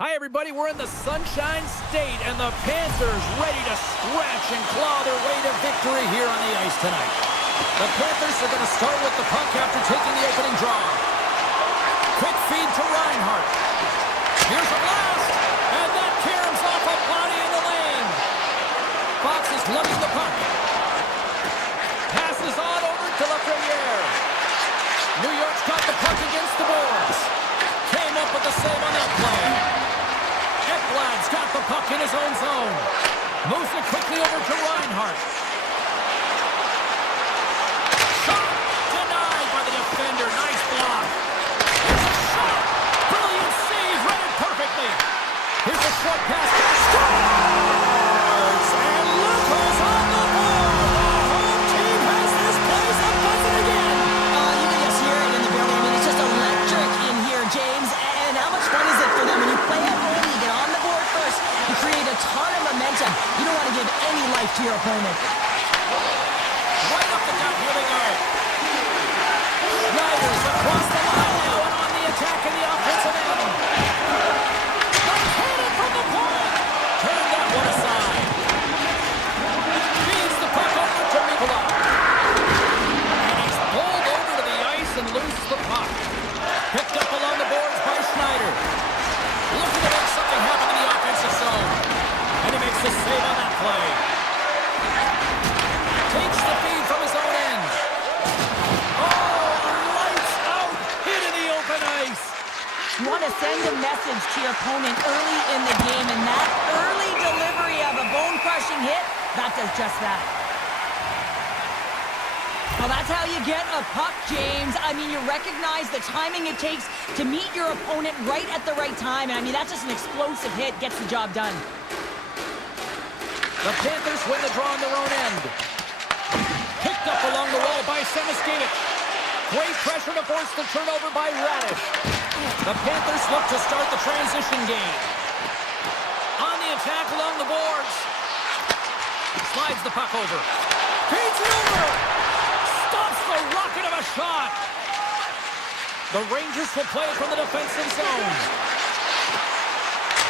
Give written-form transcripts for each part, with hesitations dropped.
Hi, everybody. We're in the Sunshine State, and the Panthers ready to scratch and claw their way to victory here on the ice tonight. The Panthers are going to start with the puck after taking the opening draw. Quick feed to Reinhart. Here's a blast, and that caroms off a body in the lane. Fox is lugging the puck. Passes on over to Lafreniere. New York's got the puck against the boards. Came up with the save on that play. Ekblad's got the puck in his own zone. Moves it quickly over to Reinhart. Shot denied by the defender. Nice block. Here's a shot. Brilliant save. Read it perfectly. Here's a short pass. Scores! And look who's on the board. The home team has this place up buzzing again. You can just hear it in the building. I mean, it's just electric in here, James. And how much fun is it for them when you play at home, you get on the board first, you create a ton of momentum. You don't want to give any life to your opponent. Right up the gut, here they go. Schneider's across the line now and on the attack in the offensive end. Left-handed from the point. Turn that one aside. Feeds the puck over to Mikula. And he's pulled over to the ice and loses the puck. Picked up along the boards by Schneider. Looking to make something happen in the offensive zone. And he makes the save on that play. Takes the feed from his own end. Oh, lights out. Hit in the open ice. You want to send a message to your opponent early in the game, and that early delivery of a bone-crushing hit, that does just that. Well, that's how you get a puck, James. I mean, you recognize the timing it takes to meet your opponent right at the right time. And I mean, that's just an explosive hit, gets the job done. The Panthers win the draw on their own end. Picked up along the wall by Semiskevich. Great pressure to force the turnover by Radish. The Panthers look to start the transition game. On the attack along the boards. Slides the puck over. Feeds it over. Stops the rocket of a shot. The Rangers will play from the defensive zone.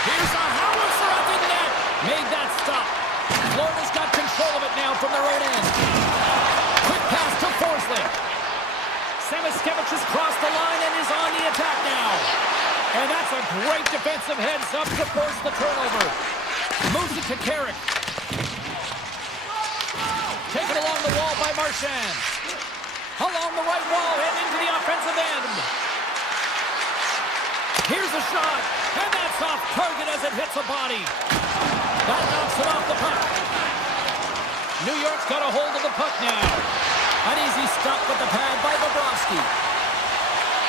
Here's a howitzer at the net. Made that stop. Florida's got control of it now from their own end. Quick pass to Forsling. Semiskevich has crossed the line and is on the attack now. And that's a great defensive heads up to force the turnover. Moves it to Carrick. Taken along the wall by Marchand. Along the right wall and into the offensive end. Here's a shot, and that's off target as it hits a body. That knocks it off the puck. New York's got a hold of the puck now. An easy stop with the pad by Bobrovsky.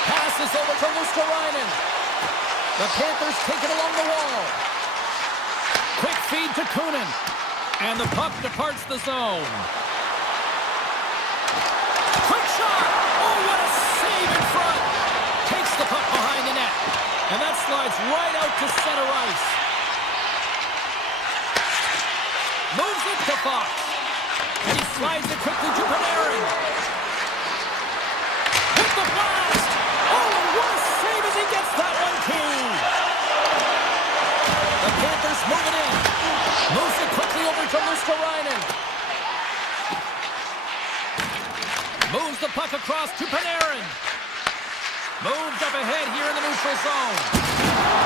Passes over to Luosterainen. The Panthers take it along the wall. Quick feed to Kunin. And the puck departs the zone. Quick shot! Oh, what a save in front! Takes the puck behind the net. And that slides right out to center ice. Moves it to Fox. And he slides it quickly to Panarin. With the blast! Oh, what a save as he gets that one too! The Panthers move it in. Moves it quickly over to Luosterainen. Moves the puck across to Panarin. Moved up ahead here in the neutral zone.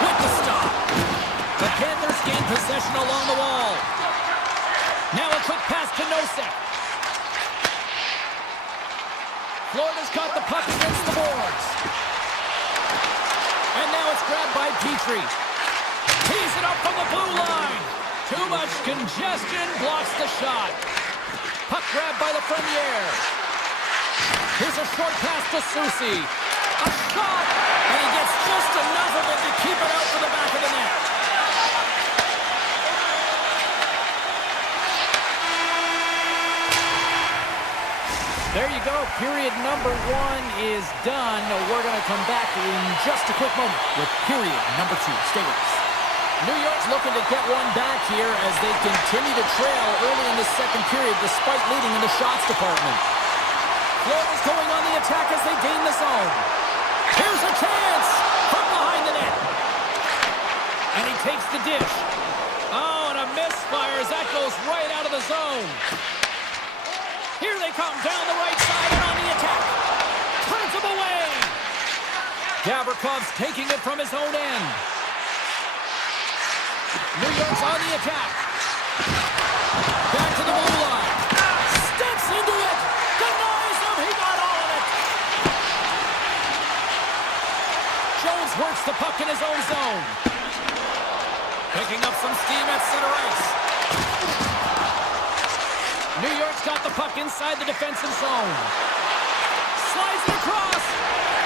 With the stop. The Panthers gain possession along the wall. Now a quick pass to Nosek. Florida's got the puck against the boards. And now it's grabbed by Petrie. Tees it up from the blue line. Too much congestion blocks the shot. Puck grabbed by Lafreniere. Here's a short pass to Soucy. A shot, and he gets just enough of it to keep it out for the back of the net. There you go. Period number one is done. We're going to come back in just a quick moment with period number two. Stay with us. New York's looking to get one back here as they continue to trail early in the second period despite leading in the shots department. Florida's going on the attack as they gain the zone. Here's a chance from behind the net. to dish. Oh, and a misfire as that goes right out of the zone. Here they come down the right side and on the attack. Turns them away. Gavrkov's taking it from his own end. New York's on the attack. Back to the goal line. Steps into it. Denies him. He got all of it. Jones works the puck in his own zone. Picking up some steam at center ice. New York's got the puck inside the defensive zone. Slides it across.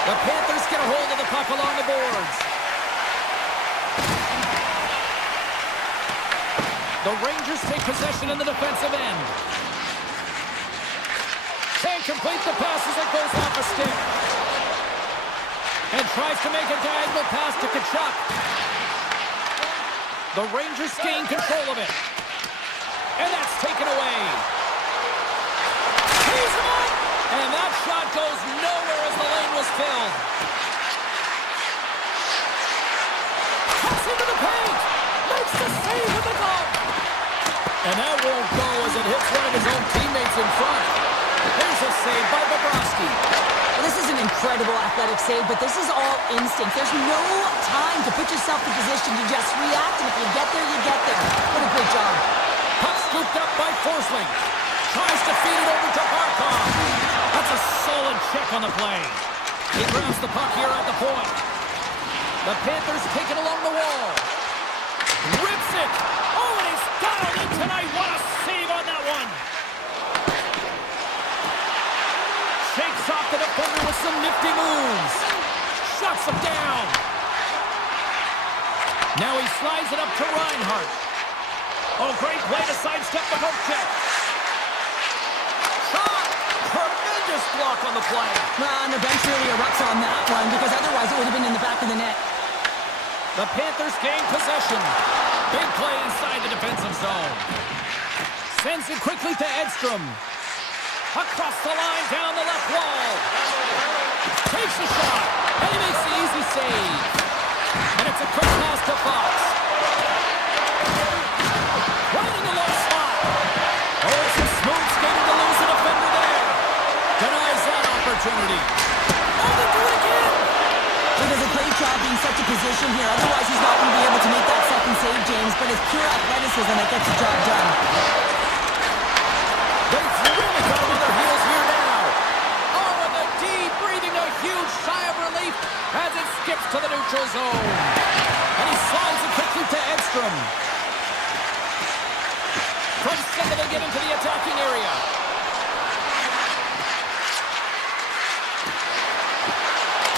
The Panthers get a hold of the puck along the boards. The Rangers take possession in the defensive end. Can't complete the pass as it goes off a stick. And tries to make a diagonal pass to Kachuk. The Rangers gain control of it. And that's taken away. He's up! And that shot goes nowhere as the lane was filled. Cuts into the paint. Makes the save with the goal. And that won't go as it hits one of his own teammates in front. There's a save by Bobrovsky. Well, this is an incredible athletic save, but this is all instinct. There's no time to put yourself in position to just react, and if you get there, you get there. What a great job. Puck scooped up by Forsling. Tries to feed it over to Barkov. That's a solid check on the play. He grabs the puck here at the point. The Panthers take it along the wall. Rips it. Oh, and he's dialed in tonight. What a save on that one. Shakes off the defender with some nifty moves. Shuts him down. Now he slides it up to Reinhart. Oh, great play to sidestep the poke check. Shot! Tremendous block on the play. Well, and the bench really erupts on that one, because otherwise it would have been in the back of the net. The Panthers gain possession. Big play inside the defensive zone. Sends it quickly to Edstrom. Across the line, down the left wall. Takes the shot, and he makes the easy save. And it's a quick pass to Fox. Right in the low slot. Oh, it's a smooth skating to lose a defender there. Denies that opportunity. Oh, they do it again. He does a great job being such a position here. Otherwise, he's not going to be able to make that second save, James. But it's pure athleticism that gets the job done. They've really got him on their heels here now. Oh, and the D breathing a huge sigh of relief as it skips to the neutral zone. And he slides it quickly to Edstrom. From center they get into the attacking area.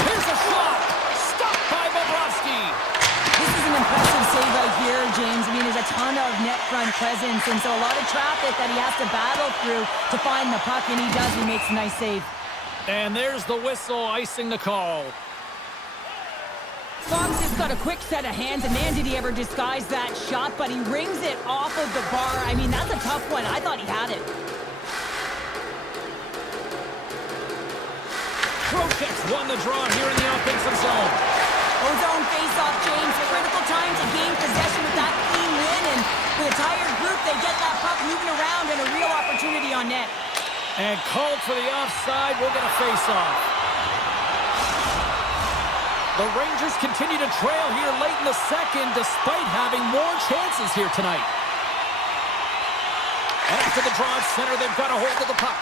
Here's a shot. Stopped by Bobrovsky. This is an impressive save right here, James. I mean, there's a ton of net front presence, and so a lot of traffic that he has to battle through to find the puck, and he does. He makes a nice save. And there's the whistle icing the call. Fox has got a quick set of hands, and man, did he ever disguise that shot, but he rings it off of the bar. I mean, that's a tough one. I thought he had it. Trocheck's won the draw here in the offensive zone. Ozone face-off, James. Critical time to gain possession with that clean win, and with a tired group, they get that puck moving around and a real opportunity on net. And called for the offside. We'll get a face-off. The Rangers continue to trail here late in the second, despite having more chances here tonight. And after the draw at center, they've got a hold of the puck.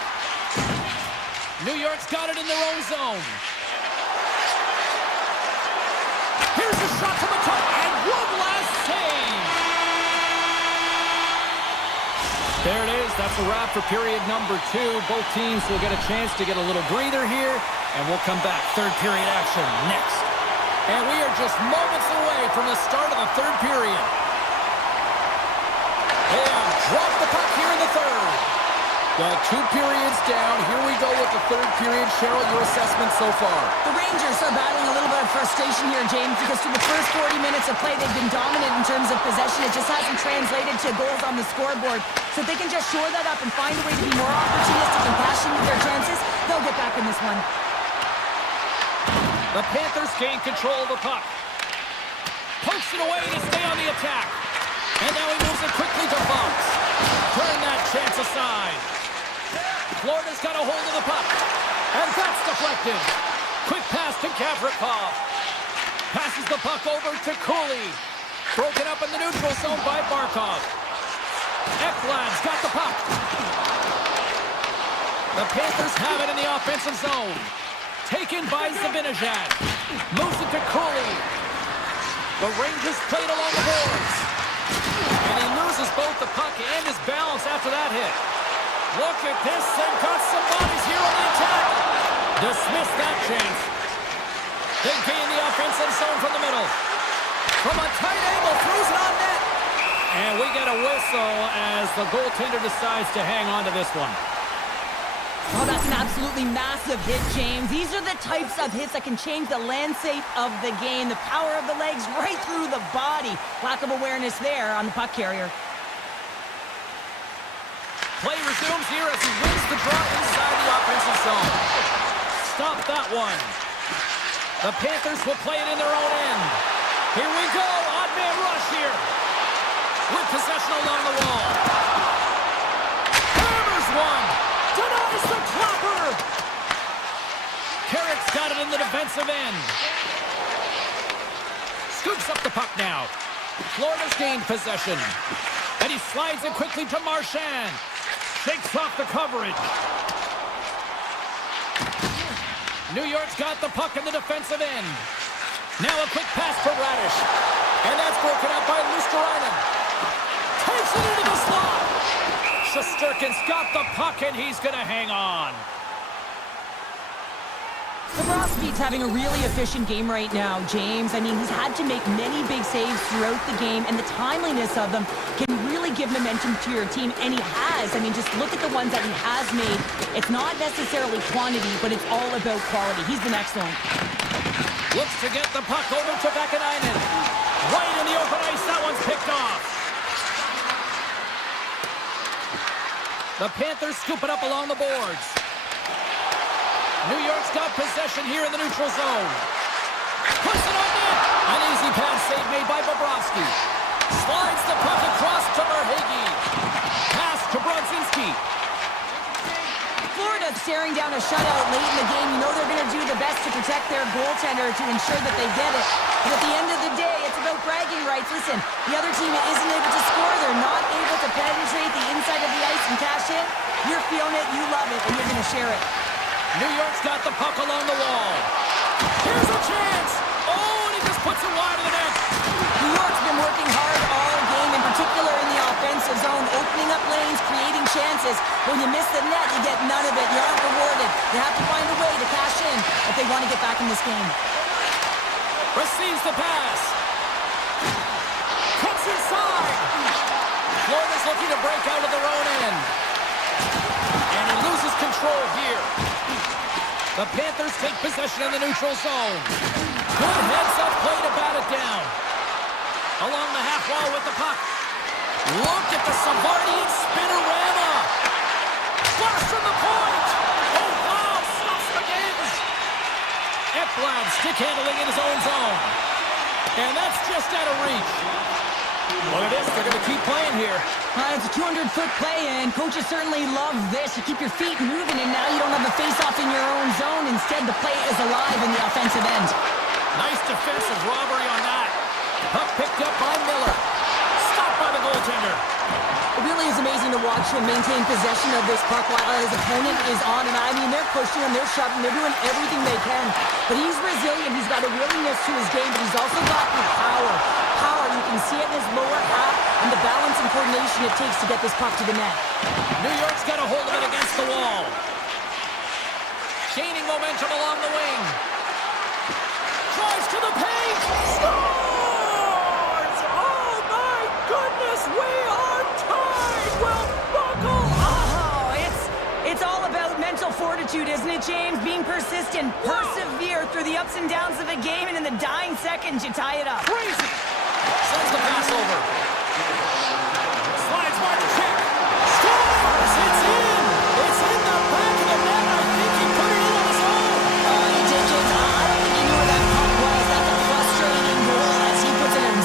New York's got it in their own zone. Here's a shot from the top, and one last save. There it is. That's a wrap for period number 2. Both teams will get a chance to get a little breather here, and we'll come back. Third period action next. And we are just moments away from the start of the third period. They have dropped the puck here in the third. Well, 2 periods down. Here we go with the third period. Cheryl, your assessment so far? The Rangers are battling a little bit of frustration here, James, because through the first 40 minutes of play, they've been dominant in terms of possession. It just hasn't translated to goals on the scoreboard. So if they can just shore that up and find a way to be more opportunistic and cash in with their chances, they'll get back in this one. The Panthers gain control of the puck. Pokes it away to stay on the attack. And now he moves it quickly to Fox. Turn that chance aside. Florida's got a hold of the puck. And that's deflected. Quick pass to Gavrikov. Passes the puck over to Cooley. Broken up in the neutral zone by Barkov. Ekblad's got the puck. The Panthers have it in the offensive zone. Taken by Zibanejad. Moves it to Cooley. The Rangers played along the boards. And he loses both the puck and his balance after that hit. Look at this. They've got some bodies here on the attack. Dismiss that chance. They gain the offensive zone from the middle. From a tight angle, throws it on net. And we get a whistle as the goaltender decides to hang on to this one. Oh, that's an absolutely massive hit, James. These are the types of hits that can change the landscape of the game. The power of the legs right through the body. Lack of awareness there on the puck carrier. Play resumes here as he wins the draw inside the offensive zone. Stop that one. The Panthers will play it in their own end. Here we go. Odd man rush here. With possession along the wall. Hammers one. Denies the clopper. Carrick's got it in the defensive end. Scoops up the puck now. Florida's gained possession. And he slides it quickly to Marchand. Shakes off the coverage. New York's got the puck in the defensive end. Now a quick pass for Radish. And that's broken up by Luosterainen. Takes it into the slot. Shesterkin's got the puck and he's going to hang on. Bobrovsky's having a really efficient game right now, James. I mean, he's had to make many big saves throughout the game, and the timeliness of them can really give momentum to your team, and he has. I mean, just look at the ones that he has made. It's not necessarily quantity, but it's all about quality. He's been excellent. Looks to get the puck over to Vakanainen. Right in the open ice, that one's picked off. The Panthers scoop it up along the boards. New York's got possession here in the neutral zone. Puts it on net. An easy pass save made by Bobrovsky. Slides the puck across to Verhaeghe. Pass to Brodzinski. Florida staring down a shutout late in the game. You know they're going to do the best to protect their goaltender to ensure that they get it. But at the end of the day, it's about bragging rights. Listen, the other team isn't able to score. They're not able to penetrate the inside of the ice and cash in. You're feeling it, you love it, and you're going to share it. New York's got the puck along the wall. Here's a chance. Oh, and he just puts it wide of the net. New York's been working hard all game, in particular in the offensive zone, opening up lanes, creating chances. When you miss the net, you get none of it. You aren't rewarded. You have to find a way to cash in if they want to get back in this game. Receives the pass. Cuts inside. Florida's looking to break out of their own end. And he loses control here. The Panthers take possession in the neutral zone. Good heads-up play to bat it down. Along the half wall with the puck. Look at the Savardian spinorama. Flash from the point. Oh, wow, stops the game. Ekblad stick handling in his own zone. And that's just out of reach. Look at this, they're going to keep playing here. It's a 200-foot play, and coaches certainly love this. You keep your feet moving, and now you don't have a face-off in your own zone. Instead, the play is alive in the offensive end. Nice defensive robbery on that. Puck picked up by Miller. Stopped by the goaltender. It really is amazing to watch him maintain possession of this puck while his opponent is on. And I mean, they're pushing him, they're shoving, they're doing everything they can. But he's resilient. He's got a willingness to his game, but he's also got the power. You can see it in his lower half and the balance and coordination it takes to get this puck to the net. New York's got a hold of it against the wall. Gaining momentum along the wing. Drives to the paint. Scores! Oh my goodness, we are tied. Well, buckle up. Oh, it's all about mental fortitude, isn't it, James? Being persistent, persevere through the ups and downs of a game, and in the dying seconds, you tie it up. Crazy. Sends the pass over. Slides by the kick. Scores! It's in! It's in the back of the net. I think he put it in on his own. He did, James. I don't think he knew where that puck was. That's a frustrating goal as he puts it in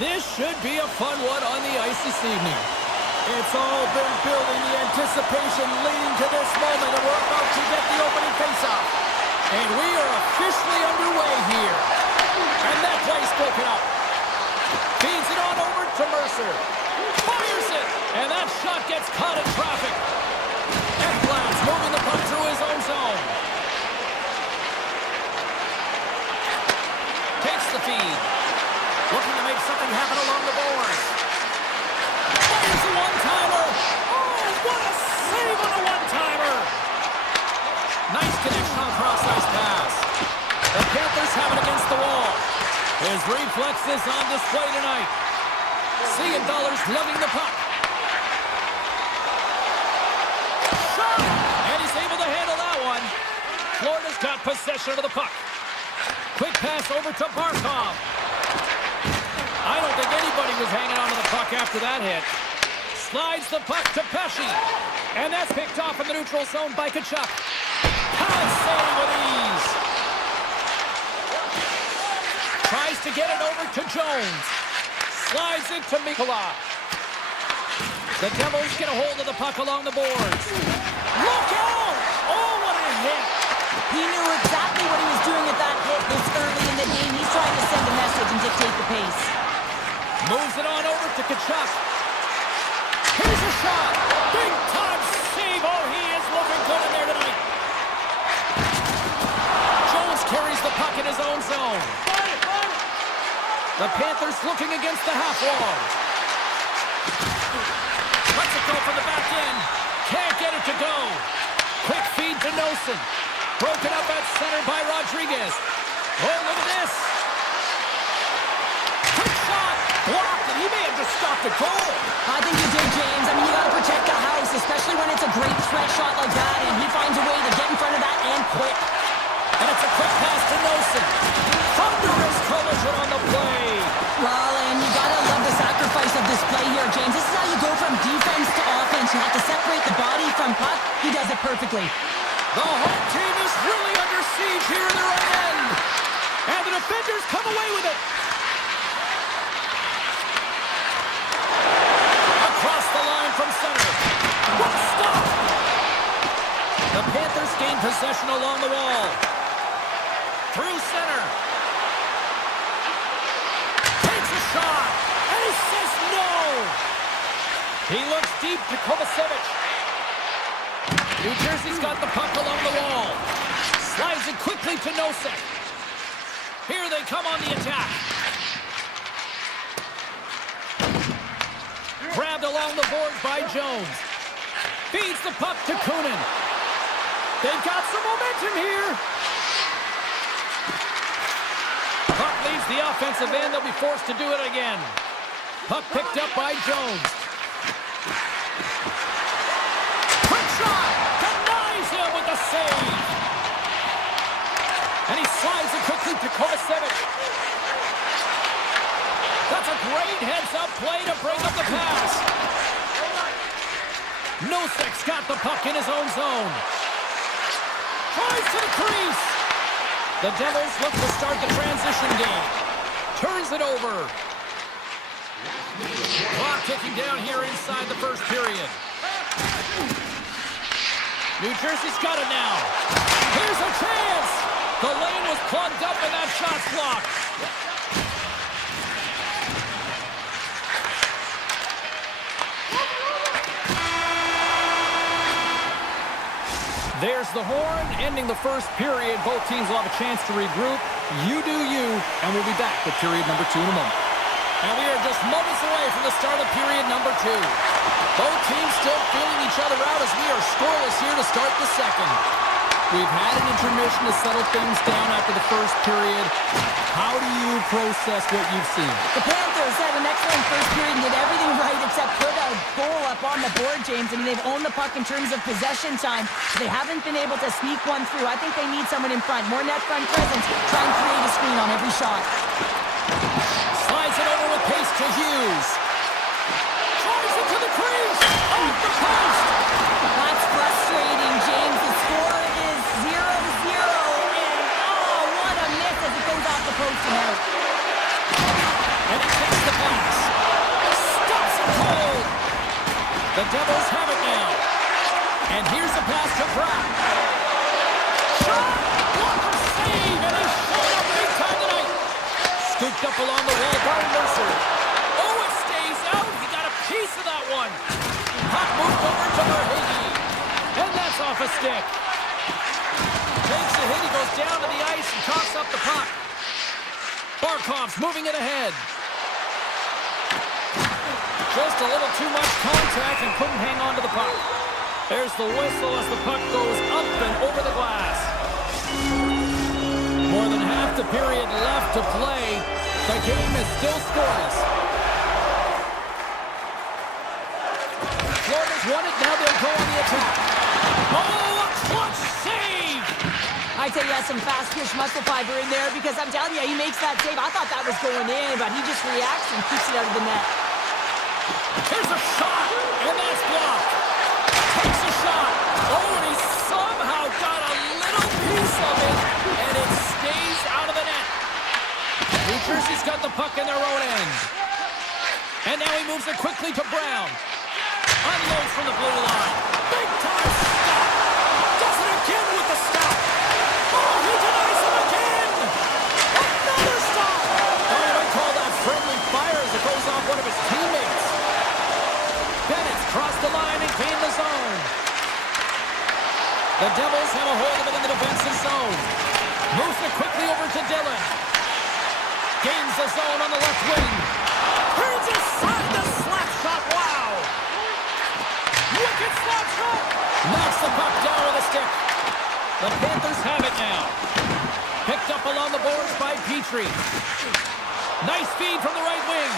This should be a fun one on the ice this evening. It's all been building, the anticipation leading to this moment, and we're about to get the opening faceoff. And we are officially underway here. And that play's broken up. Feeds it on over to Mercer. Fires it! And that shot gets caught in traffic. Ekblad's moving the puck through his own zone. Takes the feed. Looking to make something happen along the boards. Fires a one-timer. Oh, what a save on a one-timer. Nice connection on a cross-ice pass. The Panthers have it against the wall. His reflexes on display tonight. $1 lugging the puck. Shot! And he's able to handle that one. Florida's got possession of the puck. Quick pass over to Barkov. I don't think anybody was hanging on to the puck after that hit. Slides the puck to Pesci. And that's picked off in the neutral zone by Tkachuk. Palace save with ease. Tries to get it over to Jones. Slides it to Mikula. The Devils get a hold of the puck along the boards. Look out! Oh, what a hit! He knew exactly what he was doing at that hit this early in the game. He's trying to send a message and dictate the pace. Moves it on over to Tkachuk. Here's a shot! Big time save! Oh, he is looking good in there tonight. Jones carries the puck in his own zone. The Panthers looking against the half wall. Lets it go from the back end. Can't get it to go. Quick feed to Nosen. Broken up at center by Rodriguez. Oh, look at this. Quick shot. Blocked, and he may have just stopped the goal. I think you did, James. I mean, you got to protect the house, especially when it's a great threat shot like that, and he finds a way to get in front of that and quick. And it's a quick pass to Nosen. Thunderous collision on the play. Well, and you got to love the sacrifice of this play here, James. This is how you go from defense to offense. You have to separate the body from puck. He does it perfectly. The home team is really under siege here in their own end. And the defenders come away with it. Across the line from center. What a stop! The Panthers gain possession along the wall. Through center. Takes a shot. And he says no. He looks deep to Kovacevic. New Jersey's got the puck along the wall. Slides it quickly to Nosek. Here they come on the attack. Grabbed along the boards by Jones. Feeds the puck to Kunin. They've got some momentum here. Puck leaves the offensive end. They'll be forced to do it again. Puck picked up by Jones. Quick shot! Denies him with the save. And he slides it quickly to Kovacevic. That's a great heads-up play to break up the pass. Nosek's got the puck in his own zone. Tries to the crease. The Devils look to start the transition game. Turns it over. Clock ticking down here inside the first period. New Jersey's got it now. Here's a chance. The lane was plugged up and that shot's blocked. There's the horn, ending the first period. Both teams will have a chance to regroup. You do you, and we'll be back with period number 2 in a moment. And we are just moments away from the start of period number 2. Both teams still feeling each other out as we are scoreless here to start the second. We've had an intermission to settle things down after the first period. How do you process what you've seen? The Panthers had an excellent first period and did everything right except put a goal up on the board, James. I mean, they've owned the puck in terms of possession time. They haven't been able to sneak one through. I think they need someone in front. More net front presence. Try and create a screen on every shot. Slides it over with pace to Hughes. Tries it to the crease. Off the post. That's frustrating, James. The score is 0-0. And, oh, what a miss as it goes off the post and out. And he takes the pass. Stops it cold. The Devils have it now. And here's the pass to Brown. Shot! Blocker save! And he's showing up big time tonight. Scooped up along the wall by Mercer. Oh, it stays out. He got a piece of that one. Puck moved over to Verhage. And that's off a stick. Takes a hit. He goes down to the ice and coughs up the puck. Barkov's moving it ahead. Just a little too much contact and couldn't hang on to the puck. There's the whistle as the puck goes up and over the glass. More than half the period left to play. The game is still scoreless. Florida's won it. Now they'll go on the attack. Oh, a clutch save! I'd say he has some fast pitch muscle fiber in there because I'm telling you, he makes that save. I thought that was going in, but he just reacts and keeps it out of the net. Here's a shot, and that's blocked. Takes a shot. Oh, and he somehow got a little piece of it, and it stays out of the net. New Jersey's got the puck in their own end. And now he moves it quickly to Brown. Unloads from the blue line. Big time stop. Does it again with the stop. Oh, he denies him again. Another stop. Oh, you might call that friendly fire as it goes off one of his teammates. Bennett's crossed the line and gained the zone. The Devils have a hold of it in the defensive zone. Moves it quickly over to Dillon. Gains the zone on the left wing. Turns aside the slap shot. Wow. Wicked slap shot. Knocks the puck down with a stick. The Panthers have it now. Picked up along the boards by Petrie. Nice feed from the right wing.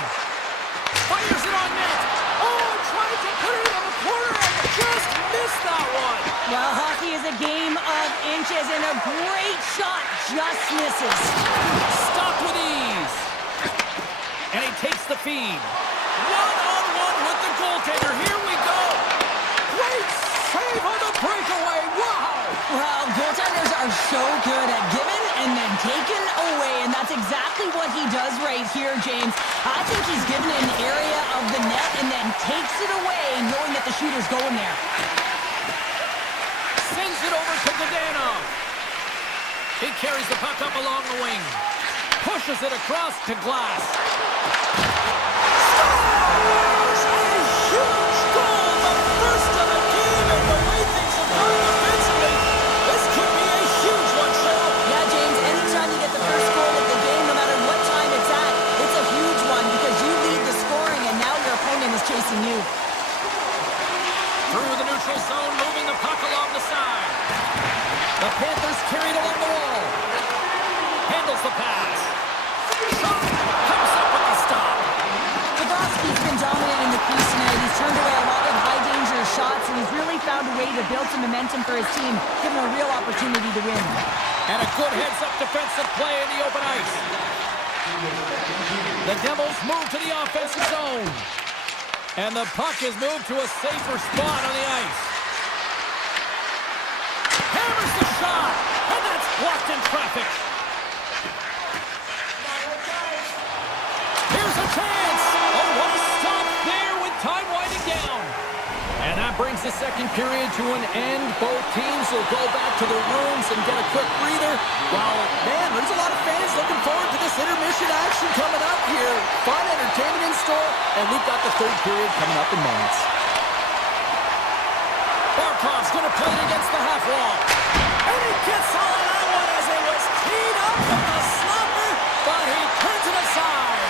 Fires it on net. Oh, tried to put it in the corner and just missed that one. Well, hockey is a game of inches, and a great shot just misses. Stopped with ease. And he takes the feed. One-on-one with the goaltender. Here we go. Great save on the breakaway. Wow. Well, goaltenders are so good at giving and then taking away, and that's exactly what he does right here, James. I think he's given an area of the net and then takes it away, knowing that the shooter's going there. Sends it over to Godano. He carries the puck up along the wing. Pushes it across to Glass. Scores! A huge goal! The first of the game, and the way things have gone defensively, this could be a huge one, Cheryl. Yeah, James, anytime you get the first goal of the game, no matter what time it's at, it's a huge one because you lead the scoring and now your opponent is chasing you. Through the neutral zone, moving the puck along the side. The Panthers carried along the wall. Handles the pass. Shot comes up with the stop. Bobrovsky's been dominant in the crease tonight. He's turned away a lot of high-danger shots, and he's really found a way to build some momentum for his team, give him a real opportunity to win. And a good heads-up defensive play in the open ice. The Devils move to the offensive zone. And the puck is moved to a safer spot on the ice. Hammers the shot, and that's blocked in traffic. Here's a chance. Oh, what a stop there with time winding down. And that brings the second period to an end. Both teams will go back to their rooms and get a quick breather. Well, man, there's a lot of fans looking forward to this intermission action coming up here. Fun entertainment in store, and we've got the third period coming up in moments. Barkov's going to play it against the half wall. And he gets on that one as it was teed up with the slumber, but he turns it aside.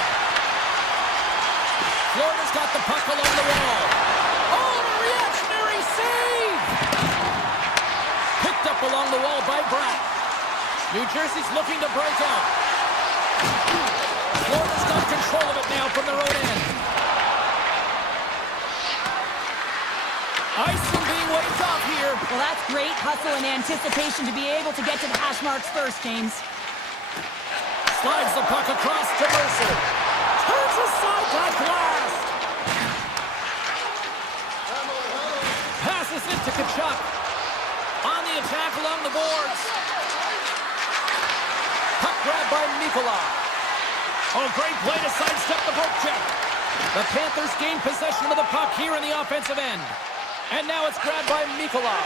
Florida's got the puck along the wall. Oh, the reactionary save! Picked up along the wall by Bratt. New Jersey's looking to break out. Florida's got control of it now from their own end. Icing being waved off here. Well, that's great hustle and anticipation to be able to get to the hash marks first, James. Slides the puck across to Mercer. Turns aside that Glass. Passes it to Kachuk. On the attack along the boards. Puck grabbed by Mikola. Oh, great play to sidestep the poke check. The Panthers gain possession of the puck here in the offensive end. And now it's grabbed by Mikola.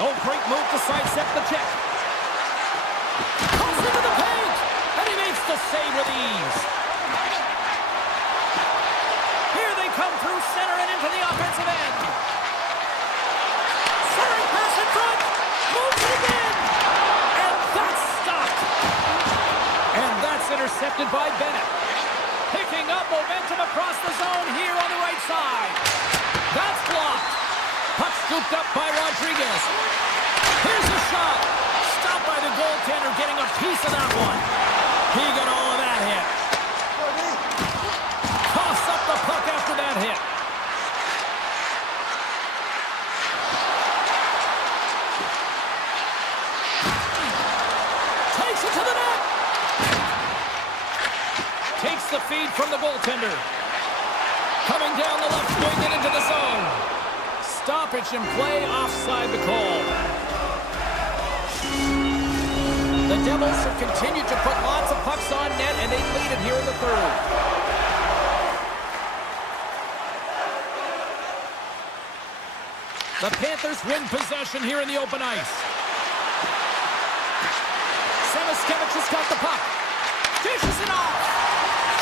Oh, great move to sidestep the check. Comes into the paint. And he makes the save with ease. Here they come through center and into the offensive end. Centering pass in front. Moves it again. And that's stopped. And that's intercepted by Bennett. Picking up momentum across the zone here on the right side. That's blocked. Puck scooped up by Rodriguez. Here's a shot. Stopped by the goaltender, getting a piece of that one. He got all of that hit. Toss up the puck after that hit. Takes it to the net. Takes the feed from the goaltender. Coming down the left wing and into the zone. Stoppage in play, offside the call. The Devils have continued to put lots of pucks on net, and they lead it here in the third. The Panthers win possession here in the open ice. Semiskevich has got the puck. Dishes it off.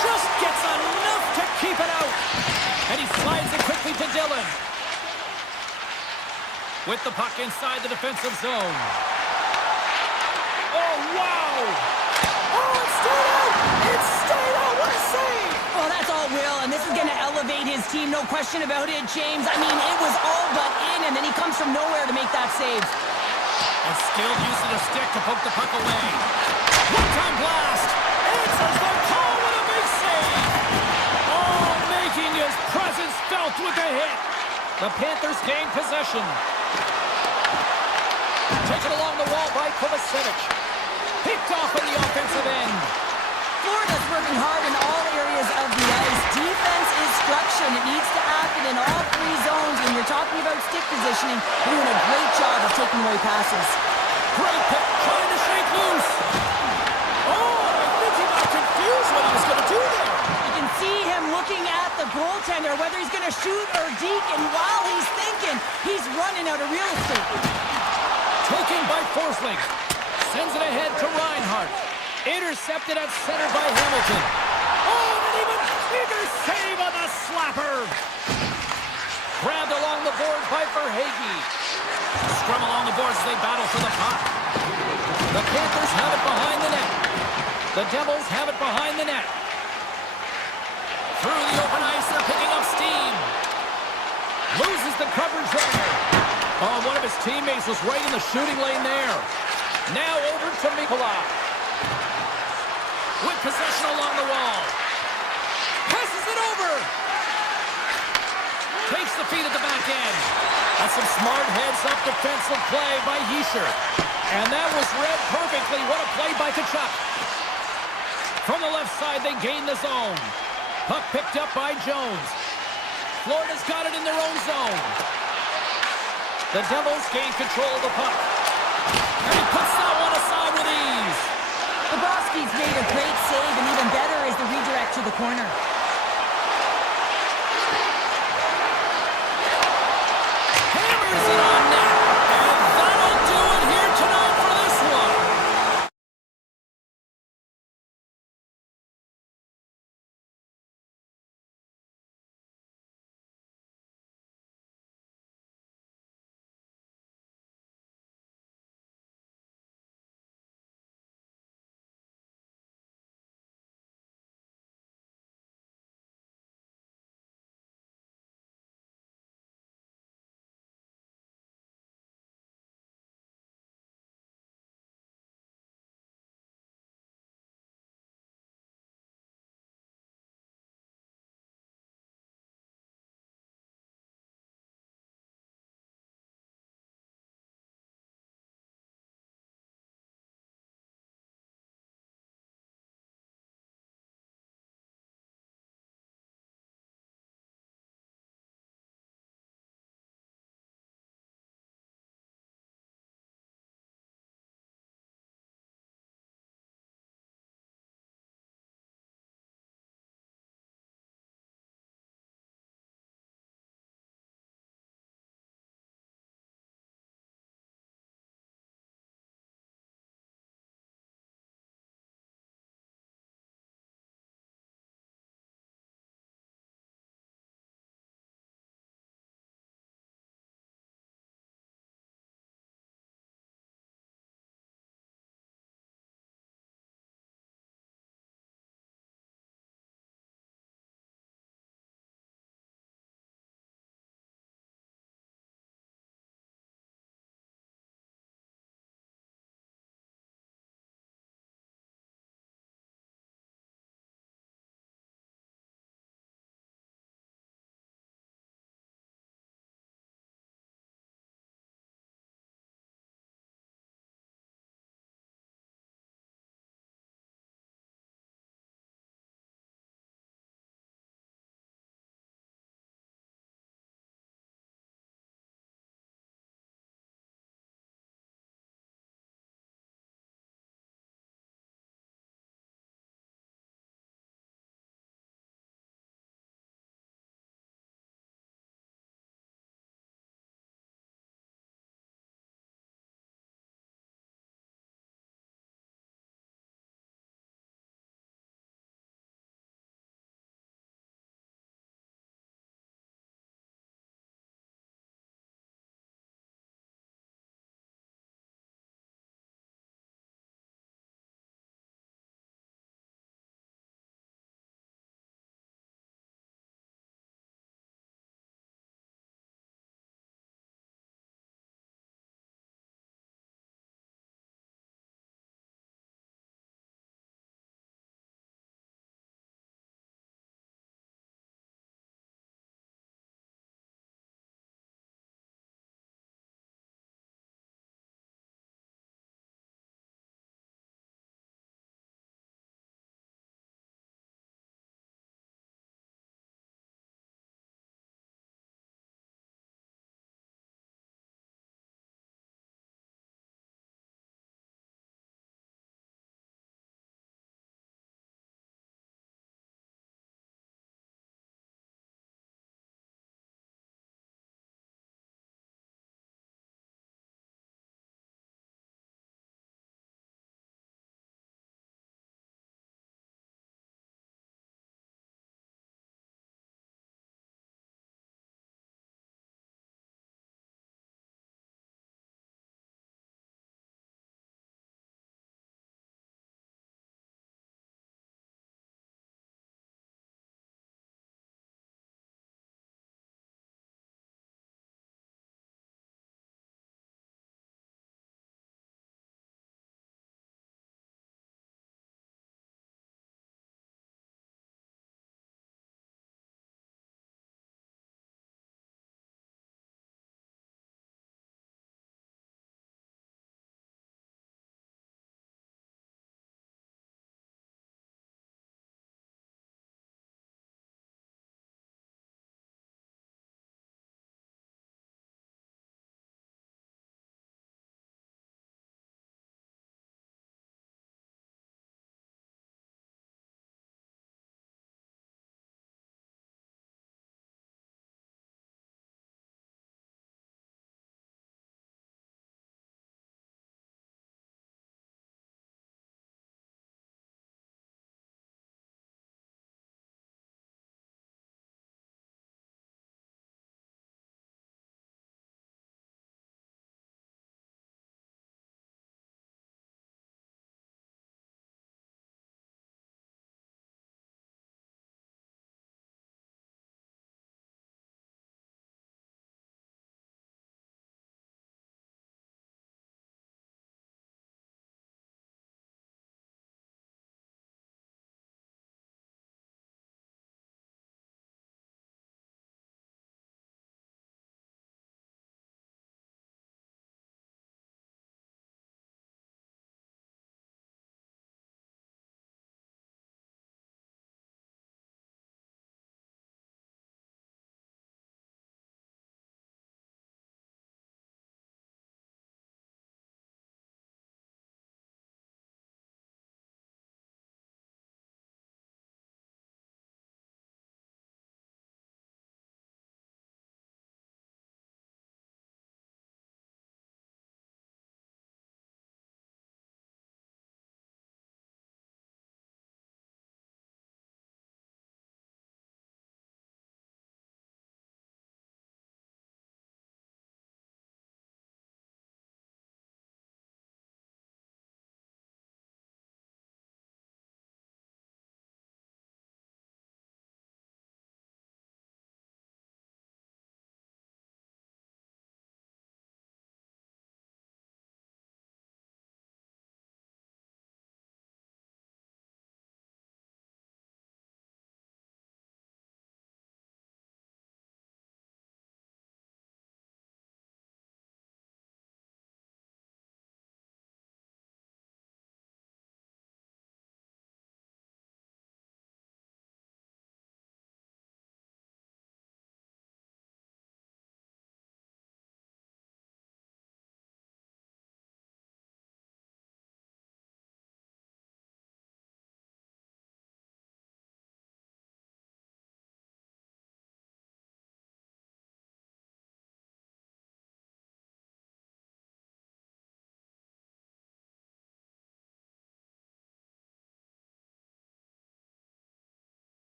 Just gets enough to keep it out. And he slides it quickly to Dillon. With the puck inside the defensive zone. Oh, wow! Oh, it stayed out! It stayed out! What a save! Oh, that's all Will, and this is going to elevate his team, no question about it, James. I mean, it was all but in, and then he comes from nowhere to make that save. A skilled use of the stick to poke the puck away. One-time blast! Answers the call with a big save! Oh, making his presence felt with a hit! The Panthers gain possession. Taken along the wall by Kovacevic. Picked off in the offensive end. Florida's working hard in all areas of the ice. Defense is structure, and it needs to happen in all three zones. When you're talking about stick positioning, they're doing a great job of taking away passes. Great pick, trying to shake loose. Oh, I think he got confused what he was going to do there. You can see him looking at the goaltender, whether he's going to shoot or deke, and while he's thinking, he's running out of real estate. Taken by Forsling. Sends it ahead to Reinhardt. Intercepted at center by Hamilton. Oh, and an even bigger save on the slapper. Grabbed along the boards by Verhaeghe. Scrum along the boards as they battle for the puck. The Panthers have it behind the net. The Devils have it behind the net. Through the open ice, they're picking up steam. Loses the coverage there. Oh, one of his teammates was right in the shooting lane there. Now over to Mikola. With possession along the wall. Passes it over. Takes the feed at the back end. That's some smart heads-up defensive play by Hischier. And that was read perfectly. What a play by Tkachuk. From the left side, they gain the zone. Puck picked up by Jones. Florida's got it in their own zone. The Devils gain control of the puck. And he puts that one aside with ease. Bobrovsky's made a great save, and even better is the redirect to the corner.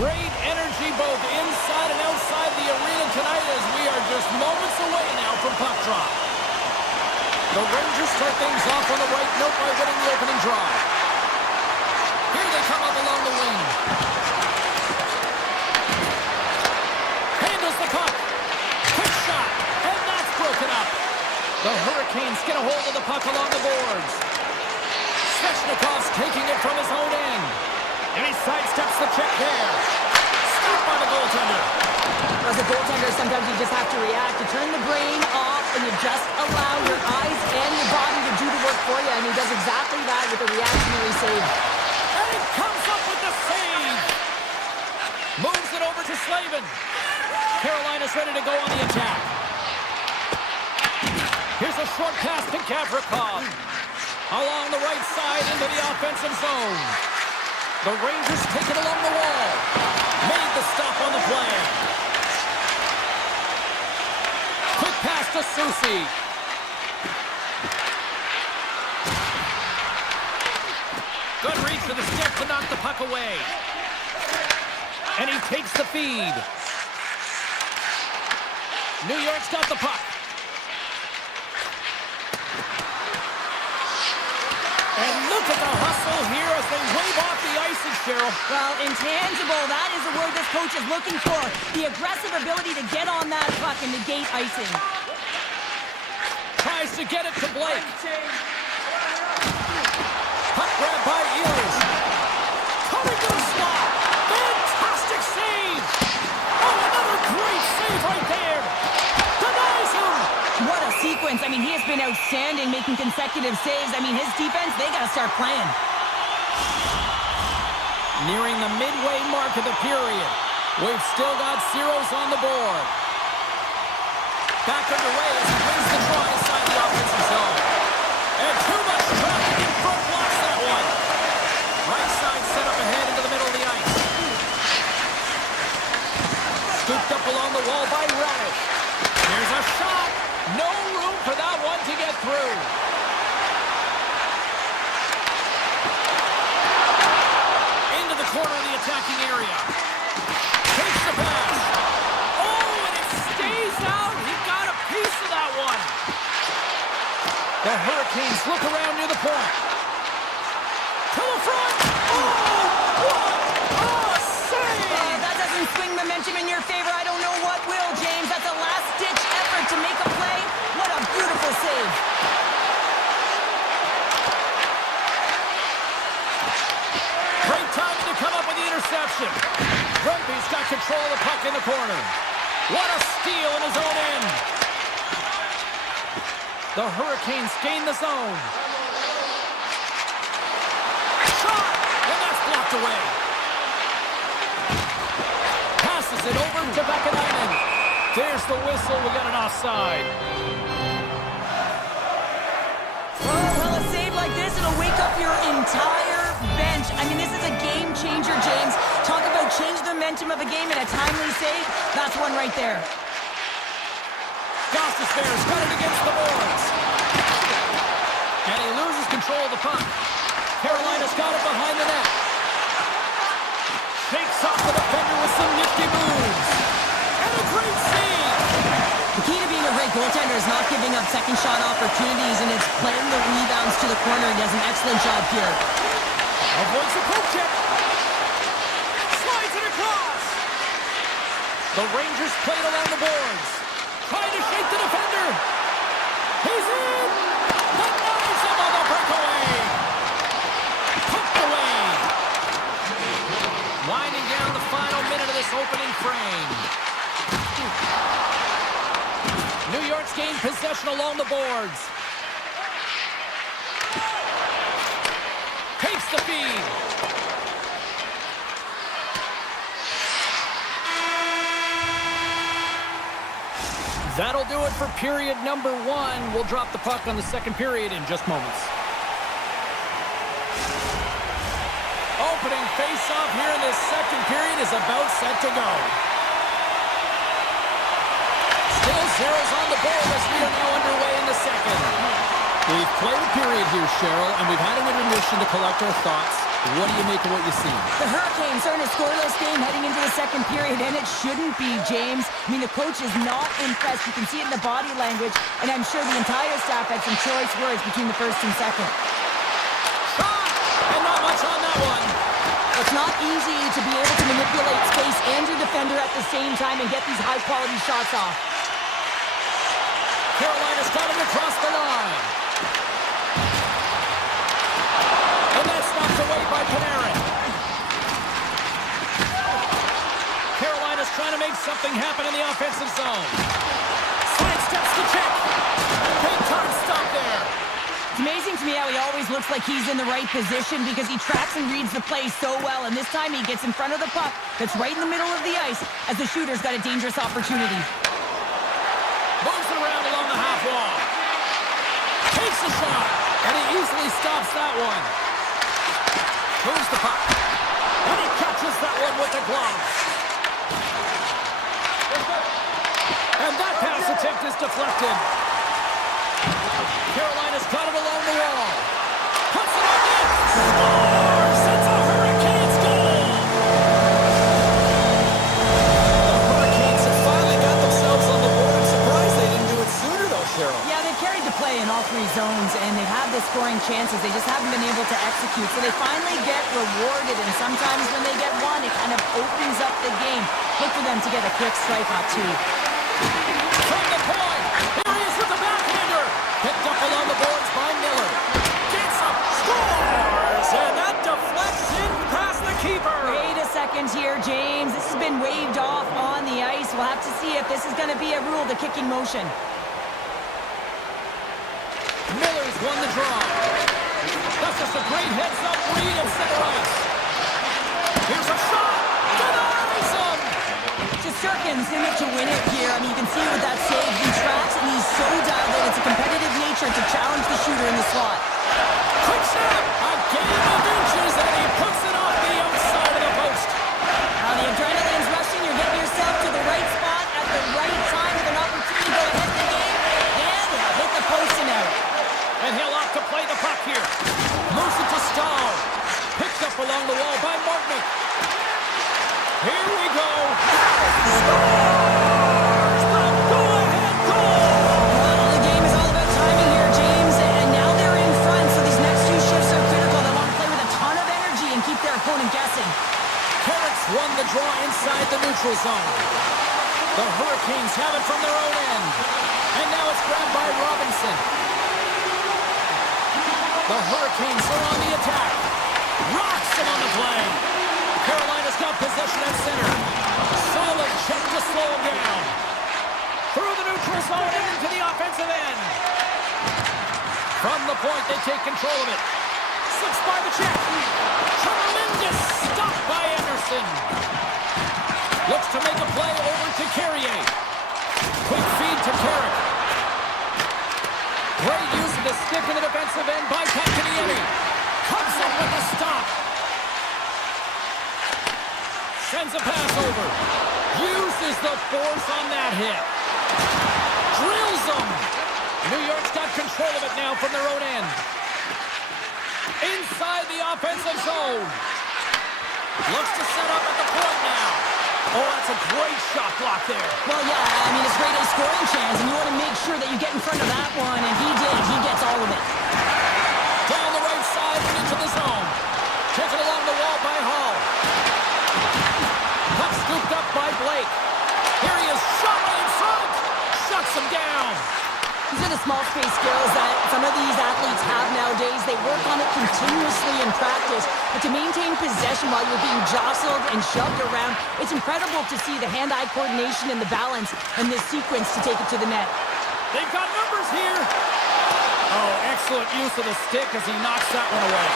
Great energy both inside and outside the arena tonight as we are just moments away now from puck drop. The Rangers start things off on the right note by winning the opening draw. Here they come up along the wing. Handles the puck. Quick shot. And that's broken up. The Hurricanes get a hold of the puck along the boards. Svechnikov's taking it from his own end. And he sidesteps the check there. Stopped by the goaltender. As a goaltender, sometimes you just have to react. You turn the brain off and you just allow your eyes and your body to do the work for you. And he does exactly that with a reactionary save. And he comes up with the save. Moves it over to Slavin. Carolina's ready to go on the attack. Here's a short pass to Gavrikov. Along the right side into the offensive zone. The Rangers take it along the wall. Made the stop on the play. Quick pass to Susi. Good reach for the stick to knock the puck away. And he takes the feed. New York's got the puck. And look at the hustle here as they wave off the ices, Cheryl. Well, intangible, that is the word this coach is looking for. The aggressive ability to get on that puck and negate icing. Tries to get it to Blake. Puck grab by Ehlers. Coming to the slot. Fantastic save. Oh, another great save right there. Denies him. What a sequence. I mean, he has been outstanding making consecutive saves. I mean, his defense, they got to start playing. Nearing the midway mark of the period. We've still got zeros on the board. Back underway as he wins the draw inside the offensive zone. And too much traffic in front blocks that one. Right side set up ahead into the middle of the ice. Scooped up along the wall by Radish. Here's a shot. No room for that one to get through. Into the corner of the attacking area. Takes the pass. Oh, and it stays out. He got a piece of that one. The Hurricanes look around near the point. To the front. Oh, what a save. That doesn't swing momentum in your favor. I don't know what will, James. That's a last-ditch effort to make a play. What a beautiful save. Great timing to come up with the interception. Grumpy's got control of the puck in the corner. What a steal in his own end. The Hurricanes gain the zone. Shot! And that's blocked away. Passes it over to Vakanainen. There's the whistle. We got an offside. Well, a save like this, it'll wake up your entire bench. I mean, this is a game changer, James. Talk about change the momentum of a game in a timely save. That's one right there. Gostisbehere's got it against the boards. And he loses control of the puck. Carolina's got it behind the net. Shakes off the defender with some nifty moves. And a great save. The key to being a great goaltender is not giving up second shot opportunities, and it's playing the rebounds to the corner. He does an excellent job here. Avoids a poke check. Slides it across. The Rangers played along the boards. Trying to shake the defender. He's in. Denies him on the breakaway. Poked away. Winding down the final minute of this opening frame. New York's gained possession along the boards. Takes the feed. That'll do it for period number one. We'll drop the puck on the second period in just moments. Opening face-off here in this second period is about set to go. Still zeros on the board as we are now underway in the second. We've play the period here, Cheryl, and we've had an intermission to collect our thoughts. What do you make of what you see? The Hurricanes are in a scoreless game heading into the second period, and it shouldn't be, James. I mean, the coach is not impressed. You can see it in the body language, and I'm sure the entire staff had some choice words between the first and second. Shot! And not much on that one. It's not easy to be able to manipulate space and your defender at the same time and get these high-quality shots off. Carolina's got him across the line. And that's knocked away by Panarin. Carolina's trying to make something happen in the offensive zone. Sidesteps the check. Big time stop there. It's amazing to me how he always looks like he's in the right position because he tracks and reads the play so well, and this time he gets in front of the puck that's right in the middle of the ice as the shooter's got a dangerous opportunity. Moves it around along the half wall. Takes a shot, and he easily stops that one. Moves the puck, and he catches that one with the glove. And that pass attempt is deflected. Carolina's got it along the wall. Puts it on in. Scores! It's a Hurricanes goal! The Hurricanes have finally got themselves on the board. I'm surprised they didn't do it sooner, though, Cheryl. Yeah, they've carried the play in all three zones, and they've had the scoring chances. They just haven't been able to execute, so they finally get rewarded, and sometimes when they get one, it kind of opens up the game. Look for them to get a quick strike out, too. From the point, here he is with the backhander. Picked up along the boards by Miller. Gets up, scores! And that deflects in past the keeper. Wait a second here, James. This has been waved off on the ice. We'll have to see if this is going to be a rule, the kicking motion. Miller's won the draw. That's just a great heads-up read at center ice. Here's a shot. Denies him. Shesterkin's in it to win it here. I mean, you can see with that save, he tracks and he's so dialed in. It's a competitive nature to challenge the shooter in the slot. Quick snap. A game of inches, and he puts it off the outside of the post. Now the adrenaline's rushing. You're getting yourself to the right spot at the right time with an opportunity to go ahead in the game. And he'll hit the post and out. And he'll opt to play the puck here. Moves it to Stahl. Picked up along the wall by Martinick. Here we go. Scores! The go-ahead goal! Well, the game is all about timing here, James. And now they're in front, so these next few shifts are critical. They want to play with a ton of energy and keep their opponent guessing. Carrots won the draw inside the neutral zone. The Hurricanes have it from their own end. And now it's grabbed by Robinson. The Hurricanes are on the attack. Rocks him on the play. Carolina's got possession at center. Solid check to slow him down. Through the neutral zone and into the offensive end. From the point, they take control of it. Slips by the check. Tremendous stop by Anderson. Looks to make a play over to Carrier. Quick feed to Carrick. Great use of the stick in the defensive end by Kotkaniemi. Comes up with a stop. Sends a pass over. Uses the force on that hit. Drills them. New York's got control of it now from their own end. Inside the offensive zone. Looks to set up at the point now. Oh, that's a great shot block there. Well, yeah, I mean, it's great a scoring chance, and you want to make sure that you get in front of that one, and he did. He gets all of it. Down the right side and into the zone. Taken along the wall by Hall. Puck scooped up by Blake. Here he is, shot right in front. Shuts him down. These are the small space skills that some of these athletes have nowadays. They work on it continuously in practice, but to maintain possession while you're being jostled and shoved around, it's incredible to see the hand-eye coordination and the balance in this sequence to take it to the net. They've got numbers here. Oh, excellent use of the stick as he knocks that one away.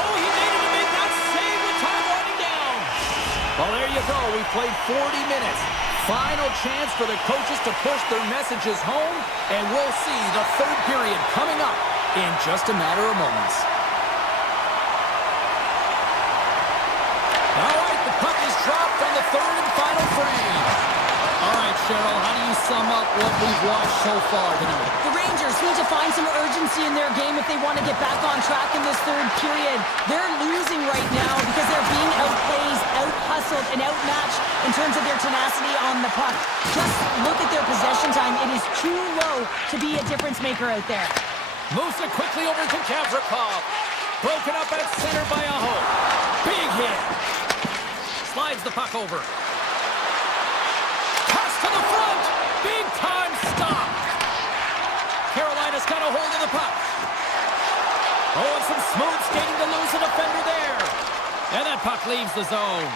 Oh, he made it to make that save with time winding down. Well, there you go. We played 40 minutes. Final chance for the coaches to push their messages home, and we'll see the third period coming up in just a matter of moments. All right, the puck is dropped on the third and final frame. All right, Cheryl, how do you sum up what we've watched so far tonight? The Rangers need to find some urgency in their game if they want to get back on track in this third period. They're losing right now because they're being outplayed, out-hustled, and outmatched in terms of their tenacity on the puck. Just look at their possession time. It is too low to be a difference maker out there. Moves it quickly over to Gavrikov. Broken up at center by Aho. Big hit. Slides the puck over. Pass to the front. Big time stop. Carolina's got a hold of the puck. Oh, and some smooth skating to lose a defender there. And that puck leaves the zone.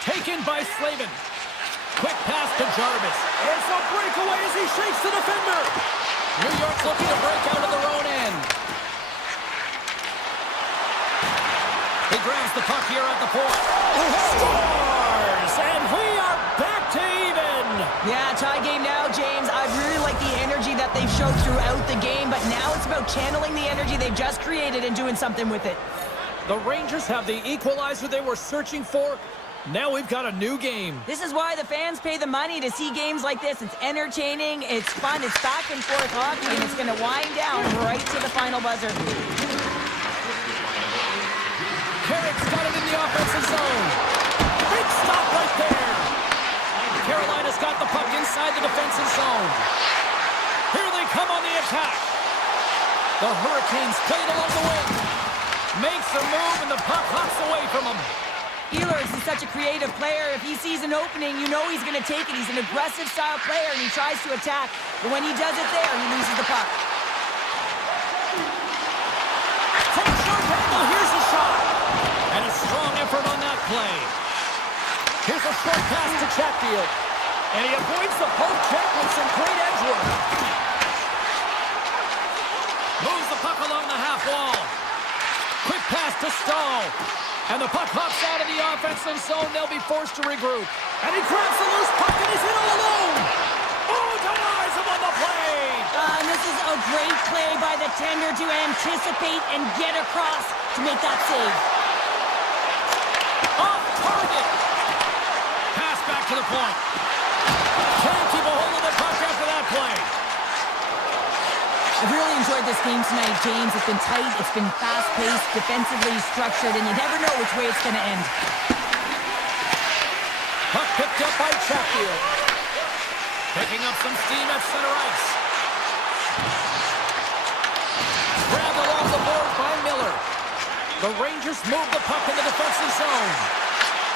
Taken by Slavin. Quick pass to Jarvis. It's a breakaway as he shakes the defender. New York's looking to break out of their own end. He grabs the puck here at the point. Scores! And we are back to even. Yeah, tie game now, James. I really like the energy that they've showed throughout the game, but now it's about channeling the energy they've just created and doing something with it. The Rangers have the equalizer they were searching for. Now we've got a new game. This is why the fans pay the money to see games like this. It's entertaining, it's fun, it's back and forth hockey, and it's going to wind down right to the final buzzer. Carrick's got it in the offensive zone. Big stop right there. Carolina's got the puck inside the defensive zone. Here they come on the attack. The Hurricanes play it along the wing. Makes a move and the puck hops away from him. Ehlers is such a creative player. If he sees an opening, you know he's going to take it. He's an aggressive style player, and he tries to attack. But when he does it there, he loses the puck. From a short angle, here's a shot. And a strong effort on that play. Here's a short pass to Chatfield. And he avoids the poke check with some great edge work. Moves the puck along the half wall. Quick pass to Stahl. And the puck hops out of the offensive zone. They'll be forced to regroup. And he grabs the loose puck and he's in all alone. Oh, denies him on the play. And this is a great play by the tender to anticipate and get across to make that save. Off target. Pass back to the point. Can't keep a hold of the puck after that play. I've really enjoyed this game tonight, James. It's been tight, it's been fast-paced, defensively structured, and you never know which way it's going to end. Puck picked up by Chatfield. Picking up some steam at center ice. Grabbed along the boards by Miller. The Rangers move the puck in the defensive zone.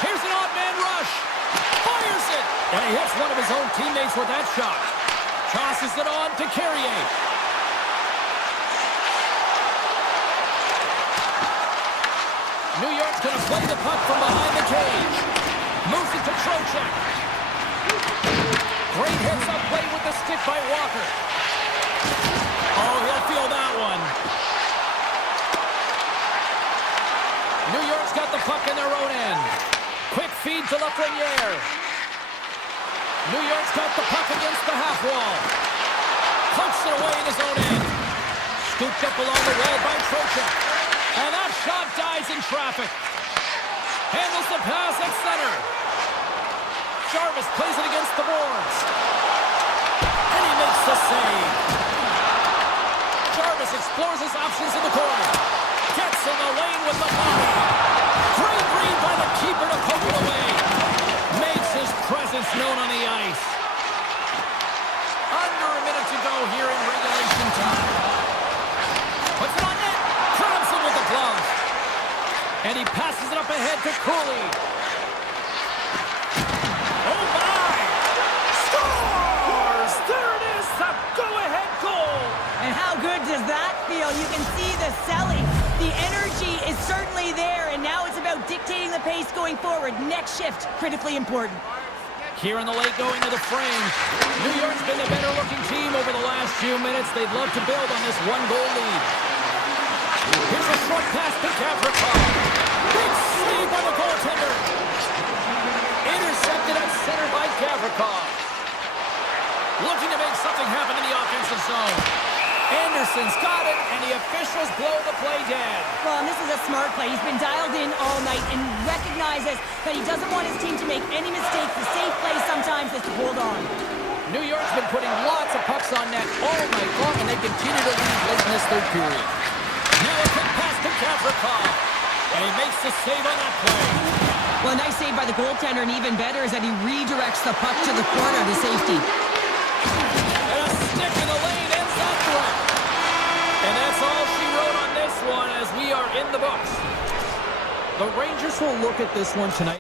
Here's an odd man rush. Fires it. And he hits one of his own teammates with that shot. Tosses it on to Carrier. New York's going to play the puck from behind the cage. Moves it to Trocheck. Great hits up play with the stick by Walker. Oh, he'll feel that one. New York's got the puck in their own end. Quick feed to Lafreniere. New York's got the puck against the half wall. Punts it away in his own end. Scooped up along the wall by Trocheck. And that shot dies in traffic. Handles the pass at center. Jarvis plays it against the boards. And he makes the save. Jarvis explores his options in the corner. Gets in the lane with the body. Great read by the keeper to poke it away. Makes his presence known on the ice. Under a minute to go here in regulation time. Puts it on net. Grabs him with the glove. And he passes it up ahead to Cooley. Oh my! Scores! There it is, the go-ahead goal! And how good does that feel? You can see the selling. The energy is certainly there, and now it's about dictating the pace going forward. Next shift, critically important. Here in the late going to the frame. New York's been the better-looking team over the last few minutes. They'd love to build on this one-goal lead. Here's a short pass to Gavrikov. Big save by the goaltender. Intercepted at center by Gavrikov. Looking to make something happen in the offensive zone. Anderson's got it, and the officials blow the play dead. Well, and this is a smart play. He's been dialed in all night and recognizes that he doesn't want his team to make any mistakes. The safe play sometimes is to hold on. New York's been putting lots of pucks on net. Oh my God, and they continue to lead late in this third period. Now a quick pass to Gavrikov. And he makes the save on that play. Well, a nice save by the goaltender, and even better is that he redirects the puck to the corner to safety. And a stick in the lane ends that threat. And that's all she wrote on this one as we are in the books. The Rangers will look at this one tonight.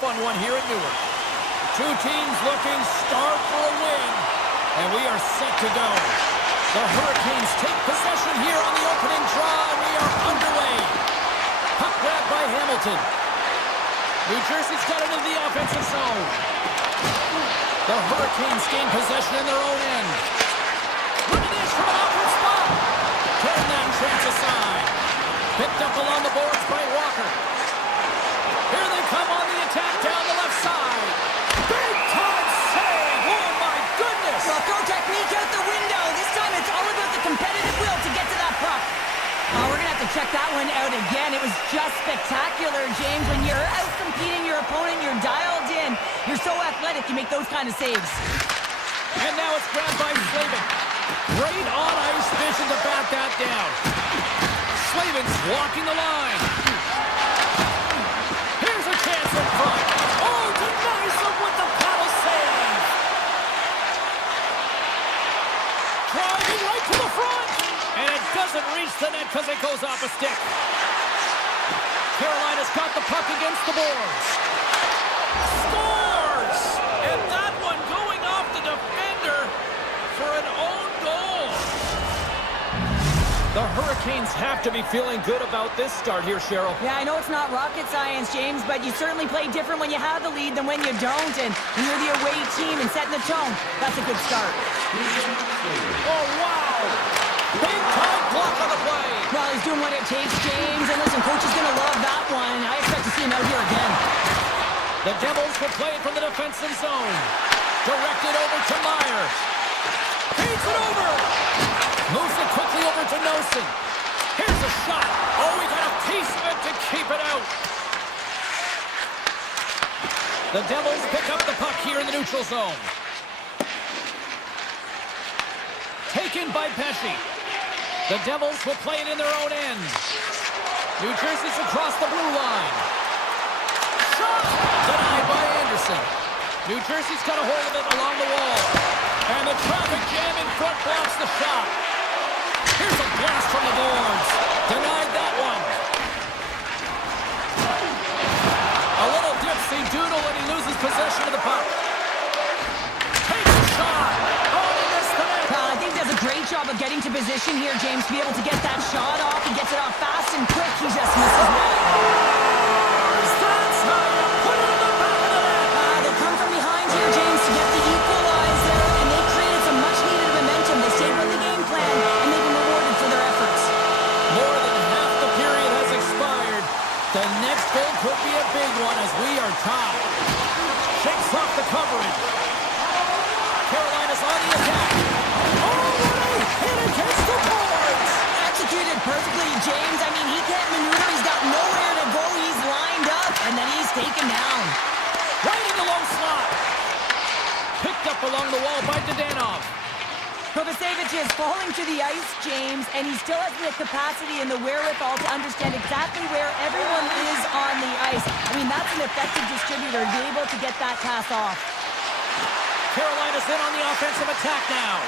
Fun one here at Newark. Two teams looking starved for a win, and we are set to go. The Hurricanes take possession here on the opening draw, and we are underway. Puck grab by Hamilton. New Jersey's got it into the offensive zone. The Hurricanes gain possession in their own end. Running in from an awkward spot. Turn that chance aside. Picked up along the boards by Walker. Here they come on the attack down the left side. Big time save! Oh my goodness! Well, throw technique out the window. This time it's all about the competitive will to get to that puck. We're going to have to check that one out again. It was just spectacular, James. When you're out-competing your opponent, you're dialed in. You're so athletic, you make those kind of saves. And now it's grabbed by Slavin. Great on-ice vision to bat that down. Slavin's walking the line. Here's a chance in front. Oh, denies him with the paddle save. Driving right to the front. And it doesn't reach the net because it goes off a stick. Carolina's got the puck against the boards. Scores! And that one going off the defender for an own goal. The Hurricanes have to be feeling good about this start here, Cheryl. Yeah, I know it's not rocket science, James, but you certainly play different when you have the lead than when you don't. And when you're the away team and setting the tone, that's a good start. Oh, wow! Big time block on the play. Well, he's doing what it takes, James. And listen, coach is going to love that one. I expect to see him out here again. The Devils will play it from the defensive zone. Directed over to Meyer. Feeds it over. Moves it quickly over to Nelson. Here's a shot. Oh, he got a piece of it to keep it out. The Devils pick up the puck here in the neutral zone. Taken by Pesci. The Devils will play it in their own end. New Jersey's across the blue line. Shot! Denied by Anderson. New Jersey's got a hold of it along the wall. And the traffic jam in front blocks the shot. Here's a blast from the boards. Denied that one. A little dipsy doodle when he loses possession of the puck. Takes a shot. Oh, he missed the net. I think does a great job of getting to position here, James, to be able to get that shot off. He gets it off fast and quick. He just misses wide. That's how you put it in the back of the net. They come from behind here, James, to get the equalizer, and they created some much-needed momentum. They stayed with the game plan, and they've been rewarded for their efforts. More than half the period has expired. The next goal could be a big one as we are tied. Shakes off the coverage. Carolina's on the attack. Oh, what a hit against the boards! Executed perfectly, James. I mean, he can't maneuver. He's got nowhere to go. He's lined up, and then he's taken down. Right in the low slot. Picked up along the wall by Zdanov. Kovacevic is falling to the ice, James, and he still has the capacity and the wherewithal to understand exactly where everyone is on the ice. I mean, that's an effective distributor to be able to get that pass off. Carolina's in on the offensive attack now.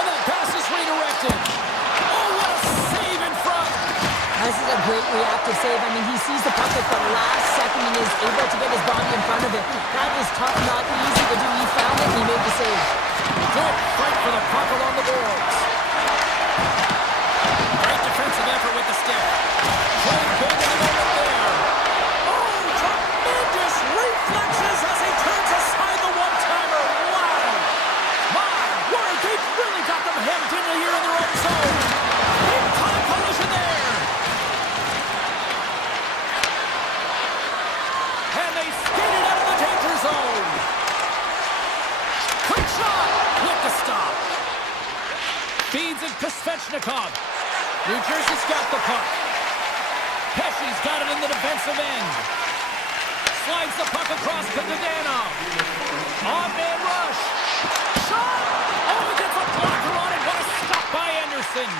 And that pass is redirected. Oh, what a save in front. This is a great reactive save. I mean, he sees the puck at the last second and is able to get his body in front of it. That is tough, not easy to do. He found it and he made the save. Good fight for the puck along the boards. Great defensive effort with the stick. Playing big in the moment there. Oh, tremendous reflexes as he turns aside the one-timer. Wow. My word, they've really got them hemmed in here in their own zone. Big time collision there. And they skated out of the danger zone. Quick shot with the stop. Feeds it to Svechnikov. New Jersey's got the puck. Pesci's got it in the defensive end. Slides the puck across to Zdanov. On-man rush. Shot! Oh, he gets a blocker on it. What a stop by Anderson.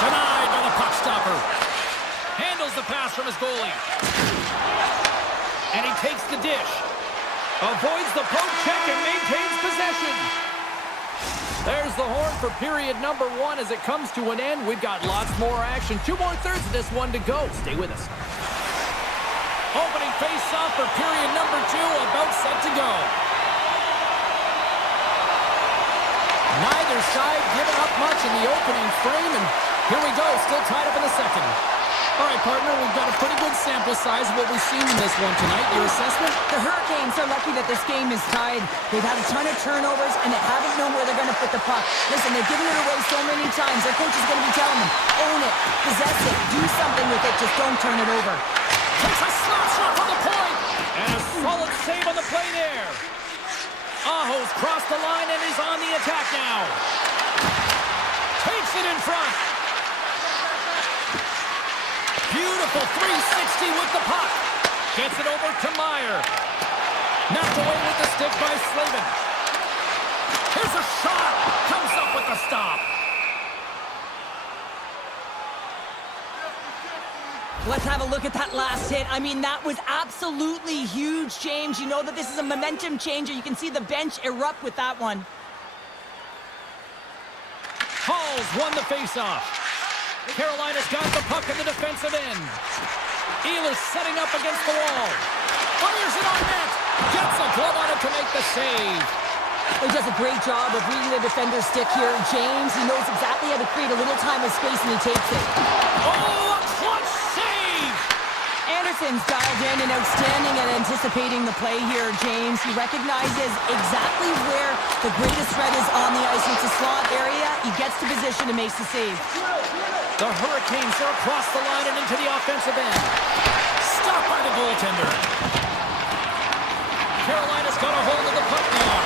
Denied by the puck stopper. Handles the pass from his goalie. And he takes the dish. Avoids the poke check and maintains possession. There's the horn for period number 1 as it comes to an end. We've got lots more action. 2 more thirds of this one to go. Stay with us. Opening face-off for period number 2, about set to go. Neither side giving up much in the opening frame, and here we go, still tied up in the second. All right, partner, we've got a pretty good sample size of what we've seen in this one tonight. Your assessment? The Hurricanes are lucky that this game is tied. They've had a ton of turnovers, and they haven't known where they're going to put the puck. Listen, they've given it away so many times. Their coach is going to be telling them, own it, possess it, do something with it, just don't turn it over. Takes a slap shot from the point, and a solid save on the play there. Aho's crossed the line and is on the attack now. Takes it in front. Beautiful 360 with the puck. Gets it over to Meyer. Knocked away with the stick by Slavin. Here's a shot. Comes up with the stop. Let's have a look at that last hit. I mean, that was absolutely huge, James. You know that this is a momentum changer. You can see the bench erupt with that one. Hall's won the faceoff. Carolina's got the puck in the defensive end. Ehlers setting up against the wall. Fires it on net. Gets a glove on it to make the save. He does a great job of reading the defender's stick here. James, he knows exactly how to create a little time and space, and he takes it. Oh, a clutch save! Anderson's dialed in and outstanding at anticipating the play here, James. He recognizes exactly where the greatest threat is on the ice. It's a slot area. He gets to position and makes the save. The Hurricanes are across the line and into the offensive end. Stopped by the goaltender. Carolina's got a hold of the puck now.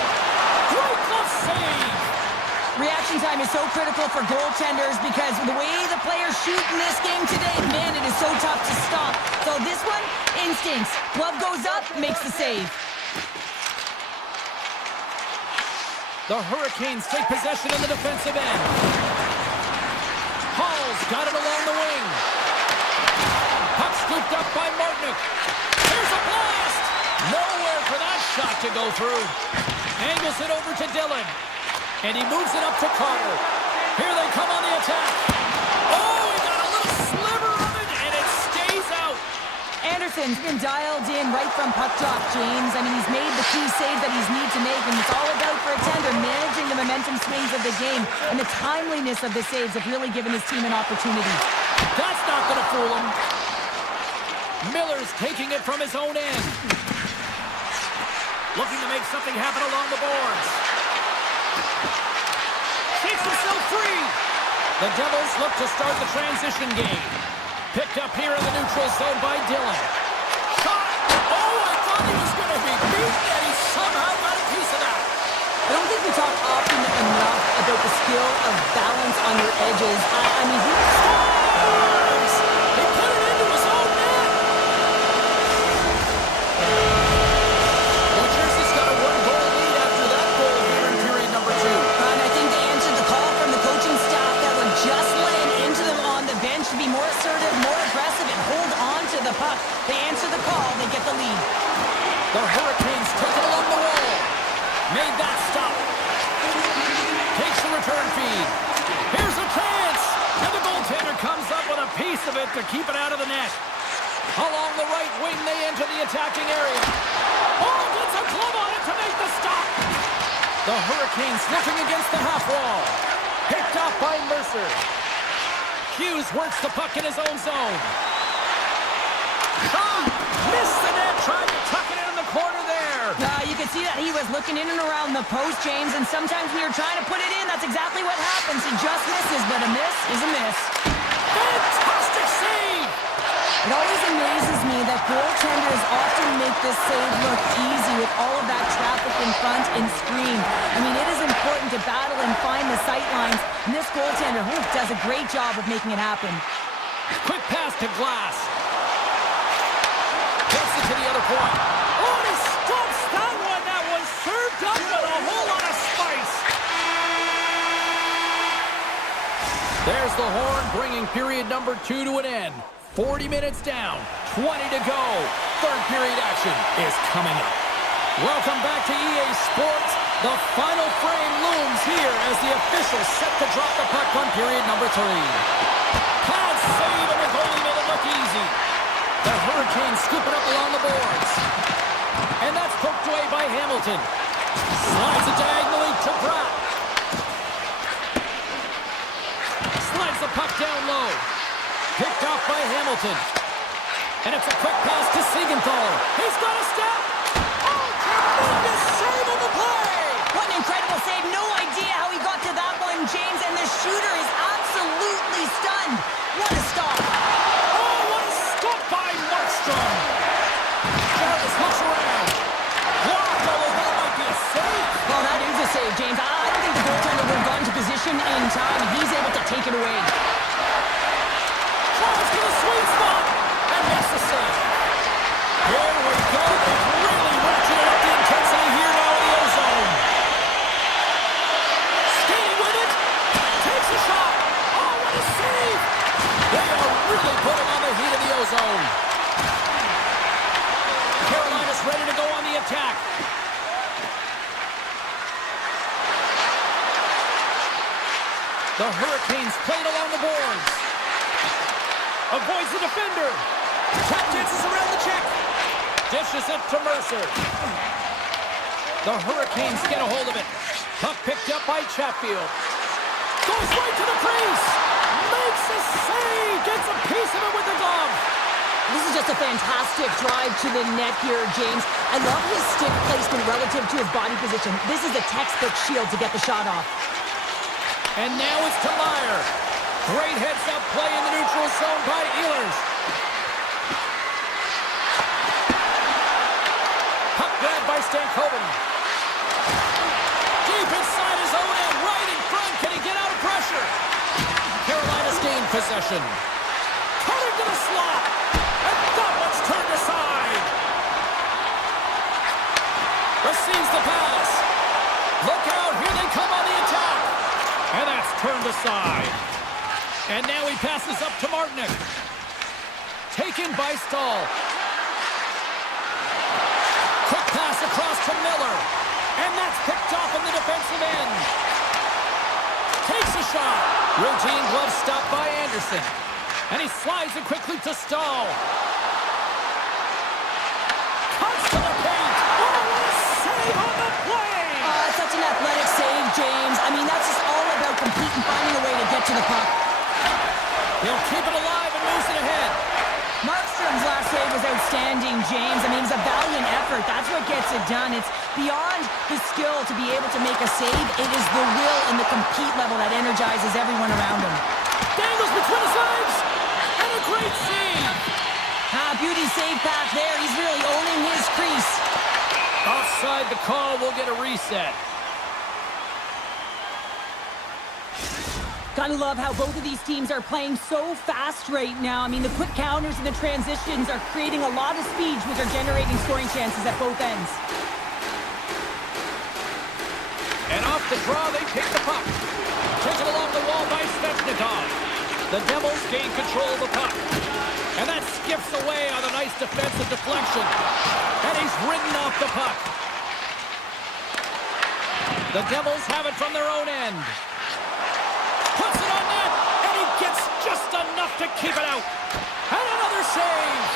Great glove save! Reaction time is so critical for goaltenders because the way the players shoot in this game today, man, it is so tough to stop. So this one, instincts. Glove goes up, makes the save. The Hurricanes take possession in the defensive end. Hall's got it along the wing. Puck scooped up by Martinick. There's a blast! Nowhere for that shot to go through. Angles it over to Dillon. And he moves it up to Carter. Here they come on the attack. Oh, he got a little sliver of it, and it stays out. Anderson's been dialed in right from puck drop, James. I mean, he's made the key save that he's need to make, and it's all about for a tender managing the momentum swings of the game, and the timeliness of the saves have really given his team an opportunity. That's not going to fool him. Miller's taking it from his own end. Looking to make something happen along the boards. Takes himself free. The Devils look to start the transition game. Picked up here in the neutral zone by Dillon. Shot! Oh, I thought he was going to be beaten, and he somehow got a piece of that. I don't think we talk often enough about the skill of balance on your edges. I mean, he scores! He put it into his own net. New Jersey's got a 1-goal lead after that goal here in period number 2. And I think they answered the call from the coaching staff that were just laying into them on the bench to be more assertive, more aggressive, and hold on to the puck. They answer the call, they get the lead. The Hurricanes took it along the wall. Made that stop. Takes the return feed. Here's a chance. And the goaltender comes up with a piece of it to keep it out of the net. Along the right wing, they enter the attacking area. Oh, gets a glove on it to make the stop. The Hurricanes looking against the half wall. Picked off by Mercer. Hughes works the puck in his own zone. Shot! Missed the net, trying to tuck it in the corner there. You can see that he was looking in and around the post, James, and sometimes when you're trying to put it in, that's exactly what happens. He just misses, but a miss is a miss. Fantastic save! It always amazes me that goaltenders often make this save look easy with all of that traffic in front and screen. I mean, it is important to battle and find the sight lines, and this goaltender does a great job of making it happen. Quick pass to Glass. Gets it to the other point. Oh, and he stops that one. That was served up with a whole lot of spice. There's the horn, bringing period number 2 to an end. 40 minutes down, 20 to go. Third period action is coming up. Welcome back to EA Sports. The final frame looms here as the officials set to drop the puck on period number 3. Pad save, and the goalie made it look easy. The Hurricanes scoop it up along the boards. And that's poked away by Hamilton. Slides it diagonally to Pratt. Slides the puck down low. Picked off by Hamilton. And it's a quick pass to Siegenthaler. He's got a step. Oh, tremendous save on the play. What an incredible save. No idea how he got to that one, James. And the shooter is absolutely stunned. What a stop. Oh, what a stop by Markstrom. Jarvis looks around. Blocked, although that might be a save. Well, that is a save, James. I don't think the goaltender would have gone to position in time. He's able to take it away. Tries to the sweet spot and makes the save. Here we go. They've really ratcheted up the intensity here now in the ozone. Skating with it. Takes a shot. Oh, what a save. They are really putting on the heat of the ozone. Carolina's ready to go on the attack. The Hurricanes played along the boards. Avoids the defender. Tap dances around the check. Dishes it to Mercer. The Hurricanes get a hold of it. Puck picked up by Chatfield. Goes right to the crease. Makes a save. Gets a piece of it with the glove. This is just a fantastic drive to the net here, James. I love his stick placement relative to his body position. This is a textbook shield to get the shot off. And now it's to Meyer. Great heads-up play in the neutral zone by Ehlers. Puck grabbed by Stankoven. Deep inside his own end, right in front. Can he get out of pressure? Carolina's gained possession. Cutting to the slot. And that one's turned aside. Receives the pass. Look out, here they come on the attack. And that's turned aside. And now he passes up to Martinick. Taken by Stahl. Quick pass across to Miller. And that's picked off in the defensive end. Takes a shot. Routine glove stop by Anderson. And he slides it quickly to Stahl. Cuts to the paint. Oh, what a save on the play! Such an athletic save, James. I mean, that's just all about competing, finding a way to get to the puck. He'll keep it alive and moves it ahead. Markstrom's last save was outstanding, James. I mean, it's a valiant effort. That's what gets it done. It's beyond the skill to be able to make a save. It is the will and the compete level that energizes everyone around him. Dangles between his legs. And a great save. Beauty save pass there. He's really owning his crease. Offside the call. We'll get a reset. Gotta love how both of these teams are playing so fast right now. I mean, the quick counters and the transitions are creating a lot of speed, which are generating scoring chances at both ends. And off the draw, they pick the puck. Taken along the wall by Svechnikov. The Devils gain control of the puck. And that skips away on a nice defensive deflection. And he's ridden off the puck. The Devils have it from their own end. Puts it on net, and he gets just enough to keep it out. And another save.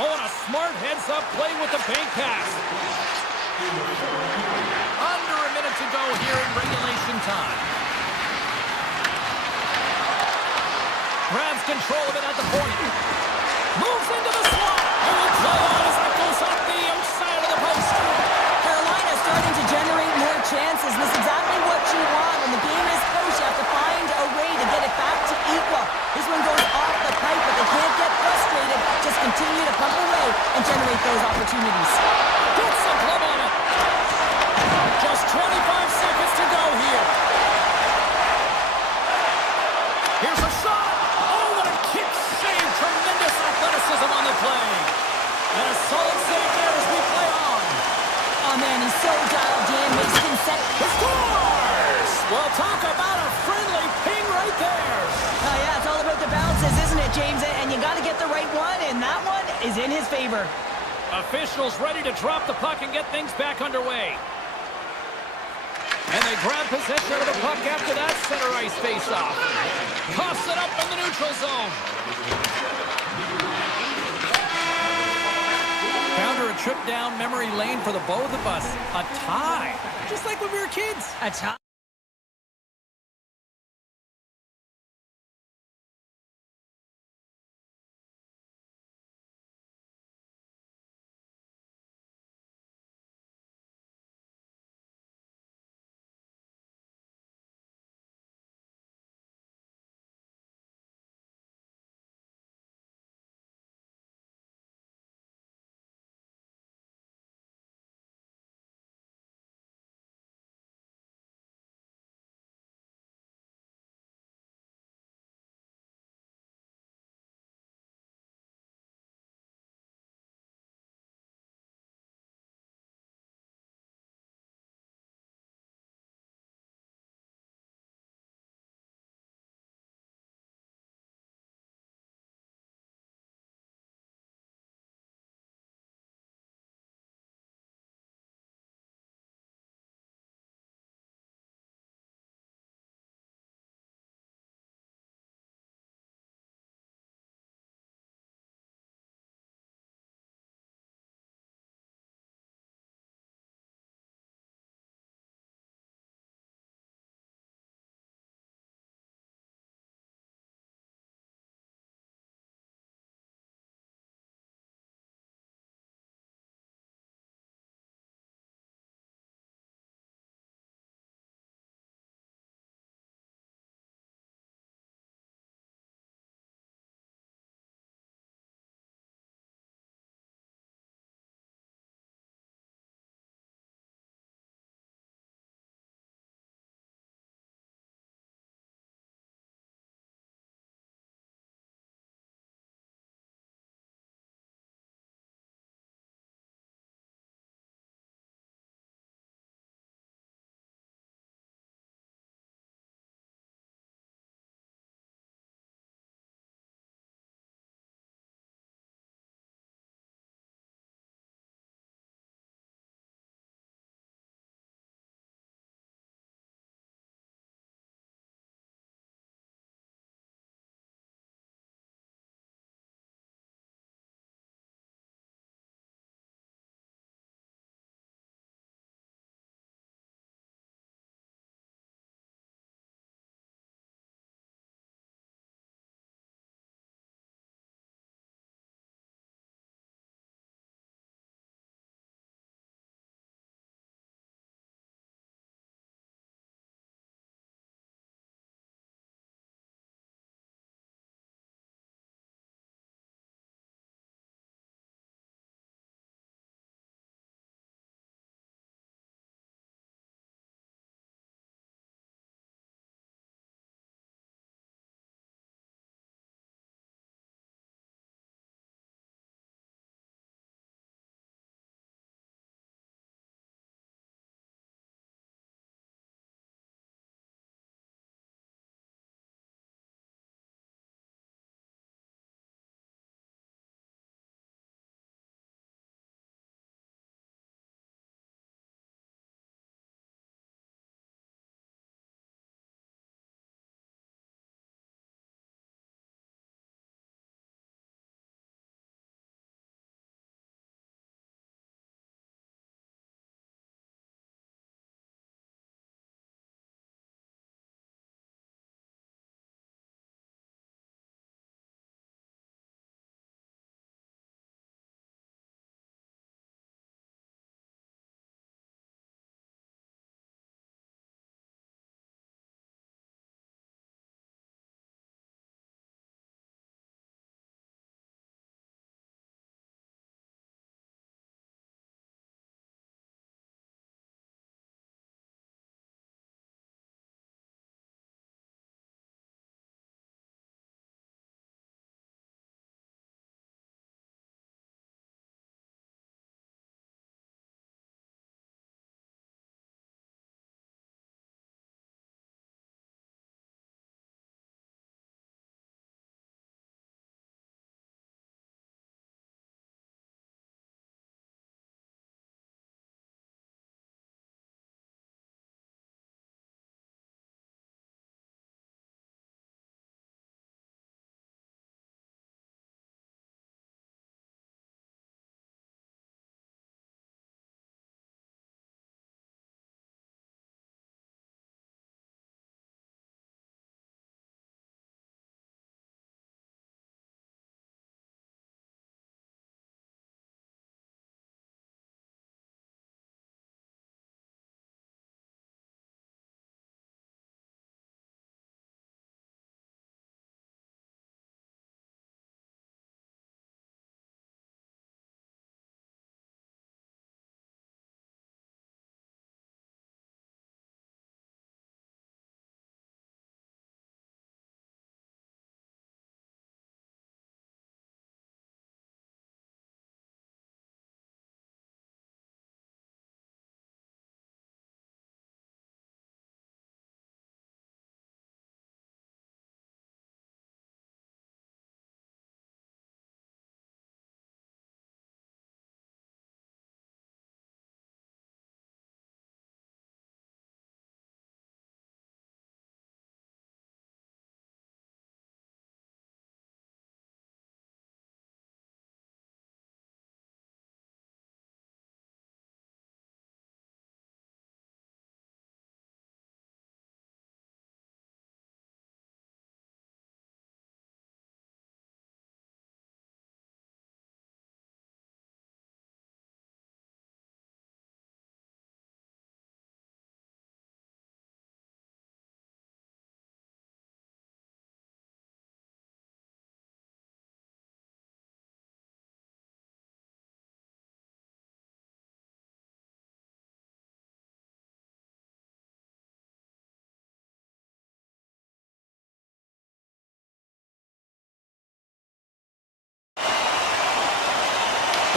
Oh, and a smart heads-up play with the bank pass. Under a minute to go here in regulation time. Grabs control of it at the point. Moves into the slot. And will play on as that goes off the outside of the post. Carolina starting to generate more chances. This is exactly what you want. When the game is close, you have to find a way to get it back to equal. This one goes off the pipe, but they can't get frustrated. Just continue to pump away and generate those opportunities. Gets some club on it. Just 25 seconds to go here. Here's a shot. Oh, what a kick save. Tremendous athleticism on the play. And a solid save there as we play on. Oh, man, he's so dialed in. Makes things set. He scores! Well, talk about a friendly ping right there. Oh, yeah, it's all about the bounces, isn't it, James? And you got to get the right one, and that one is in his favor. Officials ready to drop the puck and get things back underway. And they grab possession of the puck after that center ice face-off. Toss it up in the neutral zone. Founder a trip down memory lane for the both of us. A tie, just like when we were kids. A tie.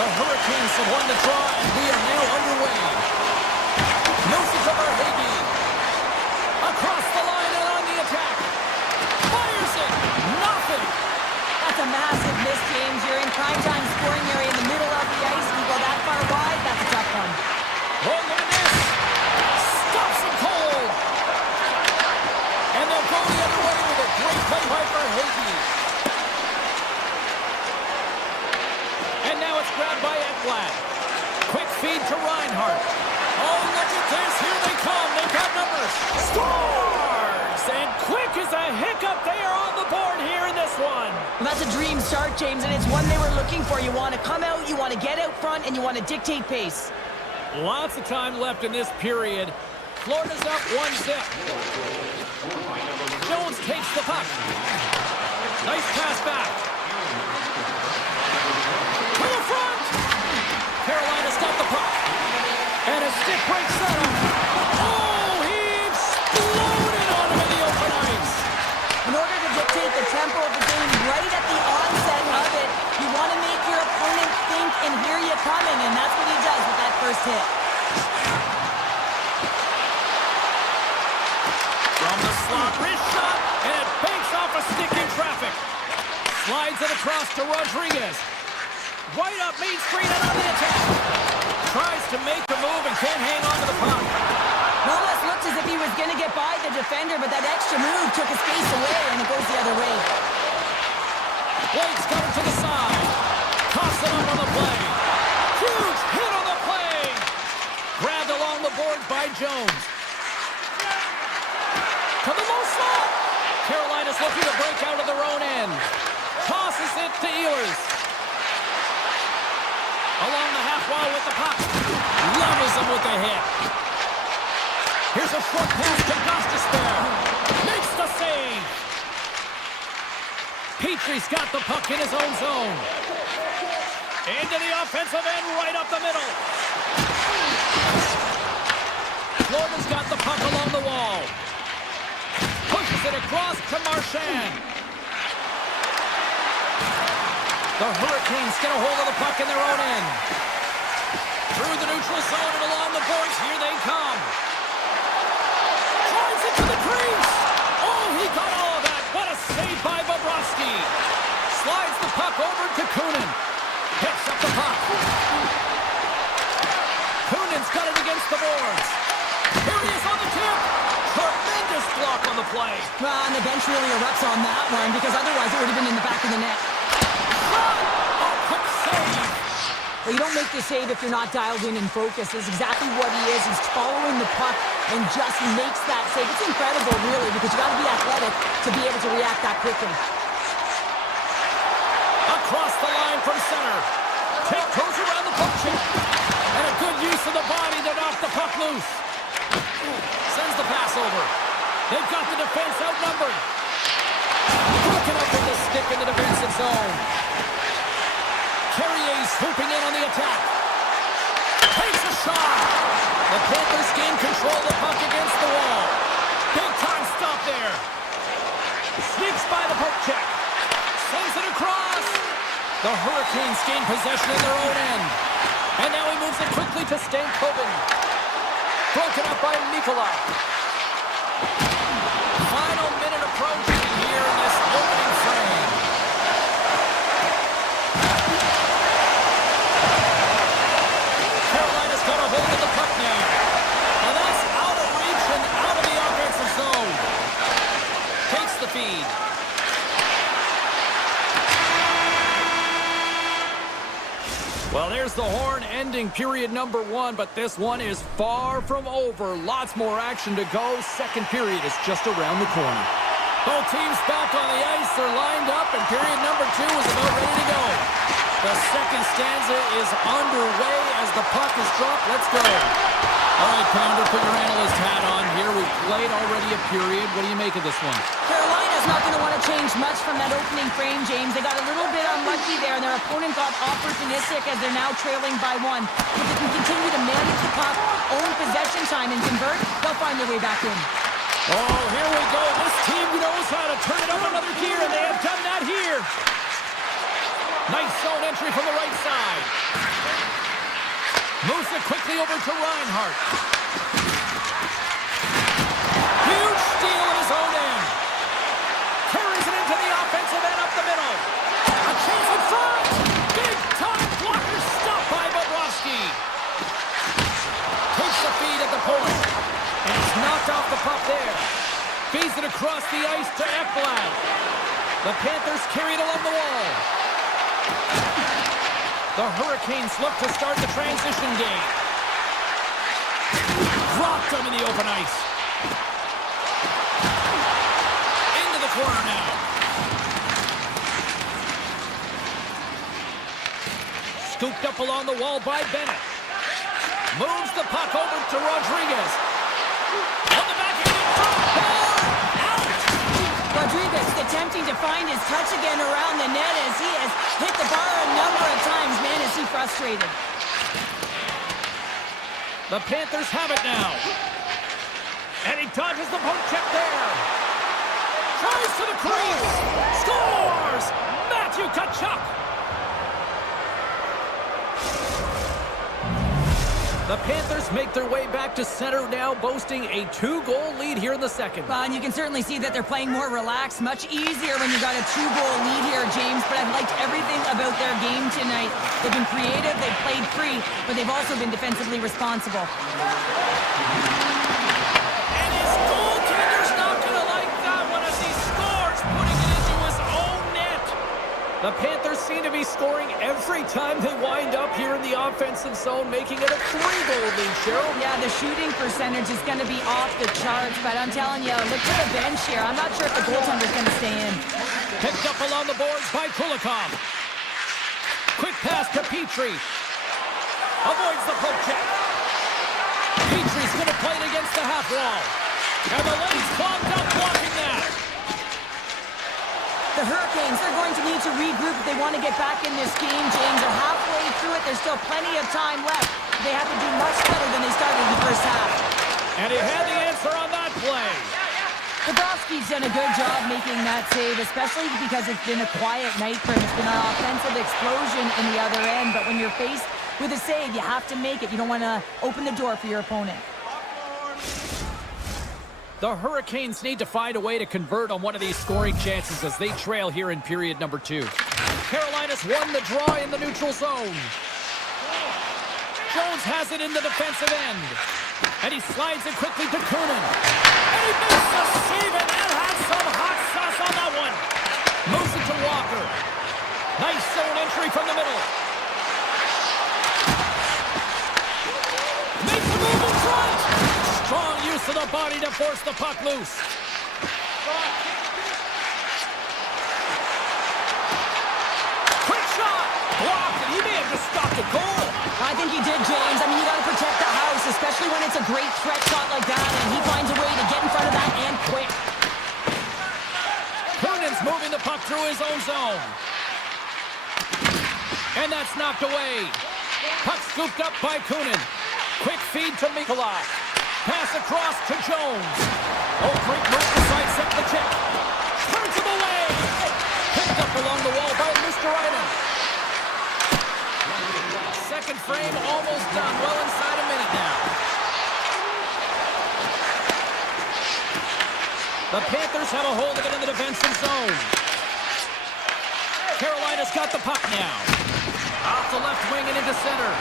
The Hurricanes have won the draw, and we are now underway. Nooses over Hagee. Across the line and on the attack. Fires it. Nothing. That's a massive miss, James. You're in primetime scoring area in the middle of the ice. You go that far wide, that's a tough one. Oh, look at this. Stops him cold. And they'll go the other way with a great play by Hagee. And now it's grabbed by Ekblad. Quick feed to Reinhart. Oh, look at this. Here they come. They've got numbers. Scores! And quick as a hiccup, they are on the board here in this one. Well, that's a dream start, James, and it's one they were looking for. You want to come out, you want to get out front, and you want to dictate pace. Lots of time left in this period. Florida's up 1-0. Jones takes the puck. Nice pass back. To the front. Carolina's got the puck. And a stick break center. Oh, he exploded on him in the open ice. In order to dictate the tempo of the game right at the onset of it, you want to make your opponent think and hear you coming, and that's what he does with that first hit. From the slot, wrist shot, and it banks off a stick in traffic. Slides it across to Rodriguez. Right up Main Street and on the attack. Tries to make the move and can't hang on to the puck. It almost looked as if he was going to get by the defender, but that extra move took his face away, and it goes the other way. Blake's got him to the side. Toss it up on the play. Huge hit on the play. Grabbed along the boards by Jones. To the low slot. Carolina's looking to break out of their own end. Tosses it to Ehlers. Along the half wall with the puck. Levels him with the hit. Here's a short pass to Gostisbehere. Makes the save. Petrie's got the puck in his own zone. Into the offensive end, right up the middle. Florida's got the puck along the wall. Pushes it across to Marchand. The Hurricanes get a hold of the puck in their own end. Through the neutral zone and along the boards, here they come. Drives it to the crease. Oh, he got all of that. What a save by Bobrovsky. Slides the puck over to Kunin. Picks up the puck. Kunin's got it against the boards. Here he is on the tip. Tremendous block on the play. Well, and the bench really erupts on that one, because otherwise it would have been in the back of the net. Oh, quick save. Well, you don't make the save if you're not dialed in and focused. That's exactly what he is. He's following the puck and just makes that save. It's incredible, really, because you got to be athletic to be able to react that quickly. Across the line from center. Kick goes around the puck chip. And a good use of the body to knock the puck loose. Sends the pass over. They've got the defense outnumbered. Broken up with the stick in the defensive zone. Carrier's swooping in on the attack. Takes a shot. The Panthers gain control of the puck against the wall. Big time stop there. Sneaks by the poke check. Sends it across. The Hurricanes gain possession in their own end. And now he moves it quickly to Stankoven. Broken up by Nikola. Final minute approaching here in this opening frame. Carolina's got a hold of the puck now. And that's out of reach and out of the offensive zone. Takes the feed. Well, there's the horn ending period number 1, but this one is far from over. Lots more action to go. Second period is just around the corner. Both teams back on the ice. They're lined up, and period number 2 is about ready to go. The second stanza is underway as the puck is dropped. Let's go. All right, Pounder, put your analyst hat on here. We've played already a period. What do you make of this one? Carolina's not going to want to change much from that opening frame, James. They got a little bit unlucky there, and their opponent got opportunistic as they're now trailing by 1. If they can continue to manage the puck, own possession time, and convert, they'll find their way back in. Oh, here we go. This team knows how to turn it up another gear, and they have done that here. Nice zone entry from the right side. Moves it quickly over to Reinhardt. Huge steal in his own end. Carries it into the offensive end up the middle. A chance in front. Big time blocker stopped by Bobrovsky. Takes the feed at the point. And he's knocked off the puck there. Feeds it across the ice to Ekblad. The Panthers carry it along the wall. The Hurricanes look to start the transition game. Dropped them in the open ice. Into the corner now. Scooped up along the wall by Bennett. Moves the puck over to Rodriguez. On the back end, out! Rodriguez attempting to find his touch again around the net as he has hit the bar a number of times. Man, is he frustrated. The Panthers have it now. And he dodges the poke check there. Tries to the crease. Scores! Matthew Tkachuk. The Panthers make their way back to center now, boasting a 2-goal lead here in the second. And you can certainly see that they're playing more relaxed, much easier when you got a 2-goal lead here, James. But I've liked everything about their game tonight. They've been creative, they've played free, but they've also been defensively responsible. And his goaltender's not going to like that one as he scores, putting it into his own net. The Panthers seem to be scoring every time they wind up here in the offensive zone, making it a 3-goal lead, Cheryl. Yeah, the shooting percentage is going to be off the charts, but I'm telling you, look to the bench here. I'm not sure if the goaltender's going to stay in. Picked up along the boards by Kulikov. Quick pass to Petrie. Avoids the poke check. Petrie's going to play it against the half wall. And the lane's clogged up blocking that. The Hurricanes, they're going to need to regroup if they want to get back in this game, James. They're halfway through it. There's still plenty of time left. They have to do much better than they started in the first half. And he had the answer on that play. Bobrovsky's done a good job making that save, especially because it's been a quiet night for him. It's been an offensive explosion in the other end, but when you're faced with a save, you have to make it. You don't want to open the door for your opponent. The Hurricanes need to find a way to convert on one of these scoring chances as they trail here in period number 2. Carolina's won the draw in the neutral zone. Jones has it in the defensive end. And he slides it quickly to Kunin. And he makes a save, and that had some hot sauce on that one. Moves it to Walker. Nice zone entry from the middle. Makes a move in front. Strong use of the body to force the puck loose. Quick shot! Blocked, and he may have just stopped a goal. I think he did, James. I mean, you got to protect the house, especially when it's a great threat shot like that, and he finds a way to get in front of that and quick. Kunin's moving the puck through his own zone. And that's knocked away. Puck scooped up by Kunin. Quick feed to Mikolov. Pass across to Jones. Oak Creek moves to sidestep the check. Turns him away. Picked up along the wall by Mr. Ryden. Second frame almost done. Well inside a minute now. The Panthers have a hold of it in the defensive zone. Carolina's got the puck now. Off the left wing and into center.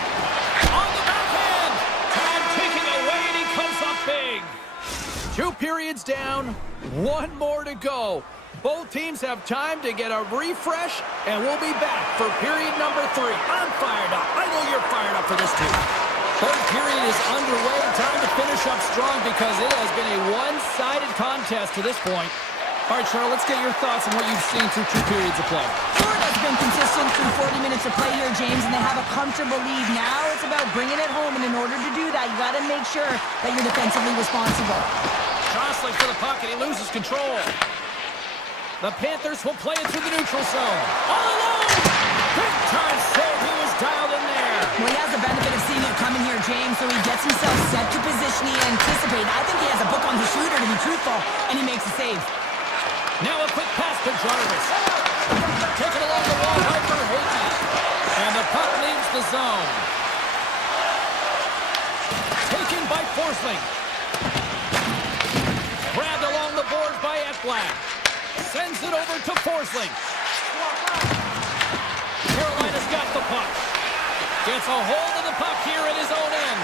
On the backhand. And taking away, and he comes up big. 2 periods down. 1 more to go. Both teams have time to get a refresh, and we'll be back for period number 3. I'm fired up. I know you're fired up for this too. Third period is underway. Time to finish up strong because it has been a one-sided contest to this point. All right, Cheryl, let's get your thoughts on what you've seen through 2 periods of play. Florida's been consistent through 40 minutes of play here, James, and they have a comfortable lead. Now it's about bringing it home, and in order to do that, you got to make sure that you're defensively responsible. Jostling for the puck, and he loses control. The Panthers will play it through the neutral zone. All alone! Big time save. He was dialed in there. Well, he has the benefit of seeing it coming here, James, so he gets himself set to position he anticipated. I think he has a book on the shooter, to be truthful, and he makes a save. Now a quick pass to Jarvis. Taken along the wall by Verhaeghe. the zone. Taken by Forsling. Grabbed along the boards by Ekblad. Sends it over to Forsling. Carolina's got the puck. Gets a hold of the puck here in his own end.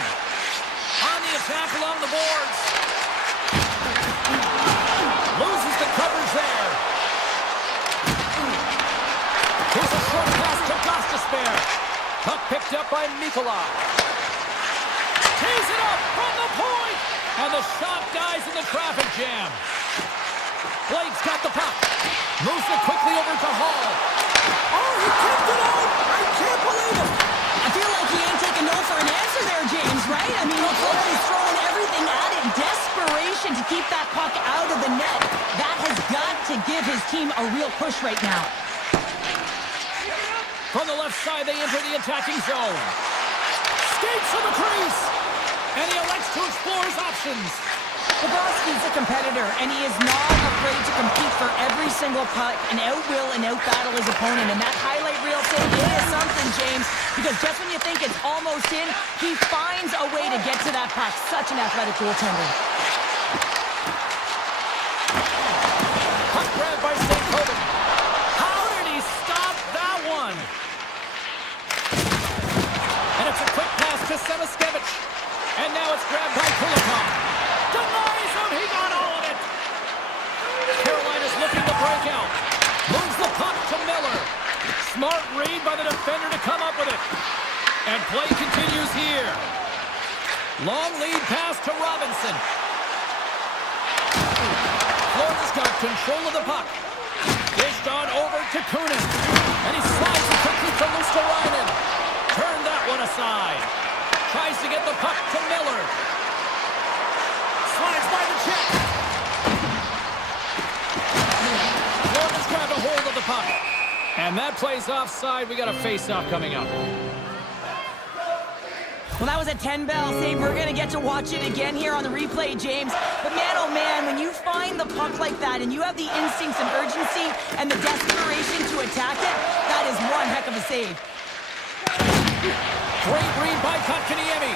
On the attack along the boards. Loses the coverage there. Here's a short pass to Gostisbehere. Puck picked up by Mikula. Tees it up from the point. And the shot dies in the traffic jam. Blake's got the puck. Moves it quickly over to Hall. Oh, he kicked it out! I can't believe it! I feel like he ain't taking no for an answer there, James, right? I mean, he's throwing everything at it. Desperation to keep that puck out of the net. That has got to give his team a real push right now. From the left side, they enter the attacking zone. Skates to the crease. And he elects to explore his options. Bobrovsky's a competitor, and he is not afraid to compete for every single puck and outwill and outbattle his opponent. And that highlight reel save is something, James, because just when you think it's almost in, he finds a way to get to that puck. Such an athletic goaltender. Puck grab by St. Coben. How did he stop that one? And it's a quick pass to Semiskevich. And now it's grabbed by Kulikov. Denies him, he got all of it. Carolina's looking to break out. Moves the puck to Miller. Smart read by the defender to come up with it. And play continues here. Long lead pass to Robinson. Florida's got control of the puck. Dished on over to Kunin. And he slides it quickly to Luosterainen. Turn that one aside. Tries to get the puck to Miller. Slides by the check. Florida's grabbed a hold of the puck. And that plays offside. We got a face-off coming up. Well, that was a 10-bell save. We're going to get to watch it again here on the replay, James. But man, oh man, when you find the puck like that and you have the instincts and urgency and the desperation to attack it, that is one heck of a save. Great read by Kotkaniemi.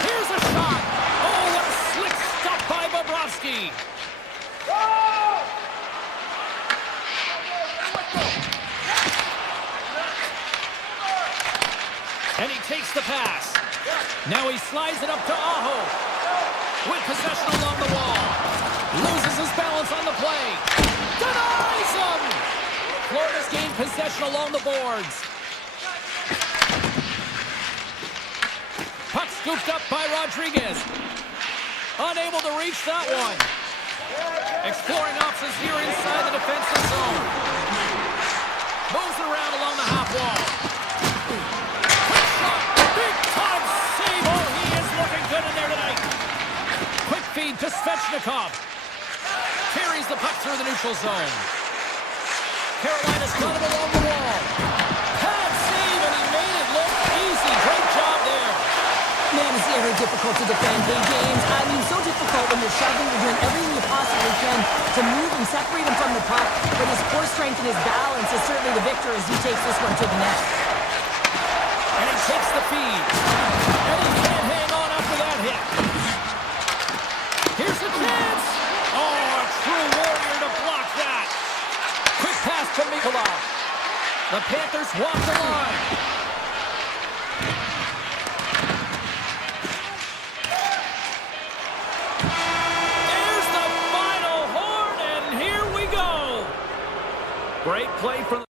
Here's a shot. Oh, what a slick stop by Bobrovsky. And he takes the pass. Now he slides it up to Aho. With possession along the wall. Loses his balance on the play. Denies him. Florida's gained possession along the boards. Puck scooped up by Rodriguez. Unable to reach that one. Exploring options here inside the defensive zone. Moves around along the half wall. Quick shot. Big time save. Oh, he is looking good in there tonight. Quick feed to Svechnikov. Carries the puck through the neutral zone. Carolina's got him along the wall. Pad save, and he made it look easy. Great job there. Man, it's very difficult to defend, hey, James. I mean, so difficult when you're shoving, you're doing everything you possibly can to move and separate him from the puck. But his core strength and his balance is certainly the victor as he takes this one to the net. And he takes the feed. And he can't hang on after that hit. Here's a chance. Oh, a true warrior to block that. Quick pass to Mikolov. The Panthers walk the line. There's the final horn, and here we go. Great play for the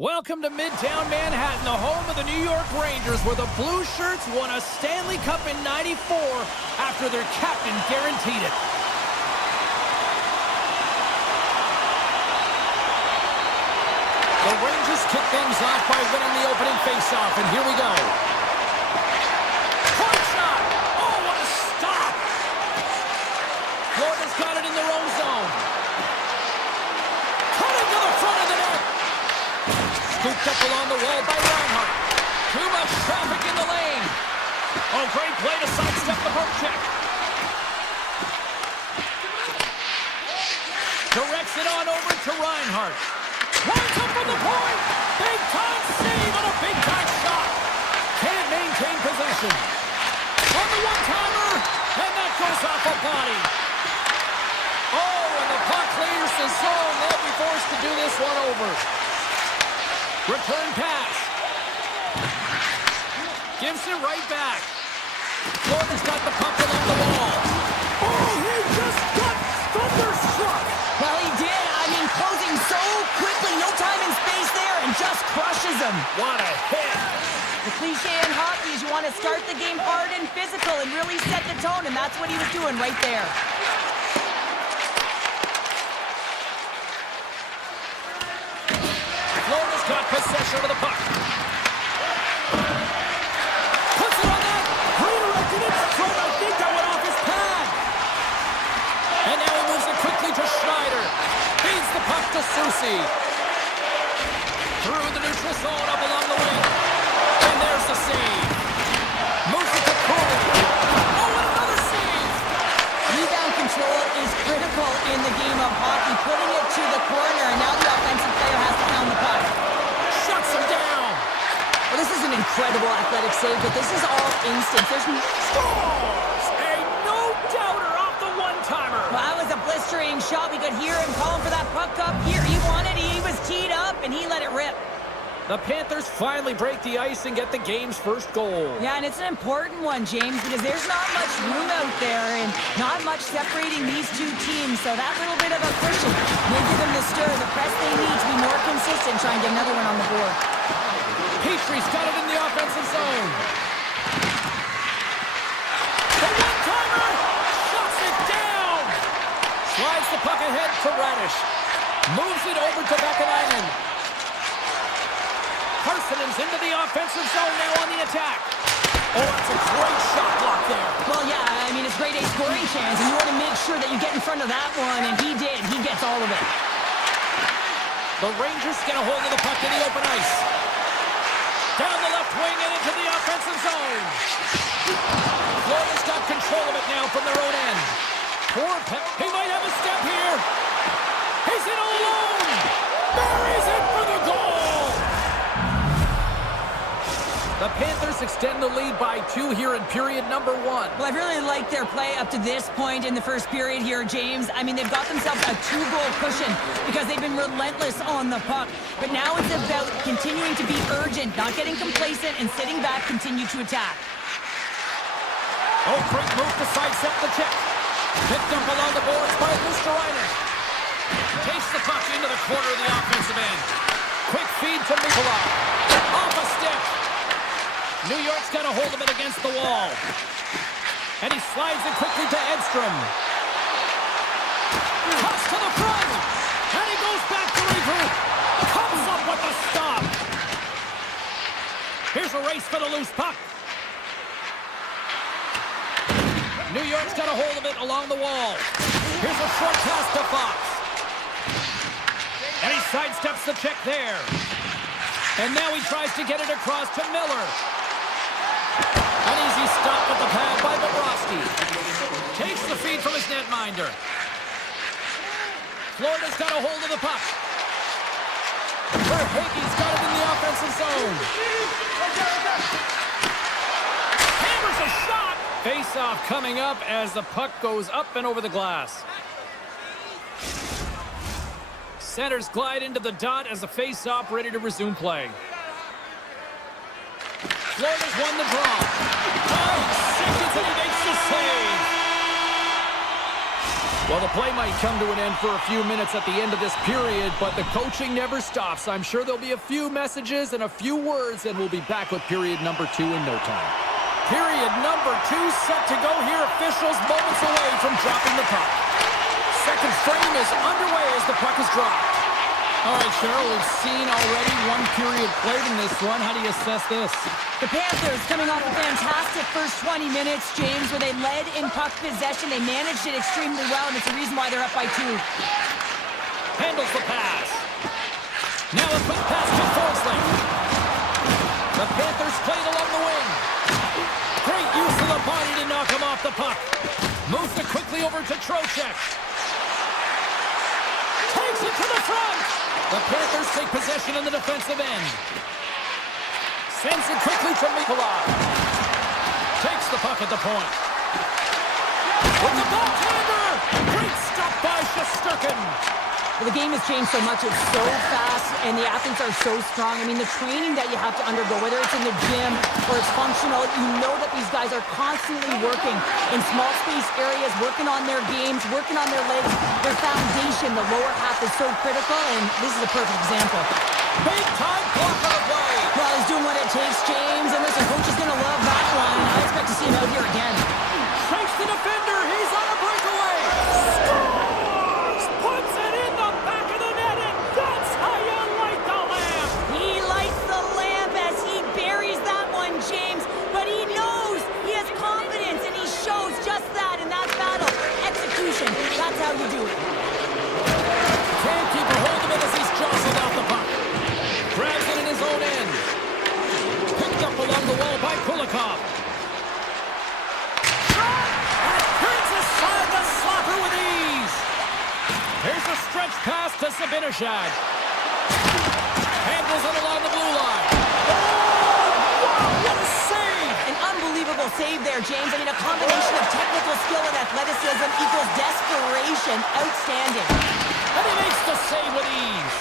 Welcome to Midtown Manhattan, the home of the New York Rangers, where the Blue Shirts won a Stanley Cup in '94 after their captain guaranteed it. The Rangers kick things off by winning the opening faceoff, and here we go. Point shot! Oh, what a stop! Florida's got it in their own zone. Cutting to the front of the net. Scooped up along the wall by Reinhart. Too much traffic in the lane. Oh, great play to sidestep the poke check. Directs it on over to Reinhart. Winds up from the point. Big time save on a big time shot. Can't maintain possession. On the one-timer, and that goes off a body. Oh, and the puck clears the zone. They'll be forced to do this one over. Return pass. Gives it right back. Florida's got the puck along the wall. Oh, he just got thunderstruck. Well, he did. I mean, closing so quickly, no time and space there, and just crushes him. What a hit. The cliche in hockey is you want to start the game hard and physical and really set the tone, and that's what he was doing right there. Florida's got possession of the puck. Puts it on that. Redirected it. From I think that went off his pad. And now he moves it quickly to Schneider. Feeds the puck to Susi. Through the neutral zone up along the wing. And there's the save. Moves it to Cooley. Oh, and another save. Rebound control is critical in the game of hockey. Putting it to the corner, and now the offensive player has to pound the puck. Shuts him down. Well, this is an incredible athletic save, but this is all instinct. There's Scores! A no-doubter off the one-timer. Well, that was a blistering shot. We could hear him calling for that puck up here. He wanted it. He was teed up, and he let it rip. The Panthers finally break the ice and get the game's first goal. Yeah, and it's an important one, James, because there's not much room out there and not much separating these two teams. So that little bit of a cushion may give them the stir, the press they need to be more consistent, try and get another one on the board. Petrie's got it in the offensive zone. The one-timer shuts it down. Slides the puck ahead to Radish. Moves it over to Vakanainen. Parsonen's into the offensive zone now on the attack. Oh, that's a great shot block there. Well, yeah, I mean, it's grade A scoring chance, and you want to make sure that you get in front of that one, and he did. He gets all of it. The Rangers get a hold of the puck in the open ice. Down the left wing and into the offensive zone. Florida's got control of it now from their own end. He might have a step here. He's in alone. Buries it for the goal. The Panthers extend the lead by 2 here in period number 1. Well, I've really liked their play up to this point in the first period here, James. I mean, they've got themselves a 2-goal cushion because they've been relentless on the puck. But now it's about continuing to be urgent, not getting complacent, and sitting back, continue to attack. Oh, great move to sidestep the check. Picked up along the boards by Luosterainen. Takes the puck into the corner of the offensive end. Quick feed to Nikolai. Off a stick. New York's got a hold of it against the wall. And he slides it quickly to Edstrom. Toss to the front. And he goes back to regroup. Comes up with the stop. Here's a race for the loose puck. New York's got a hold of it along the wall. Here's a short pass to Fox. And he sidesteps the check there. And now he tries to get it across to Miller. An easy stop with the pad by Bobrovsky. Takes the feed from his netminder. Florida's got a hold of the puck. Verhaeghe's got it in the offensive zone. Hammers a shot. Face-off coming up as the puck goes up and over the glass. Centers glide into the dot as the face-off ready to resume play. Florida's won the draw. 5 seconds and he makes the save. Well, the play might come to an end for a few minutes at the end of this period, but the coaching never stops. I'm sure there'll be a few messages and a few words, and we'll be back with period number 2 in no time. Period number 2 set to go here. Officials moments away from dropping the puck. Second frame is underway as the puck is dropped. All right, Cheryl, we've seen already one period played in this one. How do you assess this? The Panthers coming off a fantastic first 20 minutes, James, where they led in puck possession. They managed it extremely well, and it's the reason why they're up by 2. Handles the pass. Now a quick pass to Forsling. The Panthers played along the wing. Great use of the body to knock him off the puck. Moves it quickly over to Trocheck. Takes it to the front. The Panthers take possession in the defensive end. Sends it quickly to Mikolov. Takes the puck at the point. With the goaltender! Great stop by Shesterkin. Well, the game has changed so much. It's so fast, and the athletes are so strong. I mean, the training that you have to undergo, whether it's in the gym or it's functional, you know that these guys are constantly working in small space areas, working on their games, working on their legs. Their foundation, the lower half, is so critical, and this is a perfect example. Big time block on the play. Well, he's doing what it takes, James, and listen, coach is going to love that line. I expect to see him out here again. Strikes the defender. He's on a breakaway. Scores! Puts it in the back of the net, and that's how you light the lamp. He lights the lamp as he buries that one, James, but he knows he has confidence, and he shows just that in that battle. Execution, that's how you do it. Can't keep a hold of it as he's jostled out the puck. Grabs it in his own end. Picked up along the wall by Kulikov. And turns aside the slapper with ease. Here's a stretch pass to Sabinishad. Handles it along the blue line. Oh, wow, what a save! An unbelievable save there, James. I mean, a combination of technical skill and athleticism equals desperation. Outstanding. And he makes the save with ease.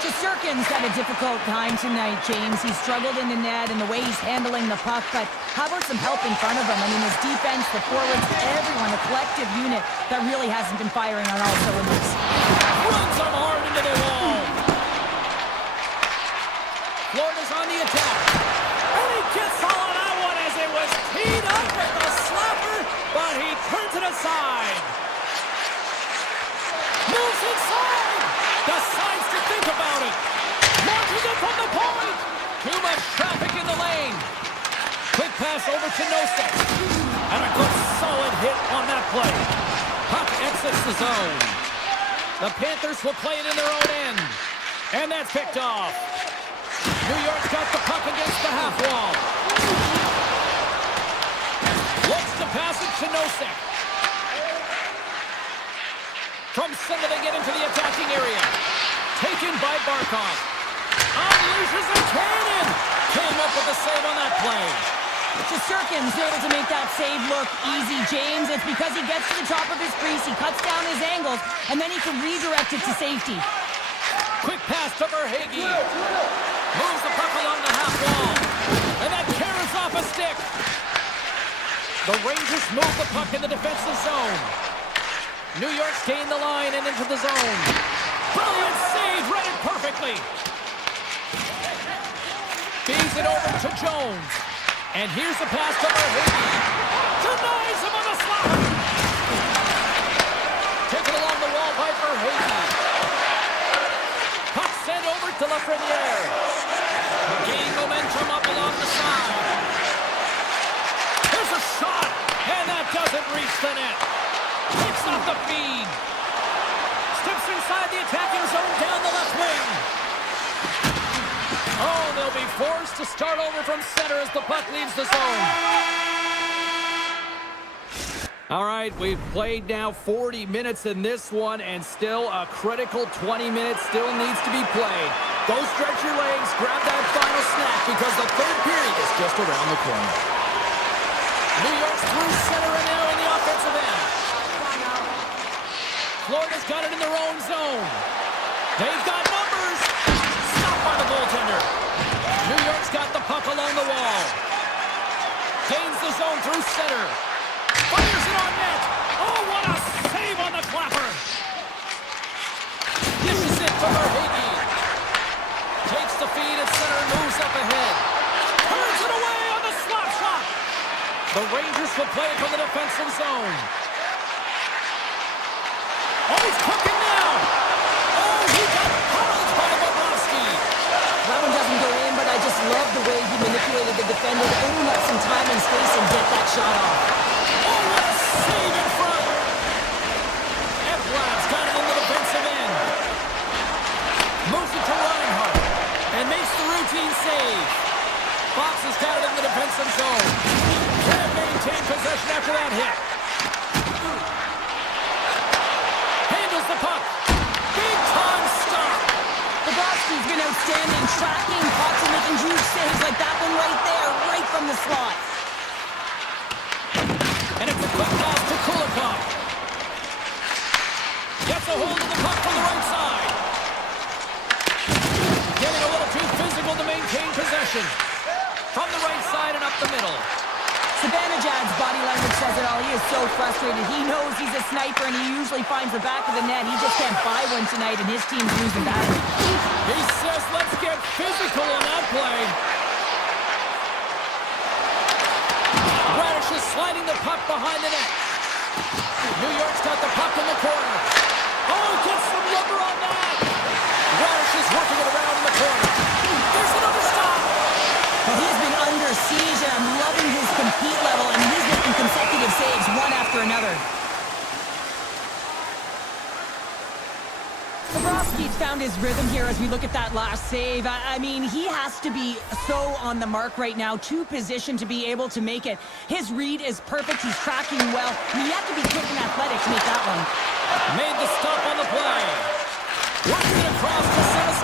Shesterkin's had a difficult time tonight, James. He struggled in the net and the way he's handling the puck, but how about some help in front of him? I mean, his defense, the forwards, everyone, a collective unit that really hasn't been firing on all cylinders. Runs him hard into the wall. Florida's on the attack. And he gets all on that one as it was teed up with the slapper, but he turns it aside. Moves inside. Decides to think about it. Launches it from the point. Too much traffic in the lane. Quick pass over to Nosek. And a good solid hit on that play. Puck exits the zone. The Panthers will play it in their own end. And that's picked off. New York's got the puck against the half wall. Looks to pass it to Nosek. From center they get into the attacking area. Taken by Barkov. Unleashes a cannon. Came up with a save on that play. Shesterkin's able to make that save look easy, James. It's because he gets to the top of his crease, he cuts down his angles, and then he can redirect it to safety. Quick pass to Verhaeghe. Moves the puck along the half wall. And that carries off a stick. The Rangers move the puck in the defensive zone. New York's gained the line and into the zone. Brilliant save, read it perfectly. Feeds it over to Jones. And here's the pass to Verhaeghe. Denies him on the slap. Taken along the wall by Verhaeghe. Puck sent over to Lafreniere. Gaining momentum up along the side. There's a shot, and that doesn't reach the net. Picks off the feed. Steps inside the attacking zone down the left wing. Oh, they'll be forced to start over from center as the puck leaves the zone. All right, we've played now 40 minutes in this one, and still a critical 20 minutes still needs to be played. Go stretch your legs, grab that final snack, because the third period is just around the corner. New York's through center and now in the offensive end. Florida's got it in their own zone. They've got numbers. Stopped by the goaltender. New York's got the puck along the wall. Gains the zone through center. Fires it on net. Oh, what a save on the play Takes the feed at center and moves up ahead. Turns it away on the slap shot. The Rangers will play it from the defensive zone. Oh, he's cooking now. Oh, he got pummeled by Bobrovsky. That one doesn't go in, but I just love the way he manipulated the defender to open up some time and space and get that shot off. Oh, what a save in front. Ekblad's got it in the defensive end. Moves it to Reinhardt and makes the routine save. Fox has got it in the defensive zone. Can't maintain possession after that hit. Handles the puck. Big time stop. Bobrovsky's been outstanding, tracking pucks and making huge saves like that one right there, right from the slot. And it's a quick pass to Kulikov. Gets a hold of the puck from the right side. Getting a little too physical to maintain possession. From the right side and up the middle. Zibanejad's body language says it all. He is so frustrated. He knows he's a sniper and he usually finds the back of the net. He just can't buy one tonight and his team's losing badly. He says, let's get physical on that play. Radish is sliding the puck behind the net. New York's got the puck in the corner. Oh, gets some lumber on that. Radish is working it around in the corner. There's another stop. Well, he's been under siege and I'm loving his compete level and he's making consecutive saves one after another. Bobrovsky's found his rhythm here as we look at that last save. I mean, he has to be so on the mark right now, too positioned to be able to make it. His read is perfect. He's tracking well. I mean, you have to be quick and athletic to make that one. Made the stop on the play. Works it across to Simmons.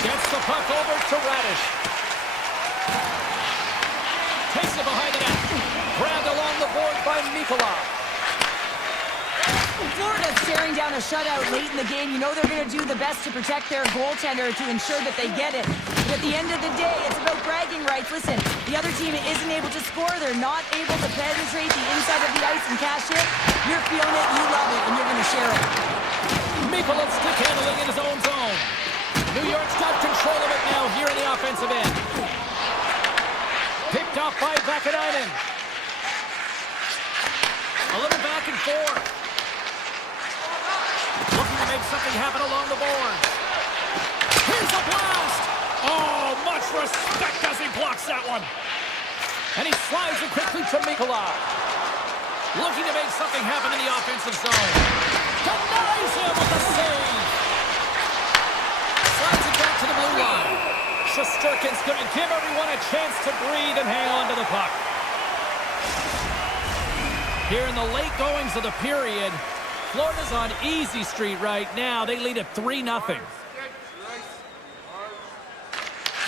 Gets the puck over to Radish. Takes it behind the net. Grabbed along the board by Mikola. Florida's staring down a shutout late in the game. You know they're going to do the best to protect their goaltender to ensure that they get it. But at the end of the day, it's about bragging rights. Listen, the other team isn't able to score. They're not able to penetrate the inside of the ice and cash it. You're feeling it, you love it, and you're going to share it. Mikola stick handling in his own zone. New York's got control of it now here in the offensive end. Picked off by Vakanainen. A little back and forth. Looking to make something happen along the boards. Here's a blast! Oh, much respect as he blocks that one. And he slides it quickly to Mikola. Looking to make something happen in the offensive zone. Denies him with the save. Slides it back to the blue line. Shesterkin's going to give everyone a chance to breathe and hang on to the puck. Here in the late goings of the period, Florida's on easy street right now. They lead at 3-0.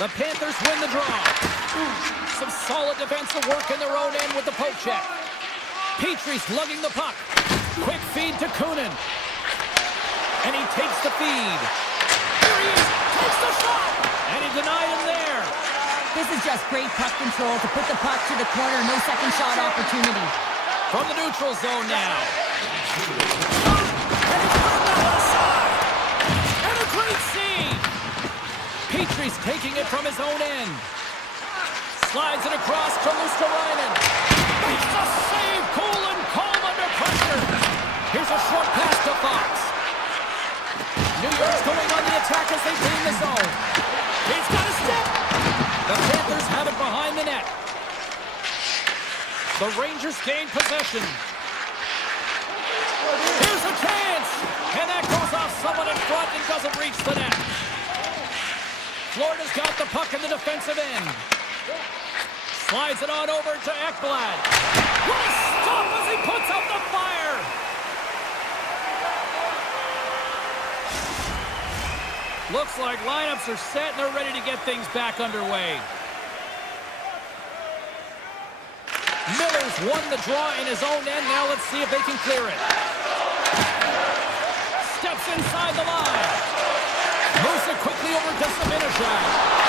The Panthers win the draw. Some solid defensive work in their own end with the poke check. Petrie's lugging the puck. Quick feed to Kunin. And he takes the feed. Here he is. Takes the shot. And he denied him there. This is just great puck control to put the puck to the corner. No second shot opportunity. From the neutral zone now. And it's on the other side. And a great save. Petrie's taking it from his own end. Slides it across to Luosterainen. Makes the save. Cool and calm under pressure. Here's a short pass to Fox. New York's going on the attack as they gain the zone. He's got a step. The Panthers have it behind the net. The Rangers gain possession. Here's a chance. And that goes off someone in front and doesn't reach the net. Florida's got the puck in the defensive end. Slides it on over to Ekblad. What a stop as he puts out the fire. Looks like lineups are set and they're ready to get things back underway. Miller's won the draw in his own end. Now let's see if they can clear it. Steps inside the line. Moves it quickly over to Zibanejad.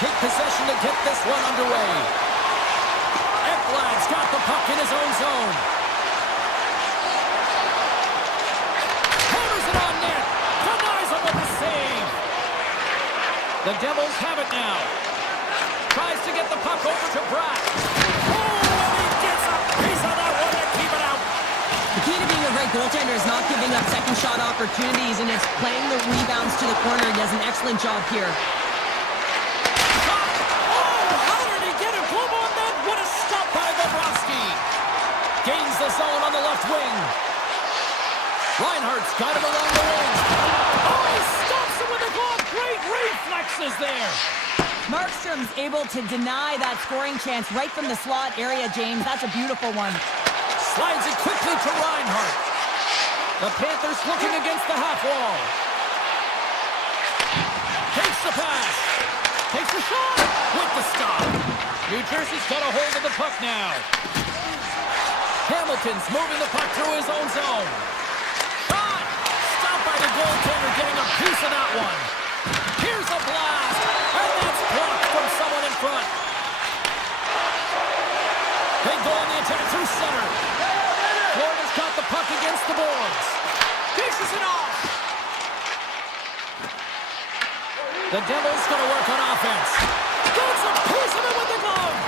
take possession to get this one underway. Ekblad's got the puck in his own zone. Hammers it on net. Denies him with a save. The Devils have it now. Tries to get the puck over to Bratt. Oh, and he gets a piece of that one to keep it out. The key to being a great goaltender is not giving up second shot opportunities, and it's playing the rebounds to the corner. He does an excellent job here. Gains the zone on the left wing. Reinhardt's got him along the wing. Oh, he stops him with a glove. Great reflexes there. Markstrom's able to deny that scoring chance right from the slot area, James. That's a beautiful one. Slides it quickly to Reinhardt. The Panthers looking against the half wall. Takes the pass. Takes the shot. With the stop. New Jersey's got a hold of the puck now. Hamilton's moving the puck through his own zone. Shot! Stopped by the goaltender, getting a piece of that one. Here's a blast, and that's blocked from someone in front. They go on the attack through center. Florida's got the puck against the boards. Dishes it off. The Devils gonna work on offense. Gets a piece of it with the glove.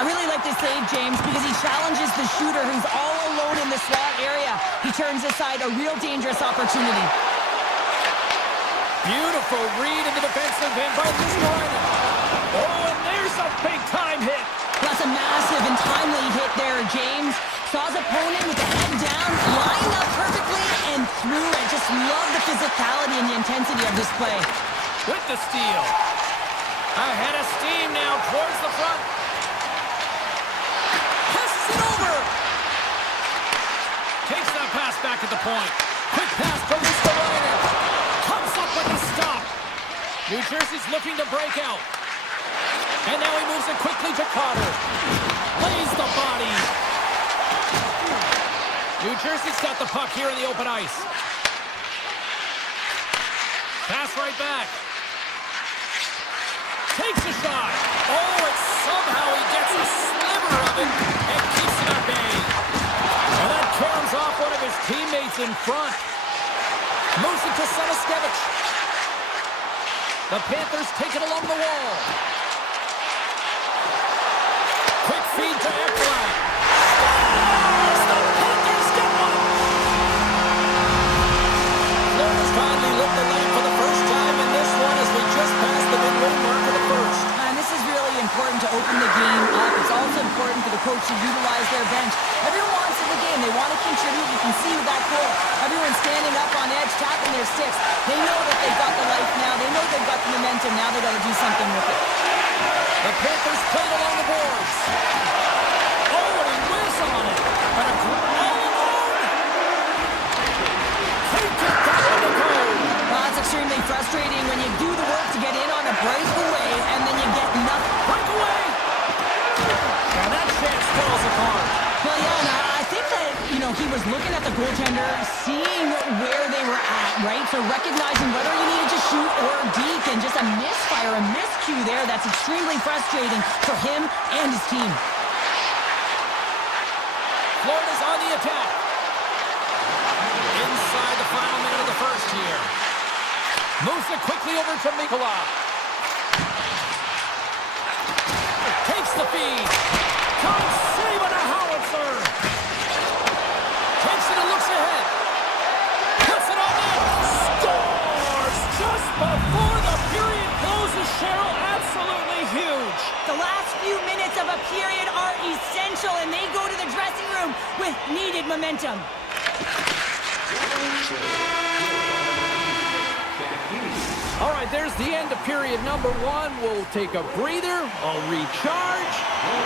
I really like this save, James, because he challenges the shooter who's all alone in the slot area. He turns aside a real dangerous opportunity. Beautiful read in the defensive end by Vizcarra. Oh, and there's a big-time hit. That's a massive and timely hit there, James. Saw his opponent with the head down, lined up perfectly, and threw it. Just love the physicality and the intensity of this play. With the steal. Ahead of steam now towards the front. Over. Takes that pass back at the point. Quick pass to Ristolainen. Comes up with the stop. New Jersey's looking to break out. And now he moves it quickly to Carter. Lays the body. New Jersey's got the puck here in the open ice. Pass right back. Takes a shot. Oh, it's somehow he gets a sliver of it and keeps it at bay. And that caroms off one of his teammates in front. Moves it to Semiskevich. The Panthers take it along the wall. Quick feed to Ekblad. The Panthers get one. Florida's finally lit the lamp for the first time in this one as we just passed the midway mark of the first. And this is really important to open the game up. It's also important for the coach to utilize their bench. Everyone wants in the game. They want to contribute. You can see with that goal. Everyone's standing up on edge, tapping their sticks. They know that they've got the life now. They know they've got the momentum. Now they've got to do something with it. The Panthers played along the boards. Oh, and he whizzs on it. And a all alone. He kicked that one to go. Well, that's extremely frustrating when you do the work to get in on a breakaway and then you get nothing. Breakaway. And that chance falls apart. Well, yeah, and I think that, he was looking at the goaltender, seeing where they were at, right? So recognizing whether he needed to shoot or deke, and just a misfire, a miscue there. That's extremely frustrating for him and his team. Florida's on the attack. Inside the final minute of the first here. Moves it quickly over to Mikula. Takes the feed. Comes saving a howitzer. Takes it and looks ahead. Puts it on net. Scores just before the period closes, Cheryl. Absolutely huge. The last few minutes of a period are essential, and they go to the dressing room with needed momentum. All right, there's the end of period number one. We'll take a breather, I'll recharge.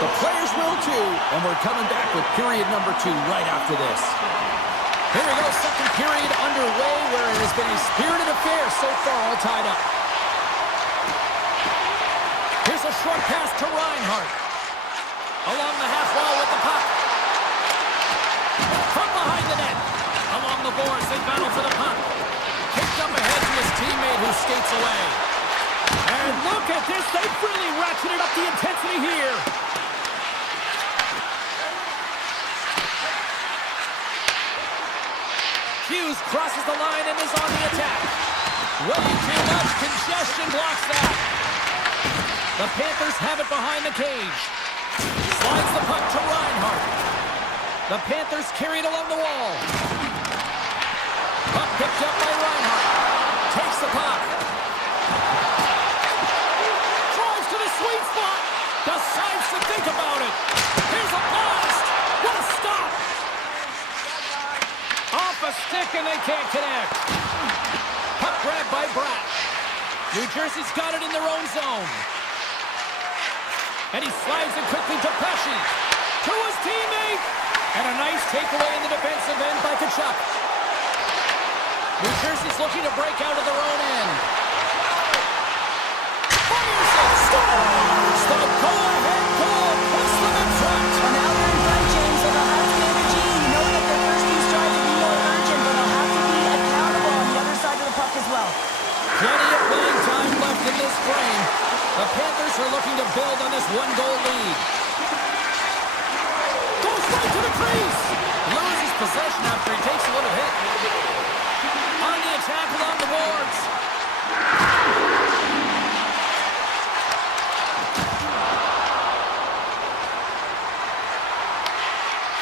The players will too, and we're coming back with period number two right after this. Here we go, second period underway, where it has been a spirited affair so far, all tied up. Here's a short pass to Reinhardt. Along the half wall with the puck. From behind the net. Along the boards, they battle for the puck. Kicked up ahead to his teammate who skates away. And And look at this. They've really ratcheted up the intensity here. Hughes crosses the line and is on the attack. Way too much congestion blocks that. The Panthers have it behind the cage. Slides the puck to Reinhart. The Panthers carry it along the wall. Puck picked up by Reinhart. Takes the puck. Drives to the sweet spot. Decides to think about it. Here's a blast. What a stop. Off a stick and they can't connect. Puck grabbed by Bratt. New Jersey's got it in their own zone. And he slides it quickly to Pesci. To his teammate. And a nice takeaway in the defensive end by Tkachuk. New Jersey's looking to break out of their own end. Fires it. Scores! The go-ahead goal puts them in front. Well, now they're in front, James, so they'll have some energy. You know that their first few strides will be more urgent, but they'll have to be accountable on the other side of the puck as well. Plenty of playing time left in this frame. The Panthers are looking to build on this one-goal lead. Goes right to the crease. Loses possession after he takes a little hit. On the attack along the boards.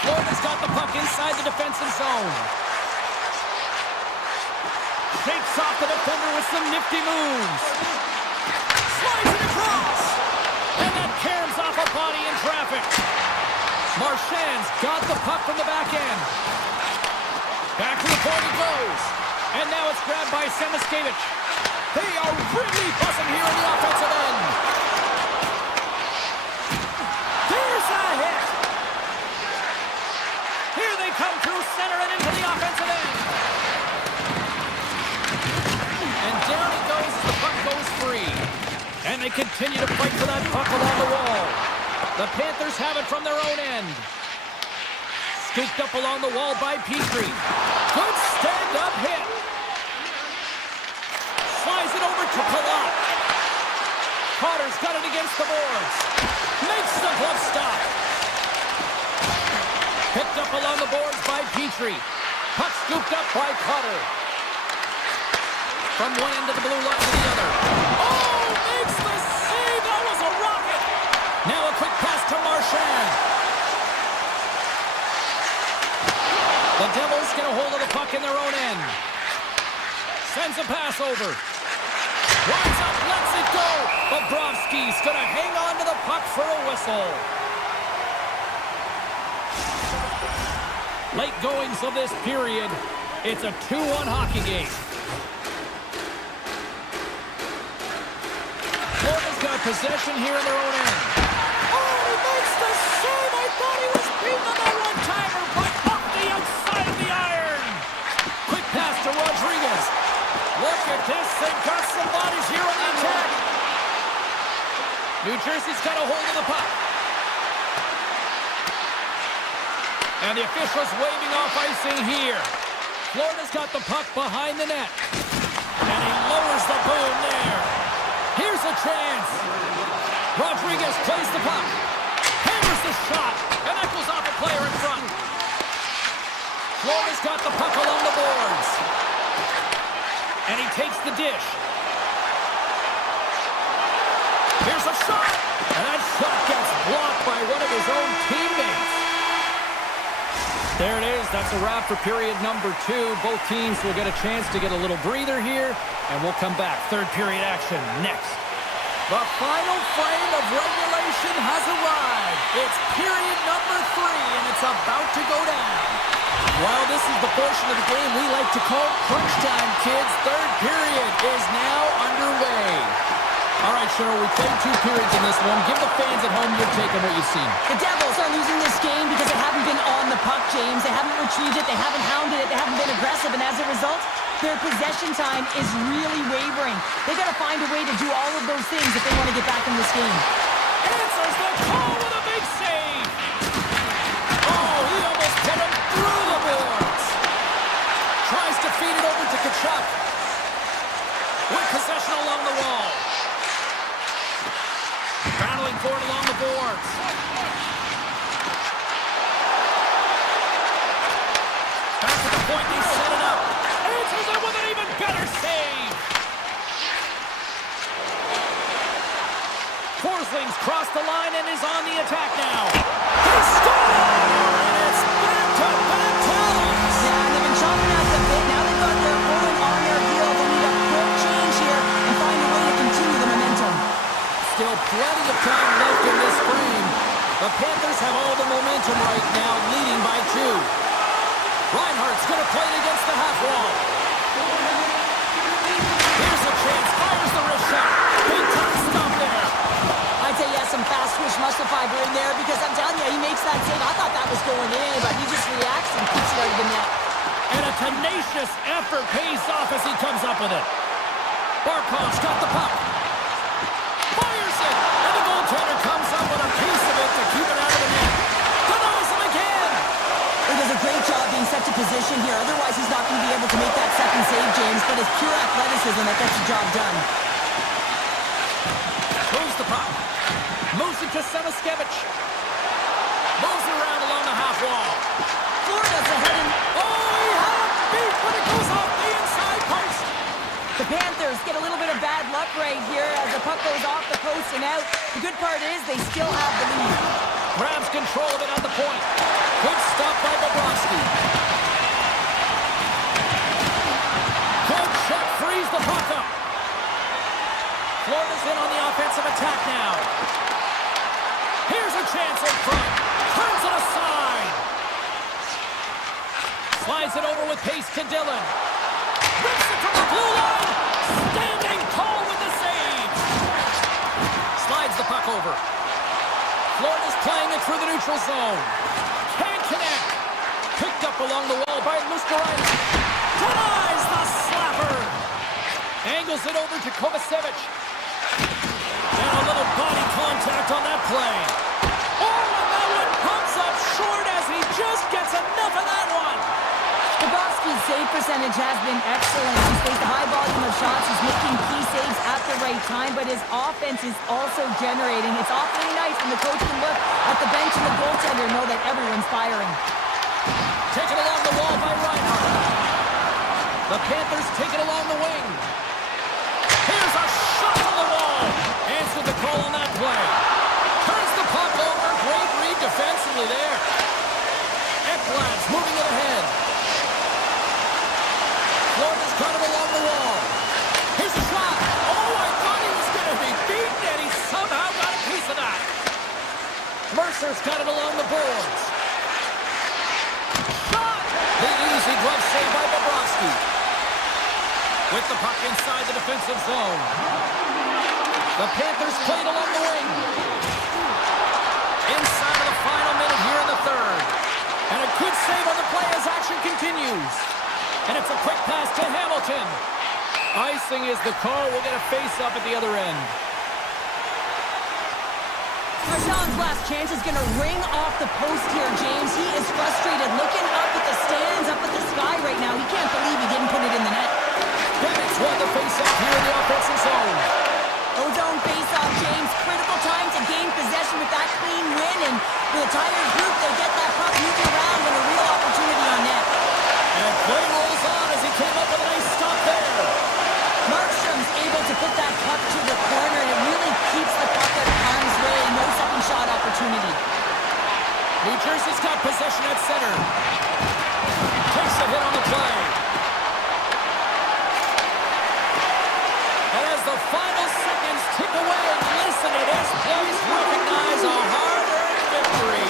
Florida's got the puck inside the defensive zone. Shakes off the defender with some nifty moves. Slides it across. And that caroms off a body in traffic. Marchand's got the puck from the back end. Back to the point it goes. And now it's grabbed by Semiskevich. They are really buzzing here in the offensive end. There's a hit. Here they come through center and into the offensive end. And down it goes as the puck goes free. And they continue to fight for that puck along the wall. The Panthers have it from their own end. Scooped up along the wall by Petrie. Good stand-up hit. Slides it over to Palat. Potter's got it against the boards. Makes the glove stop. Picked up along the boards by Petrie. Puck scooped up by Potter. From one end of the blue line to the other. Oh, makes the save. That was a rocket. Now a quick pass to Marchand. The Devils get a hold of the puck in their own end. Sends a pass over. Winds up, lets it go. Bobrovsky's going to hang on to the puck for a whistle. Late goings of this period. It's a 2-1 hockey game. Florida's got possession here in their own end. Oh, he makes the save. I thought he was beaten on that one-timer, but off the outside of the iron. Quick pass to Rodriguez. Look at this. They've got some bodies here on the attack. New Jersey's got a hold of the puck. And the officials waving off icing here. Florida's got the puck behind the net. And he lowers the boom there. Here's a chance. Rodriguez plays the puck. Hammers the shot. And that goes off a player in front. Florida's got the puck along the boards. And he takes the dish. Here's a shot. And that shot gets blocked by one of his own teammates. There it is. That's a wrap for period number 2. Both teams will get a chance to get a little breather here, and we'll come back. Third period action next. The final frame of regulation has arrived. It's period number 3, and it's about to go down. Well, this is the portion of the game we like to call crunch time, kids. Third period is now underway. All right, Cheryl, we played 2 periods in this one. Give the fans at home your take on what you've seen. The Devils are losing this game because they haven't been on the puck, James. They haven't retrieved it. They haven't hounded it. They haven't been aggressive. And as a result, their possession time is really wavering. They got to find a way to do all of those things if they want to get back in this game. Answers the call with a big save. Oh, he almost put him through the boards. Tries to feed it over to Tkachuk. With possession along the wall. the line and is on the attack now. They score! And it's back to back tallies. Yeah, and they've been chomping at the bit. Now they've got their opponent on their heels. They need a quick change here and find a way to continue the momentum. Still plenty of time left in this frame. The Panthers have all the momentum right now, leading by 2. Reinhardt's going to play it against the half wall. Here's a chance. Fires the wrist shot. Big time stop there. I'd say, yeah, some fast twitch muscle fiber in there because I'm telling you, he makes that save. I thought that was going in, but he just reacts and keeps it out of the net. And a tenacious effort pays off as he comes up with it. Barkov's got the puck. Fires it. And the goaltender comes up with a piece of it to keep it out of the net. Denies him again. He does a great job being set to position here. Otherwise, he's not going to be able to make that second save, James. But it's pure athleticism that gets the job done. Moves the puck. Moves it to Semiskevich. Moves it around along the half wall. Florida's ahead and... Oh, he had a beat when it goes off the inside post. The Panthers get a little bit of bad luck right here as the puck goes off the post and out. The good part is they still have the lead. Grabs control of it at the point. Good stop by Bobrovsky. Good check, frees the puck up. Florida's in on the offensive attack now. Here's a chance in front. Turns it aside. Slides it over with pace to Dillon. Rips it from the blue line. Standing tall with the save. Slides the puck over. Florida's playing it through the neutral zone. Can't connect. Picked up along the wall by Luskaritis. Denies the slapper. Angles it over to Kovacevic. And a little body contact on that play. Oh, and that one comes up short as he just gets enough of that one. Bobrovsky's save percentage has been excellent. He's faced a high volume of shots. He's making key saves at the right time, but his offense is also generating. It's awfully nice when the coach can look at the bench and the goaltender and know that everyone's firing. Taken along the wall by Reinhardt. The Panthers take it along the wing. Here's a shot on the wall. Answered the call on that play. Turns the puck over. Great read defensively there. Ekblad's moving it ahead. Florida's got him along the wall. Here's a shot. Oh, I thought he was going to be beaten, and he somehow got a piece of that. Mercer's got it along the boards. Shot! The easy glove save by Bobrovsky. With the puck inside the defensive zone. The Panthers played along the wing. Inside of the final minute here in the third. And a good save on the play as action continues. And it's a quick pass to Hamilton. Icing is the call. We'll get a face-up at the other end. Marchand's last chance is going to ring off the post here, James. He is frustrated, looking up at the stands, up at the sky right now. He can't believe he didn't put it in the net. Bennett's won the face-off here in the offensive zone. Ozone face-off, James. Critical time to gain possession with that clean win. And with a tired group, they get that puck moving around and a real opportunity on net. And play rolls on as he came up with a nice stop there. Markstrom's able to put that puck to the corner, and it really keeps the puck out of harm's way. No second shot opportunity. New Jersey's got possession at center. Takes a hit on the play. And as the final seconds tick away, listen to this place recognize a hard-earned victory.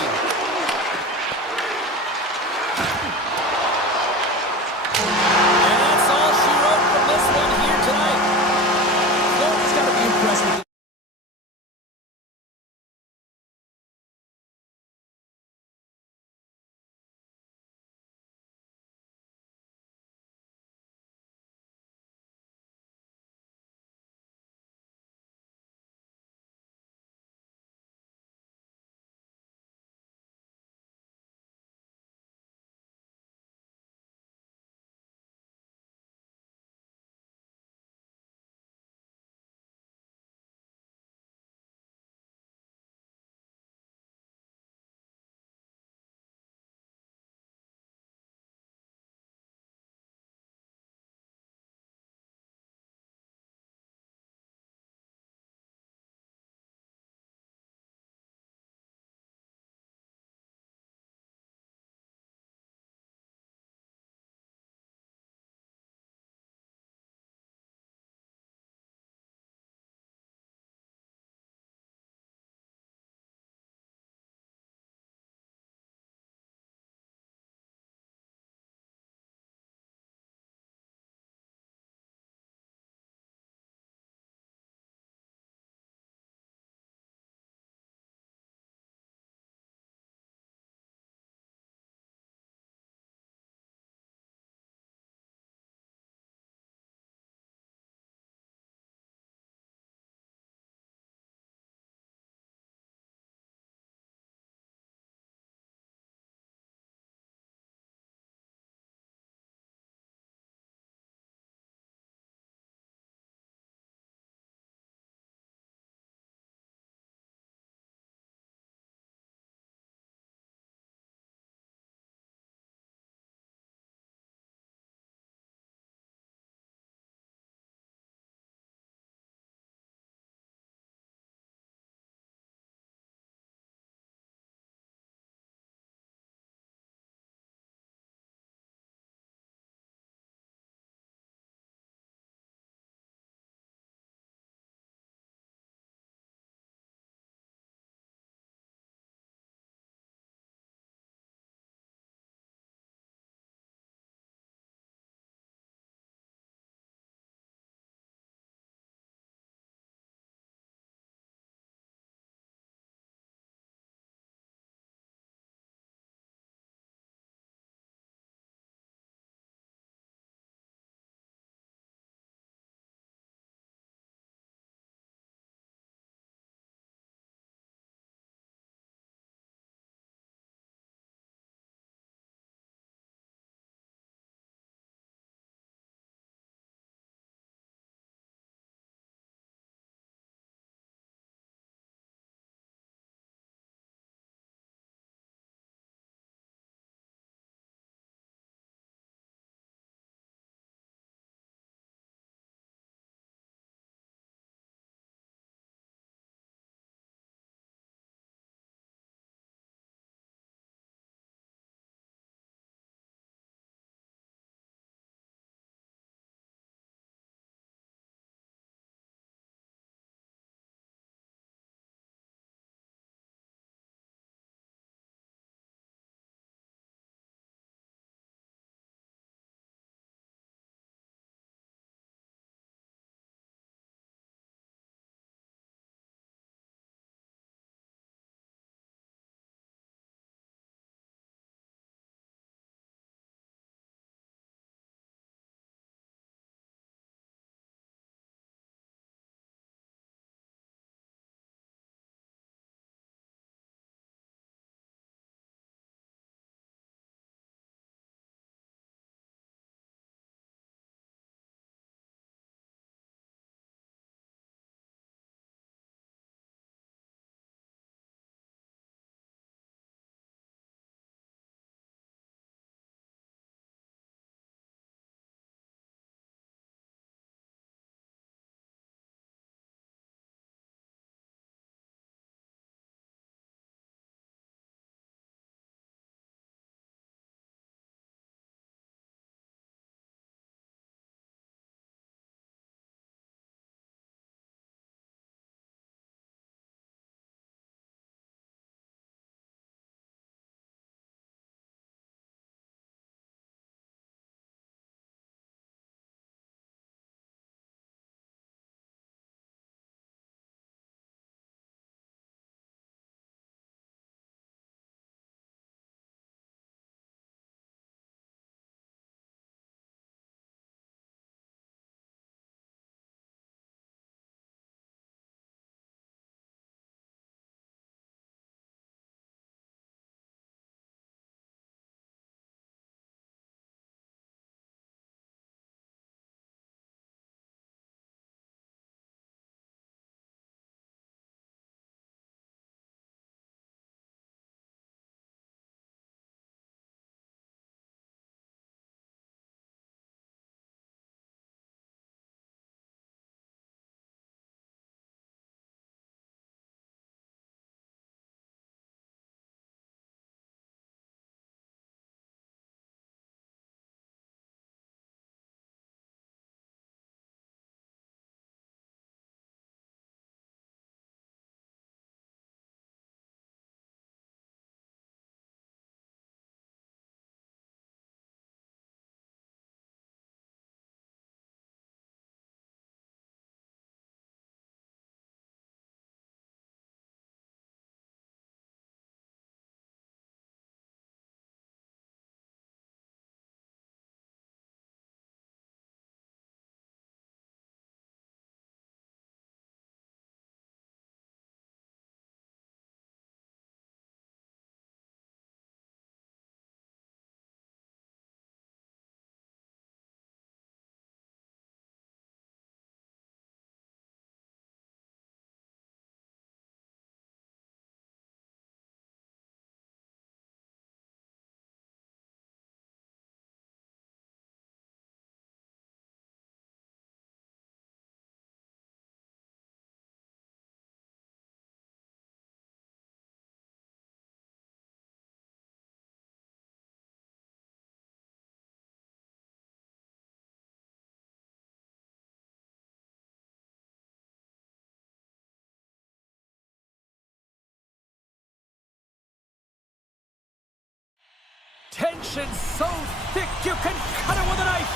Aggression so thick you can cut it with a knife.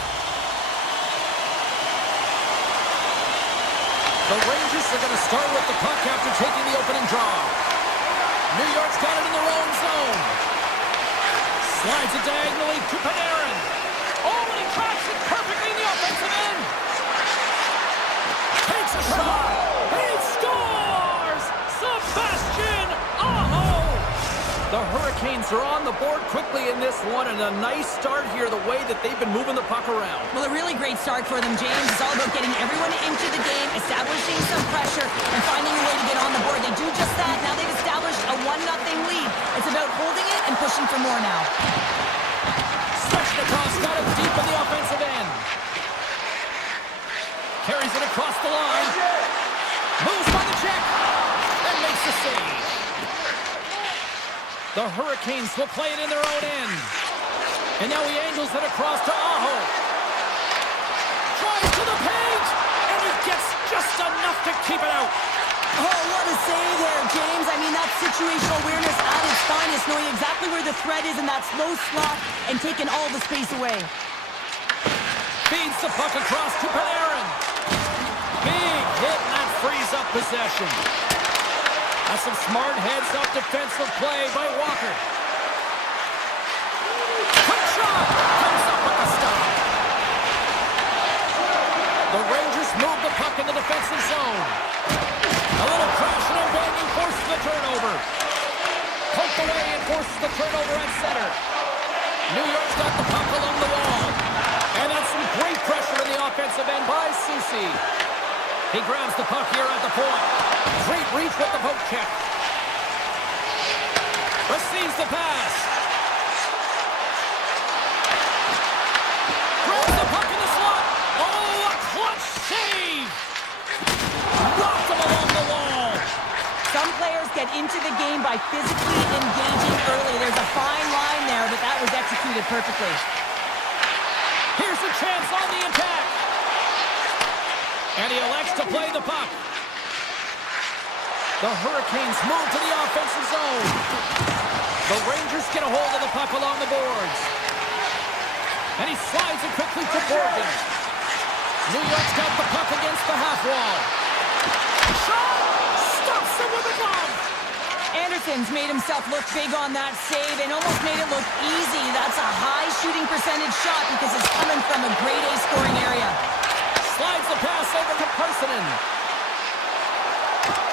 The Rangers are going to start with the puck after taking the opening draw. New York's got it in their own zone. Slides it diagonally to Panarin. Oh, and he cracks it perfectly in the offensive end. Takes a shot. He scores! Sebastian Aho! The Hurricanes are on the board quickly in this one, and a nice start here, the way that they've been moving the puck around. Well, a really great start for them, James. It's all about getting everyone into the game, establishing some pressure, and finding a way to get on the board. They do just that. Now they've established a 1-0 lead. It's about holding it and pushing for more now. Svechnikov got it deep in the offensive end. Carries it across the line. Moves by the check. And makes the save. The Hurricanes will play it in their own end. And now he angles it across to Aho. Tries to the paint. And he gets just enough to keep it out. Oh, what a save there, James. I mean, that's situational awareness at its finest, knowing exactly where the threat is in that slow slot and taking all the space away. Feeds the puck across to Panarin. Big hit, and that frees up possession. That's some smart heads-up defensive play by Walker. Quick shot! Comes up with a stop. The Rangers move the puck in the defensive zone. A little crashing and banging forces the turnover. Poked away and forces the turnover at center. New York's got the puck along the wall. And that's some great pressure in the offensive end by Soucy. He grabs the puck here at the point. Great reach with the poke check. Receives the pass. Grabs the puck in the slot. Oh, a clutch save. Knocked him along the wall. Some players get into the game by physically engaging early. There's a fine line there, but that was executed perfectly. Here's a chance on the attack. And he elects to play the puck. The Hurricanes move to the offensive zone. The Rangers get a hold of the puck along the boards. And he slides it quickly to Morgan. New York's got the puck against the half wall. Shot! Stops him with a glove! Anderson's made himself look big on that save and almost made it look easy. That's a high shooting percentage shot because it's coming from a grade A scoring area. Slides the pass over to Parsonen.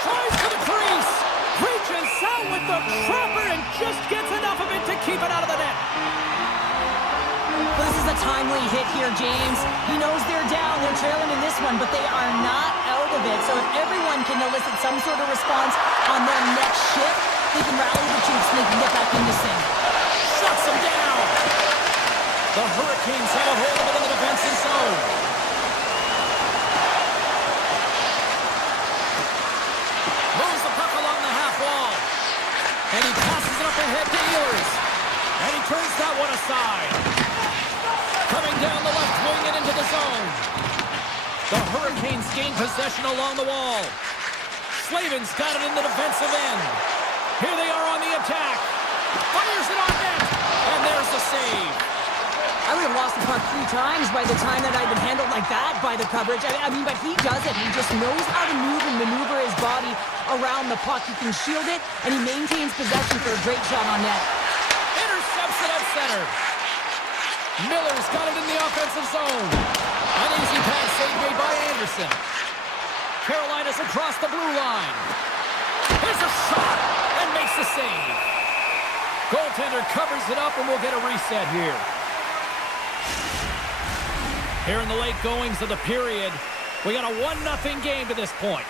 Tries for the crease. Reaches out with the trapper and just gets enough of it to keep it out of the net. Well, this is a timely hit here, James. He knows they're down. They're trailing in this one, but they are not out of it. So if everyone can elicit some sort of response on their next shift, they can rally the troops and they can get back in this thing. Shuts them down. The Hurricanes have a hold of it in the defensive zone. Moves the puck along the half wall. And he passes it up ahead to Ehlers. And he turns that one aside. Coming down the left wing and into the zone. The Hurricanes gain possession along the wall. Slavin's got it in the defensive end. Here they are on the attack. Fires it on net. And there's the save. I would have lost the puck 3 times by the time that I'd been handled like that by the coverage. I mean, but he does it. He just knows how to move and maneuver his body around the puck. He can shield it, and he maintains possession for a great shot on net. Intercepts it at center. Miller's got it in the offensive zone. An easy pass save made by Anderson. Carolina's across the blue line. Here's a shot and makes the save. Goaltender covers it up and we'll get a reset here. Here in the late goings of the period, we got a 1-0 game to this point.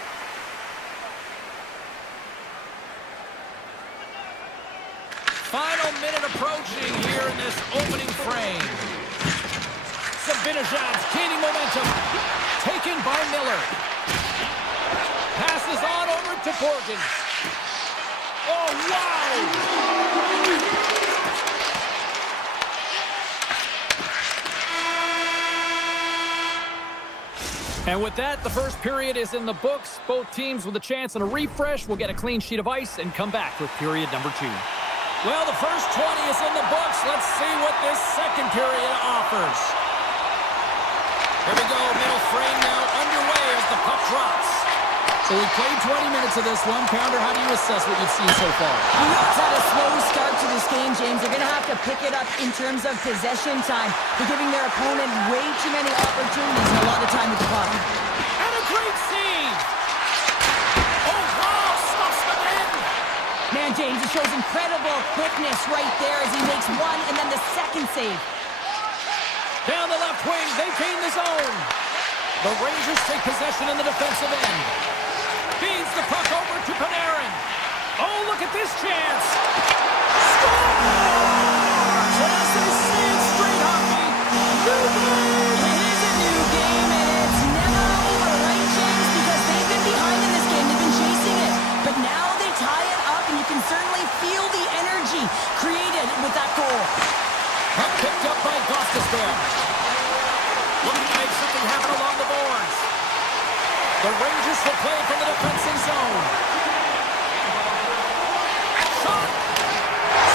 Final minute approaching here in this opening frame. Zibanejad's gaining momentum. Taken by Miller. Passes on over to Morgan. Oh, wow! And with that, the first period is in the books. Both teams with a chance and a refresh will get a clean sheet of ice and come back with period number 2. Well, the first 20 is in the books. Let's see what this second period offers. Here we go, middle frame now underway as the puck drops. So we played 20 minutes of this one. Pounder, how do you assess what you've seen so far? New York's had a slow start to this game, James. They're going to have to pick it up in terms of possession time. They're giving their opponent way too many opportunities and a lot of time with the puck. And a great save! Oh, wow! Stuffs them in! Man, James, it shows incredible quickness right there as he makes one and then the second save. Down the left wing, they gain the zone. The Rangers take possession in the defensive end. Feeds the puck over to Panarin. Oh, look at this chance. Scores! As they say in straight hockey, new game! It is a new game, and it's never over, right, James? Because they've been behind in this game. They've been chasing it. But now they tie it up, and you can certainly feel the energy created with that goal. Puck picked up by Gostisbehere. Looking to make something happen along the boards. The Rangers will play from the defensive zone. Shot!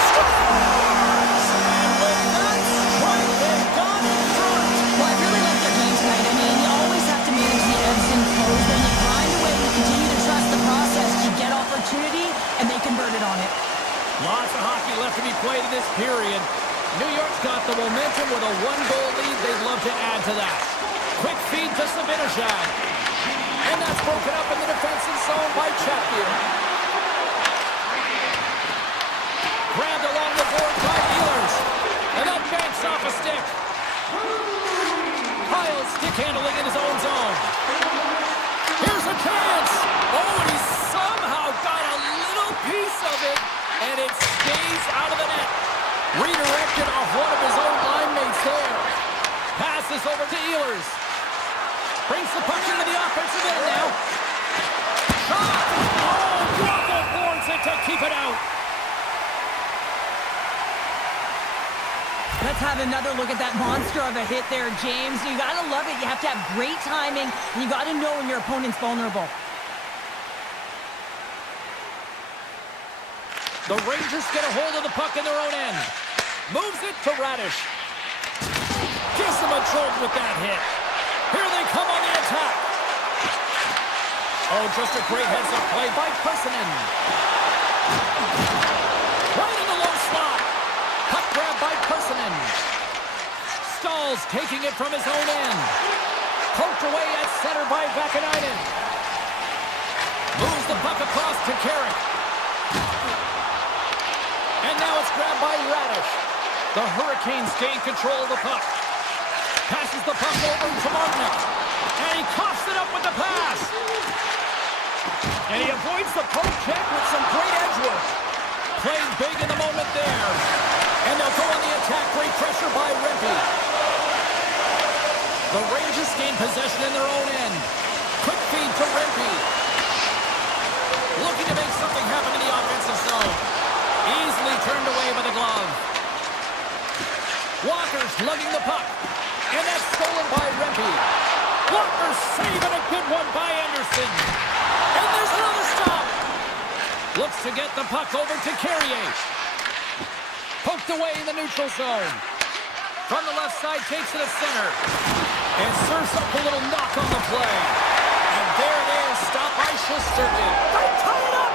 Scores! And with that strike, they've gone in front. Well, I really like their game tonight. I mean, you always have to manage the ebbs and flows. When you grind away, you continue to trust the process. You get opportunity, and they convert it on it. Lots of hockey left to be played in this period. New York's got the momentum with a one-goal lead. They'd love to add to that. Quick feed to Sabinishad. And that's broken up in the defensive zone by Chatfield. Grabbed along the board by Ehlers. And that banks off a stick. Kyle stick handling in his own zone. Here's a chance. Oh, and he somehow got a little piece of it. And it stays out of the net. Redirected off one of his own line mates there. Passes over to Ehlers. Brings the puck into the offensive end now. Shot! Oh, Rocco boards it to keep it out. Let's have another look at that monster of a hit there, James. You gotta love it. You have to have great timing, and you gotta know when your opponent's vulnerable. The Rangers get a hold of the puck in their own end. Moves it to Radish. Gives them a jolt with that hit. Here they come on the attack. Oh, just a great heads-up play by Persinen. Right in the low slot. Puck grab by Persinen. Stalls taking it from his own end. Poked away at center by Vakanainen. Moves the puck across to Carrick. And now it's grabbed by Radish. The Hurricanes gain control of the puck. Passes the puck over to Martinick. And he coughs it up with the pass. And he avoids the poke check with some great edge work. Playing big in the moment there. And they'll go on the attack. Great pressure by Rempe. The Rangers gain possession in their own end. Quick feed to Rempe. Looking to make something happen in the offensive zone. Easily turned away by the glove. Walker's lugging the puck. And that's stolen by Rempe. Walker saving a good one by Anderson. And there's another stop. Looks to get the puck over to Carrier. Poked away in the neutral zone. From the left side, takes it to center. And serves up a little knock on the play. And there it is, stop by Shesterkin. They tie it up!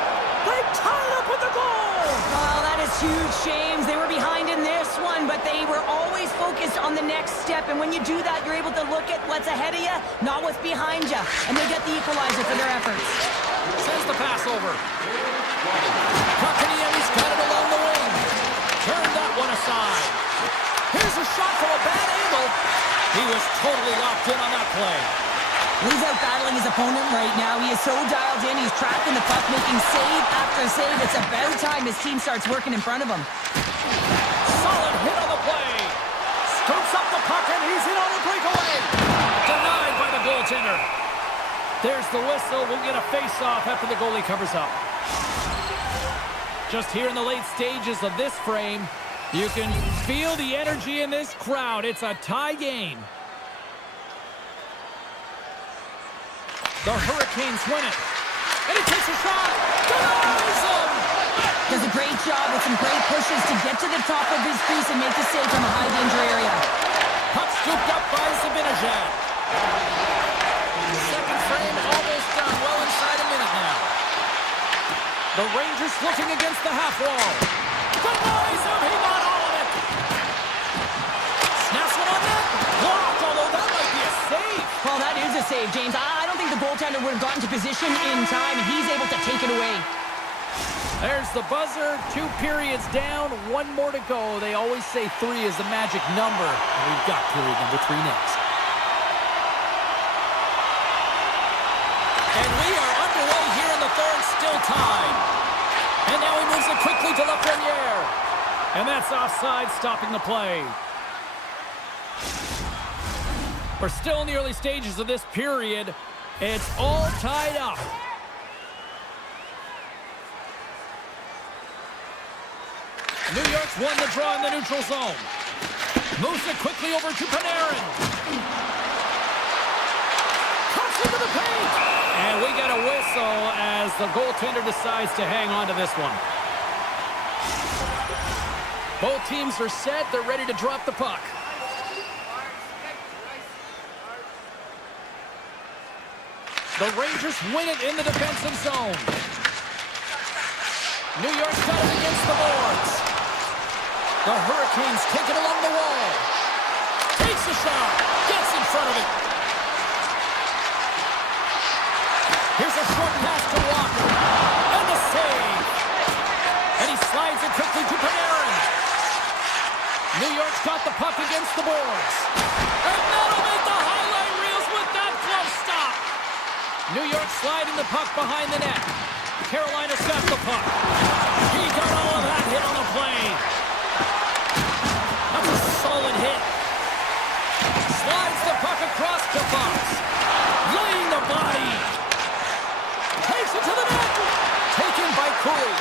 They tie it up with the goal! Oh, that is huge, James. They were behind in this one, but they were always focused on the next step. And when you do that, you're able to look at what's ahead of you, not what's behind you. And they get the equalizer for their efforts. Sends the pass over. Kotkaniemi's got it along the wing. Turned that one aside. Here's a shot from a bad angle. He was totally locked in on that play. He's out battling his opponent right now. He is so dialed in. He's tracking the puck, making save after save. It's about time his team starts working in front of him. Solid hit on the play. Scoops up the puck, and he's in on the breakaway. Denied by the goaltender. There's the whistle. We'll get a face-off after the goalie covers up. Just here in the late stages of this frame, you can feel the energy in this crowd. It's a tie game. The Hurricanes win it. And he takes a shot. Denies him! Does a great job with some great pushes to get to the top of his crease and make the save from a high-danger area. Puck scooped up by Zibanejad. Second frame almost done. Well inside a minute now. The Rangers looking against the half wall. Denies him. He got all of it. Snaps one on net. Blocked, although that might be a save. Well, that is a save, James. I don't think the goaltender would have gotten to position in time. He's able to take it away. There's the buzzer. 2 periods down. 1 more to go. They always say 3 is the magic number. And we've got period number 3 next. And we are underway here in the third, still tied. And now he moves it quickly to Lafreniere. And that's offside, stopping the play. We're still in the early stages of this period. It's all tied up. New York's won the draw in the neutral zone. Moves it quickly over to Panarin. Cuts into the paint. And we got a whistle as the goaltender decides to hang on to this one. Both teams are set. They're ready to drop the puck. The Rangers win it in the defensive zone. New York's got it against the boards. The Hurricanes take it along the wall. Takes a shot. Gets in front of it. Here's a short pass to Walker. And the save. And he slides it quickly to Panarin. New York's got the puck against the boards. And that'll make the highlight reels with that glove stop. New York sliding the puck behind the net. Carolina's got the puck. He got all of that hit on the play. That's a solid hit. Slides the puck across the box. Laying the body. Takes it to the net. Taken by Cooley.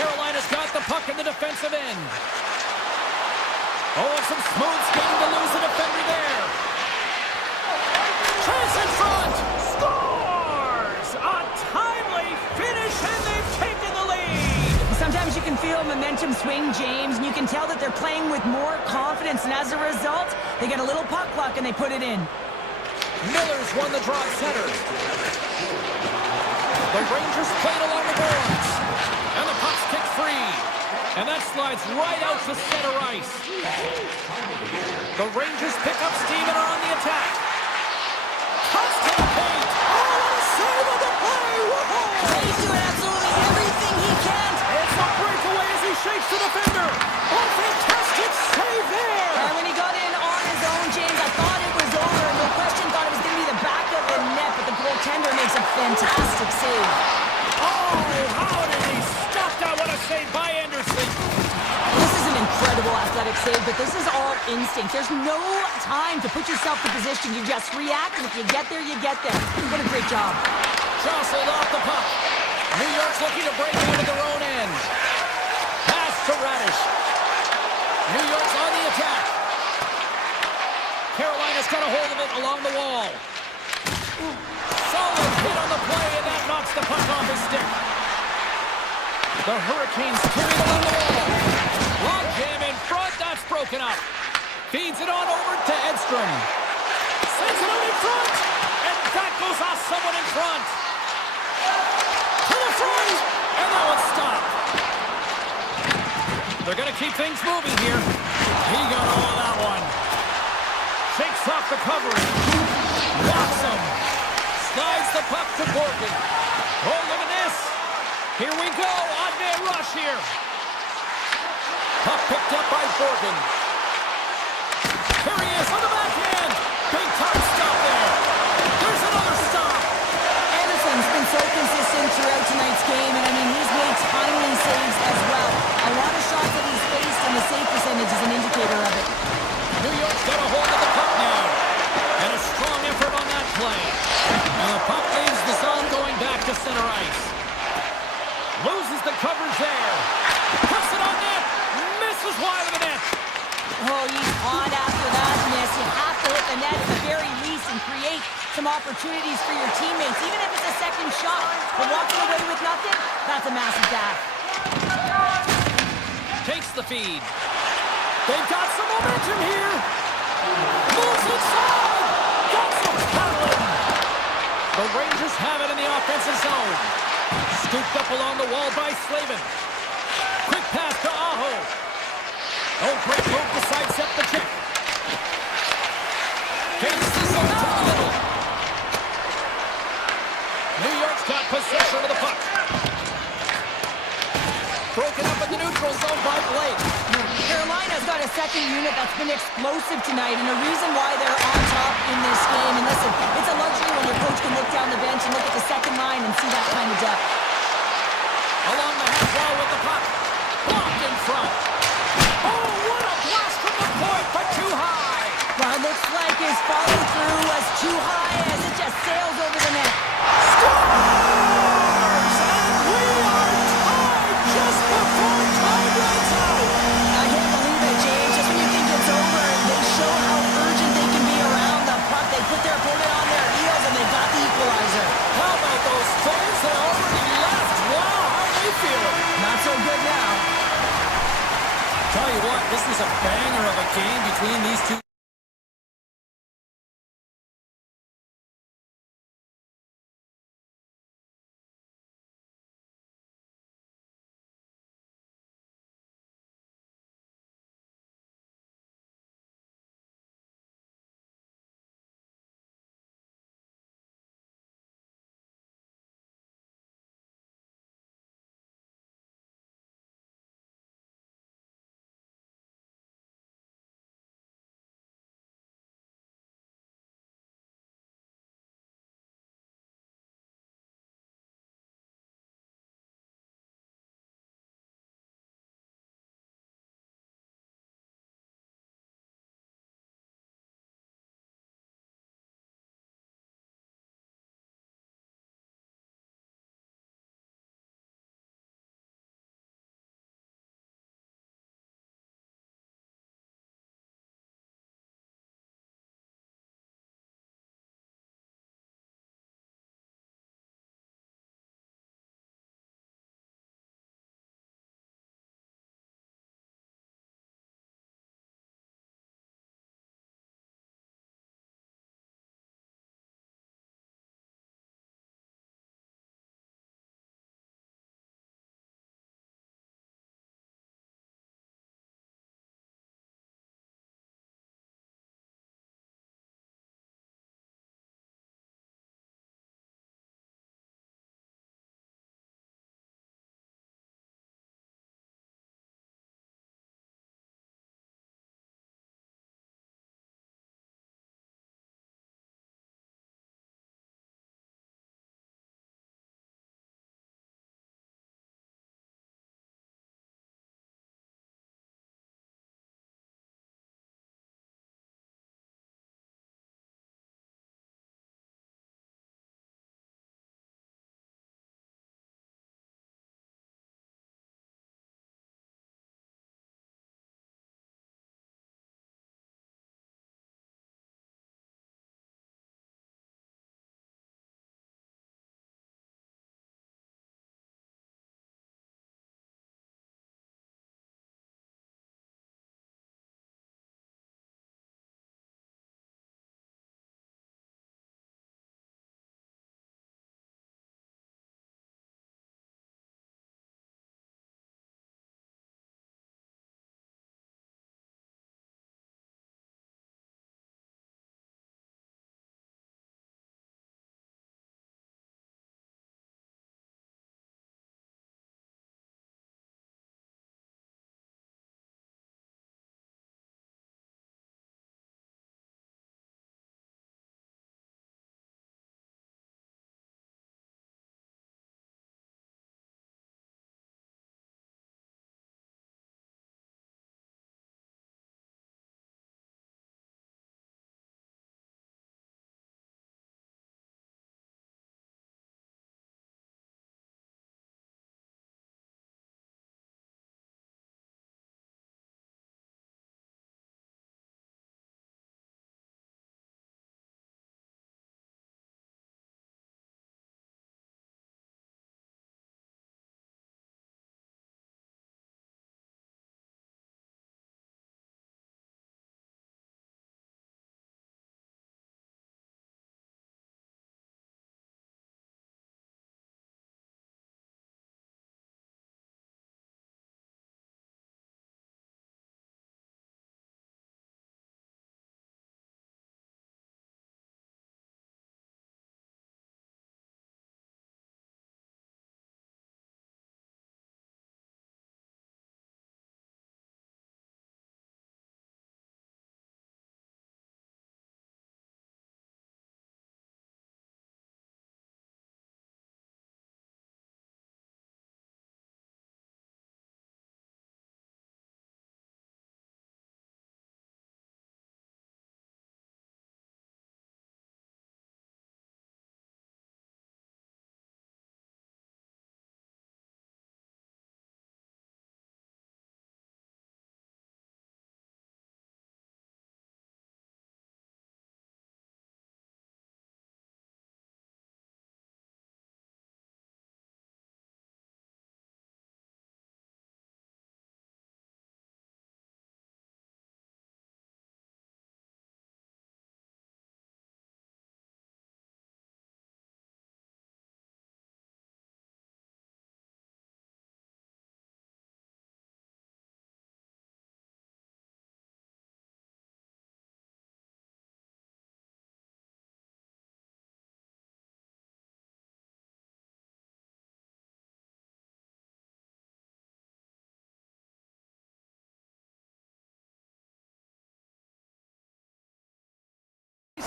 Carolina's got the puck in the defensive end. Oh, some smooth skating to lose the defender there. Chase in front. Scores! A timely finish, and they've taken the lead. Sometimes you can feel momentum swing, James, and you can tell that they're playing with more confidence, and as a result, they get a little puck luck and they put it in. Miller's won the draw at center. The Rangers played along the boards. And the puck's kicked free. And that slides right out to center ice. The Rangers pick up steam and are on the attack. Cuts to the paint. Oh, what a save of the play! Whoa! He's doing absolutely everything he can. It's a breakaway as he shakes the defender. Oh, fantastic save there! And when he got in on his own, James, I thought it was over. No question, thought it was going to be the back of the net, but the goaltender makes a fantastic save. Oh, how did he stop that? What a save by Anderson. This is an incredible athletic save, but this is all instinct. There's no time to put yourself in position. You just react, and if you get there, you get there. What a great job. Jostled off the puck. New York's looking to break out of their own end. Pass to Radish. New York's on the attack. Carolina's got a hold of it along the wall. Solid hit on the play, and that knocks the puck off his stick. The Hurricanes carry it along the wall. Log jam in front, that's broken up. Feeds it on over to Edstrom. Sends it out in front, and that goes off someone in front. To the front, and that one's stopped. They're going to keep things moving here. He got all of that one. Shakes off the covering. Walks him. Slides the puck to Borgen. Oh, look at this. Here we go. Odd man rush here. Puck picked up by Borgen. Here he is on the backhand. Big time stop there. There's another stop. Anderson's been so consistent throughout tonight's game, and I mean, he's made timely saves as well. A lot of shots that he's faced, and the save percentage is an indicator of it. New York's got a hold of the puck now. And a strong effort on that play. And the puck leaves the zone going back to center ice. Loses the coverage there. Puts it on net. Misses wide of the net. Oh, he's on after that miss. You have to hit the net at the very least and create some opportunities for your teammates, even if it's a second shot. But walking away with nothing, that's a massive gap. the feed. They've got some momentum here. Moves inside. Got some paddling. The Rangers have it in the offensive zone. Scooped up along the wall by Slavin. Quick pass to Aho. Oh, great move to sidestep the check. Fakes the zone to the middle. New York's got possession of the puck. Broken up in the neutral zone by Blake. Carolina's got a second unit that's been explosive tonight, and a reason why they're on top in this game. And listen, it's a luxury when your coach can look down the bench and look at the second line and see that kind of depth. Along the half wall with the puck. Blocked in front. Oh, what a blast from the point, but too high. Well, it looks like his follow-through was too high as it just sails over the net. Scores! And we are tied just before time runs out. I can't believe it, James. Just when you think it's over, they show how urgent they can be around the puck. They put their opponent on their heels, and they got the equalizer. How about those fans that already left? Wow, how are they feeling? Not so good now. Tell you what, this was a banger of a game between these two.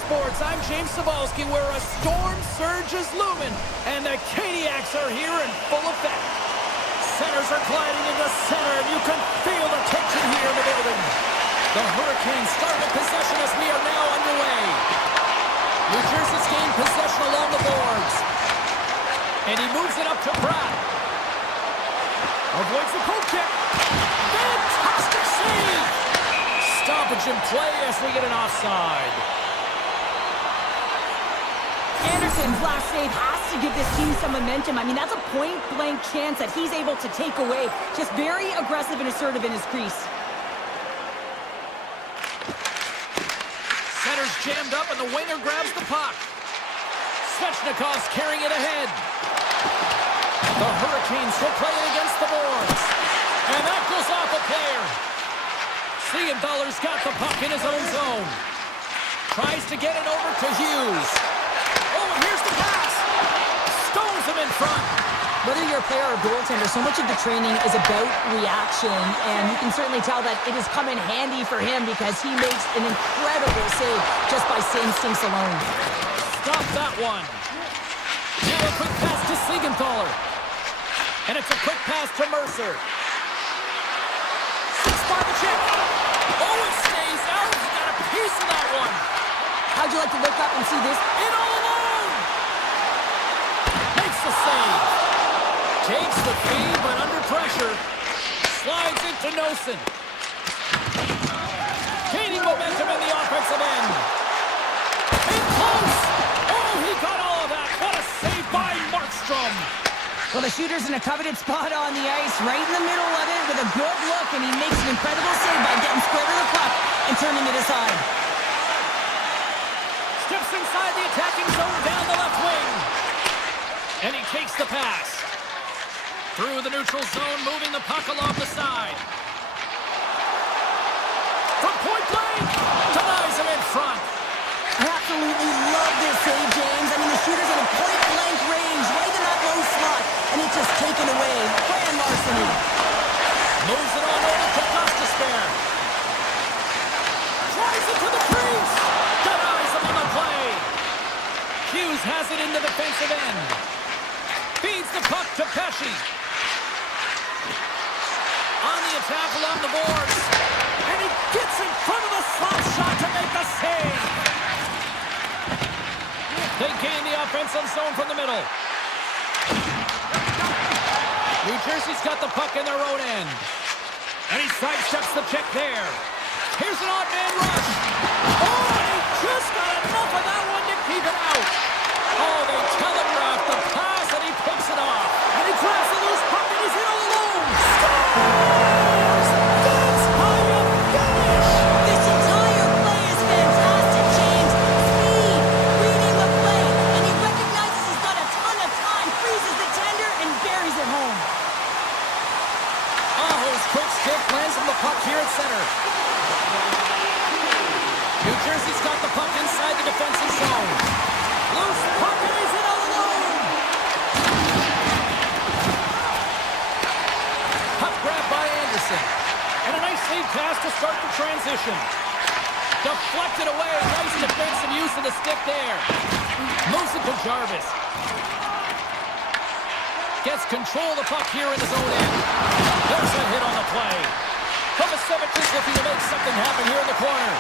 Sports. I'm James Cybulski, where a storm surge is looming, and the Caniacs are here in full effect. Centers are gliding into center, and you can feel the tension here in the building. The Hurricanes started possession as we are now underway. New Jersey's gained possession along the boards. And he moves it up to Pratt. Avoids the poke check. Fantastic save! Stoppage in play as we get an offside. Anderson's last save has to give this team some momentum. I mean, that's a point-blank chance that he's able to take away. Just very aggressive and assertive in his crease. Center's jammed up and the winger grabs the puck. Svechnikov's carrying it ahead. The Hurricanes will play it against the boards. And that goes off a player. Siegenthaler's got the puck in his own zone. Tries to get it over to Hughes. Oh, and here's the pass. Stones him in front. Whether you're a player or a goaltender, so much of the training is about reaction, and you can certainly tell that it has come in handy for him because he makes an incredible save just by instincts alone. Stop that one. Now a quick pass to Siegenthaler. And it's a quick pass to Mercer. Spot the check. Oh, it stays out. He got a piece of that one. How'd you like to look up and see this? In all alone. Makes the save. Takes the feed, but under pressure. Slides it to Nosen. Gaining momentum in the offensive end. In close. Oh, he got all of that. What a save by Markstrom. Well, the shooter's in a coveted spot on the ice, right in the middle of it with a good look, and he makes an incredible save by getting square to the puck and turning it aside. Steps inside the attacking zone down the left wing. And he takes the pass. Through the neutral zone, moving the puck along the side. From point blank, denies him in front. I absolutely love this save, James. I mean, the shooter's in a point-blank range, right in that low slot, and it's just taken away. Grand larceny. Moves it on over to Gostisbehere. Tries it to the crease. Denies him on the play. Hughes has it in the defensive end. Feeds the puck to Pesci. On the attack along the boards. And he gets in front of the slot shot to make the save. They gain the offensive zone from the middle. New Jersey's got the puck in their own end. And he sidesteps the check there. Here's an odd man rush. Oh, and he just got enough of that one to keep it out. Oh, they telegraph the pass, and he picks it off. And he grabs the loose puck, and he's in all alone. Scores! That's how you finish! This entire play is fantastic, James. Speed, reading the play, and he recognizes he's got a ton of time, freezes the tender, and buries it home. Aho's quick stick lands him the puck here at center. New Jersey's got the puck inside the defensive zone. Loose puck, and he's in all alone. Puck grab by Anderson. And a nice save pass to start the transition. Deflected away. Nice defensive use of the stick there. Moves it to Jarvis. Gets control of the puck here in his own end. There's a hit on the play. Kovacevic is looking to make something happen here in the corner.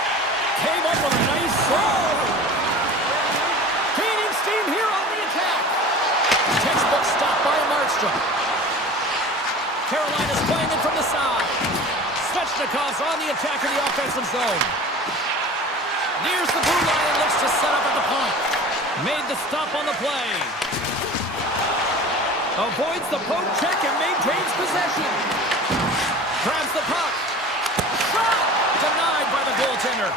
Came up with a nice throw. Gaining steam here on the attack. Textbook stop by Markstrom. Carolina's playing it from the side. Svechnikov's on the attack in the offensive zone. Nears the blue line and looks to set up at the point. Made the stop on the play. Avoids the poke check and maintains possession. Grabs the puck. Shot! Denied by the goaltender.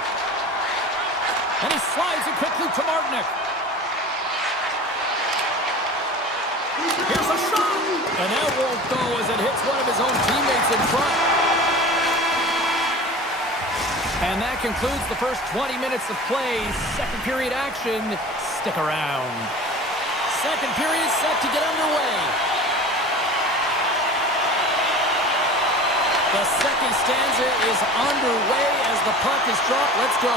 And he slides it quickly to Martinick. Here's a shot! And that won't go as it hits one of his own teammates in front. And that concludes the first 20 minutes of play. Second period action. Stick around. Second period set to get underway. The second stanza is underway as the puck is dropped. Let's go.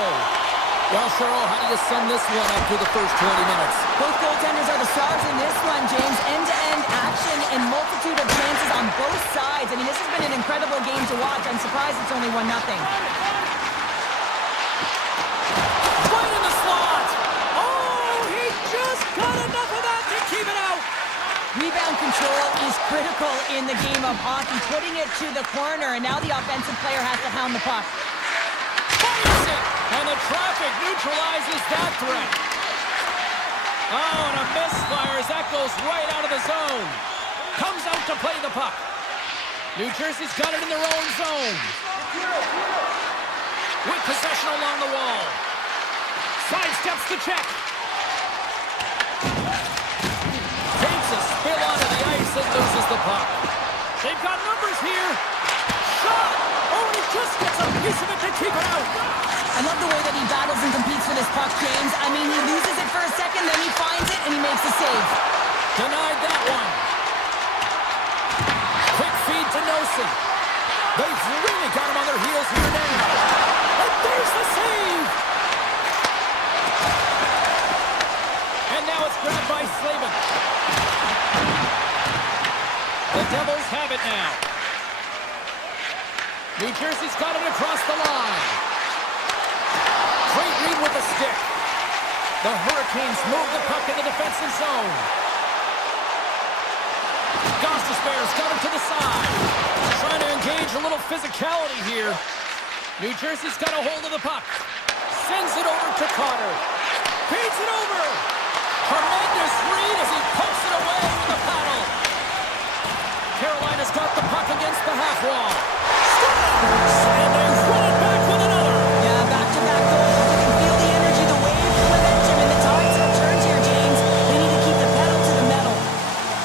Well, Cheryl, how do you sum this one up through the first 20 minutes? Both goaltenders are the stars in this one, James. End-to-end action and multitude of chances on both sides. I mean, this has been an incredible game to watch. I'm surprised it's only 1-0. Right in the slot! Oh, he just got enough of that to keep it out! Rebound control is critical in the game of hockey, putting it to the corner, and now the offensive player has to hound the puck. Fires it! And the traffic neutralizes that threat. Oh, and a misfire as that goes right out of the zone. Comes out to play the puck. New Jersey's got it in their own zone. With possession along the wall. Sidesteps the check. Takes a spill onto the ice and loses the puck. They've got numbers here. Shot! Oh, and he just gets a piece of it to keep it out. I love the way that he battles and competes for this puck, James. I mean, he loses it for a second, then he finds it, and he makes the save. Denied that one. Quick feed to Nelson. They've really got him on their heels here now. And there's the save! And now it's grabbed by Slavin. The Devils have it now. New Jersey's got it across the line. Great read with the stick. The Hurricanes move the puck in the defensive zone. Gostisbehere's got him to the side. Trying to engage a little physicality here. New Jersey's got a hold of the puck. Sends it over to Carter. Feeds it over. Tremendous read as he pokes it away with the paddle. Carolina's got the puck against the half wall. Scores! And they run it back with another. Yeah, back-to-back goals. You can feel the energy, the wave, the momentum, and the tides have turned here, James. They need to keep the pedal to the metal.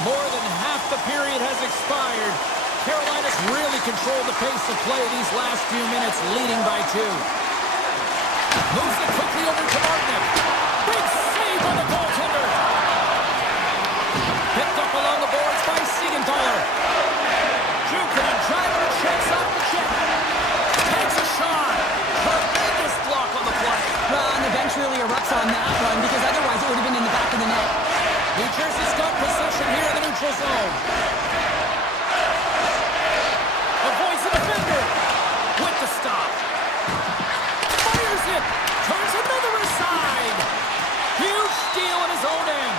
More than half the period has expired. Carolina's really controlled the pace of play these last few minutes, leading by 2. Moves it quickly over to Martin. Big save on the goaltender. Picked up along the boards by Siegenthaler. Jukin driver checks off the check. Takes a shot. Tremendous block on the play. Well, and the bench really erupts on that one, because otherwise it would have been in the back of the net. New Jersey's got possession here in the neutral zone. Avoids the defender. With the stop. Fires it. Turns another aside. Huge steal in his own end.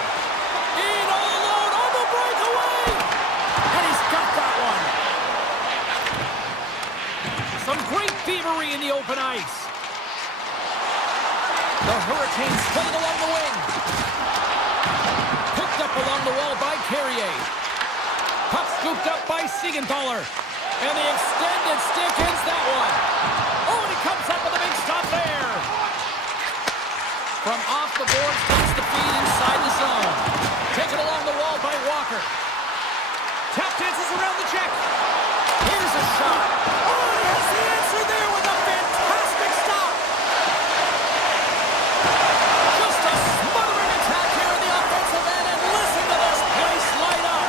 In all alone on the breakaway. And he's got that one. Some great thievery in the open ice. The Hurricanes played along the wing. Picked up along the wall by Carrier. Puck scooped up by Siegenthaler. And the extended stick ends that one. Oh, and he comes up with a big stop there. From off the boards, takes the feed inside the zone. Taken along the wall by Walker. Tap dances around the check. Here's a shot. Oh, he has the answer there with a fantastic stop. Just a smothering attack here in the offensive end, and listen to this place light up.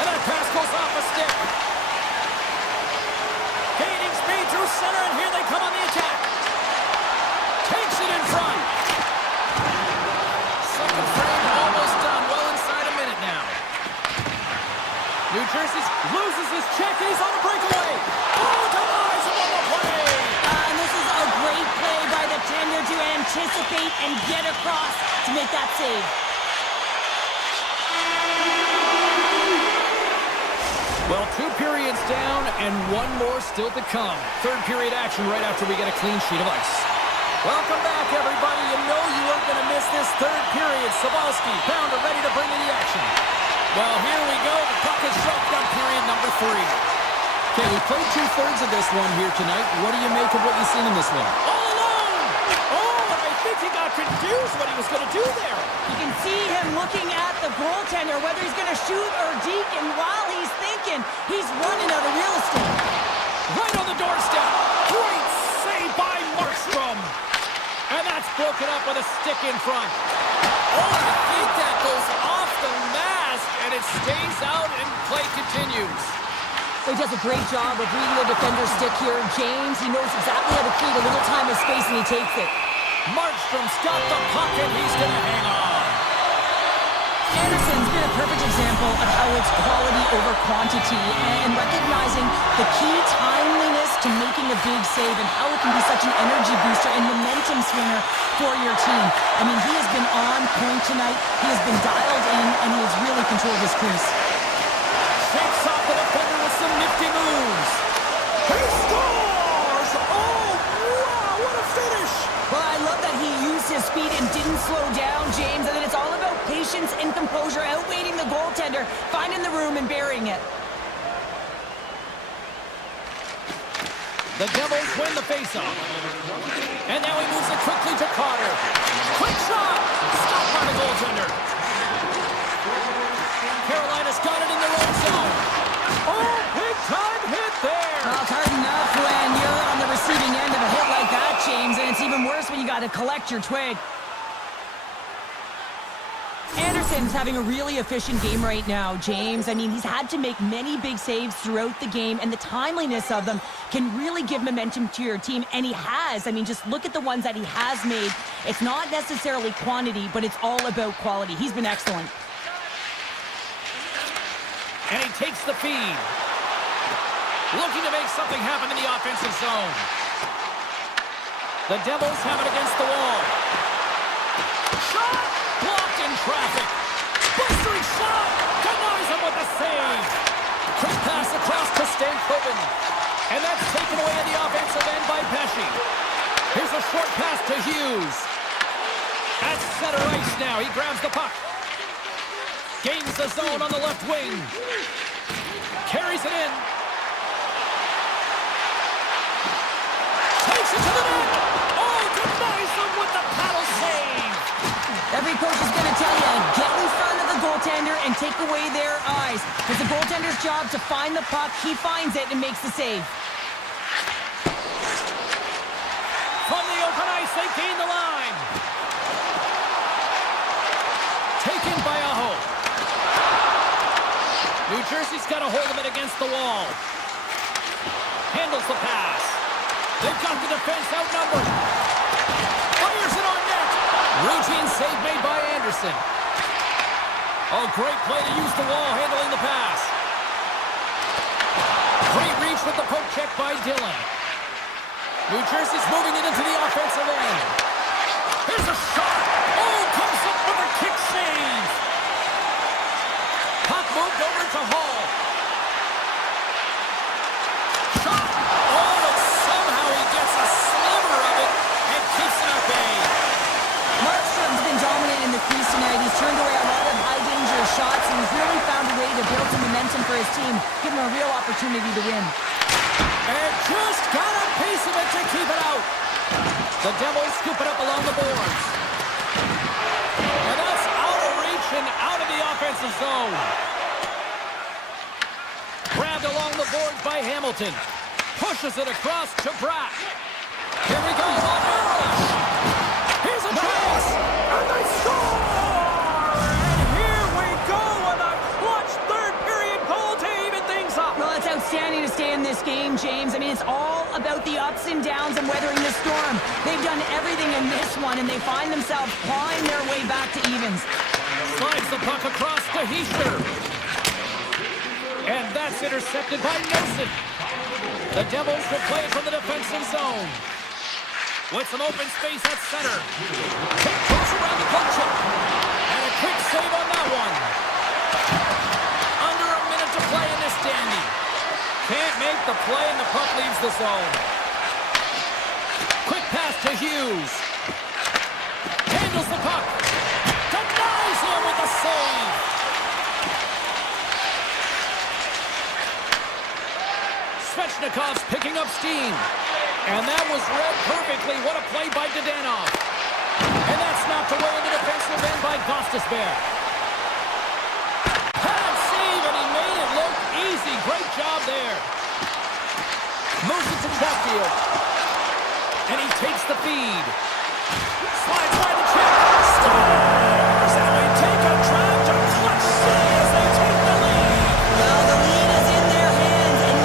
And that pass goes off a stick. Gaining speed through center, and here they come on the attack. Takes it in front. Second frame almost done. Well inside a minute now. New Jersey loses his check, and he's on a breakaway. Oh, denies him on the play. And this is a great play by the tender to anticipate and get across to make that save. Well, 2 periods down and 1 more still to come. Third period action right after we get a clean sheet of ice. Welcome back, everybody. You know you weren't going to miss this third period. Sabalski, Pounder ready to bring in the action. Well, here we go. The puck is shoved up period number 3. Okay, we played 2/3 of this one here tonight. What do you make of what you've seen in this one? All alone! Oh, and I think he got confused what he was going to do there. You can see him looking at the goaltender, whether he's going to shoot or deke, and while he's thinking, he's running out of real estate. Right on the doorstep. Great save by Markstrom. And that's broken up with a stick in front. Oh, I think that goes off the mask, and it stays out, and play continues. He does a great job of reading the defender's stick here. James, he knows exactly how to create a little time and space, and he takes it. Markstrom's got the puck, and he's going to hang on. Anderson's been a perfect example of how it's quality over quantity and recognizing the key timeliness to making a big save and how it can be such an energy booster and momentum swinger for your team. I mean, he has been on point tonight. He has been dialed in, and he has really controlled his crease. Shakes off the defender with some nifty moves. He scores! Oh, wow, what a finish! Well, I love that he used his speed and didn't slow down, James. And then it's all about patience and composure, outweighing the goaltender, finding the room and burying it. The Devils win the faceoff. And now he moves it quickly to Carter. Quick shot! Stopped by the goaltender. Carolina's got it in their own zone. Oh, big time hit there! Well, it's hard enough when you're on the receiving end of a hit like that, James, and it's even worse when you got to collect your twig. Anderson's having a really efficient game right now, James. I mean, he's had to make many big saves throughout the game, and the timeliness of them can really give momentum to your team, and he has. I mean, just look at the ones that he has made. It's not necessarily quantity, but it's all about quality. He's been excellent. And he takes the feed. Looking to make something happen in the offensive zone. The Devils have it against the wall. Shot! Blocked in traffic. Blistering shot! Denies him with the save. Quick pass across to Stankoven. And that's taken away at the offensive end by Pesci. Here's a short pass to Hughes. At center ice now. He grabs the puck. Gains the zone on the left wing. Carries it in. Takes it to the net. Oh, denies him with the paddle save. Every coach is going to tell you, get in front of the goaltender and take away their eyes. It's the goaltender's job to find the puck. He finds it and makes the save. From the open ice, they gain the line. Taken by Aho. New Jersey's got a hold of it against the wall. Handles the pass. They've got the defense outnumbered. Fires it on net. Routine save made by Anderson. Oh, great play to use the wall handling the pass. Great reach with the poke check by Dillon. New Jersey's moving it into the offensive end. Here's a shot. Oh, comes up with a kick save. Puck moved over to Hall. Shot. Oh, and somehow he gets a sliver of it and keeps it at bay. Markstrom's been dominant in the crease tonight. He's turned away a lot of high-danger shots, and he's really found a way to build some momentum for his team, give him a real opportunity to win. And just got a piece of it to keep it out. The Devils scoop it up along the boards. And that's out of reach and out of the offensive zone. Grabbed along the boards by Hamilton. Pushes it across to Bratt. Here we go on the rush. Here's a chance. And they score! And here we go with a clutch third period goal to even things up. Well, it's outstanding to stay in this game, James. I mean, it's all about the ups and downs and weathering the storm. They've done everything in this one, and they find themselves clawing their way back to evens. Slides the puck across to Heischer. And that's intercepted by Nelson. The Devils will play it from the defensive zone. With some open space at center. Kick goes around the poke check. And a quick save on that one. Under a minute to play in this dandy. Can't make the play and the puck leaves the zone. Quick pass to Hughes. Handles the puck. Denies him with a save. Svechnikov's picking up steam. And that was read perfectly. What a play by Dadonov. And that's knocked away in the defensive end by Gostisbehere. Pad save, and he made it look easy. Great job there. Moves it to Chatfield. And he takes the feed. Slides by the check. Scores! And they take a drive to clutch C as they take the lead. Well, the lead is in their hands, and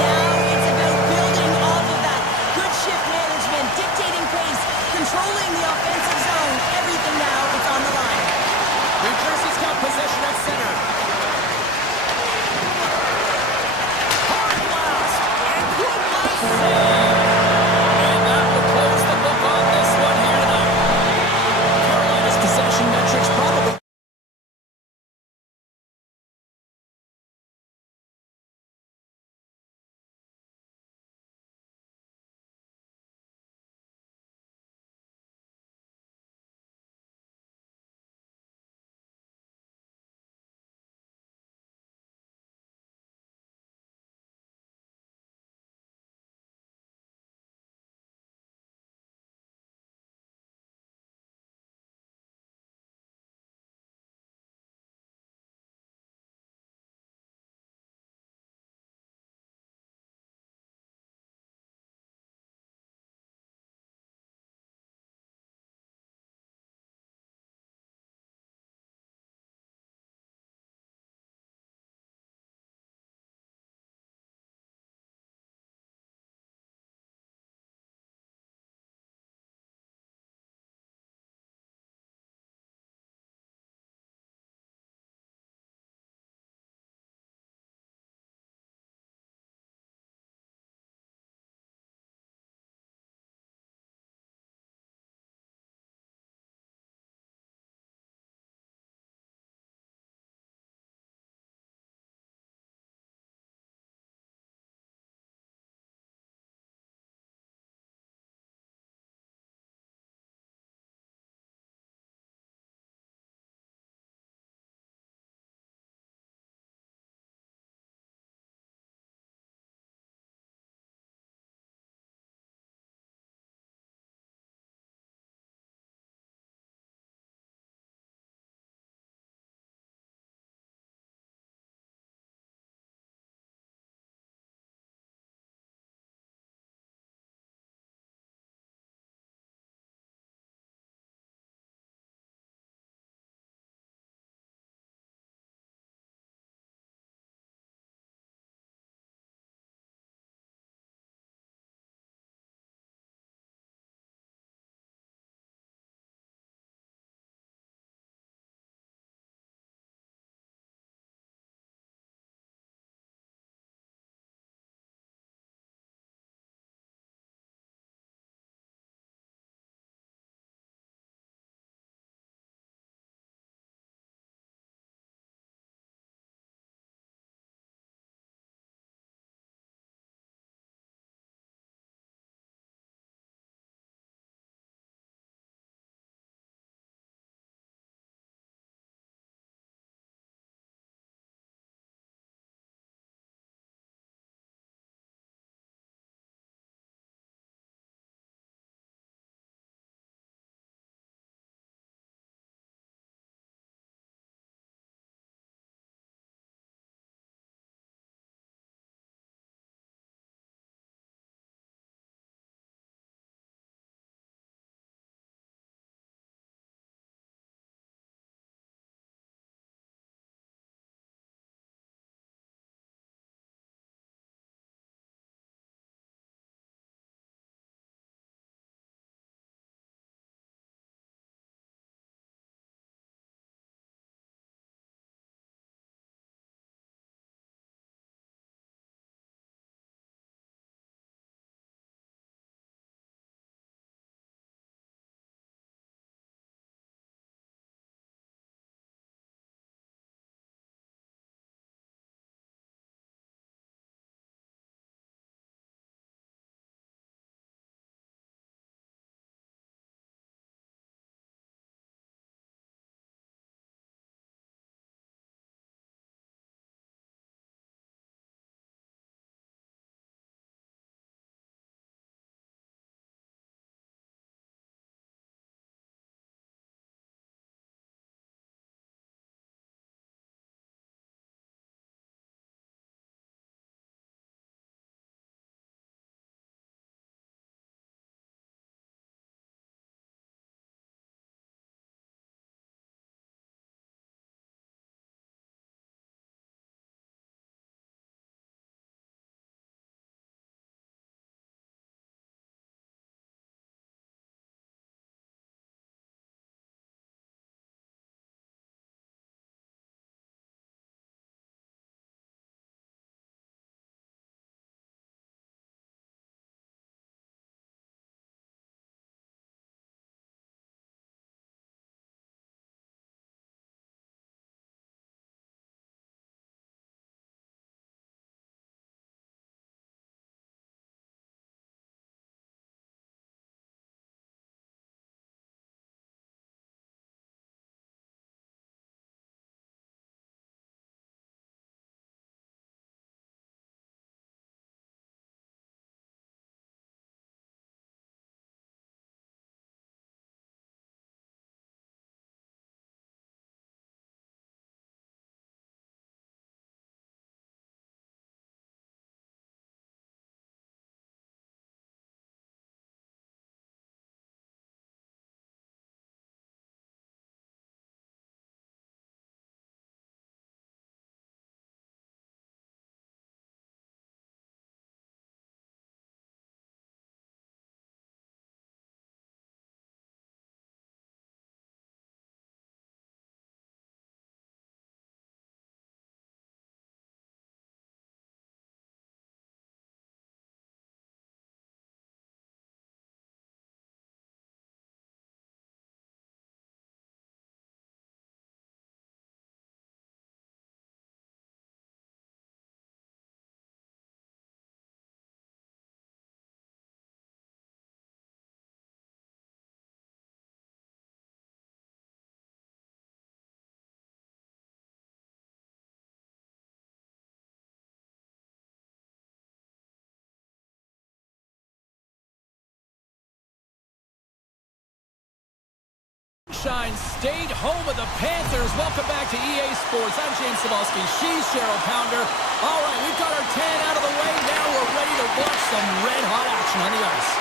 Shine stayed home with the Panthers. Welcome back to EA Sports. I'm James Cebulski. She's Cheryl Pounder. All right, we've got our tan out of the way. Now we're ready to watch some red-hot action on the ice.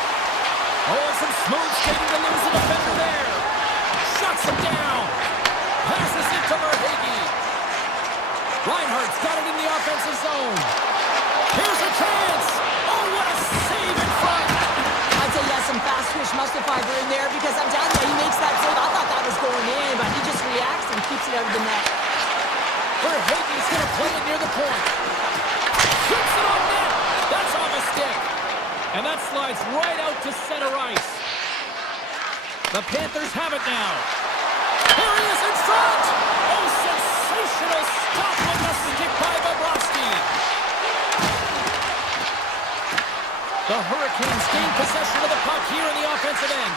Oh, and some smooth skating to lose the defender there. Shuts him down. Passes it to Verhage. Reinhardt's got it in the offensive zone. Here's a chance. Oh, what a save in front. I'd say he has some fast twitch muscle fiber in there because I'm telling you, he makes that save. I thought that was going in, but he just reacts and keeps it out of the net. Verhage's going to play it near the point. Shoots it on net. That's off a stick. And that slides right out to center ice. The Panthers have it now. Here he is in front. Oh, sensational stop with the stick by Bobrovsky. The Hurricanes gain possession of the puck here in the offensive end.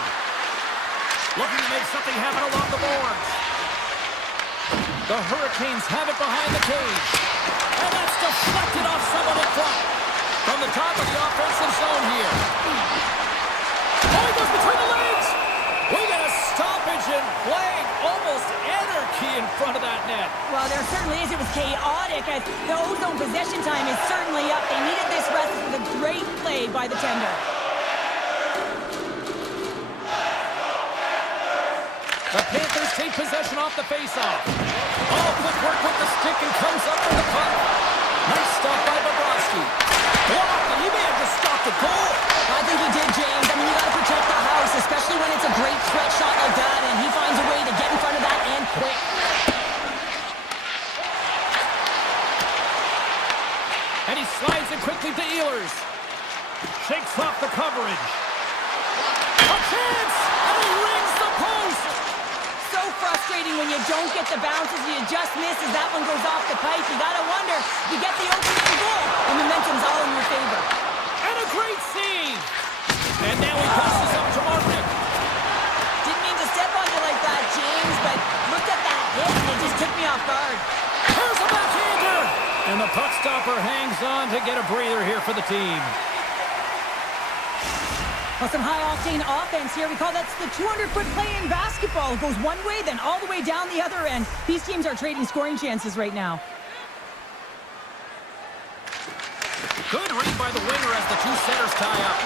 Looking to make something happen along the boards. The Hurricanes have it behind the cage. And that's deflected off someone in front. From the top of the offensive zone here. Oh, he goes between the legs. We got a stoppage in play. Almost anarchy in front of that net. Well, there certainly is. It was chaotic. As the ozone possession time is certainly up. They needed this rest with a great play by the tender. The Panthers take possession off the faceoff. Oh, quick work with the stick and comes up with the puck. Nice stop by Bobrovsky. Blocked, and he may have just stopped the goal. I think he did, James. I mean, you got to protect the house, especially when it's a great threat shot like that, and he finds a way to get in front of that and quick. And he slides it quickly to Ehlers. Shakes off the coverage. A chance! And he rings the post! So frustrating when you don't get the bounces, you just miss as that one goes off the pipe. You got to wonder, you get the opening goal, and momentum's all in your favor. And a great save! And now he passes up to Martin. Didn't mean to step on you like that, James, but looked at that hit and it just took me off guard. Here's a backhander! And the puck stopper hangs on to get a breather here for the team. Well, some high-octane offense here. We call that the 200-foot play in basketball. It goes one way, then all the way down the other end. These teams are trading scoring chances right now. Good read by the winger as the two centers tie up.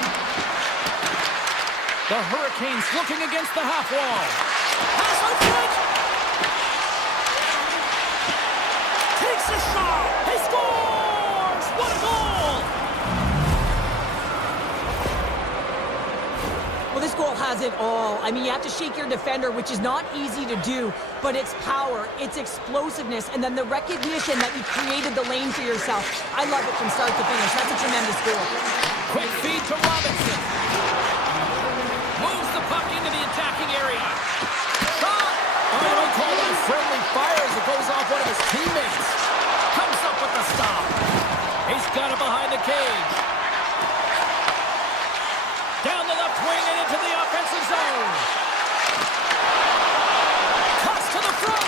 The Hurricanes looking against the half wall. Pass on foot! Takes a shot! He scores! What a goal! Well, this goal has it all. I mean, you have to shake your defender, which is not easy to do, but it's power, it's explosiveness, and then the recognition that you created the lane for yourself. I love it from start to finish. That's a tremendous goal. Quick feed to Robinson. Moves the puck into the attacking area. Shot! Oh, they call that friendly fire as it goes off one of his teammates. Comes up with the stop. He's got it behind the cage. Down the left wing and into the offensive zone. Toss to the front.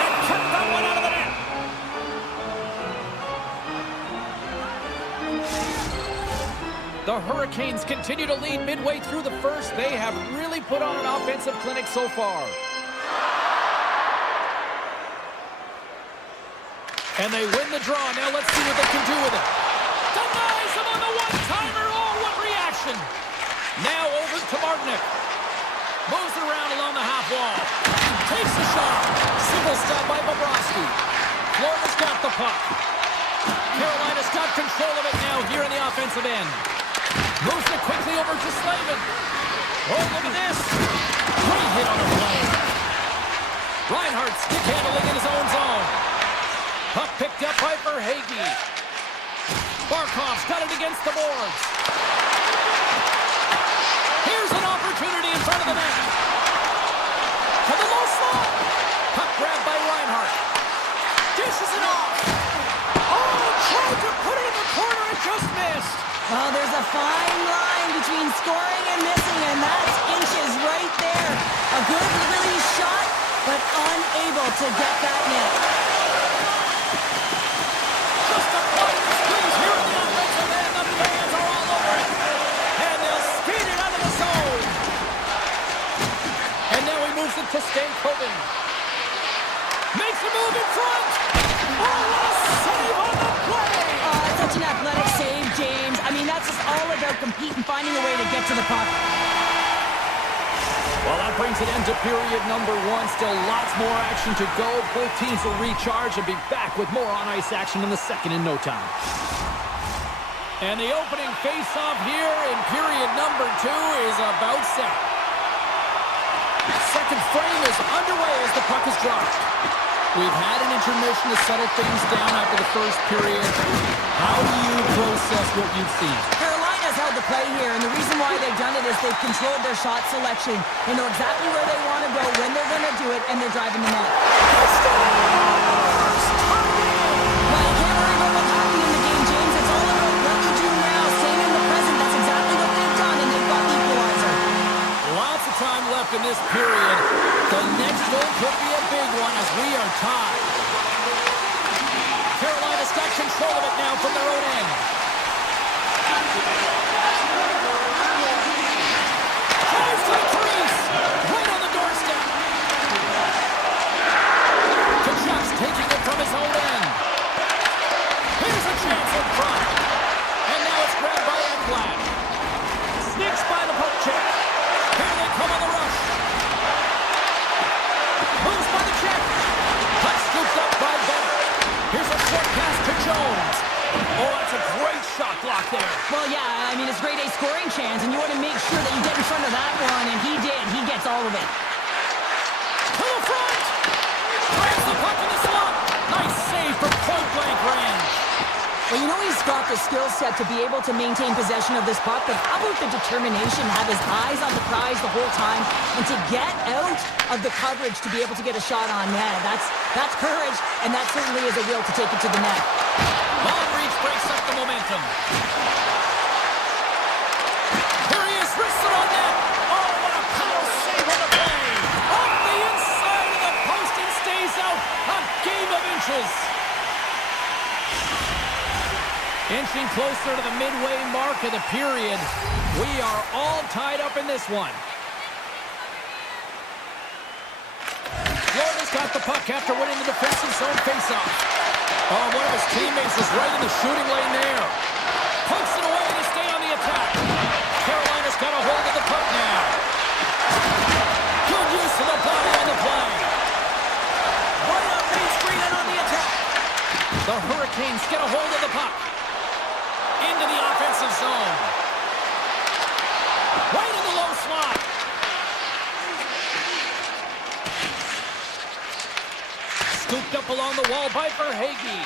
And kept that one out of the net. The Hurricanes continue to lead midway through the first. They have really put on an offensive clinic so far. And they win the draw. Now let's see what they can do with it. Denies him on the one-timer. Oh, what reaction. Now over to Martinic. Moves it around along the half wall. Takes the shot. Single stop by Bobrovsky. Florida's got the puck. Carolina's got control of it now here in the offensive end. Moves it quickly over to Slavin. Oh, look at this. Great hit on the play. Reinhardt stick handling in his own zone. Puck picked up by Verhage. Barkov's got it against the boards. Here's an opportunity in front of the net. To the low slot. Puck grabbed by Reinhardt. Dishes it off. Oh, tried to put it in the corner and just missed. Well, there's a fine line between scoring and missing, and that's inches right there. A good release shot, but unable to get that net. Just a point of squeeze here in the offensive end. The fans are all over it. And they'll skate it out of the zone. And now he moves it to Stankoven. Makes a move in front. Oh, what a save on the play. Such an athletic save, James. I mean, that's just all about competing, finding a way to get to the puck. Well, that brings an end to period number one. Still lots more action to go. Both teams will recharge and be back with more on-ice action in the second in no time. And the opening face-off here in period number two is about set. Second frame is underway as the puck is dropped. We've had an intermission to settle things down after the first period. How do you process what you've seen? Carolina's held the play here, and the reason why they've done it is they've controlled their shot selection. They know exactly where they want to go, when they're going to do it, and they're driving the net. Well, you can't worry about what's happening in the game, James. It's all about what you do now, staying in the present. That's exactly what they've done, and they've got the equalizer. Lots of time left in this period. The next goal could be a big one as we are tied. Carolina's got control of it now from their own end. Drives to the crease. Right on the doorstep. Kachuk's taking it from his own end. Here's a chance in front. And now it's grabbed by Edblad. Sneaks by the poke check. Here they come on the rush. Moves by the check. Puck scooped up by Bennett. Here's a short pass to Jones. Oh, that's a great shot block there. Well, yeah, I mean, it's grade A scoring chance, and you want to make sure that you get in front of that one, and he did. He gets all of it. To the front. Grabs the puck in the slot. Nice save from point-blank range. Well, you know he's got the skill set to be able to maintain possession of this puck, but how about the determination, have his eyes on the prize the whole time, and to get out of the coverage to be able to get a shot on net. That's courage, and that certainly is a will to take it to the net. Long reach breaks up the momentum. Here he is, wrists it on net. Oh, what a power save on the play. Off the inside of the post and stays out. A game of inches. Inching closer to the midway mark of the period. We are all tied up in this one. Florida's got the puck after winning the defensive zone faceoff. Oh, one of his teammates is right in the shooting lane there. Pumps it away to stay on the attack. Carolina's got a hold of the puck now. Good use of the body on the play. Right up Main Street and on the attack. The Hurricanes get a hold of the puck. Into the offensive zone. Right in the low slot. Scooped up along the wall by Verhaeghe.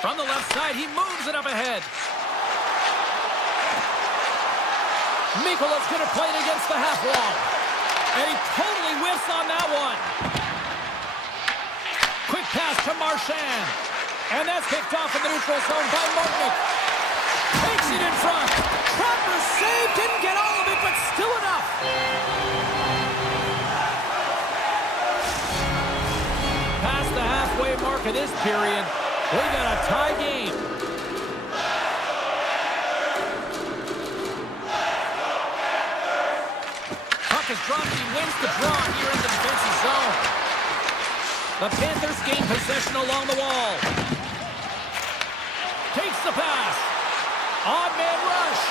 From the left side, he moves it up ahead. Mikola's going to play it against the half wall. And he totally whiffs on that one. Quick pass to Marchand. And that's picked off in the neutral zone by Martinick. Takes it in front. Proper save. Didn't get all of it, but still enough. Past the halfway mark of this period, we got a tie game. Puck is dropped. He wins the draw here in the defensive zone. The Panthers gain possession along the wall. Takes the pass. Odd man rush.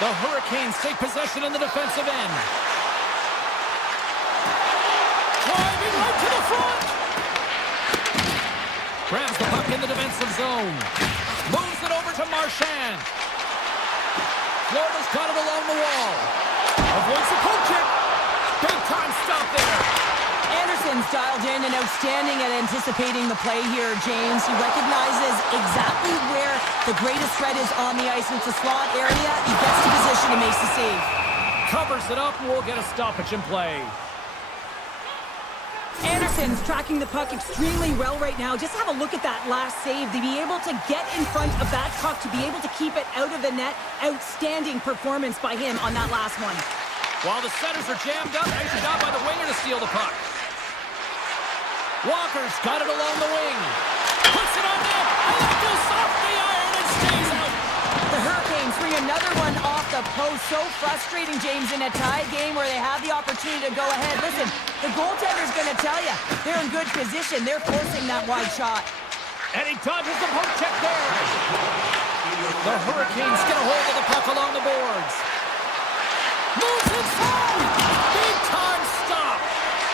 The Hurricanes take possession in the defensive end. Driving right to the front. Grabs the puck in the defensive zone. Moves it over to Marchand. Florida's got it along the wall. Avoids the poke check. Big time stop there. Anderson's dialed in and outstanding at anticipating the play here, James. He recognizes exactly where the greatest threat is on the ice. It's a slot area. He gets to position and makes the save. Covers it up and we'll get a stoppage in play. Anderson's tracking the puck extremely well right now. Just have a look at that last save. To be able to get in front of that puck, to be able to keep it out of the net. Outstanding performance by him on that last one. While the centers are jammed up, nice job by the winger to steal the puck. Walker's got it along the wing. Puts it on net. And that goes off the iron and stays out. The Hurricanes bring another one off the the post. So frustrating, James, in a tie game where they have the opportunity to go ahead. Listen, the goaltender's going to tell you they're in good position. They're forcing that wide shot. And he dodges the poke check there. The Hurricanes get a hold of the puck along the boards. Moves inside. Big time stop.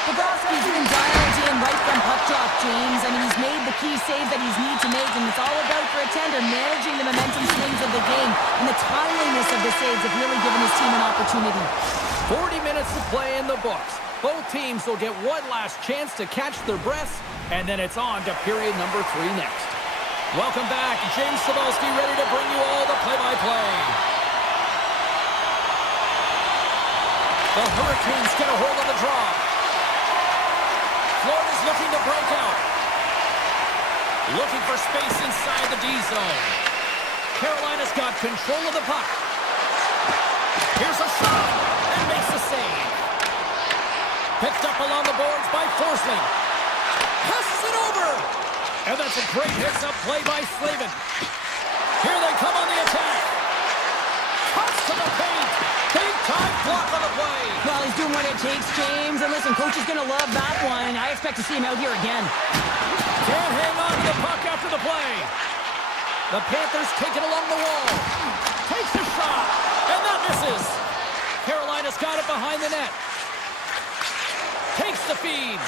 Bobrovsky's been dialed in right from puck drop, James. I mean, he's made the key save that he's need to make, and it's all about for a tender managing the momentum swings of the game, and the timeliness of the saves have really given his team an opportunity. 40 minutes to play in the books. Both teams will get one last chance to catch their breaths, and then it's on to period number 3 next. Welcome back. James Cybulski ready to bring you all the play-by-play. The Hurricanes get a hold of the draw. Florida's looking to break out. Looking for space inside the D zone. Carolina's got control of the puck. Here's a shot, and makes the save. Picked up along the boards by Forsling. Passes it over. And that's a great hits-up play by Slavin. Here they come on the attack. Cuts to the paint. Big-time block on the play. Well, he's doing what it takes, James. And listen, coach is going to love that one. I expect to see him out here again. Can't hang on to the puck after the play. The Panthers take it along the wall. Takes a shot. And that misses. Carolina's got it behind the net. Takes the feed.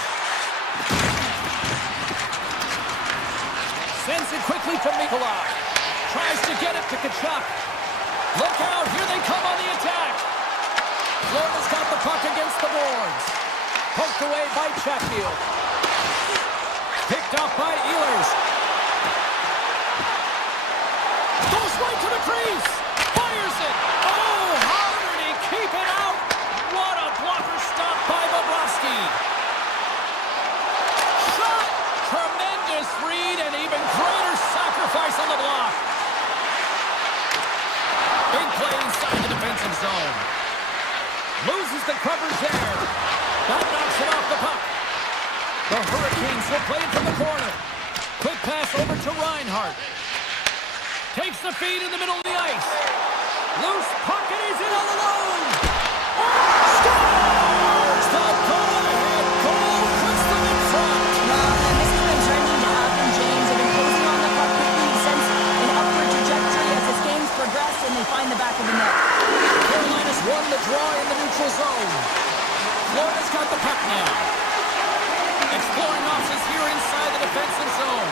Sends it quickly to Nikolai. Tries to get it to Kachuk. Look out, here they come on the attack. Florida's got the puck against the boards. Poked away by Chatfield. Picked up by Ehlers. Goes right to the crease. Fires it. Oh, how did he keep it out? What a blocker stop by Bobrovsky. Shot. Tremendous read and even greater sacrifice on the block. Big play inside the defensive zone. Loses the coverage there. That knocks it off the puck. The Hurricanes will play it from the corner. Quick pass over to Reinhart. Takes the feed in the middle of the ice. Loose puck and he's in all alone. Scores! The go-ahead goal puts them in front. And this has been trending to happen, James. They've been closing on the puck quickly since an upward trajectory as this game's progressed, and they find the back of the net. Carolina's won the draw in the neutral zone. Florida's got the puck now. Exploring options here inside the defensive zone.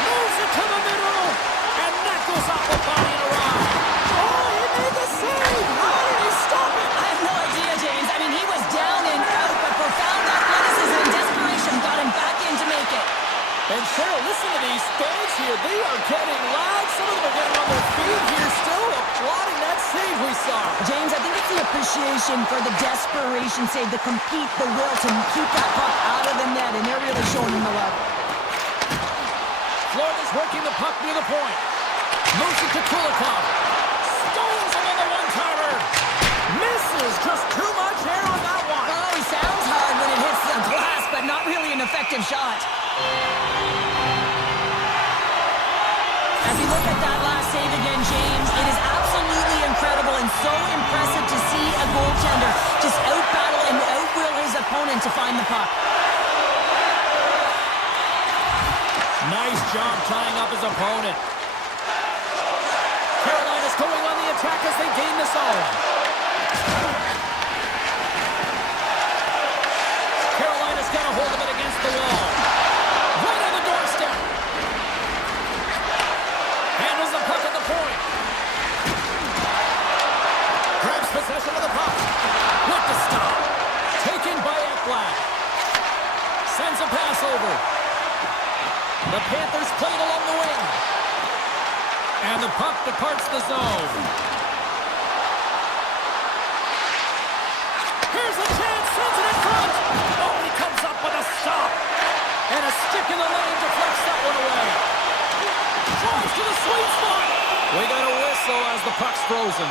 Moves it to the middle. And that goes off the body and around. Oh, he made the save. How did he stop it? I have no idea, James. I mean, he was down and out, but profound athleticism and desperation got him back in to make it. And Cheryl, listen to these fans here. They are getting loud. Some of them are getting on their feet here still, applauding that save we saw. James, I think it's the appreciation for the desperation save, the compete, the will to keep that puck out of the net, and they're really showing him the love. Florida's working the puck near the point. Moves it to Kulikov. Stones him on the one-timer. Misses. Just too much air on that one. Oh, he sounds hard when it hits the glass, but not really an effective shot. As we look at that last save again, James, it is absolutely incredible and so impressive to see a goaltender just out-battle and out-will his opponent to find the puck. Nice job tying up his opponent. Carolina's going on the attack as they gain the zone. Carolina's got a hold of it against the wall. Right on the doorstep. Handles the puck at the point. Grabs possession of the puck. With the stop. Taken by Ekblad. Sends a pass over. The Panthers played along the wing. And the puck departs the zone. Here's a chance, sends it in front. Oh, he comes up with a stop. And a stick in the lane deflects that one away. Drives to the sweet spot. We got a whistle as the puck's frozen.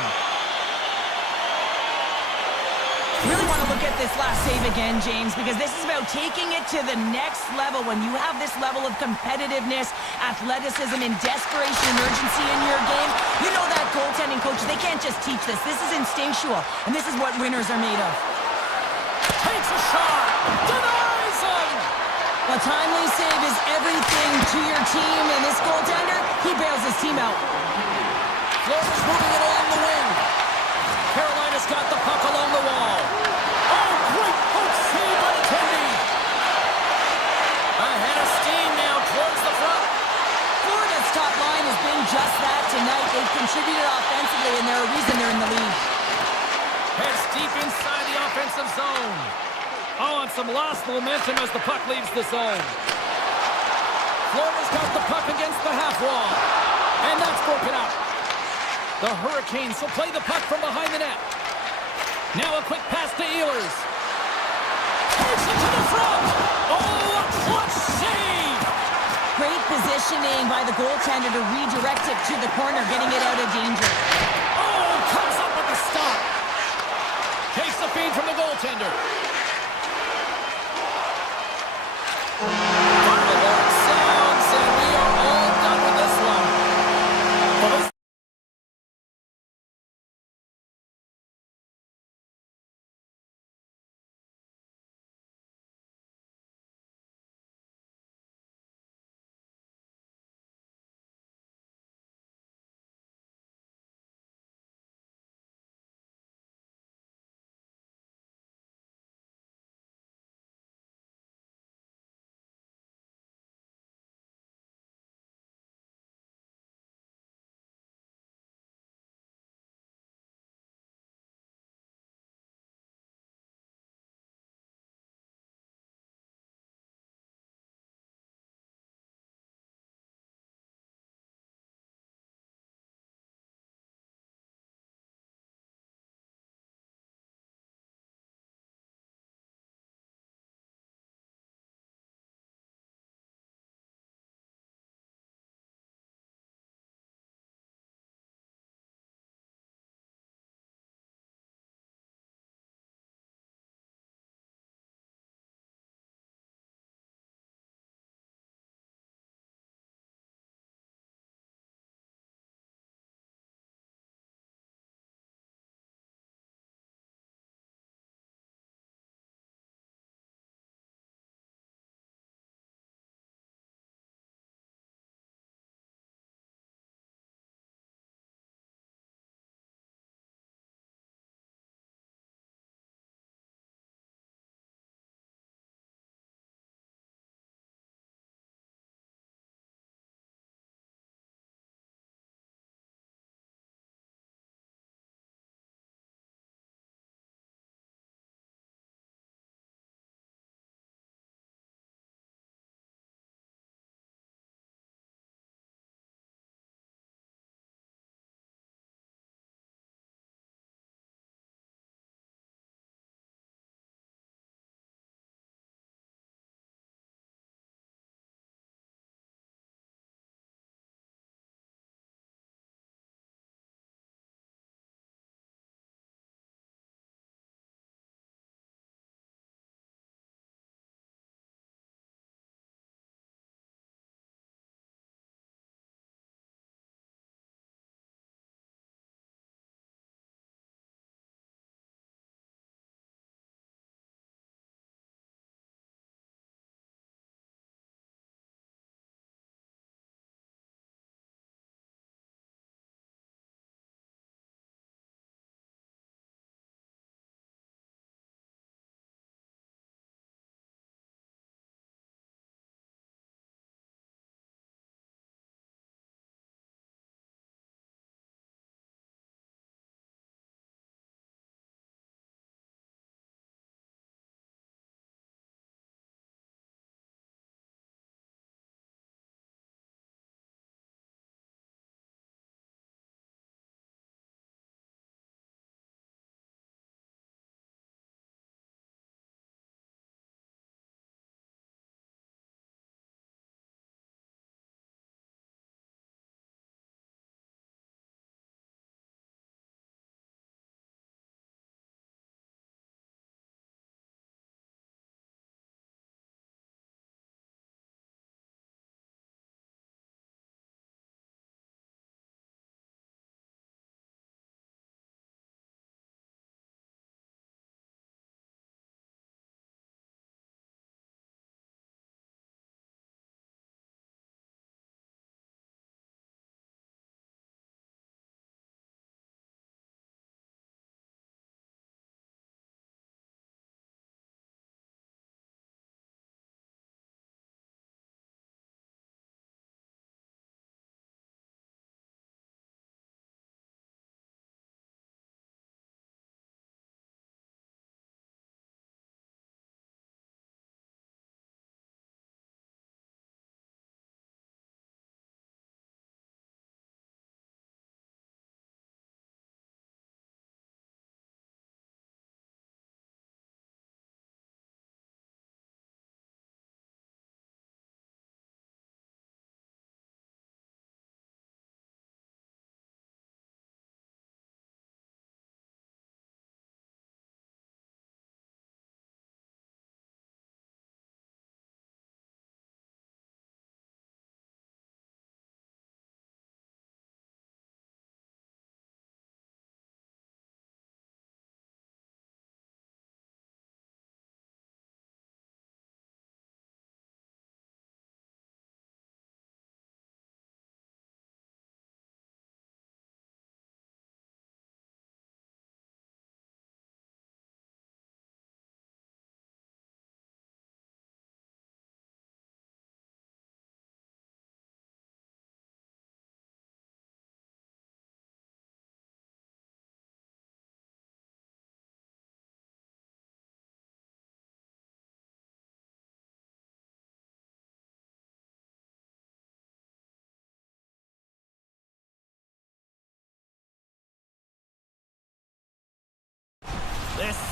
Really want to look at this last save again, James, because this is about taking it to the next level. When you have this level of competitiveness, athleticism, and desperation and urgency in your game, you know that goaltending coach coach. They can't just teach this. This is instinctual, and this is what winners are made of. Takes a shot. Denies him. A timely save is everything to your team, and this goaltender, he bails his team out. Florida's moving it along the wing. Carolina's got the puck along the wall. Oh, great poke save by Tendy. Ahead of steam now towards the front. Florida's top line has been just that tonight. They've contributed offensively, and they're a reason they're in the lead. Heads deep inside the offensive zone. Oh, and some lost momentum as the puck leaves the zone. Florida's got the puck against the half wall. And that's broken up. The Hurricanes will play the puck from behind the net. Now a quick pass to Ehlers. Takes it to the front. Oh, a clutch save. Great positioning by the goaltender to redirect it to the corner, getting it out of danger. Oh, comes up with the stop. Takes the feed from the goaltender. Fireworks sounds, and we are all done with this one.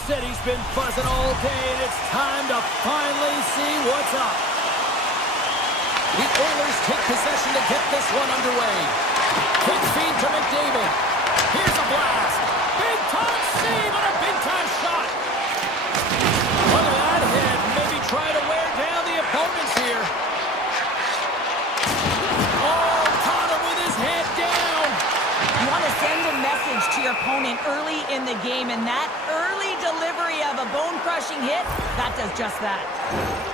said he's been buzzing all day, and it's time to finally see what's up. The Oilers take possession to get this one underway. Quick feed to McDavid. Here's a blast. Big-time save and a big-time shot. Look at that hit. Maybe try to wear down the opponents here. Oh, caught him with his head down. You want to send a message to your opponent early in the game, and that early delivery of a bone-crushing hit, that does just that.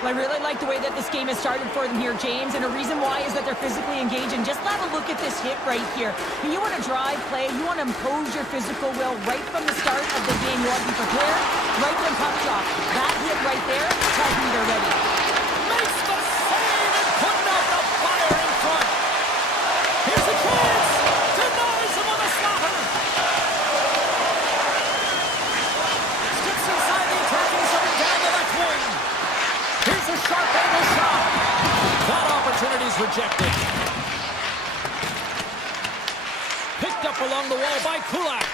Well, I really like the way that this game has started for them here, James, and a reason why is that they're physically engaged. And just have a look at this hit right here. When you want to drive play, you want to impose your physical will right from the start of the game. You want to be prepared right from puck drop. That hit right there tells me they're ready. Makes the save and putting out the fire in front. Here's a chance. Denies him with a slaughter. Steps inside the attacking zone down the left wing. Here's a sharp angle shot. That opportunity's rejected. Picked up along the wall by Kulak.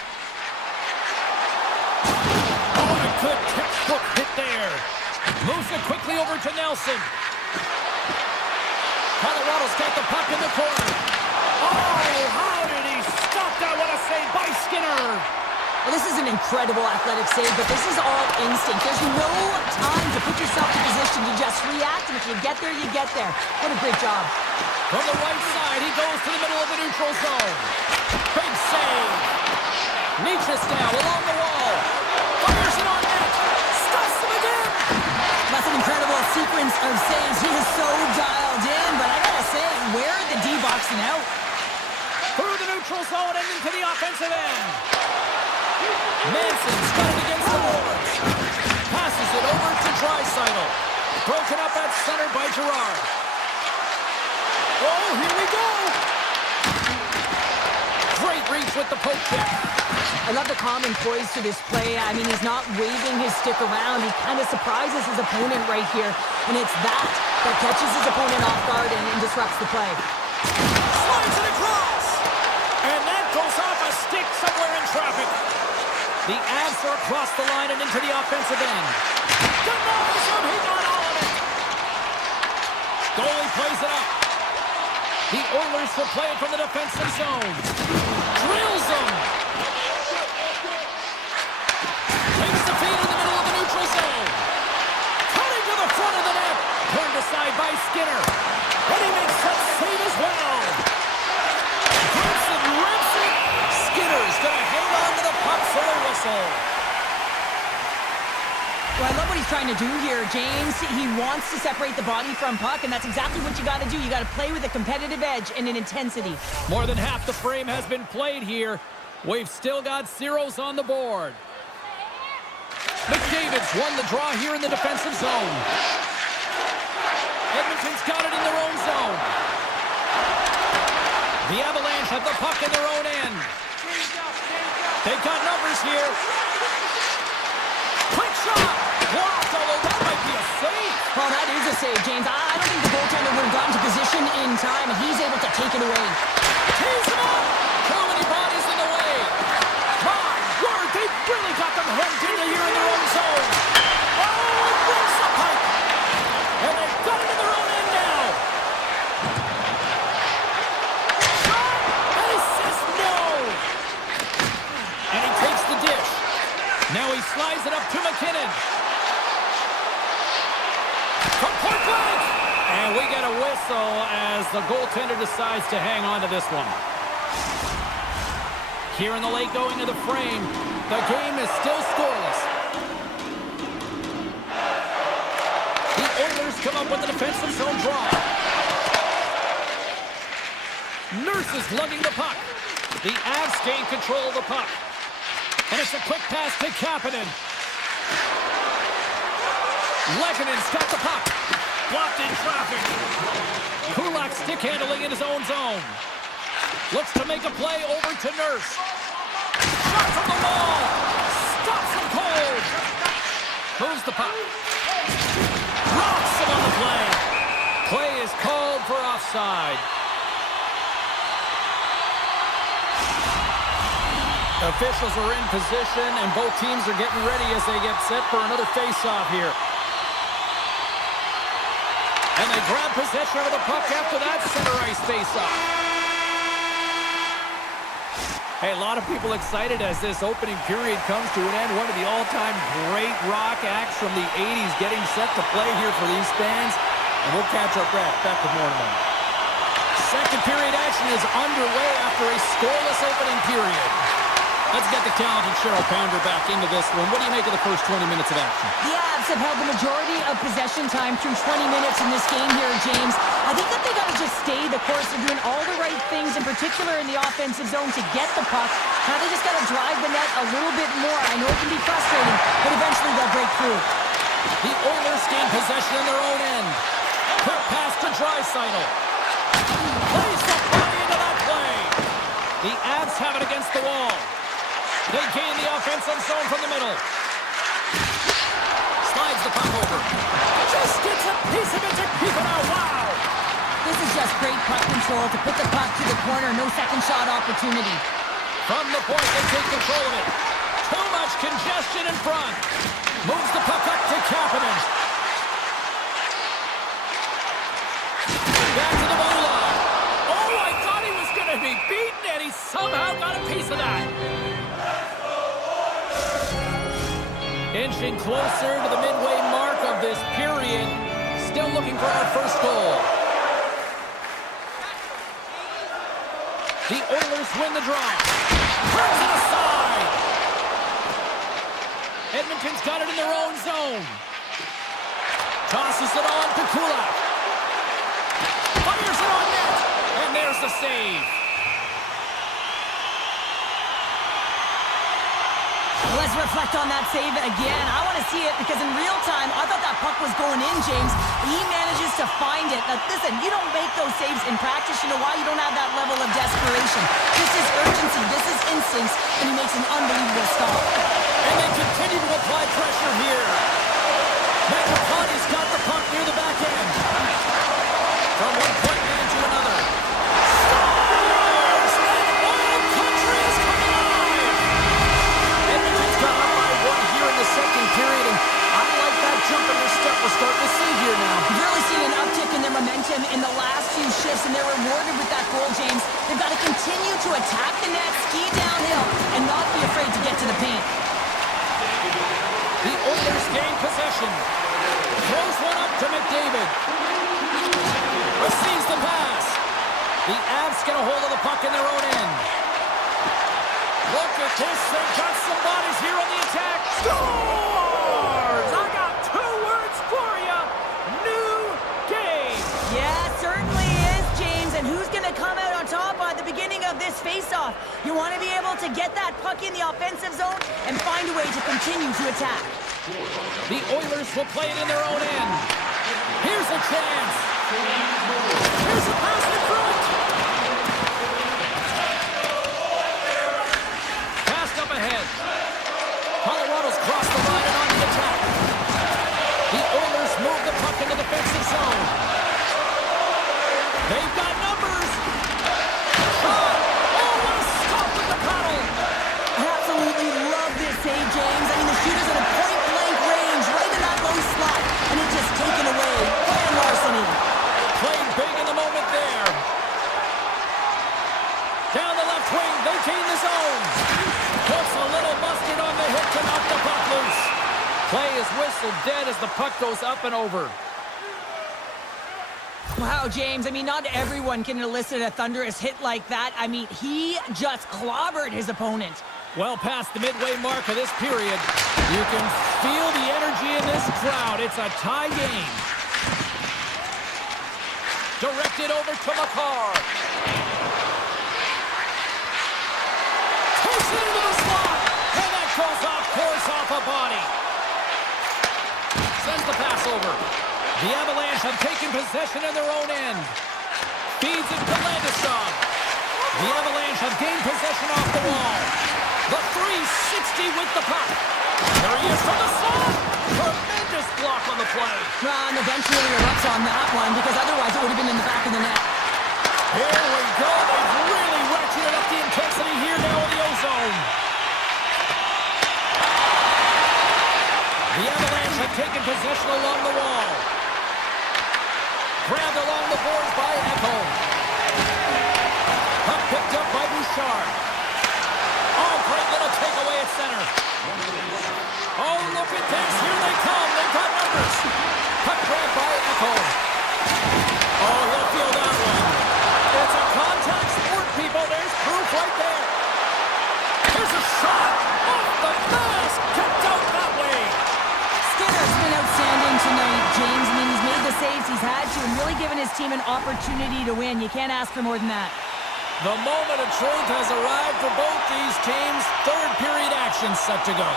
Oh, what a good textbook hit there. Moves it quickly over to Nelson. Colorado's got the puck in the corner. Oh, how did he stop that? What a save by Skinner. Well, this is an incredible athletic save, but this is all instinct. There's no time to put yourself in position to just react, and if you get there, you get there. What a great job. From the right side, he goes to the middle of the neutral zone. Big save. Reaches now along the wall. Fires it on net. Stuffs him again. That's an incredible sequence of saves. He is so dialed in, but I gotta say, where are the D-boxing out? Through the neutral zone and into the offensive end. Manson's got it against the boards. Passes it over to Draisaitl. Broken up at center by Girard. Oh, here we go. Great reach with the poke check. I love the calm and poise to this play. I mean, he's not waving his stick around. He kind of surprises his opponent right here. And it's that catches his opponent off guard and disrupts the play. Slides it across. And that goes off a stick somewhere in traffic. The Avs are across the line and into the offensive end. Denies him. He got all of it. Goalie plays it up. The Oilers will play it from the defensive zone. Drills him. Takes the feed in the middle of the neutral zone. Cutting to the front of the net. Turned aside by Skinner. And he makes that save as well. Hudson rips it. Skinner's going to hang on to the puck for a whistle. Well, I love what he's trying to do here, James. He wants to separate the body from puck, and that's exactly what you got to do. You got to play with a competitive edge and an intensity. More than half the frame has been played here. We've still got zeros on the board. McDavid's won the draw here in the defensive zone. Edmonton's got it in their own zone. The Avalanche have the puck in their own end. They've got numbers here. Quick shot! Blocked, although that might be a save. Well, that is a save, James. I don't think the goaltender would have gotten to position in time, and he's able to take it away. Tease him up! Too many bodies in the way. My word, they've really got them hemmed in here in their own zone. Oh, it breaks the pipe. And they've got it in their own end now. Shot! And he says no. And he takes the dish. Now he slides it up to McKinnon. From point blank. And we get a whistle as the goaltender decides to hang on to this one. Here in the late going of the frame, the game is still scoreless. The Oilers come up with a defensive zone draw. Nurse is lugging the puck. The Avs gain control of the puck. And it's a quick pass to Kapanen. Lekkonen's got the puck. Blocked in traffic. Kulak stick handling in his own zone. Looks to make a play over to Nurse. Shot from the wall. Stops him cold. Moves the puck. Rocks him on the play. Play is called for offside. Officials are in position, and both teams are getting ready as they get set for another face-off here. And they grab possession of the puck after that center ice face-off. Hey, a lot of people excited as this opening period comes to an end. One of the all-time great rock acts from the 80s getting set to play here for these fans. And we'll catch our breath. Back with more in a moment. Second period action is underway after a scoreless opening period. Let's get the talented Cheryl Pounder back into this one. What do you make of the first 20 minutes of action? The Avs have held the majority of possession time through 20 minutes in this game here, James. I think that they got to just stay the course of doing all the right things, in particular in the offensive zone, to get the puck. Now they just got to drive the net a little bit more. I know it can be frustrating, but eventually they'll break through. The Oilers gain possession in their own end. Quick pass to Draisaitl. Plays the body into that play. The Avs have it against the wall. They gain the offensive zone from the middle. Slides the puck over. Just gets a piece of it to keep it out. Wow! This is just great puck control to put the puck to the corner. No second shot opportunity. From the point, they take control of it. Too much congestion in front. Moves the puck up to Kapanen. Back to the blue line. Oh, I thought he was going to be beaten, and he somehow got a piece of that. Inching closer to the midway mark of this period. Still looking for our first goal. The Oilers win the draw. Turns it aside. Edmonton's got it in their own zone. Tosses it on to Kulak. Fires it on net. And there's the save. Let's reflect on that save again. I want to see it because in real time, I thought that puck was going in, James. He manages to find it. Now, listen, you don't make those saves in practice. You know why? You don't have that level of desperation. This is urgency. This is instincts. And he makes an unbelievable stop. And they continue to apply pressure here. Metropolitan's got the puck near the back end. From one point man to another. Scores! And all country is coming alive! Edmonton's got up by one here in the second period, and I like that jump in their step we're starting to see here now. You've really seen an uptick in their momentum in the last few shifts, and they're rewarded with that goal, James. They've got to continue to attack the net, ski downhill, and not be afraid to get to the paint. The Oilers gain possession. Throws one up to McDavid. Receives the pass. The Avs get a hold of the puck in their own end. Look at this. They've got some bodies here on the attack. Scores! I got two words for you. New game. Yeah, certainly is, James. And who's going to come out on top at the beginning of this face-off? You want to be able to get that puck in the offensive zone and find a way to continue to attack. The Oilers will play it in their own end. Here's a chance. Here's a pass in front. Pass up ahead. Colorado's crossed the line and on the attack. The Oilers move the puck into the defensive zone. They've got numbers. Shot. Oh, what a stop with the paddle. I absolutely love this save, James. I mean, the shooter's at a point-blank range, right in that low slot, and it's just taken away. Grand larceny. Playing big in the moment there. Down the left wing, they gain the zone. Puts a little mustard on the hit to knock the puck loose. Play is whistled dead as the puck goes up and over. Wow, James, I mean, not everyone can elicit a thunderous hit like that. I mean, he just clobbered his opponent. Well past the midway mark of this period, you can feel the energy in this crowd. It's a tie game. Directed over to McCarr. Takes it into the slot. And that goes off course off a body. Sends the pass over. The Avalanche have taken possession in their own end. Feeds it to Landeskog. The Avalanche have gained possession off the wall. The 360 with the puck. There he is from the slot. Tremendous block on the play. Well, and the bench really erupts on that one because otherwise it would have been in the back of the net. Here we go. They've really ratcheted up the intensity here now in the O-zone. taken possession along the wall. Grabbed along the boards by Echo. Puck picked up by Bouchard. Oh, great little takeaway at center. Oh, look at this. Here they come. They've got numbers. Puck grabbed by Echo. Oh, he'll feel that one. It's a contact sport, people. There's proof right there. Here's a shot. Off the mask. Kept out that way. Skinner's been outstanding tonight, James. I mean, he's made the saves he's had to and really given his team an opportunity to win. You can't ask for more than that. The moment of truth has arrived for both these teams. Third period action set to go.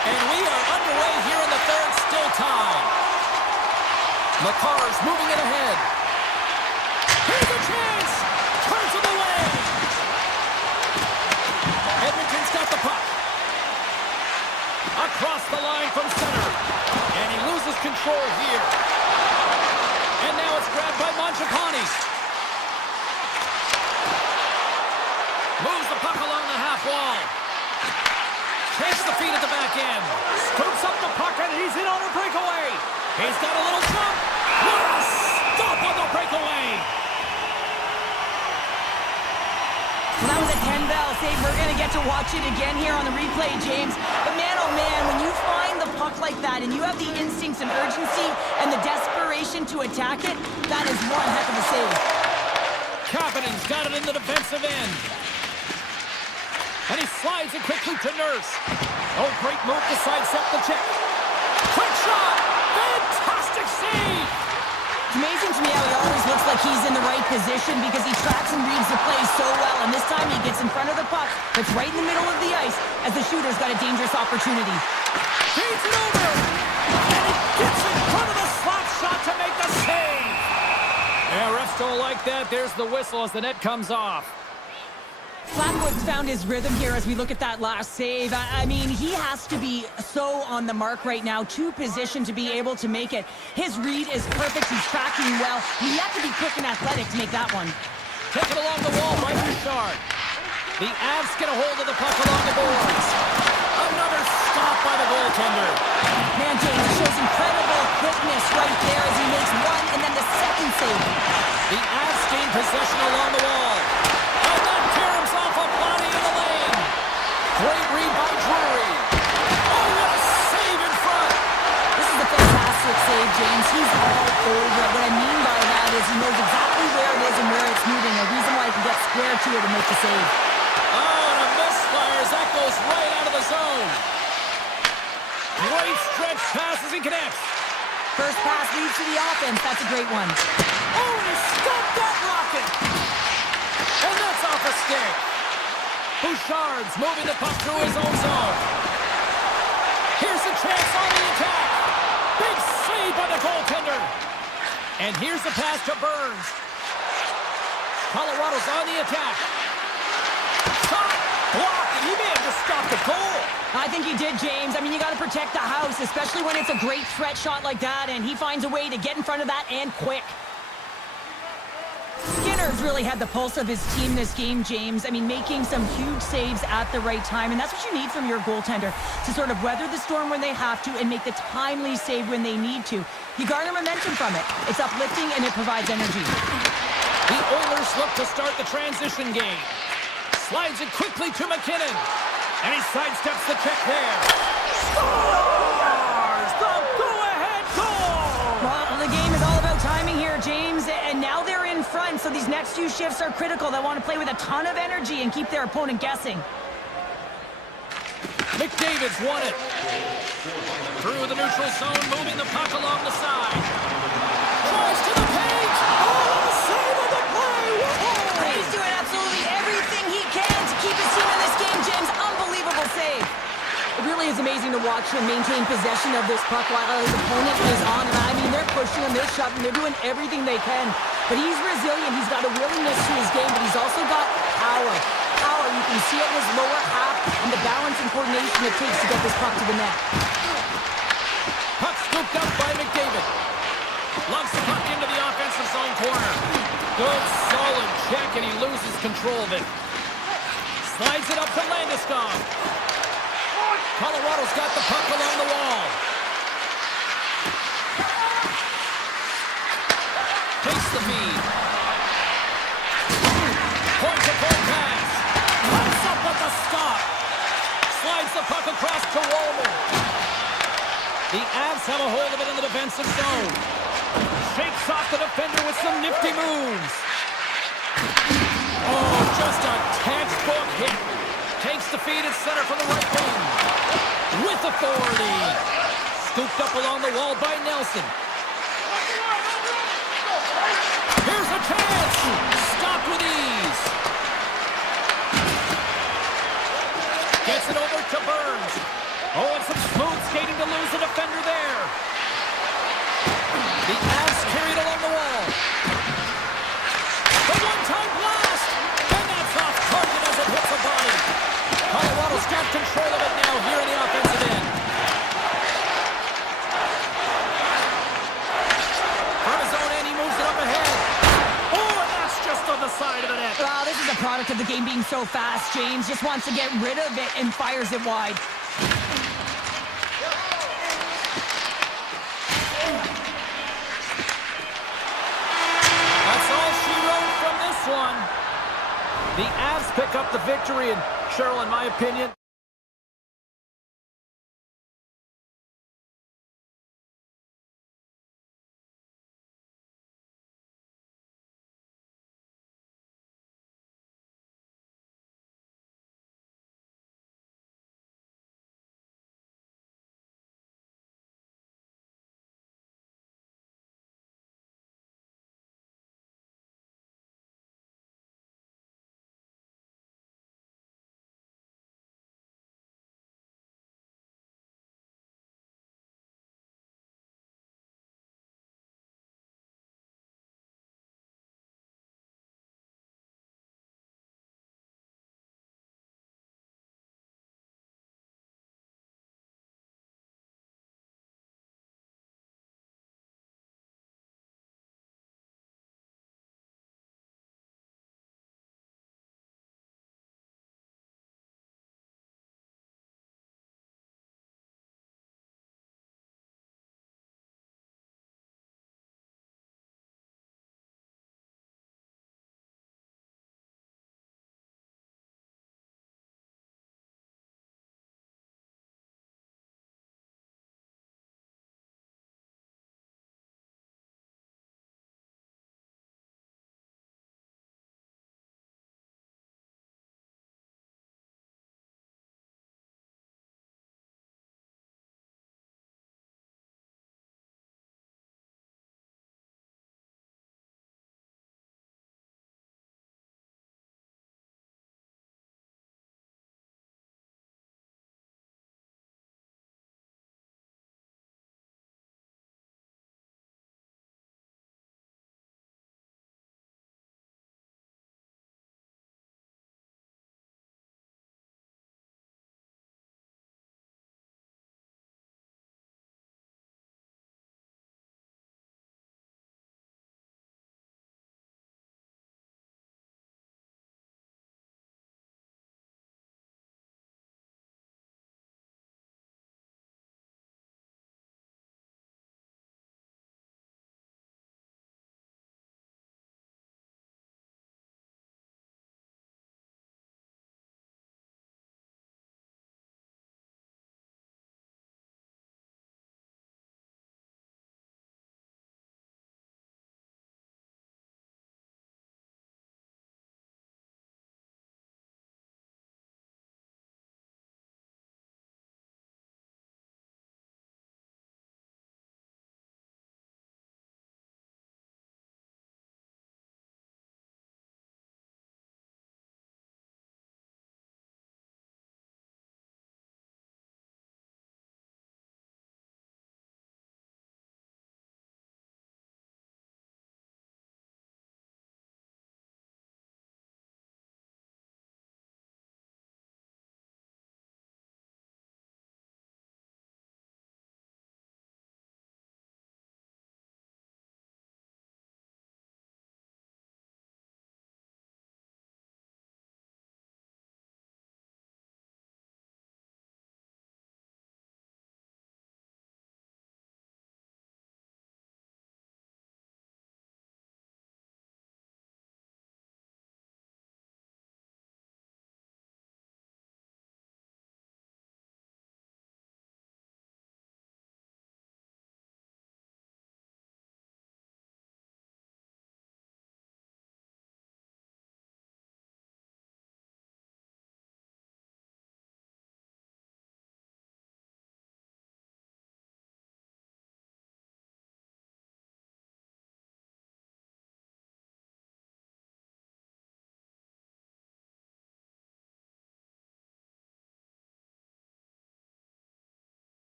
And we are underway here in the third, still tied. McCarr's moving it ahead. Here's a chance! Turns it away! Edmonton's got the puck. Across the line from center. And he loses control here. And now it's grabbed by Mangiapane. Moves the puck along the half wall. Takes the feet at the back end. Scoops up the puck and he's in on a breakaway. He's got a little jump. What a stop on the breakaway. Well, that was a 10-bell save. We're going to get to watch it again here on the replay, James. But man, oh man, when you find the puck like that and you have the instincts and urgency and the desperation to attack it, that is one heck of a save. Kapanen's got it in the defensive end. And he slides it quickly to Nurse. Oh, great move to sidestep the check. Quick shot! Fantastic save! It's amazing to me how he always looks like he's in the right position because he tracks and reads the play so well. And this time he gets in front of the puck that's right in the middle of the ice as the shooter's got a dangerous opportunity. Feeds it over! And he gets in front of the slap shot to make the save! Yeah, refs don't like that. There's the whistle as the net comes off. Flatwood's found his rhythm here as we look at that last save. I mean, he has to be so on the mark right now, to position to be able to make it. His read is perfect. He's tracking well. You have to be quick and athletic to make that one. Taken along the wall by Bouchard. The Avs get a hold of the puck along the boards. Another stop by the goaltender. Man, James, shows incredible quickness right there as he makes one and then the second save. The Avs gain possession along the wall. And that caroms off a body in the lane. Great read by Drury. Oh, what a save in front. This is a fantastic save, James. He's all over it. What I mean by that is he knows exactly where it is and where it's moving. A reason why he can get square to it and make the save. Oh, and a misfire as that goes right out of the zone. Great stretch passes and connects. First pass leads to the offense. That's a great one. Oh, and he stopped that rocket. And that's off a stick. Bouchard's moving the puck through his own zone. Here's a chance on the attack. Big save by the goaltender. And here's the pass to Burns. Colorado's on the attack. Shot, blocked, and he may have just stopped the goal. I think he did, James. I mean, you got to protect the house, especially when it's a great threat shot like that, and he finds a way to get in front of that and quick. Skinner's really had the pulse of his team this game, James. I mean, making some huge saves at the right time, and that's what you need from your goaltender, to sort of weather the storm when they have to and make the timely save when they need to. You garner momentum from it. It's uplifting and it provides energy. The Oilers look to start the transition game. Slides it quickly to McKinnon. And he sidesteps the check there. Scores! The go-ahead goal! Well, the game is all about timing here, James. And now they're in front, so these next few shifts are critical. They want to play with a ton of energy and keep their opponent guessing. McDavid's won it. Through the neutral zone, moving the puck along the side. Tries to the page. Oh, the save of the play. Whoa! He's doing absolutely everything he can to keep his team in this game, James. Unbelievable save. It really is amazing to watch him maintain possession of this puck while his opponent is on it. I mean, they're pushing him, they're shoving, they're doing everything they can. But he's resilient. He's got a willingness to his game, but he's also got power. Power, you can see it in his lower half and the balance and coordination it takes to get this puck to the net. Puck scooped up by McDavid. Loves the puck into the offensive zone corner. Good, solid check, and he loses control of it. Slides it up to Landeskog. Colorado's got the puck along the wall. Takes the feed. Point-to-point pass. Cuts up with the stop. Slides the puck across to Roman. The Avs have a hold of it in the defensive zone. Shakes off the defender with some nifty moves. Oh, just a textbook hit. Takes the feed at center from the right wing. With authority. Scooped up along the wall by Nelson. Here's a chance. Stopped with ease. Gets it over to Burns. Oh, and some smooth skating to lose the defender there. The Avs carried along the wall. The one-time blast. And that's off target as it hits a body. Colorado's got control of it now here in the offensive end. From his own end, he moves it up ahead. Oh, and that's just on the side of the net. Wow, this is a product of the game being so fast. James just wants to get rid of it and fires it wide. That's all she wrote from this one. The Avs pick up the victory, and Cheryl, in my opinion,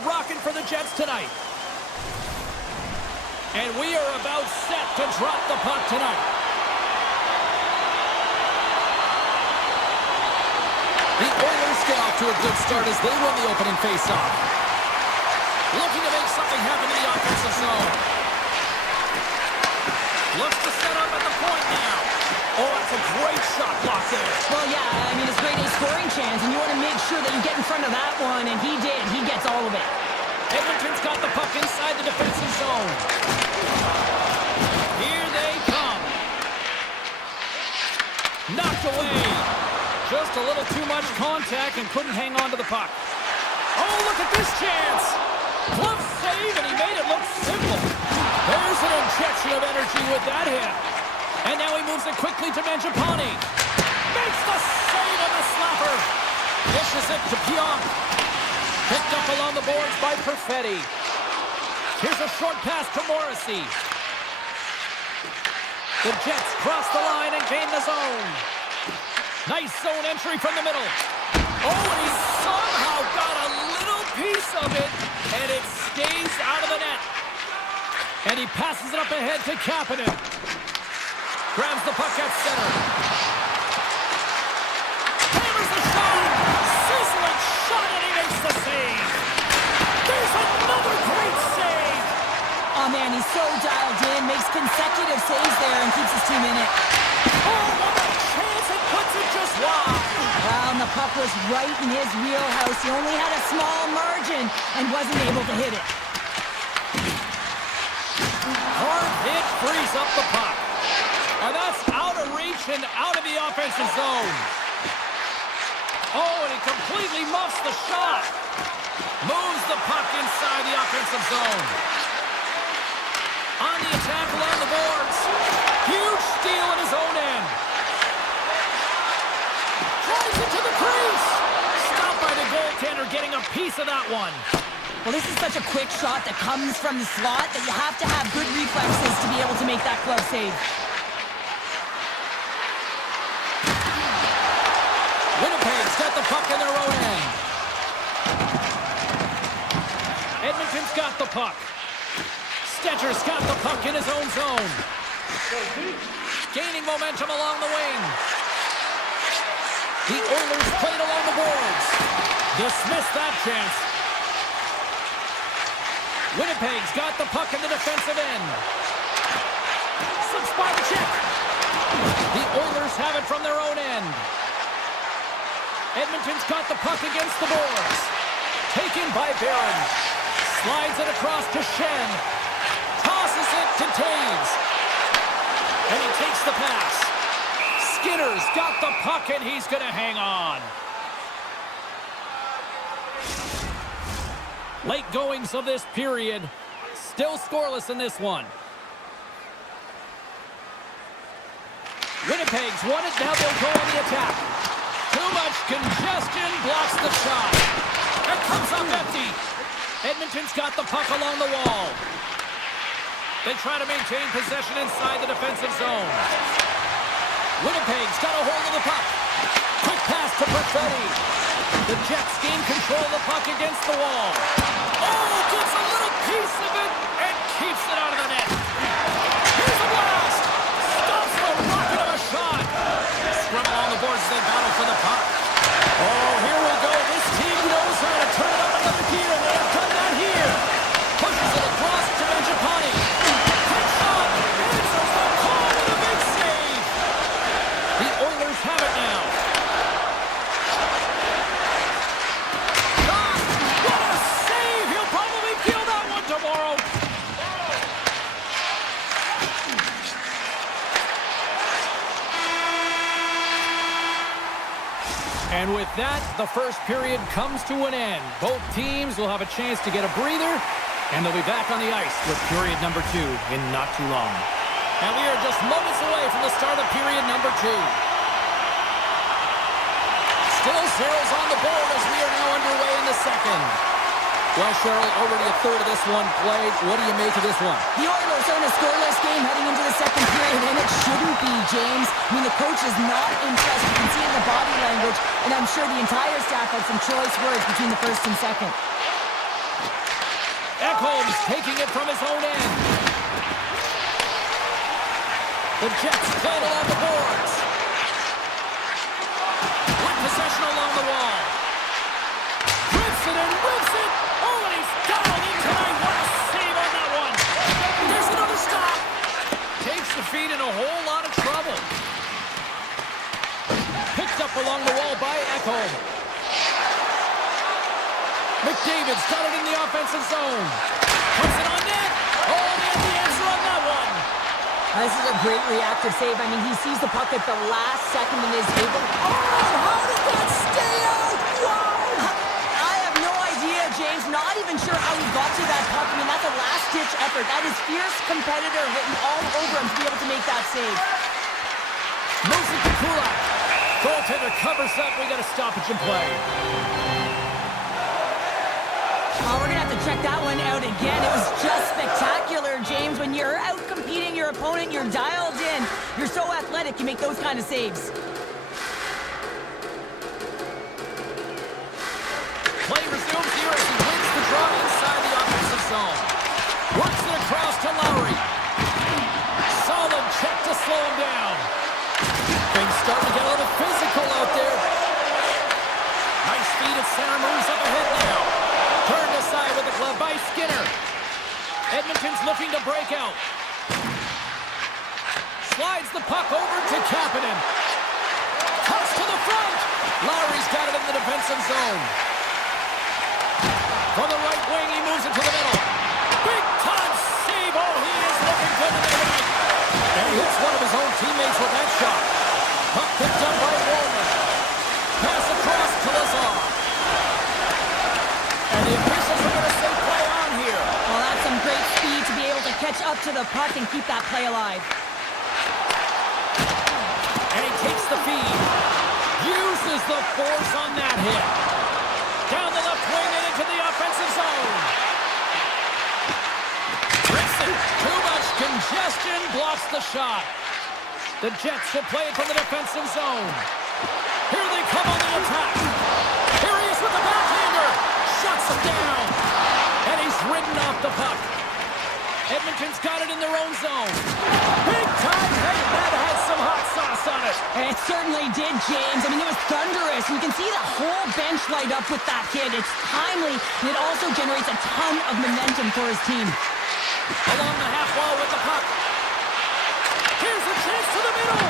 Rocking for the Jets tonight. And we are about set to drop the puck tonight. The Oilers get off to a good start as they win the opening faceoff. Looking to make something happen in the offensive zone. Looks to set up at the point now. Oh, that's a great shot block there. Well, yeah, I mean, it's great a scoring chance, and you want to make sure that you get in front of that one, and he did. He gets all of it. Edmonton's got the puck inside the defensive zone. Here they come. Knocked away. Just a little too much contact and couldn't hang on to the puck. Oh, look at this chance. Glove save, and he made it look simple. There's an injection of energy with that hit. And now he moves it quickly to Mangiapane. Makes the save on the slapper. Dishes it to Pionk. Picked up along the boards by Perfetti. Here's a short pass to Morrissey. The Jets cross the line and gain the zone. Nice zone entry from the middle. Oh, and he somehow got a little piece of it, and it stays out of the net. And he passes it up ahead to Kapanen. Grabs the puck at center. Hammers the shot. Sizzling shot, and he makes the save. There's another great save. Oh, man, he's so dialed in, makes consecutive saves there, and keeps his team in it. Oh, what a chance, and puts it just wide. Well, and the puck was right in his wheelhouse. He only had a small margin and wasn't able to hit it. Hard hit frees up the puck. And that's out of reach and out of the offensive zone. Oh, and he completely muffs the shot. Moves the puck inside the offensive zone. On the attack along the boards. Huge steal at his own end. Drives it to the crease. Stopped by the goaltender, getting a piece of that one. Well, this is such a quick shot that comes from the slot that you have to have good reflexes to be able to make that glove save. Winnipeg's got the puck in their own end. Edmonton's got the puck. Stetcher's got the puck in his own zone. Gaining momentum along the wing. The Oilers played along the boards. Dismissed that chance. Winnipeg's got the puck in the defensive end. Slips by the check. The Oilers have it from their own end. Edmonton's got the puck against the boards. Taken by Barron. Slides it across to Shen. Tosses it to Taves. And he takes the pass. Skinner's got the puck, and he's going to hang on. Late goings of this period. Still scoreless in this one. Winnipeg's won it. Now they'll go on the attack. Too much congestion blocks the shot. It comes up empty. Edmonton's got the puck along the wall. They try to maintain possession inside the defensive zone. Winnipeg's got a hold of the puck. Quick pass to Perfetti. The Jets gain control of the puck against the wall. Oh, gets a little piece of it and keeps it out of the net. Here's the blast. Stops the rocket of a shot. Scrum along the boards as they battle for the puck. Oh, here we go. This team knows how to turn it up another gear, and they have done that here. Pushes it across to Mangiapane. Quick shot. Answers the call with a big save. The Oilers have it now. Shot. What a save. He'll probably feel that one tomorrow. And with that, the first period comes to an end. Both teams will have a chance to get a breather, and they'll be back on the ice with period number 2 in not too long. And we are just moments away from the start of period number 2. Still zeros on the board as we are now underway in the second. Well, Cheryl, already a third of this one played. What do you make of this one? The Oilers are in a scoreless game heading into the second period, and it shouldn't be, James. I mean, the coach is not impressed. You can see it in the body language, and I'm sure the entire staff had some choice words between the first and second. Ekholm's taking it from his own end. The Jets play it along the boards. With possession along the wall. Rips it and rips it. Oh, and he's dialed in tonight. What a save on that one. There's another stop. Takes the feed in a whole lot of trouble. Picked up along the wall by Ekholm. McDavid's got it in the offensive zone. Puts it on net. Oh, they have the answer on that one. This is a great reactive save. I mean, he sees the puck at the last second and is able... Oh, how did that stay out? Wow! I have no idea, James. Not even sure how he got to that puck. I mean, that's a last-ditch effort. That is fierce competitor written all over him to be able to make that save. Moves it to Kulak. Goaltender covers up. We got a stoppage in play. Oh, we're going to have to check that one out again. It was just spectacular, James. When you're out competing your opponent, you're dialed in. You're so athletic, you make those kind of saves. Play resumes here as he wins the draw inside the offensive zone. Works it across to Lowry. Solid check to slow him down. Things starting to get a little physical out there. Nice feed at center, moves up ahead now. Turned aside with the glove by Skinner. Edmonton's looking to break out. Slides the puck over to Kapanen. Toss to the front. Lowry's got it in the defensive zone. From the right wing, he moves it to the middle. Big time save. Oh, he is looking good to the right. And he hits one of his own teammates with that shot. Puck picked up by Warner. Pass across to Lazar. And the officials are going to say play on here. Well, that's some great speed to be able to catch up to the puck and keep that play alive. And he takes the feed. Uses the force on that hit. Down the left wing and into the offensive zone. Rips it. Too much congestion. Blocks the shot. The Jets will play it from the defensive zone. Here they come on the attack. Here he is with the backhander. Shuts him down. And he's ridden off the puck. Edmonton's got it in their own zone. Big time hit. That has some hot sauce on it. It certainly did, James. I mean, it was thunderous. You can see the whole bench light up with that hit. It's timely, and it also generates a ton of momentum for his team. Along the half wall with the puck. Here's a chance to the middle.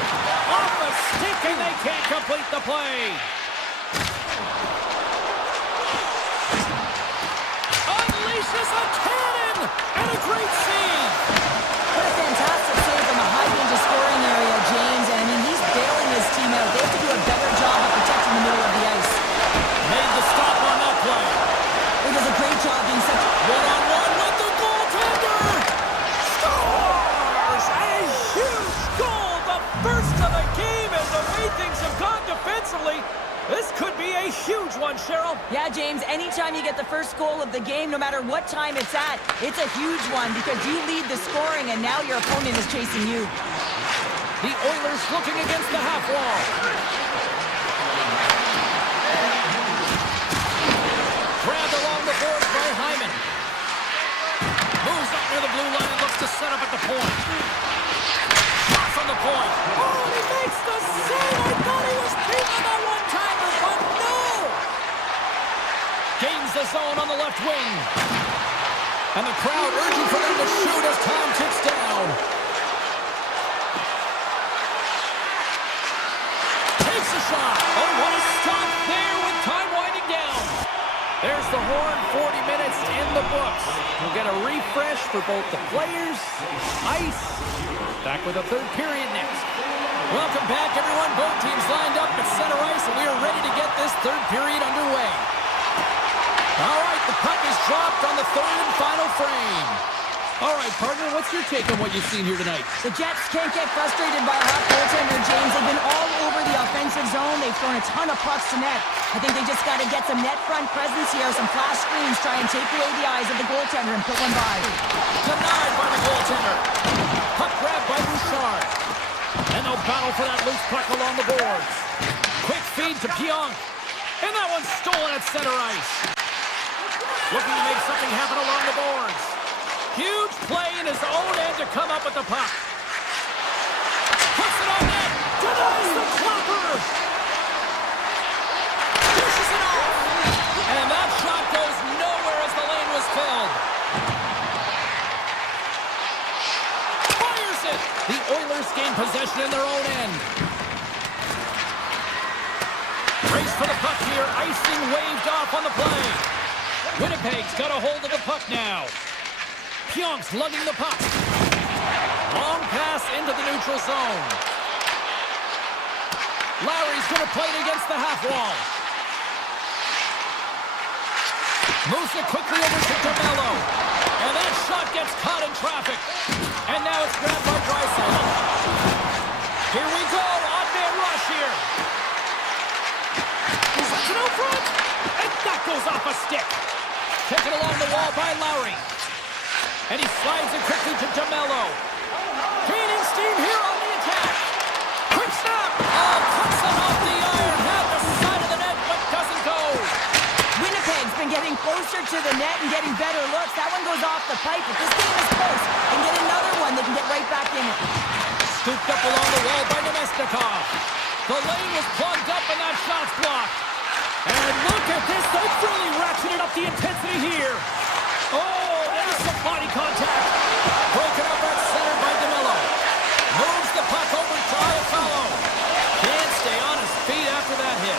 Off the stick, and they can't complete the play. Unleashes a cannon and a great save. What a fantastic save from a high-danger scoring area, James. And I mean, he's bailing his team out. They have to do a better job of protecting the middle of the ice. Made the stop on that play. He does a great job being such... One-on-one with the goaltender. Scores! A huge goal. The first of the game, and the way things have gone defensively. This could be a huge one, Cheryl. Yeah, James, anytime you get the first goal of the game, no matter what time it's at, it's a huge one because you lead the scoring and now your opponent is chasing you. The Oilers looking against the half wall. Grabbed along the boards by Hyman. Moves up near the blue line and looks to set up at the point. Shot from the point. Oh, and he makes the save. I thought he was beat on that one-timer, but no! Gains the zone on the left wing. And the crowd urging for them to shoot as time ticks down. Takes a shot. Oh, what a stop there with time winding down. There's the horn, 40 minutes in the books. We'll get a refresh for both the players, ice. Back with a third period next. Welcome back, everyone. Both teams lined up at center ice, and we are ready to get this third period underway. All right, the puck is dropped on the third and final frame. All right, partner, what's your take on what you've seen here tonight? The Jets can't get frustrated by a hot goaltender, James. They've been all over the offensive zone. They've thrown a ton of pucks to net. I think they just got to get some net front presence here, some flash screens, try and take away the eyes of the goaltender and put one by. Denied by the goaltender. Puck grabbed by Bouchard. And they'll battle for that loose puck along the boards. Quick feed to Pionk. And that one's stolen at center ice. Looking to make something happen along the boards. Huge play in his own end to come up with the puck. Puts it on net. Denies the clapper. Dishes it off. And that shot goes nowhere as the lane was filled. Fires it. The Oilers gain possession in their own end. Race for the puck here. Icing waved off on the play. Winnipeg's got a hold of the puck now. Pionk's lugging the puck. Long pass into the neutral zone. Lowry's going to play it against the half wall. Moves it quickly over to DeMello. And that shot gets caught in traffic. And now it's grabbed by Draisaitl. Here we go. Odd man rush here. Puts it out front. And that goes off a stick. Taken along the wall by Lowry. And he slides it quickly to DeMello. Gaining steam here on the attack. Quick snap. Oh, cuts it off the iron. Had the side of the net, but doesn't go. Winnipeg's been getting closer to the net and getting better looks. That one goes off the pipe, but this game is close. And get another one, they can get right back in it. Scooped up along the wall by Nemesnikov. The lane was plugged up and that shot's blocked. And look at this. They've really ratcheted up the intensity here. Oh, there's some body contact. Broken up at center by DeMello. Moves the puck over to Iafallo. Can't stay on his feet after that hit.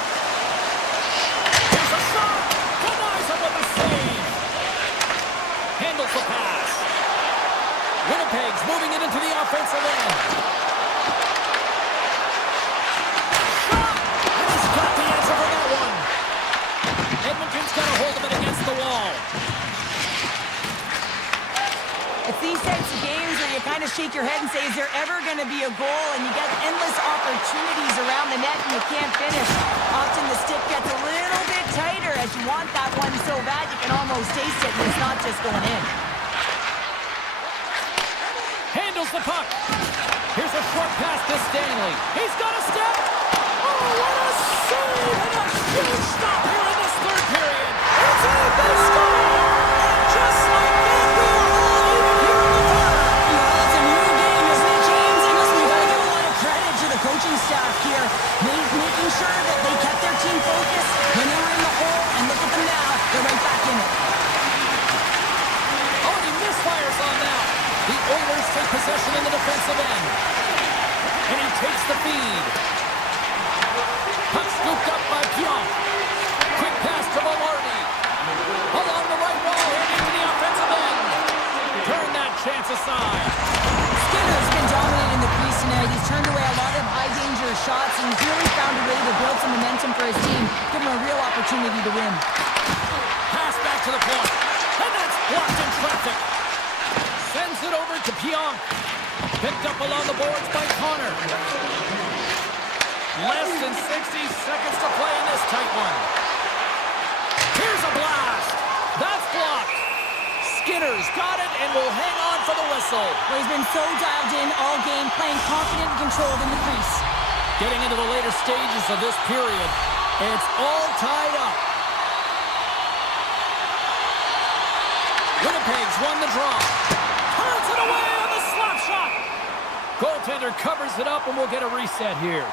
Here's a shot. Denies him with a save. Handles the pass. Winnipeg's moving it into the offensive end. Shot! And he's got the answer for that one. Edmonton's got a hold of it against the wall. It's these types of games where you kind of shake your head and say, is there ever going to be a goal? And you get endless opportunities around the net and you can't finish. Often the stick gets a little bit tighter as you want that one so bad you can almost taste it and it's not just going in. Handles the puck. Here's a short pass to Stanley. He's got a step. Oh, what a save! And a huge stop here in this third period. It's in the score! And just like that, we are all even here in the third. Well, it's a new game, isn't it, James? And listen, we got to give a lot of credit to the coaching staff here, making sure that they kept their team focused when they were in the hole. And look at them now. They're right back in it. Oh, he misfires on that. The Oilers take possession in the defensive end. And he takes the feed. Puck scooped up by Pionk. Quick pass to Velarde. Along the right wall and into the offensive end. Turn that chance aside. Skinner's been dominating the crease tonight. He's turned away a lot of high-danger shots, and he's really found a way to build some momentum for his team, give him a real opportunity to win. Pass back to the point. And that's blocked in traffic. Sends it over to Pionk. Picked up along the boards by Connor. Less than 60 seconds to play in this tight one. Here's a blast. That's blocked. Skinner's got it and will hang on for the whistle. Well, he's been so dialed in all game, playing confident and controlled in the crease. Getting into the later stages of this period, it's all tied up. Winnipeg's won the draw. Turns it away on the slap shot. Goaltender covers it up and we'll get a reset here.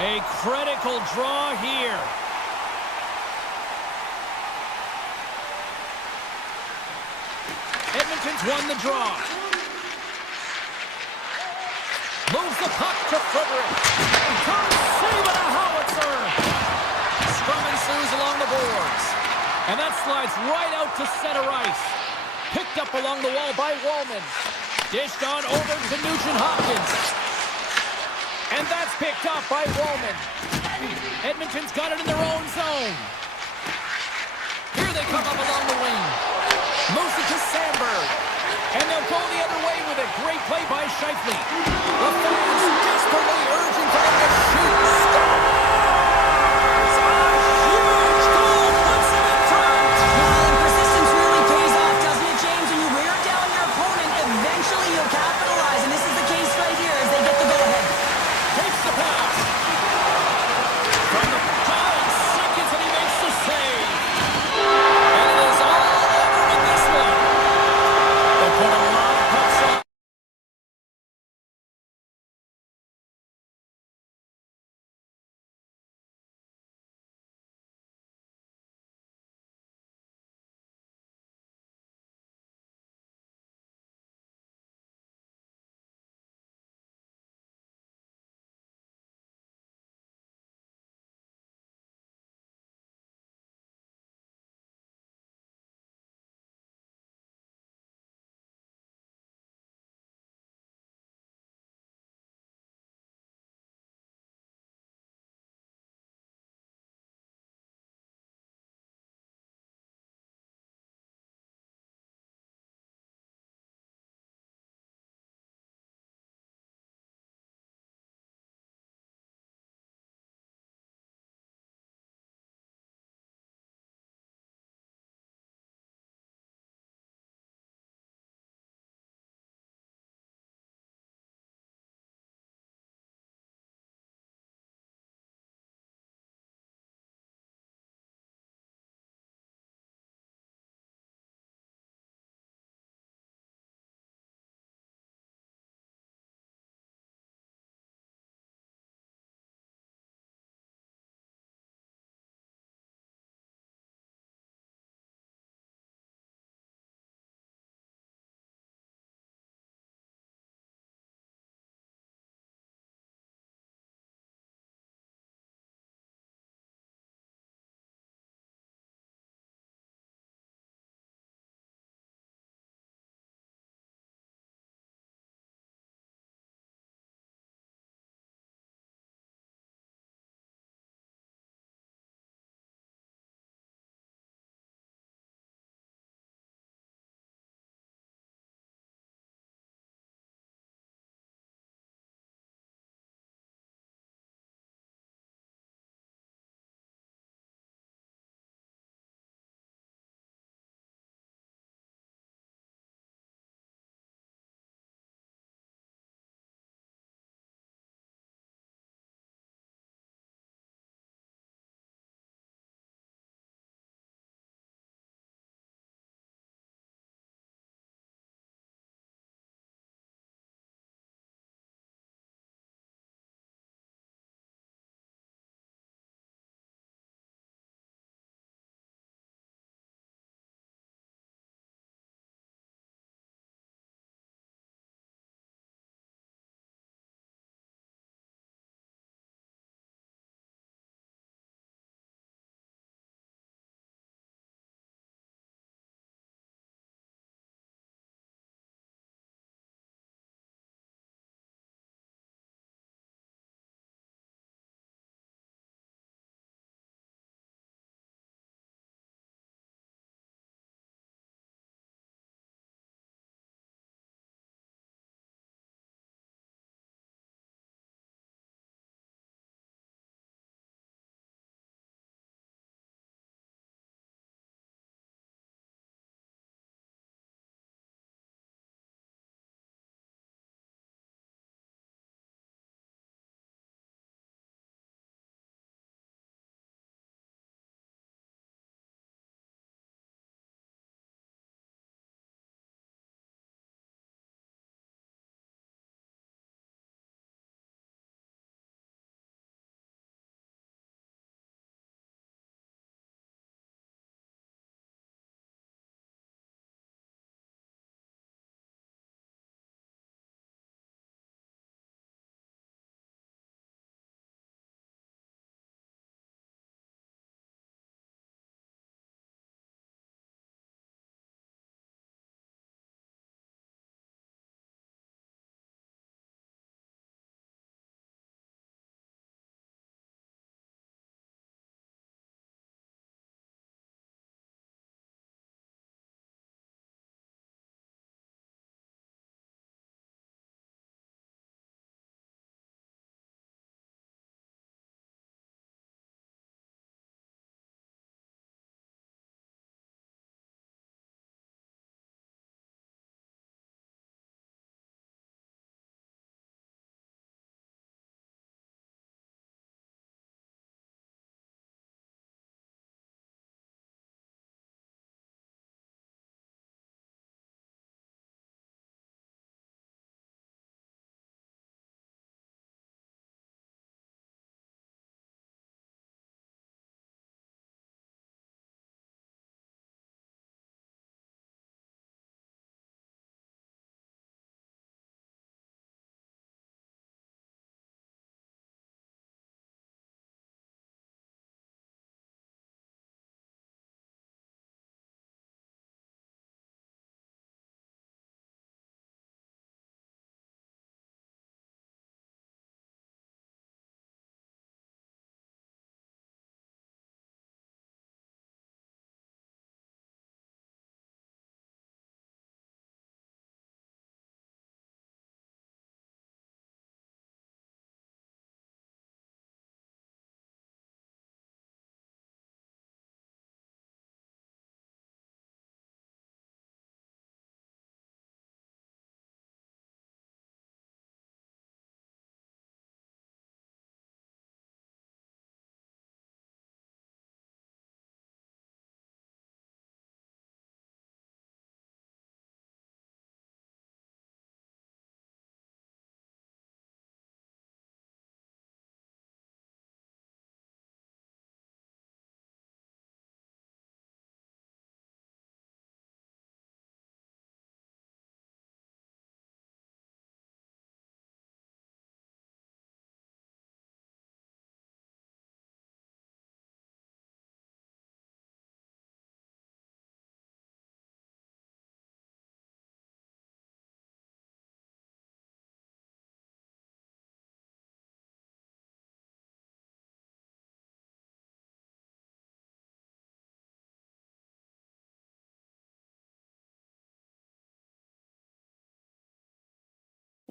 A critical draw here. Edmonton's won the draw. Moves the puck to Frederick. Comes save and a howitzer. Scrum ensues along the boards. And that slides right out to center ice. Picked up along the wall by Wallman. Dished on over to Nugent-Hopkins. And that's picked up by Wallman. Edmonton's got it in their own zone. Here they come up along the wing. Moves it to Sandberg. And they'll go the other way with it. Great play by Scheifele. The fans desperately urging for them to shoot. Scores! A huge goal puts them in front. Well, and persistence really pays off, doesn't it, James? When you wear down your opponent, eventually you'll capitalize. And this is the case right here as they get the go-ahead. Takes the pass. From the 5 seconds and he makes the save.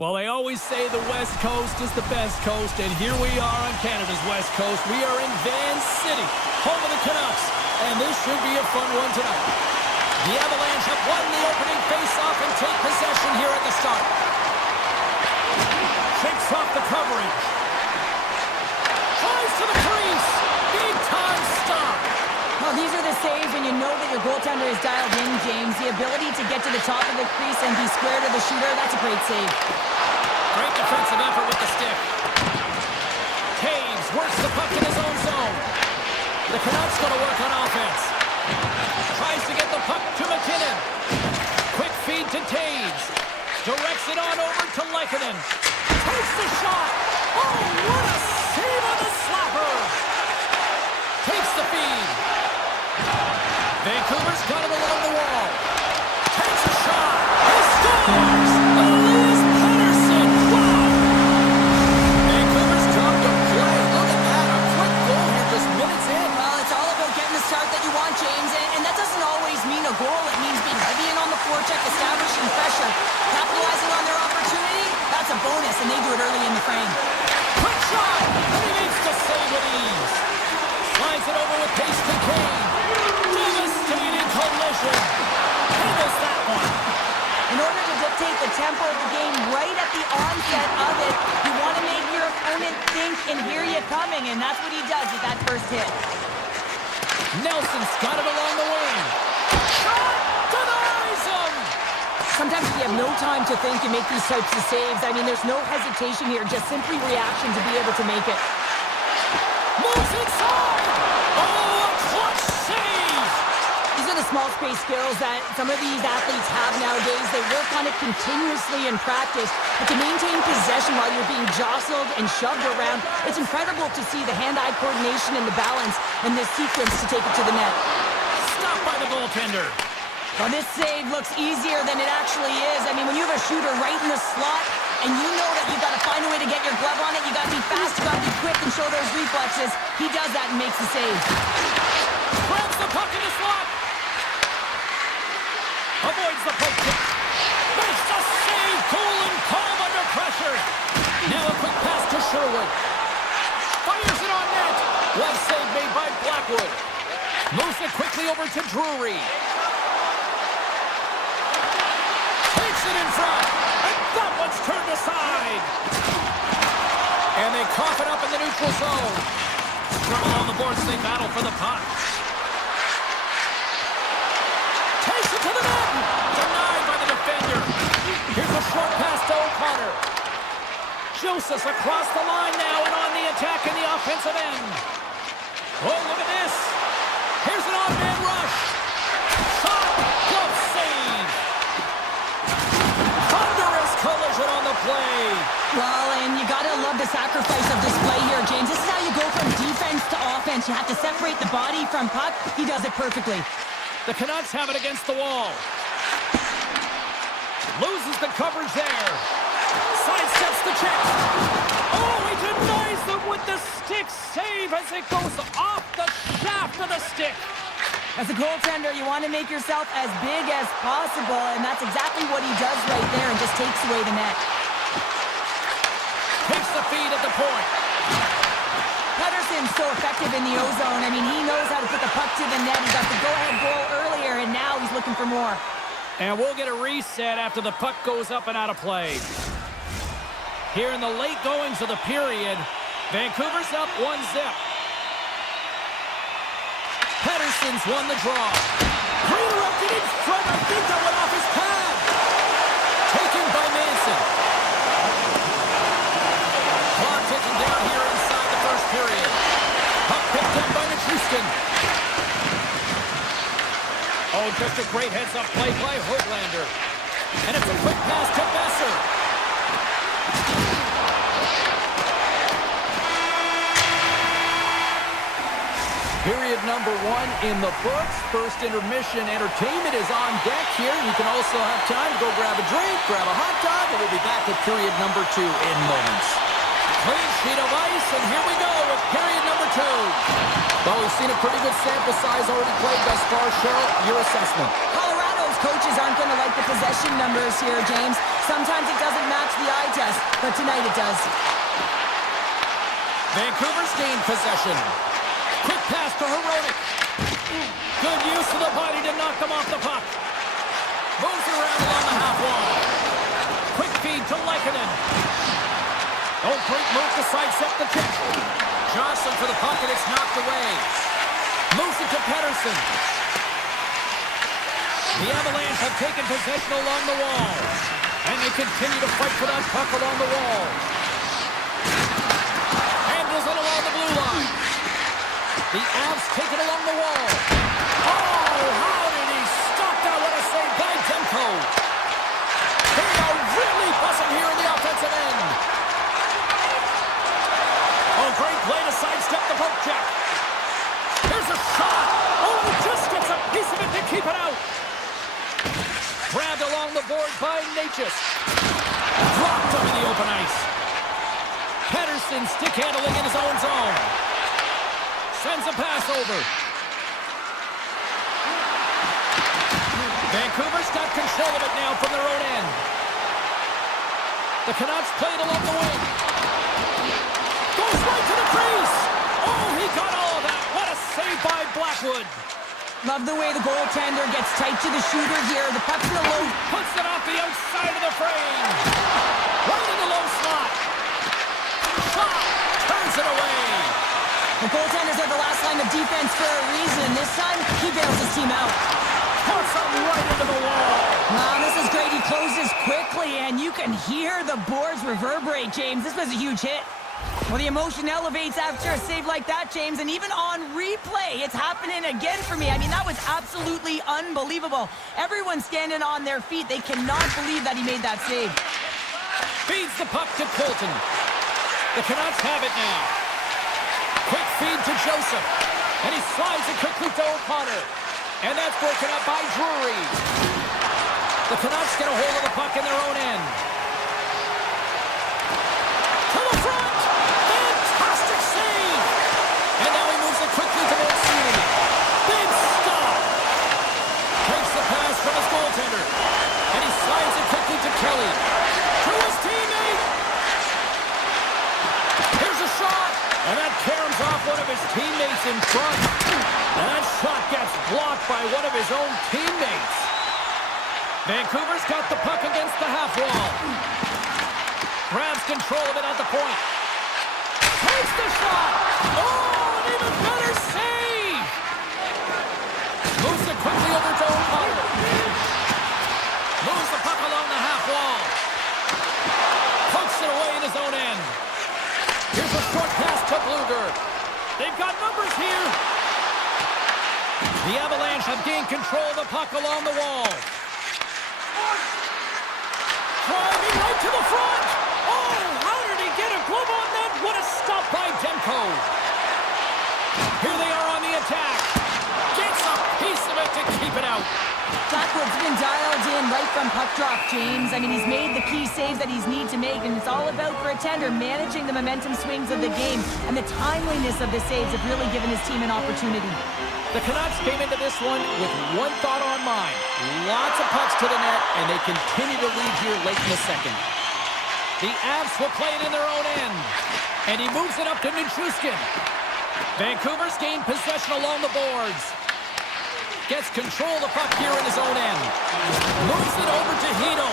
Well, they always say the West Coast is the best coast, and here we are on Canada's West Coast. We are in Van City, home of the Canucks, and this should be a fun one tonight. The Avalanche have won the opening face-off and take possession here at the start. Shakes off the coverage. Tries to the crease. Big-time stop. Well, these are the saves when you know that your goaltender is dialed in, James. The ability to get to the top of the crease and be square to the shooter, that's a great save. Great defensive effort with the stick. Taves works the puck in his own zone. The Canucks going to work on offense. Tries to get the puck to McKinnon. Quick feed to Taves. Directs it on over to Lehkonen. Takes the shot. Oh, what a save on the slapper. Takes the feed. Vancouver's got it along the wall. Takes a shot. He scores! Elias Pettersson! Wow! Vancouver's job to play. Look at that. A quick goal here just minutes in. Well, it's all about getting the start that you want, James. And that doesn't always mean a goal. It means being heavy in on the forecheck, establishing pressure, capitalizing on their opportunity. That's a bonus, and they do it early in the frame. Quick shot! And he makes the save with ease. Slides it over with pace to Kane. Devastating collision. Handles that one. In order to dictate the tempo of the game right at the onset of it, you want to make your opponent think and hear you coming, and that's what he does with that first hit. Nelson's got it along the wing. Shot! Denies him! Sometimes you have no time to think and make these types of saves. I mean, there's no hesitation here, just simply reaction to be able to make it. Moves inside! Oh, a clutch save! These are the small space skills that some of these athletes have nowadays. They work on it continuously in practice, but to maintain possession while you're being jostled and shoved around, it's incredible to see the hand-eye coordination and the balance in this sequence to take it to the net. Stopped by the goaltender. Well, this save looks easier than it actually is. I mean, when you have a shooter right in the slot, and you know that you've got to find a way to get your glove on it, you got to be fast, you got to be quick and show those reflexes. He does that and makes the save. Grabs the puck in the slot. Avoids the poke kick. Makes the save. Cool and calm under pressure. Now a quick pass to Sherwood. Fires it on net. One save made by Blackwood. Moves it quickly over to Drury. Takes it in front. And that one's turned aside. And they cough it up in the neutral zone. Struggle on the boards. They battle for the puck. Takes it to the net. Denied by the defender. Here's a short pass to O'Connor. Joseph across the line now and on the attack in the offensive end. Oh, look at this. Here's an on-man rush. Shot. Glove save. Thunderous collision on the play. Well, and you got to love the sacrifice of this play here, James. This is how you go from defense to offense. You have to separate the body from puck. He does it perfectly. The Canucks have it against the wall. Loses the coverage there. Sidesteps the check. Oh, he denies them with the stick save as it goes off the shaft of the stick. As a goaltender, you want to make yourself as big as possible, and that's exactly what he does right there and just takes away the net. Takes the feed at the point. Pettersson's so effective in the O-zone. I mean, he knows how to put the puck to the net. He got the go-ahead goal earlier, and now he's looking for more. And we'll get a reset after the puck goes up and out of play. Here in the late goings of the period, Vancouver's up 1-0. Pettersson's won the draw. Redirected in front. I think that went off his pad. Taken by Manson. Clock ticking down here inside the first period. Puck picked up by Nichushkin. Oh, just a great heads-up play by Höglander. And it's a quick pass to Besser. Period number 1 in the books. First intermission entertainment is on deck here. You can also have time to go grab a drink, grab a hot dog, and we'll be back at period number 2 in moments. Clean sheet of ice, and here we go with period number 2. Well, we've seen a pretty good sample size already played thus far. Cheryl, your assessment. Colorado's coaches aren't going to like the possession numbers here, James. Sometimes it doesn't match the eye test, but tonight it does. Vancouver's gained possession. Quick pass to Heronic. Good use of the body to knock them off the puck. Moves around along the half wall. Quick feed to Leikonen. Oh, great move to sidestep the kick. Johnson for the puck, and it's knocked away. Moves it to Pettersson. The Avalanche have taken possession along the wall. And they continue to fight for that puck along the wall. Handles it along the blue line. The Avs take it along the wall. Oh, how did he stop that? What a save by Demko. They are really buzzing here in the offensive end. Oh, great play to sidestep the poke check. Here's a shot. Oh, he just gets a piece of it to keep it out. Grabbed along the board by Natchez. Dropped him in the open ice. Pettersson stick handling in his own zone. Sends a pass over. Vancouver's got control of it now from their own end. The Canucks play it along the wing. Goes right to the crease. Oh, he got all of that. What a save by Blackwood. Love the way the goaltender gets tight to the shooter here. The puck's in the low. Puts it off the outside of the frame. Right in the low slot. Shot. Turns it away. The goaltenders are the last line of defense for a reason. This time, he bails his team out. Puts him right into the wall. Wow, this is great. He closes quickly, and you can hear the boards reverberate, James. This was a huge hit. Well, the emotion elevates after a save like that, James, and even on replay, it's happening again for me. I mean, that was absolutely unbelievable. Everyone's standing on their feet. They cannot believe that he made that save. Feeds the puck to Colton. The Canucks have it now. Quick feed to Joseph. And he slides it quickly to O'Connor. And that's broken up by Drury. The Canucks get a hold of the puck in their own end. To the front! Fantastic save! And now he moves it quickly to Mancini. Big stop! Takes the pass from his goaltender. And he slides it quickly to Kelly. To his teammate! Here's a shot! And that caroms off one of his teammates in front. And that shot gets blocked by one of his own teammates. Vancouver's got the puck against the half wall. Grabs control of it at the point. Takes the shot! Oh, an even better save! Moves it quickly over to O'Connor. Moves the puck along the half wall. Pokes it away in his own end. Here's a short pass to Bluger. They've got numbers here. The Avalanche have gained control of the puck along the wall. Driving right to the front. Oh, how did he get a glove on that? What a stop by Demko. Here they are on the attack. Gets a piece of it to keep it out. Blackwood's been dialed in right from puck drop, James. I mean, he's made the key saves that he's need to make, and it's all about, for a tender, managing the momentum swings of the game, and the timeliness of the saves have really given his team an opportunity. The Canucks came into this one with one thought on mind. Lots of pucks to the net, and they continue to lead here late in the second. The Avs will play it in their own end, and he moves it up to Nichushkin. Vancouver's gained possession along the boards. Gets control of the puck here in his own end. Moves it over to Hito.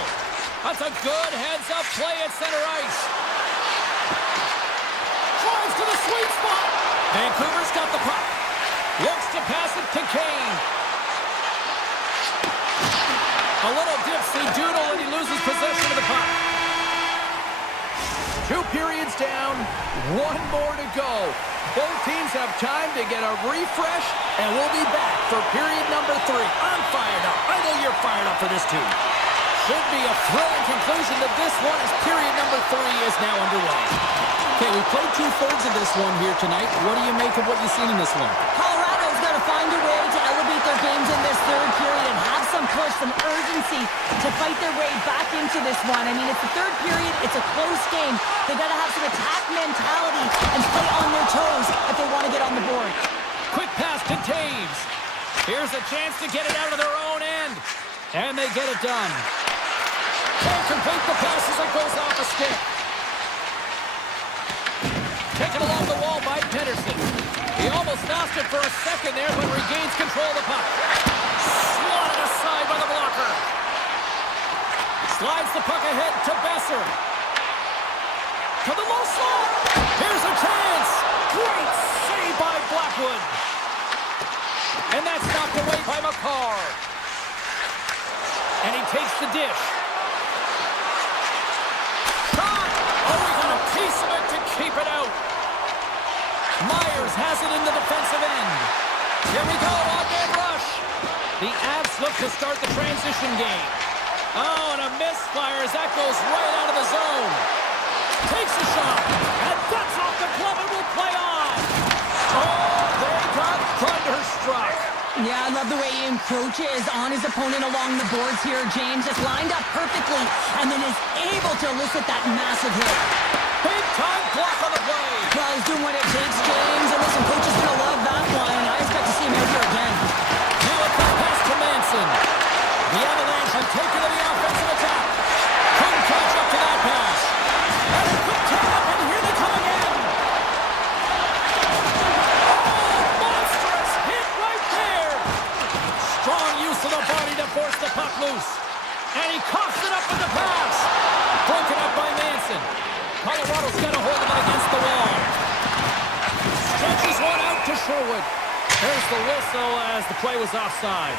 That's a good heads-up play at center ice. Drives to the sweet spot. Vancouver's got the puck. Looks to pass it to Kane. A little dipsy-doodle and he loses possession of the puck. 2 periods down, 1 more to go. Both teams have time to get a refresh, and we'll be back for period number 3. I'm fired up. I know you're fired up for this too. Should be a thrilling conclusion to this one as period number 3 is now underway. Okay, we played 2/3 of this one here tonight. What do you make of what you've seen in this one? Colorado's got to find a way to elevate their games in this third period and have some push, some urgency to fight their way back into this one. I mean, it's the third period. It's a close game. They've got to have some attack mentality and play on their toes if they want to get on the board. Quick pass to Taves. Here's a chance to get it out of their own end. And they get it done. Can't complete the pass as it goes off a stick. Taken along the wall by Pedersen. He almost lost it for a second there, but regains control of the puck. Swatted aside by the blocker. Slides the puck ahead to Besser. To the low slot. Here's a chance. Great save by Blackwood. And that's knocked away by McCarr. And he takes the dish. Shot! Oh, he got a piece of it to keep it out. Myers has it in the defensive end. Here we go, on-man rush. The Avs look to start the transition game. Oh, and a misfire as that goes right out of the zone. Takes a shot, and that's off the glove and will play on. Oh, they got thunderstruck. Yeah, I love the way he encroaches on his opponent along the boards here, James. Just lined up perfectly, and then is able to elicit that massive hit. Big-time block on the play. Well, he's doing what it takes, James. And listen, coach is going to love that one. I expect to see him out here again. Now a quick pass to Manson. The Avalanche have taken to the offensive attack. Couldn't catch up to that pass. And a quick turn-up, and here they come again. Oh, monstrous hit right there. Strong use of the body to force the puck loose. And he coughs it up with the pass. Broken up by Manson. Colorado's got a hold of it against the wall. Stretches one out to Sherwood. There's the whistle as the play was offside.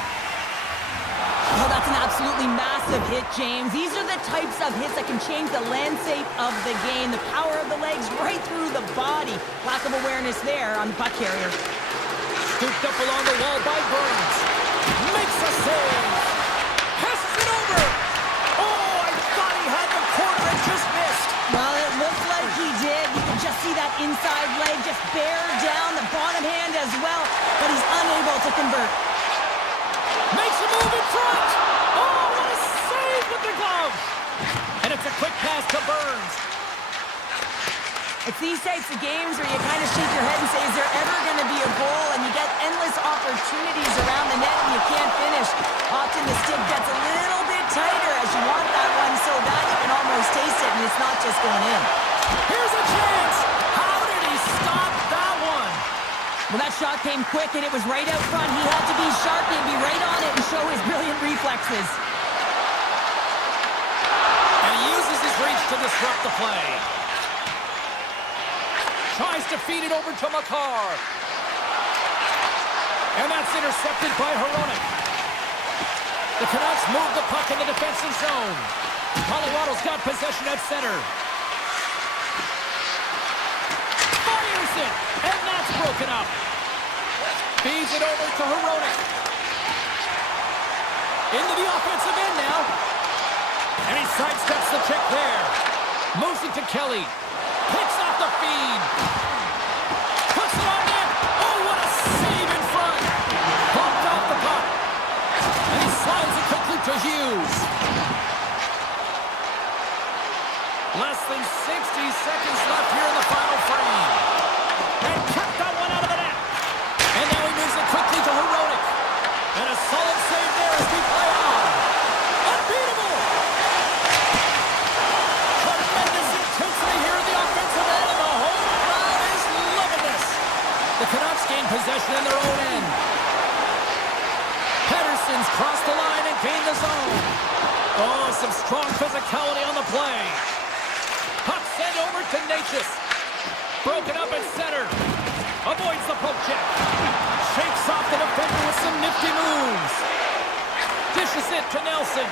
Oh, that's an absolutely massive hit, James. These are the types of hits that can change the landscape of the game. The power of the legs right through the body. Lack of awareness there on the puck carrier. Scooped up along the wall by Burns. Makes a save. Passes it over. Oh, I thought he had the corner and just missed. Well, it looked like he did. You can just see that inside leg just bear down the bottom hand as well, but he's unable to convert. Makes a move in front. Oh, what a save with the glove. And it's a quick pass to Burns. It's these types of games where you kind of shake your head and say, is there ever going to be a goal? And you get endless opportunities around the net and you can't finish. Often the stick gets a little bit tighter as you want that one so bad you can almost taste it and it's not just going in. Here's a chance. How did he stop that one? Well, that shot came quick and it was right out front. He had to be sharp and be right on it and show his brilliant reflexes. And he uses his reach to disrupt the play. Tries to feed it over to McCarr. And that's intercepted by Hronek. The Canucks move the puck in the defensive zone. Colorado's got possession at center. Fires it, and that's broken up. Feeds it over to Hronek. Into the offensive end now. And he sidesteps the check there. Moves it to Kelly. Picks off the feed. Puts it on net. Oh, what a save in front. Bumped off the puck. And he slides it quickly to Hughes. Less than 60 seconds left here in the final frame. And kept that one out of the net. And now he moves it quickly to Hronek. And a solid save there as we play on. Unbeatable. Tremendous intensity here in the offensive end, and the home crowd is loving this. The Canucks gain possession in their own end. Pedersen's crossed the line and gained the zone. Oh, some strong physicality on the play. Puck sent over to Natchez. Broken up at center. Avoids the poke check. Shakes off the defender with some nifty moves. Dishes it to Nelson.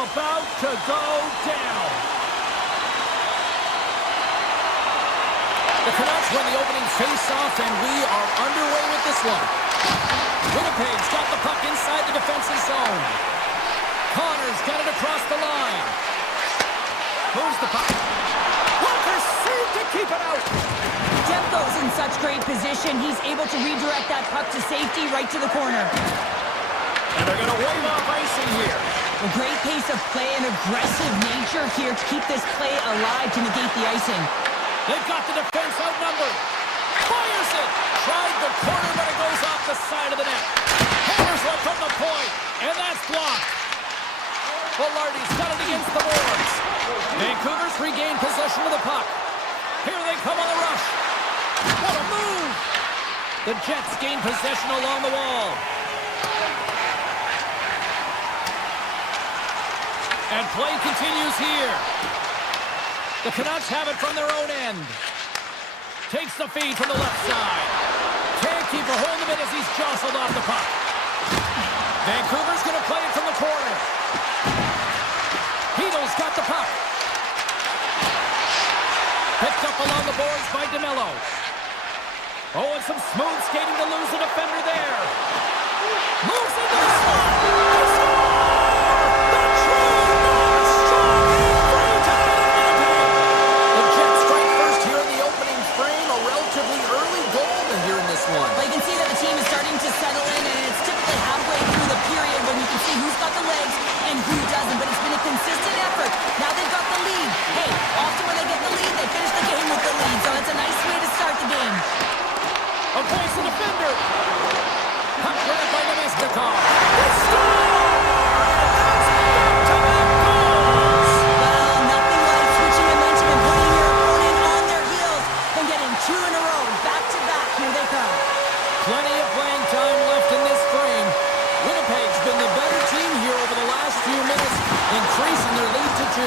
about to go down. The Canucks win the opening face-off, and we are underway with this one. Winnipeg's got the puck inside the defensive zone. Connor's got it across the line. Moves the puck. Walker saved to keep it out. Demko's in such great position, he's able to redirect that puck to safety right to the corner. And they're going to wave off icing here. A great pace of play and aggressive nature here to keep this play alive to negate the icing. They've got the defense outnumbered. Fires it. Tried the corner, but it goes off the side of the net. Hammers one from the point, and that's blocked. Velarde's got it against the boards. Vancouver's regained possession of the puck. Here they come on the rush. What a move! The Jets gain possession along the wall. And play continues here. The Canucks have it from their own end. Takes the feed from the left side. Can't keep a hold of it as he's jostled off the puck. Vancouver's going to play it from the corner. Heedle's got the puck. Picked up along the boards by DeMello. Oh, and some smooth skating to lose the defender there. Moves into the slot. They score! The true North Strong free time in Winnipeg. The Jets strike first here in the opening frame. A relatively early goal here in this one. Well, you can see that the team is starting to settle in, and it's typically halfway through the period when you can see who's got the legs and who doesn't, but it's been a consistent effort. Now they've got the lead. Hey, often when they get the lead, they finish the game with the lead, so it's a nice way to start the game. Avoids the defender. Puck grabbed by Nemestikov. They score! That's back-to-back goals! Well, nothing like switching momentum and putting your opponent on their heels and getting two in a row. Back-to-back, here they come. Plenty of playing time left in this frame. Winnipeg's been the better team here over the last few minutes, increasing their lead to 2.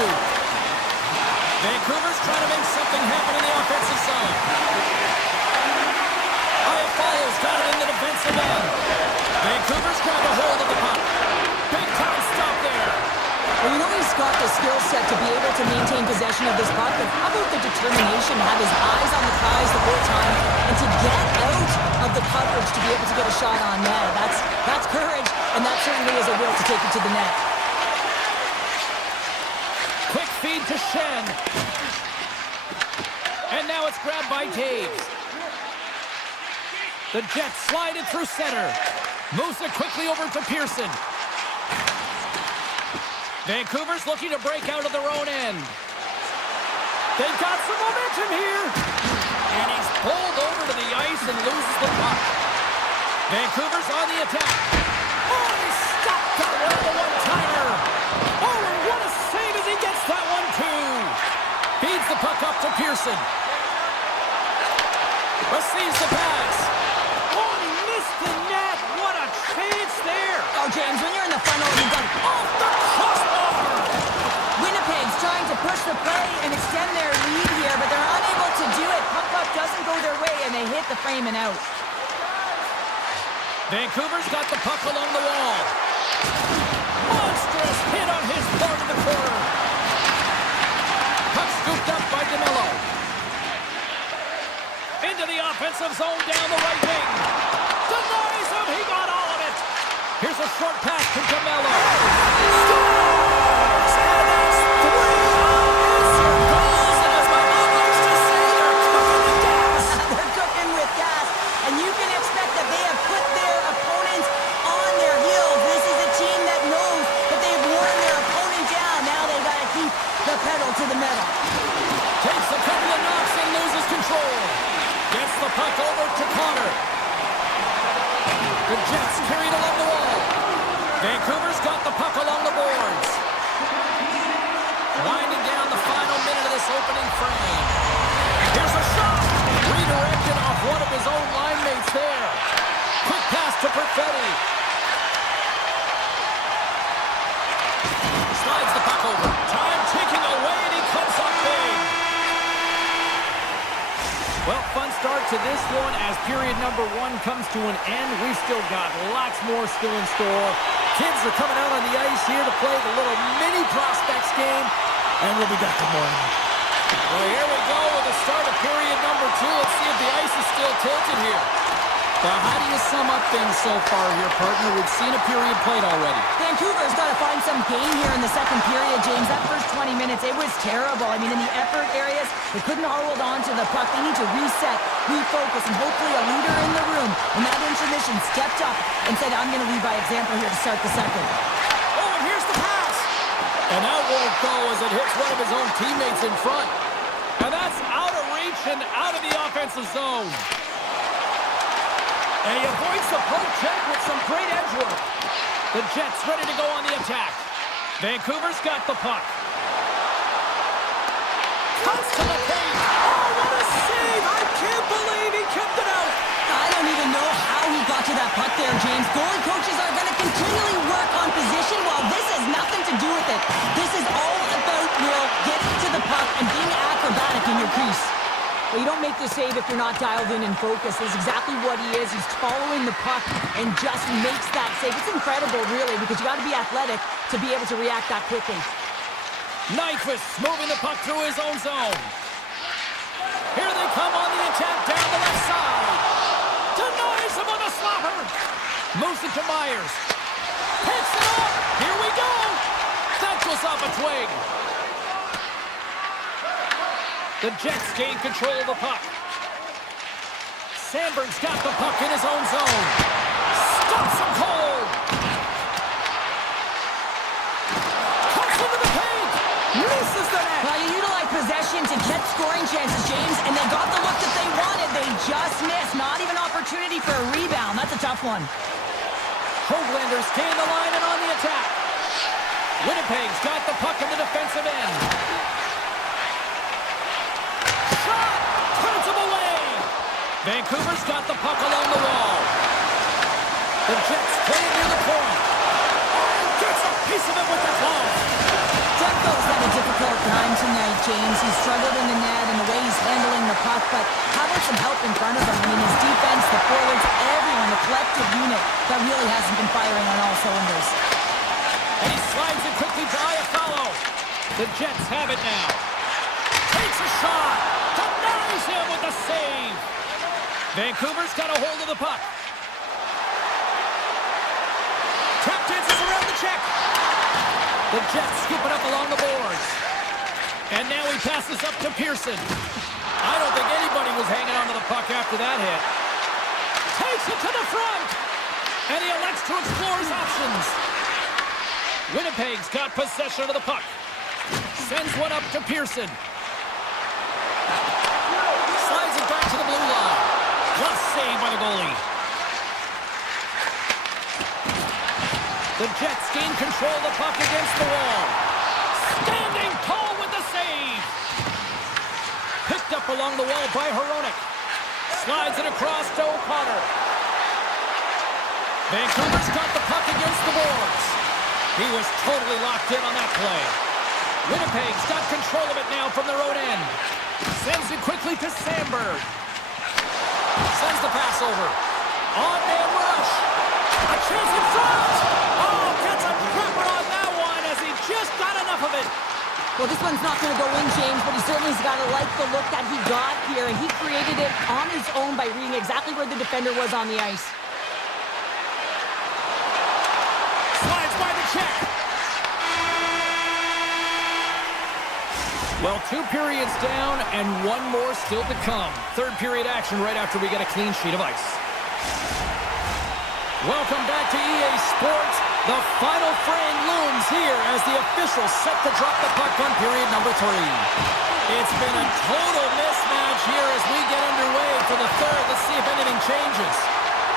Vancouver's trying to make something happen in the offensive zone. Follows got it in the defensive end. Vancouver's grabbed a hold of the puck. Big time stop there. Well, you know he's got the skill set to be able to maintain possession of this puck, but how about the determination to have his eyes on the prize the whole time and to get out of the coverage to be able to get a shot on net? That's courage, and that certainly is a will to take it to the net. Quick feed to Shen. And now it's grabbed by Taves. The Jets slide it through center. Moves it quickly over to Pearson. Vancouver's looking to break out of their own end. They've got some momentum here. And he's pulled over to the ice and loses the puck. Vancouver's on the attack. Oh, he stopped that one with a one-timer. Oh, and what a save as he gets that one, too. Feeds the puck up to Pearson. Receives the pass. Oh, he missed the net. What a chance there. Oh, James, when you're in the funnel, you've got Off the crossbar. Winnipeg's trying to push the play and extend their lead here, but they're unable to do it. Puck doesn't go their way, and they hit the frame and out. Vancouver's got the puck along the wall. Monstrous hit on his part in the corner. Puck scooped up by DeMello. Into the offensive zone down the right wing. Denies him. He got all of it. Here's a short pass to DeMello. Scores! And that's 3 unanswered goals. And as my mom likes to say, they're cooking with gas. They're cooking with gas, and you can expect that they have put their opponents on their heels. This is a team that knows that they've worn their opponent down. Now they've got to keep the pedal to the metal. Takes a couple of knocks and loses control. Gets the puck over to Connor. The Jets carried along the wall. Vancouver's got the puck along the boards. Winding down the final minute of this opening frame. Here's a shot. Redirected off one of his own line mates there. Quick pass to Perfetti. Slides the puck over. Time ticking away, and he comes up big. Well, fun stuff. start to this one as period number 1 comes to an end. We've still got lots more still in store. Kids are coming out on the ice here to play the little mini prospects game, and we'll be back tomorrow. Well, here we go with the start of period number 2. Let's see if the ice is still tilted here. Well, how do you sum up things so far here, partner? We've seen a period played already. Vancouver's got to find some gain here in the second period, James. That first 20 minutes, it was terrible. I mean, in the effort areas, they couldn't hold on to the puck. They need to reset, refocus, and hopefully a leader in the room in that intermission stepped up and said, I'm going to lead by example here to start the second. Oh, and here's the pass. And that won't go as it hits one of his own teammates in front. And that's out of reach and out of the offensive zone. And he avoids the poke check with some great edge work. The Jets ready to go on the attack. Vancouver's got the puck. Cuts to the paint. Oh, what a save! I can't believe he kept it out. I don't even know how he got to that puck there, James. Goalie coaches are going to continually work on position while this has nothing to do with it. This is all about Will getting to the puck and being acrobatic in your crease. Well, you don't make the save if you're not dialed in and focused. That's exactly what he is. He's following the puck and just makes that save. It's incredible, really, because you got to be athletic to be able to react that quickly. Nyquist moving the puck through his own zone. Here they come on the attack down the left side. Denies him on the slapper. Moves it to Myers. Picks it up. Here we go. That goes off a twig. The Jets gain control of the puck. Sandberg's got the puck in his own zone. Stops him cold. Cuts into the paint. Misses the net. Well, you utilize possession to get scoring chances, James, and they got the look that they wanted. They just missed. Not even opportunity for a rebound. That's a tough one. Hoaglanders gain the line and on the attack. Winnipeg's got the puck in the defensive end. Shot! Turns him away! Vancouver's got the puck along the wall. The Jets play it near the point. Gets a piece of it with the glove. Demko's had a difficult time tonight, James. He's struggled in the net and the way he's handling the puck, but how about some help in front of him? I mean, his defense, the forwards, everyone, the collective unit that really hasn't been firing on all cylinders. And he slides it quickly to Iafallo. The Jets have it now. Takes a shot. Denies him with the save. Vancouver's got a hold of the puck. Tap dances around the check. The Jets scoop it up along the boards. And now he passes up to Pearson. I don't think anybody was hanging onto the puck after that hit. Takes it to the front. And he elects to explore his options. Winnipeg's got possession of the puck. Sends one up to Pearson. Slides it back to the blue line. What save by the goalie. The Jets gain control of the puck against the wall. Standing tall with the save. Picked up along the wall by Hronek. Slides it across to O'Connor. Vancouver's got the puck against the boards. He was totally locked in on that play. Winnipeg's got control of it now from their own end. Sends it quickly to Sandberg. Sends the pass over. On-man rush. A chance in front. Oh, gets a crapper on that one as he just got enough of it. Well, this one's not going to go in, James, but he certainly's got to like the look that he got here, and he created it on his own by reading exactly where the defender was on the ice. Slides by the check. Well, 2 periods down and 1 more still to come. Third period action right after we get a clean sheet of ice. Welcome back to EA Sports. The final frame looms here as the officials set to drop the puck on period number 3. It's been a total mismatch here as we get underway for the third. Let's see if anything changes.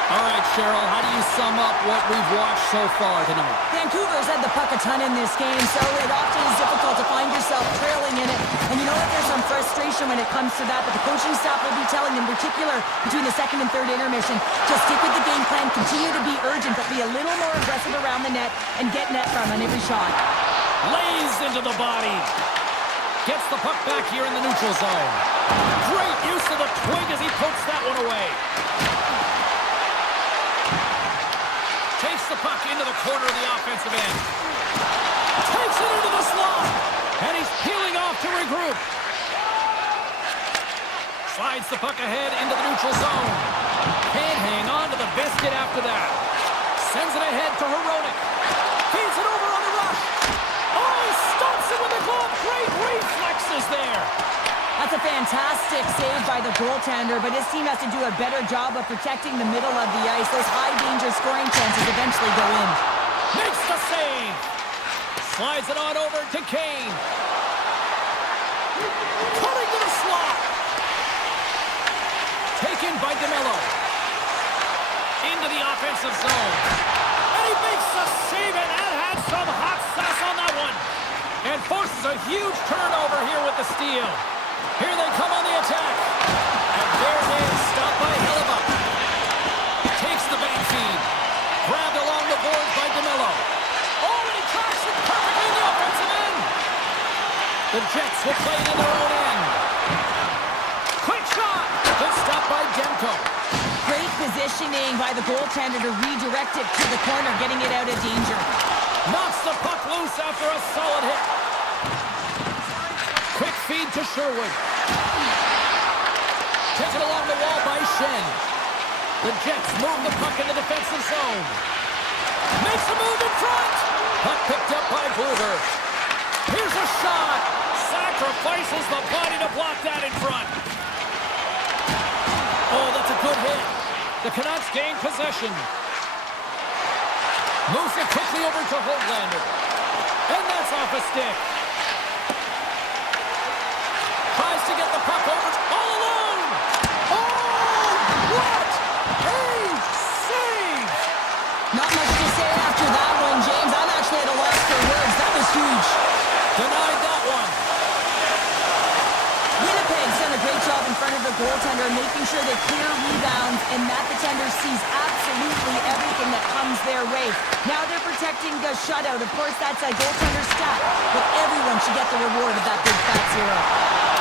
All right, Cheryl, how do you sum up what we've watched so far tonight? Vancouver's had the puck a ton in this game, so it often is difficult to find yourself trailing in it. And you know what? There's some frustration when it comes to that, but the coaching staff will be telling them, in particular between the second and third intermission, to stick with the game plan, continue to be urgent, but be a little more aggressive around the net and get net from on every shot. Lays into the body. Gets the puck back here in the neutral zone. Great use of the twig as he pokes that one away. Takes the puck into the corner of the offensive end. Takes it into the slot. And he's peeling off to regroup. Slides the puck ahead into the neutral zone. Can't hang on to the biscuit after that. Sends it ahead to Hronek. Feeds it over on the rush. Oh, he stops it with a glove. Great reflexes there. That's a fantastic save by the goaltender, but his team has to do a better job of protecting the middle of the ice. Those high-danger scoring chances eventually go in. Makes the save. Slides it on over to Kane. Cutting to the slot. Taken by DeMello. Into the offensive zone. And he makes the save, and that had some hot sauce on that one. And forces a huge turnover here with the steal. Here they come on the attack. And there it is, stopped by Hellebuyck. Takes the bank feed. Grabbed along the boards by DeMello. Oh, and he tracks it perfectly in the offensive end. The Jets will play it in their own end. Quick shot. Good stop by Demko. Great positioning by the goaltender to redirect it to the corner, getting it out of danger. Knocks the puck loose after a solid hit. Quick feed to Sherwood. Taken along the wall by Shen. The Jets move the puck in the defensive zone. Makes a move in front. Puck picked up by Bluger. Here's a shot. Sacrifices the body to block that in front. Oh, that's a good hit. The Canucks gain possession. Moves it quickly over to Höglander. And that's off a stick. Tries to get the puck over. All alone. Oh, what a save. Not much to say after that one, James. I'm actually at a loss for words. That was huge. Denied that one. Winnipeg's done a great job in front of the goaltender, making sure they clear rebounds and that the tender sees absolutely everything that comes their way. Now they're protecting the shutout. Of course, that's a goaltender stat, but everyone should get the reward of that big fat zero.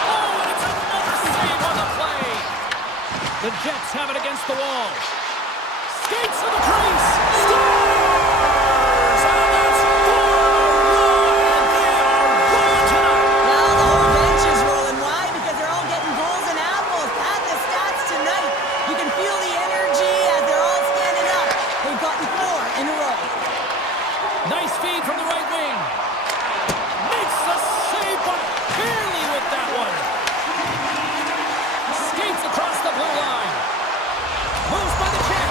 Oh, and it's another save on the play. The Jets have it against the wall. Skates to the crease. Scores! And that's 4-1. And they are rolling tonight. Well, the whole bench is rolling. Why? Because they're all getting goals and apples. At the stats tonight, you can feel the energy as they're all standing up. They've gotten 4 in a row. Nice feed from the right wing. Makes the save, but barely with that one. Skates across the blue line. Moves by the check.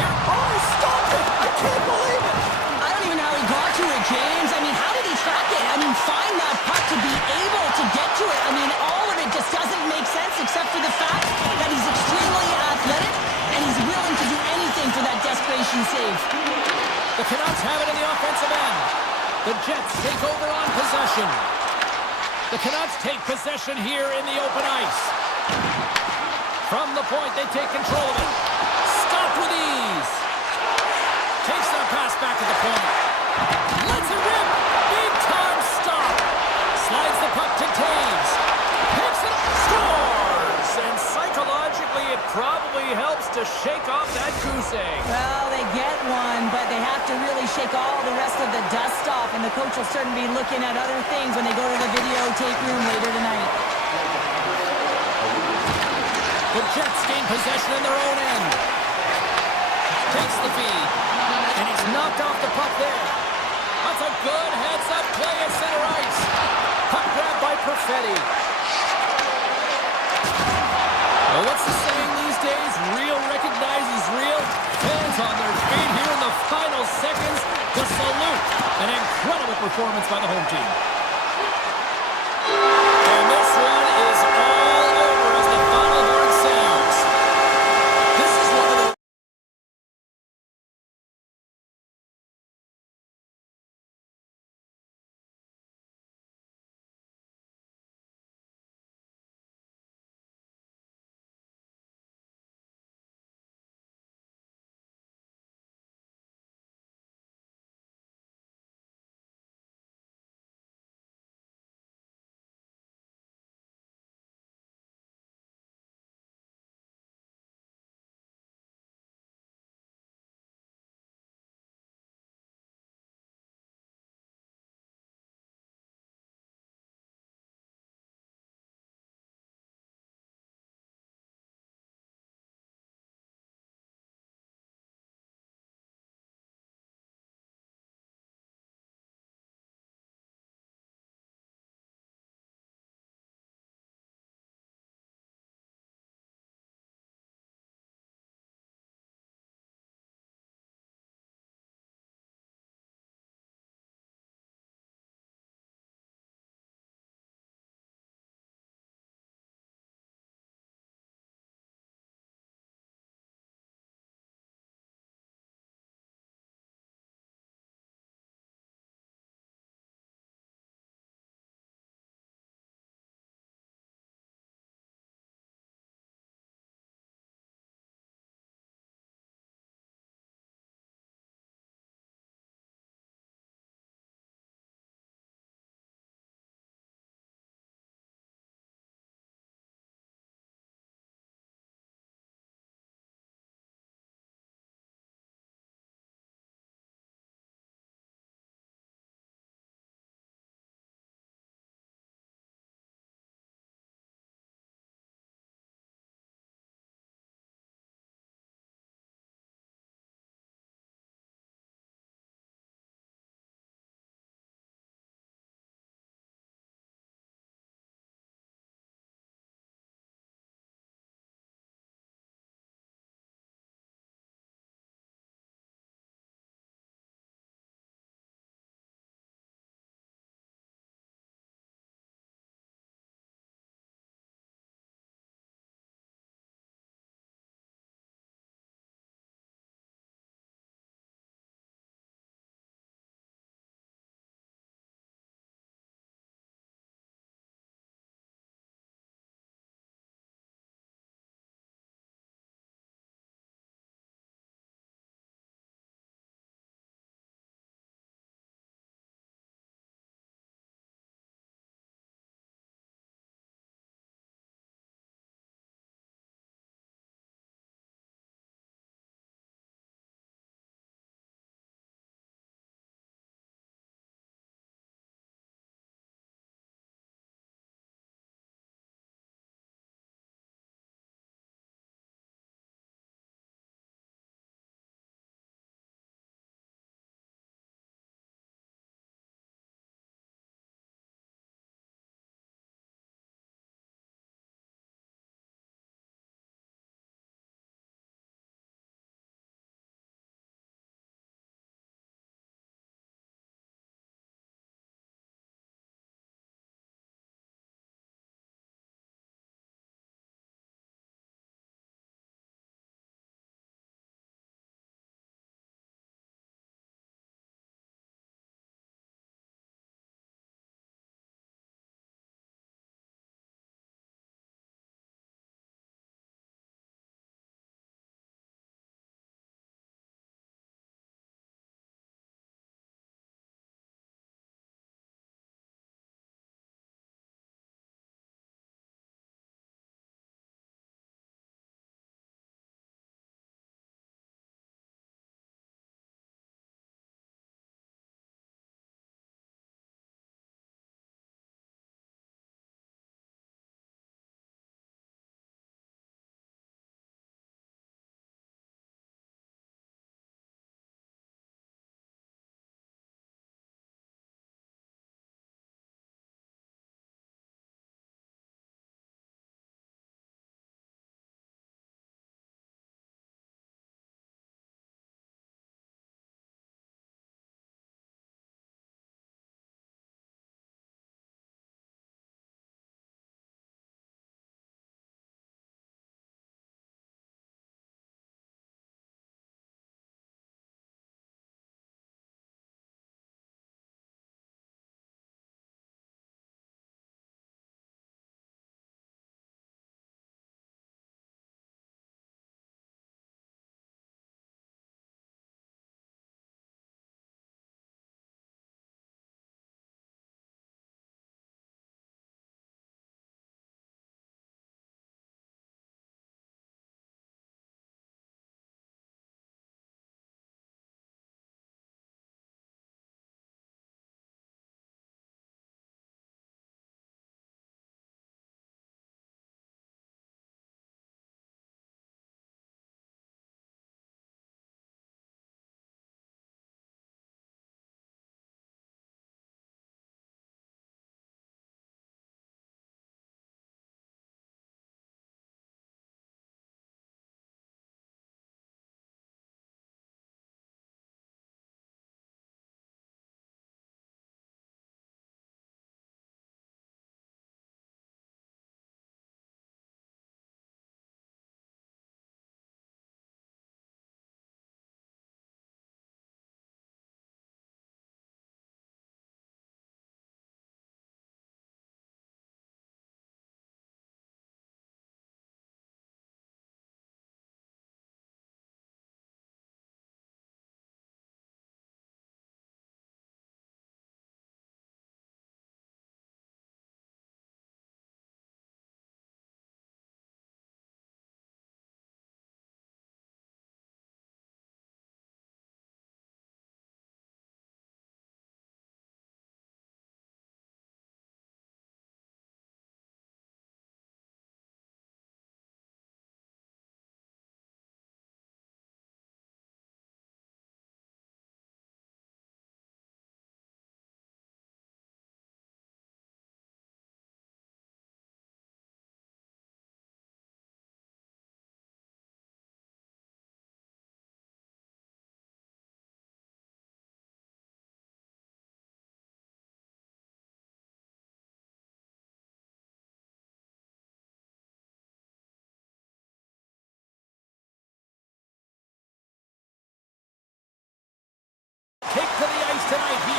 Here, oh, stop it! I can't believe it! I don't even know how he got to it, James. I mean, how did he track it? I mean, find that puck to be able to get to it. I mean, all of it just doesn't make sense except for the fact that he's extremely athletic and he's willing to do anything for that desperation save. The Canucks have it in the offensive end. The Jets take over on possession. The Canucks take possession here in the open ice. From the point, they take control of it. Stopped with ease. Takes that pass back to the point. Lets it rip. Big time stop. Slides the puck to Taves. Picks it up. Scores! And psychologically, it probably helps to shake off that goose egg. Well, they get one, but they have to really shake all the rest of the dust off, and the coach will certainly be looking at other things when they go to the videotape room later tonight. The Jets gain possession in their own end. Takes the feed. And he's knocked off the puck there. That's a good heads-up play at center ice. Puck grab by Perfetti. Well, what's the saying these days? Real recognizes real. Fans on their feet here in the final seconds to salute an incredible performance by the home team.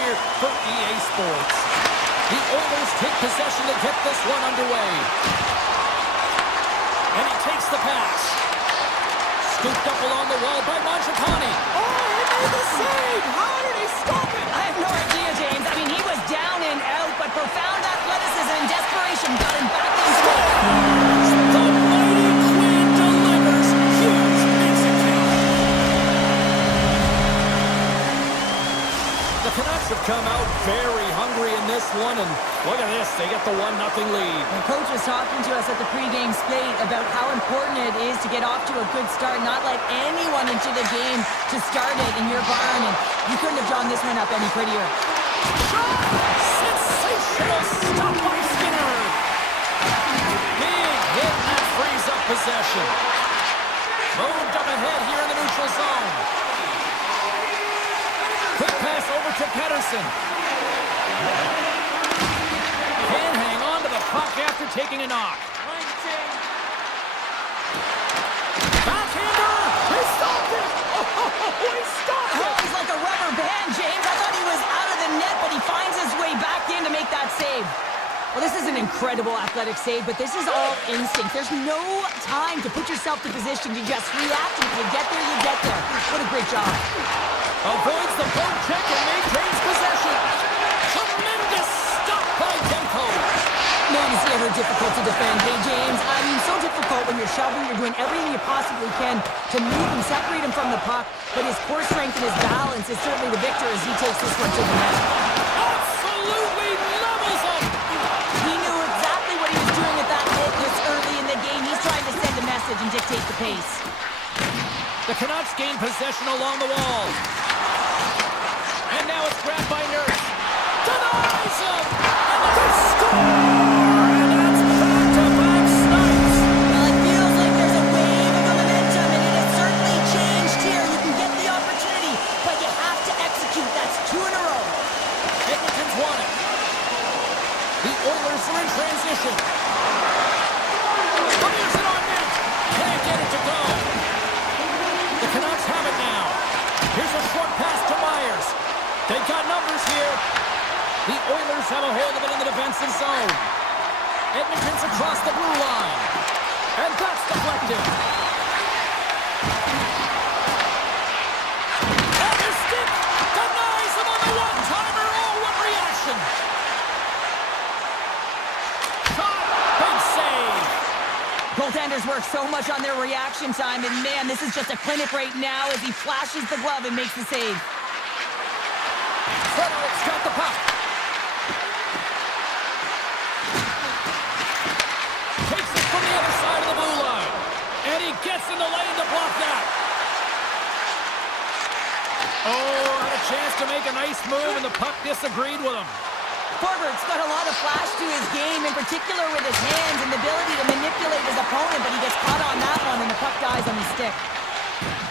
here for EA Sports. The Oilers take possession to get this one underway. And he takes the pass. Scooped up along the wall by Mangiapane. Oh, he made the save! How did he stop it? I have no idea, James. I mean, he was down and out, but profound athleticism and desperation got him back in score. The mighty Queen delivers. Hughes makes it count. The Canucks have come out very hungry in this one, and look at this, they get the 1-0 lead. The coach was talking to us at the pregame slate about how important it is to get off to a good start, not let anyone into the game to start it in your barn, and you couldn't have drawn this one up any prettier. Shot! Sensational stop by Skinner. Big hit, and that frees up possession. Moved up ahead here in the neutral zone. Quick pass over to Pettersson. Can hang on to the puck after taking a knock. Backhander! He stopped it! Oh, he stopped it! He's like a rubber band, James. I thought he was out of the net, but he finds his way back in to make that save. Well, this is an incredible athletic save, but this is all instinct. There's no time to put yourself to position. You just react, and if you get there, you get there. What a great job. Avoids the poke check and maintains possession. Tremendous stop by Demko. Man, is he ever difficult to defend. Hey, James, I mean, so difficult when you're shoving, you're doing everything you possibly can to move him, separate him from the puck, but his core strength and his balance is certainly the victor as he takes this one to the net. Absolutely levels him. He knew exactly what he was doing at that hit this early in the game. He's trying to send a message and dictate the pace. The Canucks gain possession along the wall. And now it's grabbed by Nurse. Denies him! And they score! And that's back-to-back snipes! Well, it feels like there's a wave of momentum, and it has certainly changed here. You can get the opportunity, but you have to execute. That's 2 in a row. Edmonton's won it. The Oilers are in transition. Fires it on net. Can't get it to go. The Canucks have it now. Here's a short pass to Myers. They've got numbers here. The Oilers have a hold of it in the defensive zone. Edmonton's across the blue line. And that's deflected. And his stick denies him on the one-timer. Oh, what reaction. Shot. Big save. Goaltenders work so much on their reaction time, and man, this is just a clinic right now as he flashes the glove and makes the save. Frederick's got the puck. Takes it from the other side of the blue line. And he gets in the lane to block that. Oh, had a chance to make a nice move, and the puck disagreed with him. Forward's got a lot of flash to his game, in particular with his hands and the ability to manipulate his opponent, but he gets caught on that one, and the puck dies on his stick.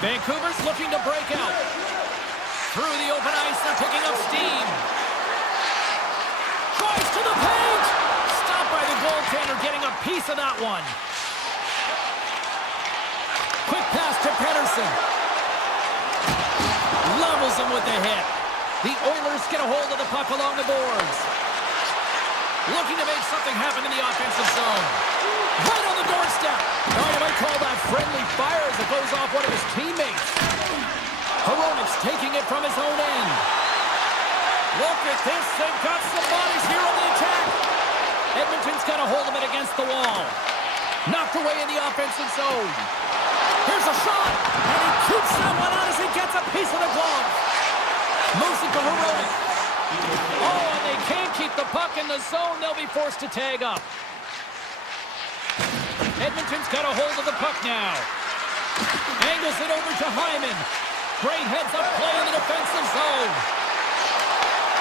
Vancouver's looking to break out. Through the open ice, they're picking up steam. Drives to the paint! Stopped by the goaltender, getting a piece of that one. Quick pass to Pettersson. Levels him with the hit. The Oilers get a hold of the puck along the boards. Looking to make something happen in the offensive zone. Right on the doorstep. Oh, you might call that friendly fire as it goes off one of his teammates. Hronik's taking it from his own end. Look at this. They've got some bodies here on the attack. Edmonton's got a hold of it against the wall. Knocked away in the offensive zone. Here's a shot. And he keeps that one out as he gets a piece of the glove. Moves it to Hronik. Oh, and they can't keep the puck in the zone. They'll be forced to tag up. Edmonton's got a hold of the puck now. Angles it over to Hyman. Great heads-up play in the defensive zone.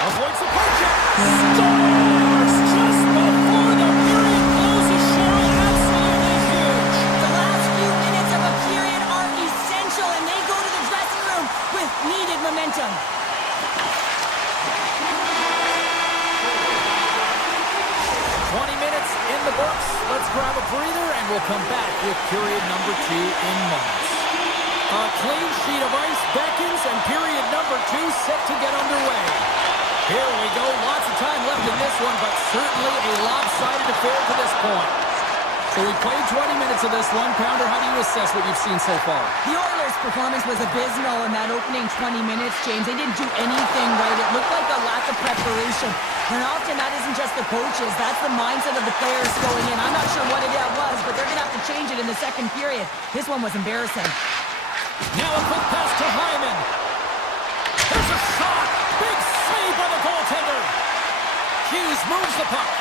Avoids the poke check. Scores just before the period closes. Cheryl, absolutely huge. The last few minutes of a period are essential, and they go to the dressing room with needed momentum. 20 minutes in the books. Let's grab a breather, and we'll come back with period number 2 in moments. A clean sheet of ice beckons, and period number 2 set to get underway. Here we go. Lots of time left in this one, but certainly a lopsided affair to this point. So we played 20 minutes of this one. Pounder, how do you assess what you've seen so far? The Oilers' performance was abysmal in that opening 20 minutes, James. They didn't do anything right. It looked like a lack of preparation. And often that isn't just the coaches. That's the mindset of the players going in. I'm not sure what it was, but they're going to have to change it in the second period. This one was embarrassing. Now a quick pass to Hyman. There's a shot. Big save by the goaltender. Hughes moves the puck.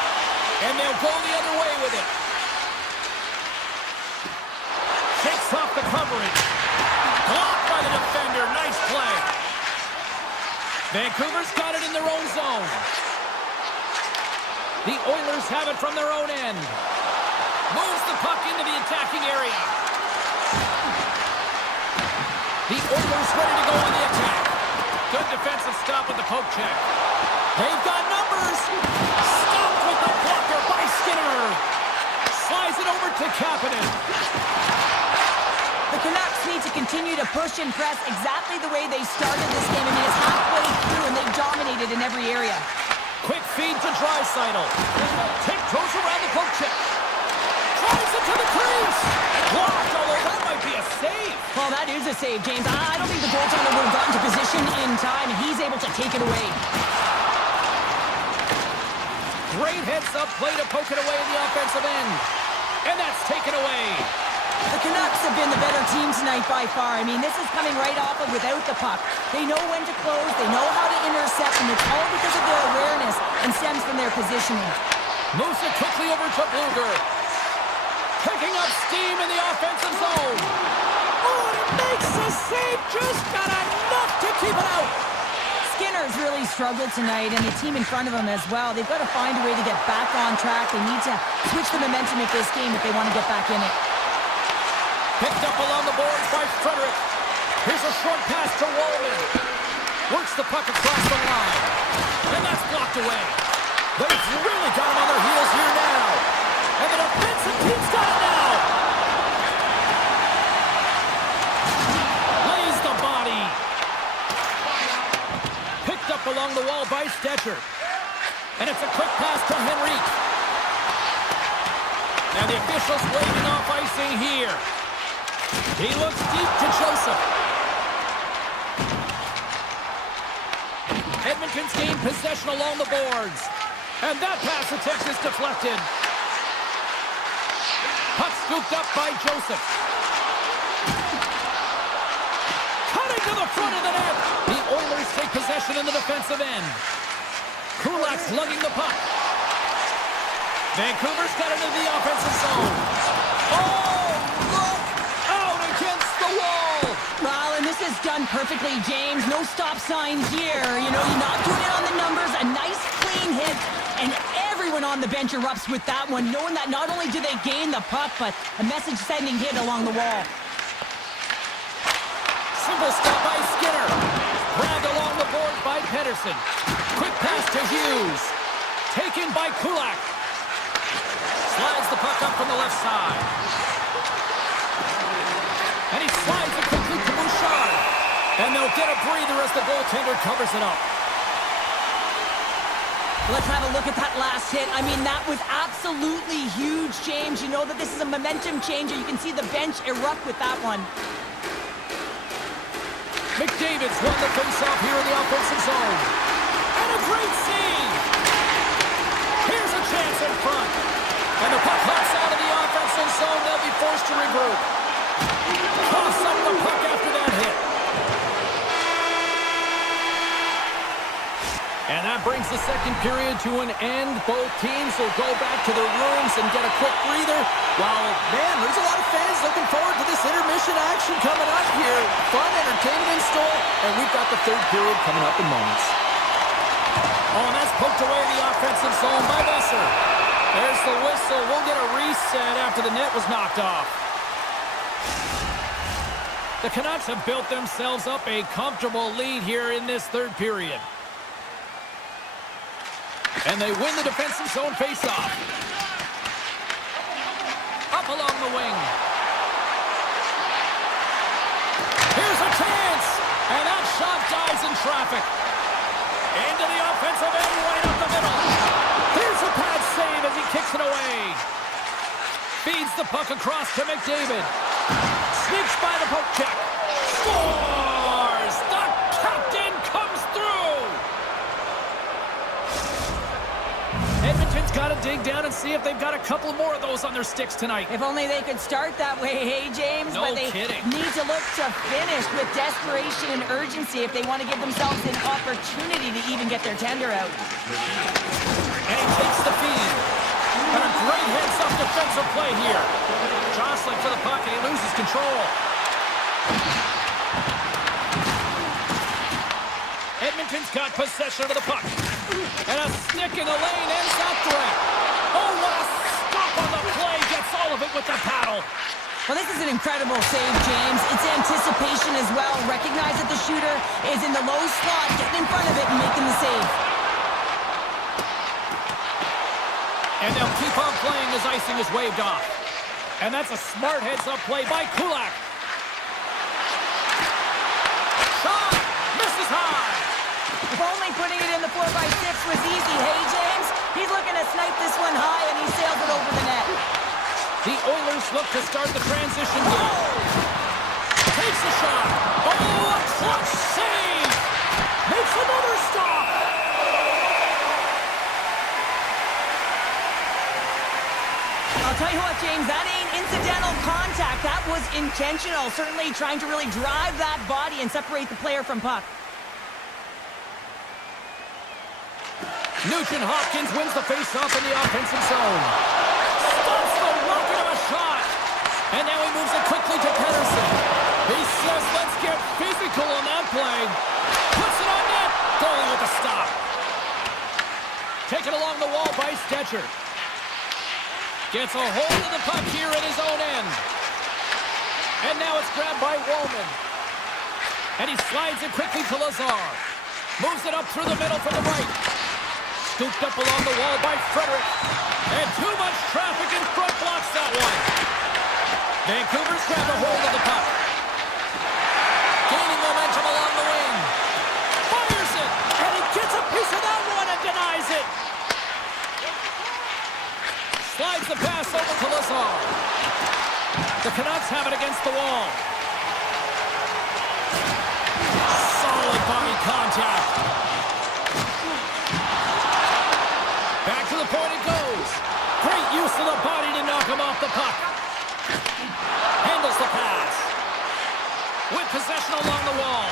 And they'll go the other way with it. Shakes off the coverage. Blocked by the defender. Nice play. Vancouver's got it in their own zone. The Oilers have it from their own end. Moves the puck into the attacking area. The Oilers ready to go on the attack. Good defensive stop with the poke check. They've got numbers. Stopped with the blocker by Skinner. Slides it over to Kapanen. The Canucks need to continue to push and press exactly the way they started this game. I mean, it's halfway through and they've dominated in every area. Quick feed to Draisaitl. Tiptoes around the poke check. Tries it to the crease. Blocked, although that might be a save. Well, that is a save, James. I don't think the goaltender would have gotten to position in time, and he's able to take it away. Great heads-up play to poke it away in the offensive end. And that's taken away. The Canucks have been the better team tonight by far. I mean, this is coming right off of without the puck. They know when to close, they know how to intercept, and it's all because of their awareness and stems from their positioning. Moves it quickly over to Bluger. Picking up steam in the offensive zone. Oh, and it makes the save. Just got enough to keep it out. Skinner's really struggled tonight, and the team in front of him as well. They've got to find a way to get back on track. They need to switch the momentum of this game if they want to get back in it. Picked up along the boards by Frederick. Here's a short pass to Wallman. Works the puck across the line. And that's blocked away. They've really got him on their heels here now. And the defensive team's got it now. Lays the body. Picked up along the wall by Stetcher. And it's a quick pass to Henrique. And the officials waving off icing here. He looks deep to Joseph. Edmonton's gained possession along the boards. And that pass attempt is deflected. Puck scooped up by Joseph. Cutting to the front of the net. The Oilers take possession in the defensive end. Kulak's lugging the puck. Vancouver's got it into the offensive zone. Oh! Well, and this is done perfectly, James. No stop sign here. You know, you're not doing it on the numbers. A nice, clean hit. And everyone on the bench erupts with that one, knowing that not only do they gain the puck, but a message-sending hit along the wall. Simple stop by Skinner. Grabbed along the board by Pedersen. Quick pass to Hughes. Taken by Kulak. Slides the puck up from the left side. And he slides it quickly to Bouchard. And they'll get a breather as the goaltender covers it up. Let's have a look at that last hit. I mean, that was absolutely huge, James. You know that this is a momentum changer. You can see the bench erupt with that one. McDavid's won the faceoff here in the offensive zone. And a great save. Here's a chance in front. And the puck hops out of the offensive zone. They'll be forced to regroup. Toss up the puck after that hit. And that brings the second period to an end. Both teams will go back to their rooms and get a quick breather. While, man, there's a lot of fans looking forward to this intermission action coming up here. Fun entertainment in store, and we've got the third period coming up in moments. Oh, and that's poked away in the offensive zone by Besser. There's the whistle. We'll get a reset after the net was knocked off. The Canucks have built themselves up a comfortable lead here in this third period. And they win the defensive zone faceoff. Up along the wing. Here's a chance. And that shot dies in traffic. Into the offensive defensive end right up the middle. There's a pad save as he kicks it away. Feeds the puck across to McDavid. Sneaks by the poke check. Scores! The captain comes through! Edmonton's got to dig down and see if they've got a couple more of those on their sticks tonight. If only they could start that way, hey, James? No but they kidding. need to look to finish with desperation and urgency if they want to give themselves an opportunity to even get their tender out. And he takes the feed. And a great heads-up defensive play here. Jostling for the puck, and he loses control. Edmonton's got possession of the puck. And a stick in the lane ends that threat. Oh, what a stop on the play. Gets all of it with the paddle. Well, this is an incredible save, James. It's anticipation as well. Recognize that the shooter is in the low slot, getting in front of it and making the save. And they'll keep on playing as icing is waved off. And that's a smart heads-up play by Kulak. Shot! Misses high! If only putting it in the 4x6 was easy, hey, James? He's looking to snipe this one high, and he sails it over the net. The Oilers look to start the transition game. Takes a shot. Oh, a clutch save! Makes another stop! I'll tell you what, James, that ain't incidental contact. That was intentional. Certainly trying to really drive that body and separate the player from puck. Nugent Hopkins wins the face-off in the offensive zone. Stops the rocket of a shot. And now he moves it quickly to Pedersen. He says, let's get physical on that play. Puts it on net. Goalie with a stop. Taken along the wall by Stetcher. Gets a hold of the puck here at his own end. And now it's grabbed by Wallman. And he slides it quickly to Lazar. Moves it up through the middle from the right. Scooped up along the wall by Frederick. And too much traffic in front blocks that one. Vancouver's grabbed a hold of the puck. Gaining momentum along the wing. Fires it. And he gets a piece of that one and denies it. Slides the pass over to Lazar. The Canucks have it against the wall. Solid body contact. Back to the point it goes. Great use of the body to knock him off the puck. Handles the pass. With possession along the wall.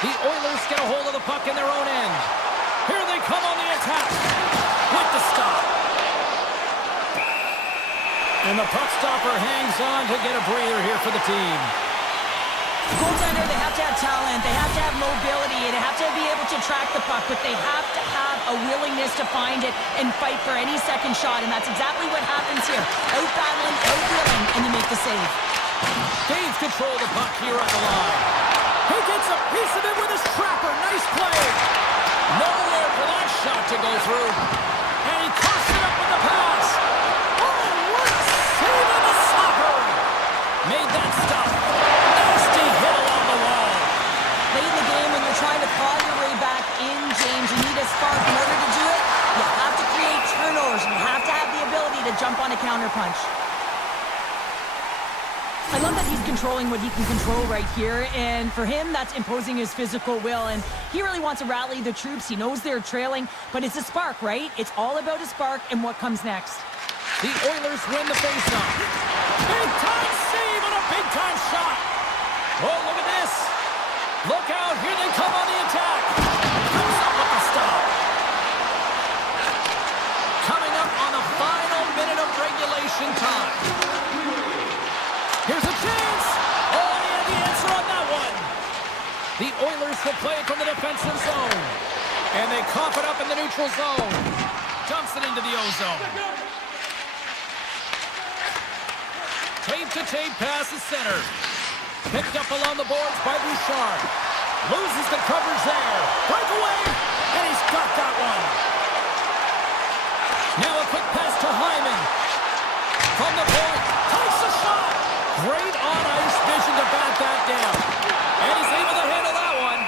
The Oilers get a hold of the puck in their own end. Here they come on the attack. With the stop. And the puck stopper hangs on to get a breather here for the team. Goaltender, they have to have talent, they have to have mobility, they have to be able to track the puck, but they have to have a willingness to find it and fight for any second shot, and that's exactly what happens here. Out-battling, out-willing, and you make the save. Gains control of the puck here on the line. He gets a piece of it with his trapper. Nice play. Nowhere for that shot to go through. And he coughs it up with the pass. Made that stop. Nasty hit along the wall. Late in the game, when you're trying to claw your way back in, James, you need a spark. In order to do it, you have to create turnovers. You have to have the ability to jump on a counterpunch. I love that he's controlling what he can control right here, and for him, that's imposing his physical will, and he really wants to rally the troops. He knows they're trailing, but it's a spark, right? It's all about a spark and what comes next. The Oilers win the faceoff. Big-time save and a big-time shot. Oh, look at this. Look out. Here they come on the attack. Comes up with the stop. Coming up on the final minute of regulation time. Here's a chance. Oh, and he had the answer on that one. The Oilers will play it from the defensive zone. And they cough it up in the neutral zone. Dumps it into the O-zone. Tape-to-tape pass is center. Picked up along the boards by Bouchard. Loses the coverage there. Breakaway, and he's got that one. Now a quick pass to Hyman. From the point, takes the shot. Great on-ice vision to bat that down. And he's able to handle that one.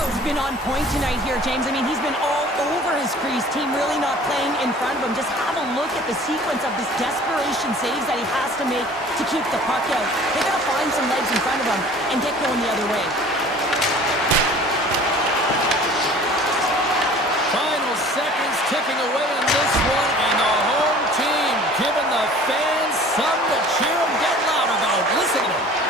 He's been on point tonight here, James. I mean, he's been all over his crease. Team really not playing in front of him. Just have a look at the sequence of this desperation saves that he has to make to keep the puck out. They got to find some legs in front of him and get going the other way. Final seconds ticking away in this one, and the home team giving the fans something to cheer and get loud about. Listen to them.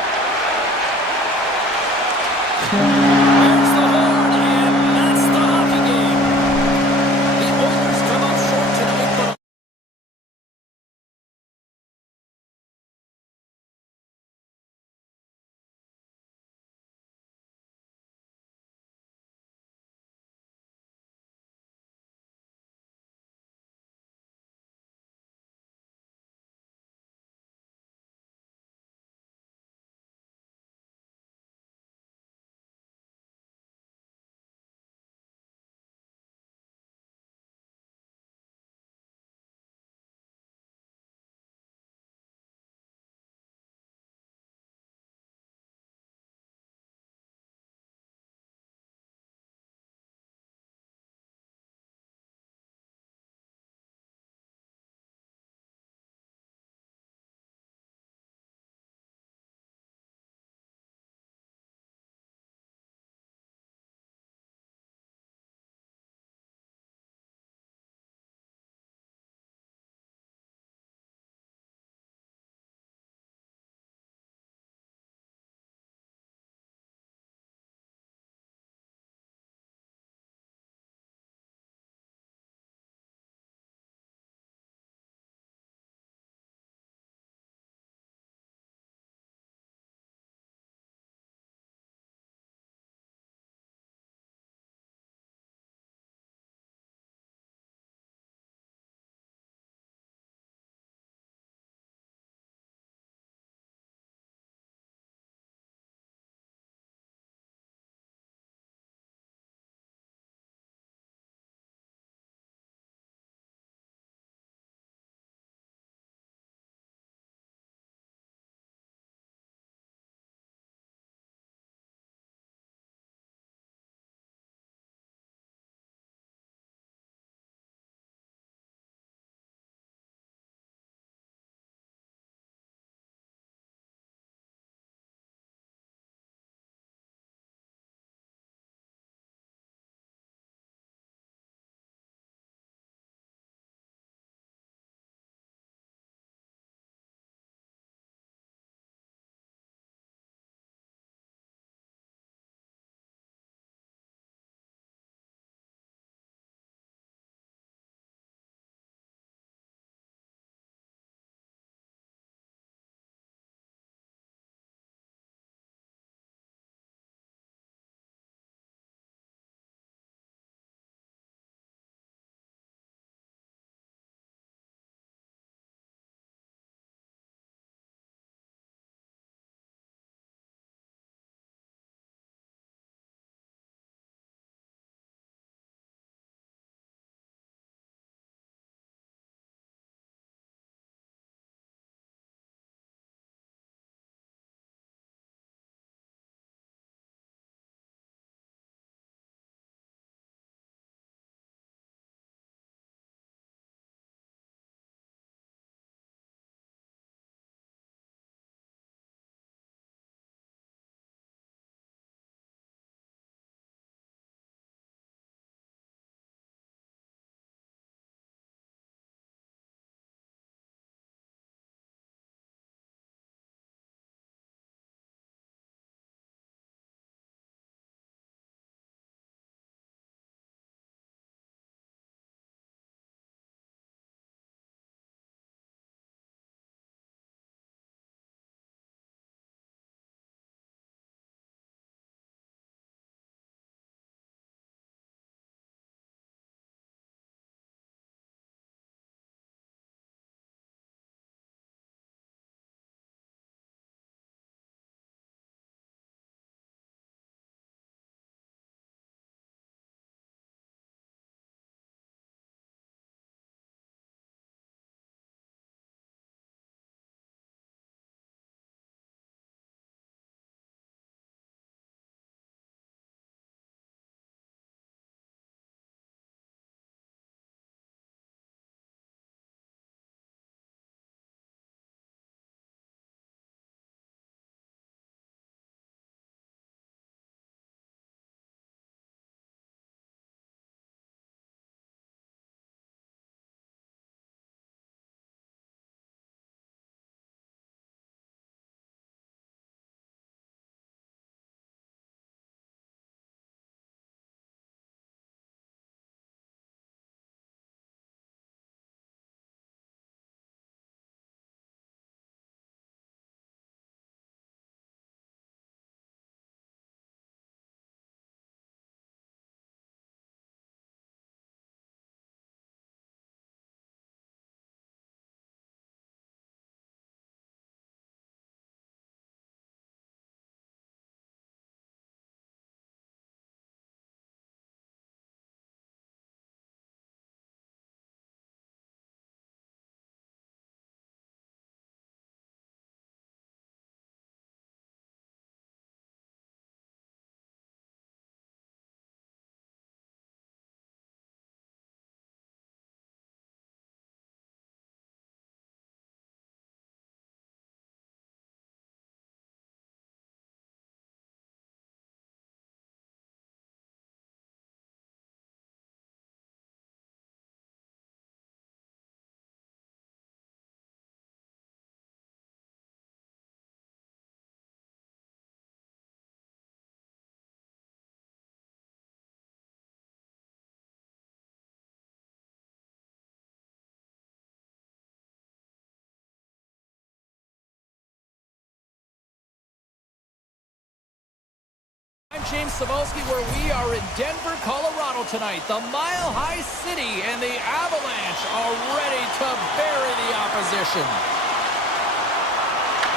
James Cybulski, where we are in Denver, Colorado tonight. The Mile High City and the Avalanche are ready to bury the opposition.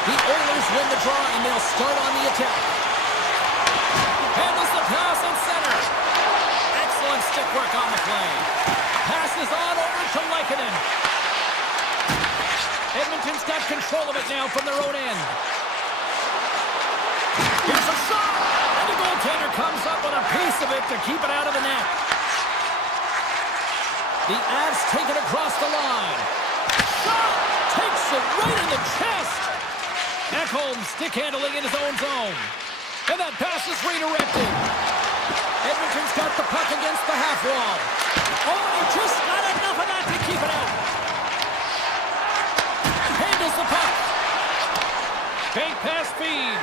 The Oilers win the draw, and they'll start on the attack. Handles the pass in center. Excellent stick work on the play. Passes on over to Lehkonen. Edmonton's got control of it now from their own end. Here's a shot! And the goaltender comes up with a piece of it to keep it out of the net. The Avs take it across the line. Shot! Takes it right in the chest! Ekholm stick handling in his own zone. And that pass is redirected. Edmonton's got the puck against the half wall. Oh, he just got enough of that to keep it out. Handles the puck. Fake pass feed.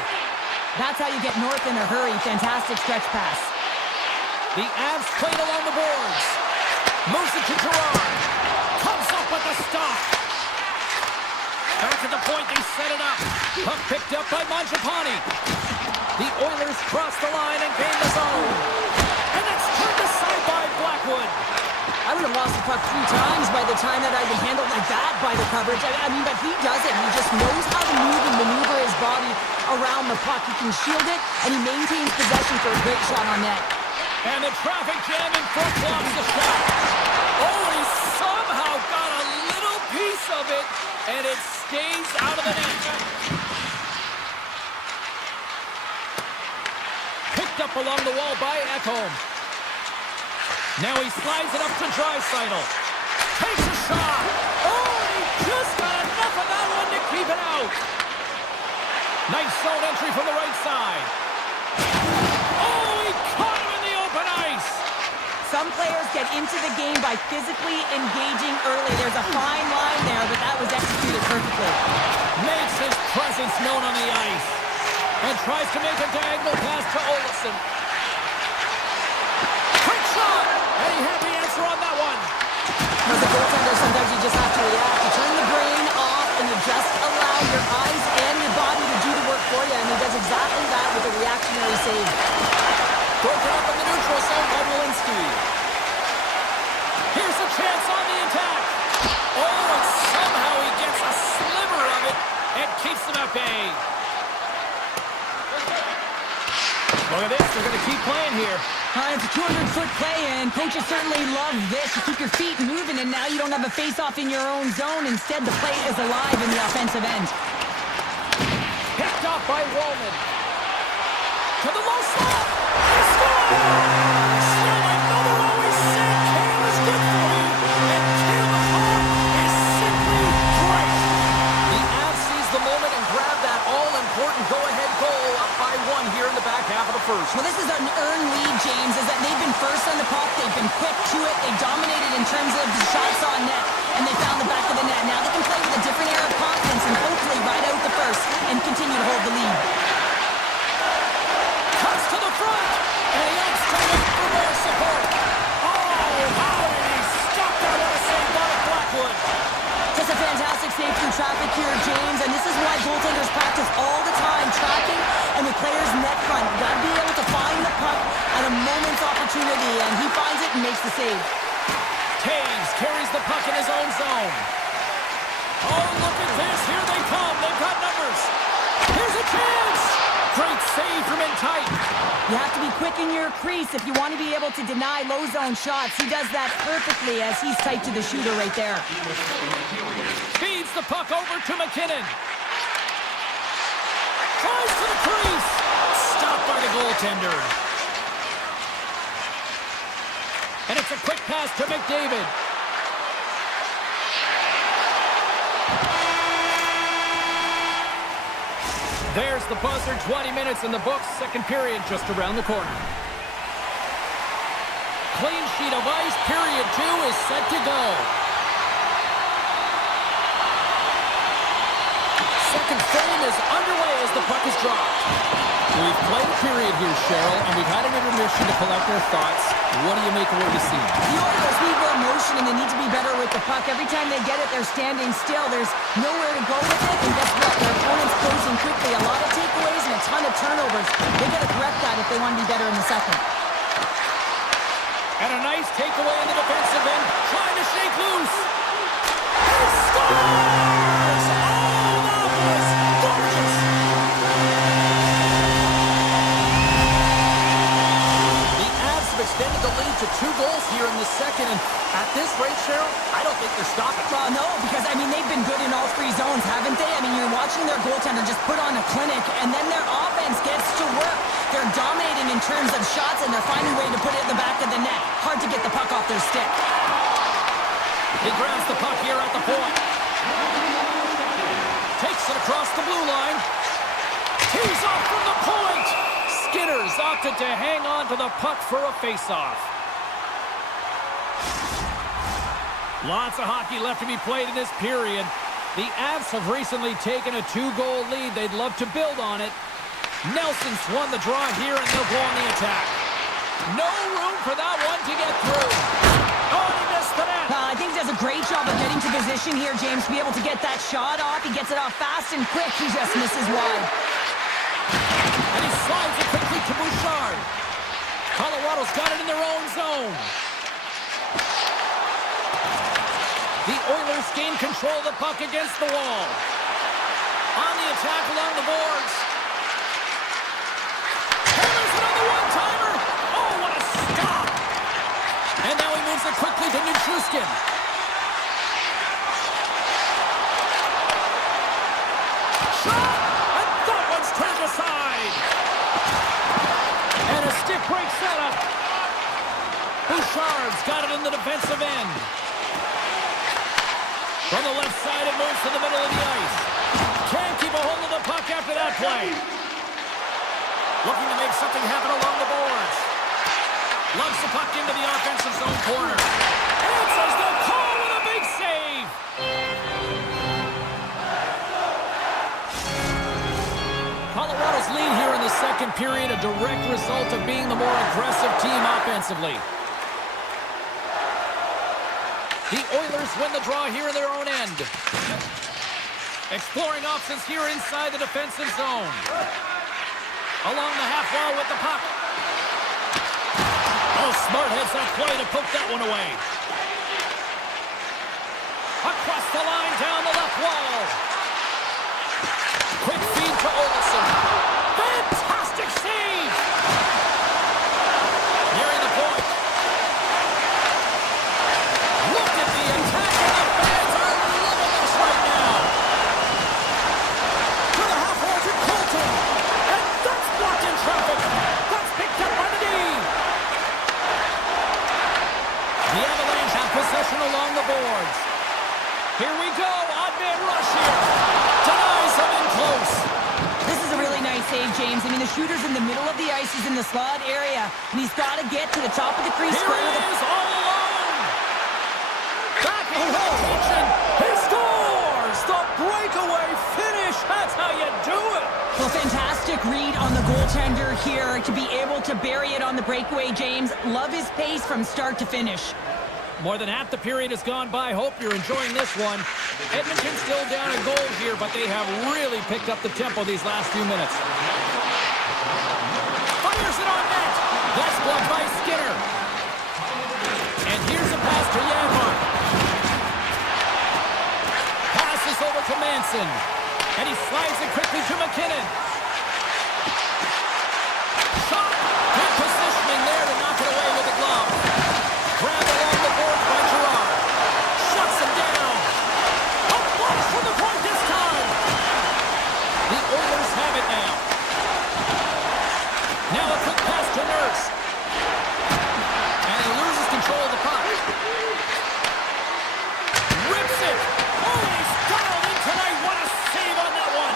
That's how you get north in a hurry. Fantastic stretch pass. The Avs played along the boards. Moves it to Gerard. Comes up with the stop. Back at the point, they set it up. Puck picked up by Mangiapane. The Oilers cross the line and gain the zone. And it's turned aside by Blackwood. I would have lost the puck 3 times by the time that I'd been handled like that by the coverage. I mean, but he does it. He just knows how to move and maneuver his body around the puck. He can shield it, and he maintains possession for a great shot on net. And the traffic jam in front blocks the shot. Oh, he somehow got a little piece of it, and it stays out of the net. Picked up along the wall by Ekholm. Now he slides it up to Draisaitl. Takes a shot. Oh, he just got enough of that one to keep it out. Nice zone entry from the right side. Oh, he caught him in the open ice. Some players get into the game by physically engaging early. There's a fine line there, but that was executed perfectly. Makes his presence known on the ice. And tries to make a diagonal pass to Olofsson. Quick shot! And he had the answer on that one. As a goaltender, sometimes you just have to react. You turn the brain off, and you just allow your eyes and your body to do the work for you. And he does exactly that with a reactionary save. Broken up in the neutral zone by Walensky. Here's a chance on the attack. Oh, and somehow he gets a sliver of it and keeps them at bay. Look at this, they're going to keep playing here. It's a 200-foot play, and coaches certainly love this. You keep your feet moving, and now you don't have a face-off in your own zone. Instead, the play is alive in the offensive end. Picked off by Wallman. To the low slot. He scores! So another always said Cam is good for you, and Cam is simply great. The Avs sees the moment and grab that all-important go-ahead goal up by 1 here in the back half of the first. Well, this is an earned lead, James, is that they've been first on the puck. They've been quick to it. They dominated in terms of the shots on net, and they found the back of the net. Now they can play with a different air of confidence and hopefully ride out the first and continue to hold the lead. Cuts to the front, and he opts to wait for more support. Oh, how did he stop that? What a save by Blackwood. Just a fantastic save through traffic here, James, and this is why goaltenders practice all the time, tracking and the player's net front. You've got to be able to find the puck at a moment's opportunity, and he finds it and makes the save. Taves carries the puck in his own zone. Oh, look at this. Here they come. They've got numbers. Here's a chance. Great save from in tight. You have to be quick in your crease if you want to be able to deny low zone shots. He does that perfectly as he's tight to the shooter right there. Feeds the puck over to McKinnon. Tries to the crease. Stopped by the goaltender. And it's a quick pass to McDavid. There's the buzzer. 20 minutes in the books. Second period just around the corner. Clean sheet of ice. Period 2 is set to go. Second frame is underway as the puck is dropped. We've played a period here, Cheryl, and we've had an intermission to collect our thoughts. What do you make of what you see? The Oilers need more motion, and they need to be better with the puck. Every time they get it, they're standing still. There's nowhere to go with it, and guess what? Their opponent's closing quickly. A lot of takeaways and a ton of turnovers. They got to correct that if They want to be better in the second. And a nice takeaway in the defensive end, trying to shake loose. He scores! Oh, that was gorgeous! The Avs have extended the lead to 2 goals here in the second, and at this rate, Cheryl, I don't think they're stopping. Well, no, because, I mean, they've been good in all 3 zones, haven't they? I mean, you're watching their goaltender just put on a clinic, and then their offense gets to work. They're dominating in terms of shots, and they're finding a way to put it in the back of the net. Hard to get the puck off their stick. He grabs the puck here at the point. Takes it across the blue line. Tees off from the point. Skinner's opted to hang on to the puck for a face-off. Lots of hockey left to be played in this period. The Avs have recently taken a 2-goal lead. They'd love to build on it. Nelson's won the draw here, and they'll go on the attack. No room for that one to get through. Oh, he missed the net. I think he does a great job of getting to position here, James, to be able to get that shot off. He gets it off fast and quick. He just misses wide. And he slides it quickly to Bouchard. Colorado's got it in their own zone. The Oilers gain control of the puck against the wall. On the attack along the boards. Hammers it on the one-timer. Oh, what a stop. And now he moves it quickly to Nichushkin. Shot! And that one's turned aside. And a stick break setup. Bouchard's got it in the defensive end. From the left side, it moves to the middle of the ice. Can't keep a hold of the puck after that play. Looking to make something happen along the boards. Lugs the puck into the offensive zone corner. Answers the call with a big save. Colorado's lead here in the second period, a direct result of being the more aggressive team offensively. The Oilers win the draw here in their own end. Exploring options here inside the defensive zone. Along the half wall with the puck. Oh, smart heads that play to poke that one away. Across the line, down the left wall. Quick feed to Olsen. Fantastic save! Nearing the point. Look at the attack, and the fans are loving this right now. To the half wall to Colton. And that's blocked in traffic. That's picked up by the D. The Avalanche have possession along the boards. Here we go. Odd man rush here. Denies him in close. This is a really nice save, James. I mean, the shooter's in the middle of the ice. He's in the slot area, and he's got to get to the top of the crease. Here he is, all alone. Back in contention. He scores. The breakaway finish. That's how you do it. Well, fantastic read on the goaltender here to be able to bury it on the breakaway, James. Love his pace from start to finish. More than half the period has gone by. Hope you're enjoying this one. Edmonton's still down a goal here, but they have really picked up the tempo these last few minutes. Fires it on net. That's blocked by Skinner. And here's a pass to Janmark. Passes over to Manson. And he slides it quickly to McKinnon. Shot. Good positioning there to knock it away with the glove. Grabbed along the boards by Gerard. Shuts him down. A block from the point this time. The Oilers have it now. Now a quick pass to Nurse. And he loses control of the puck. Rips it. Oh, he's dialed in tonight. What a save on that one.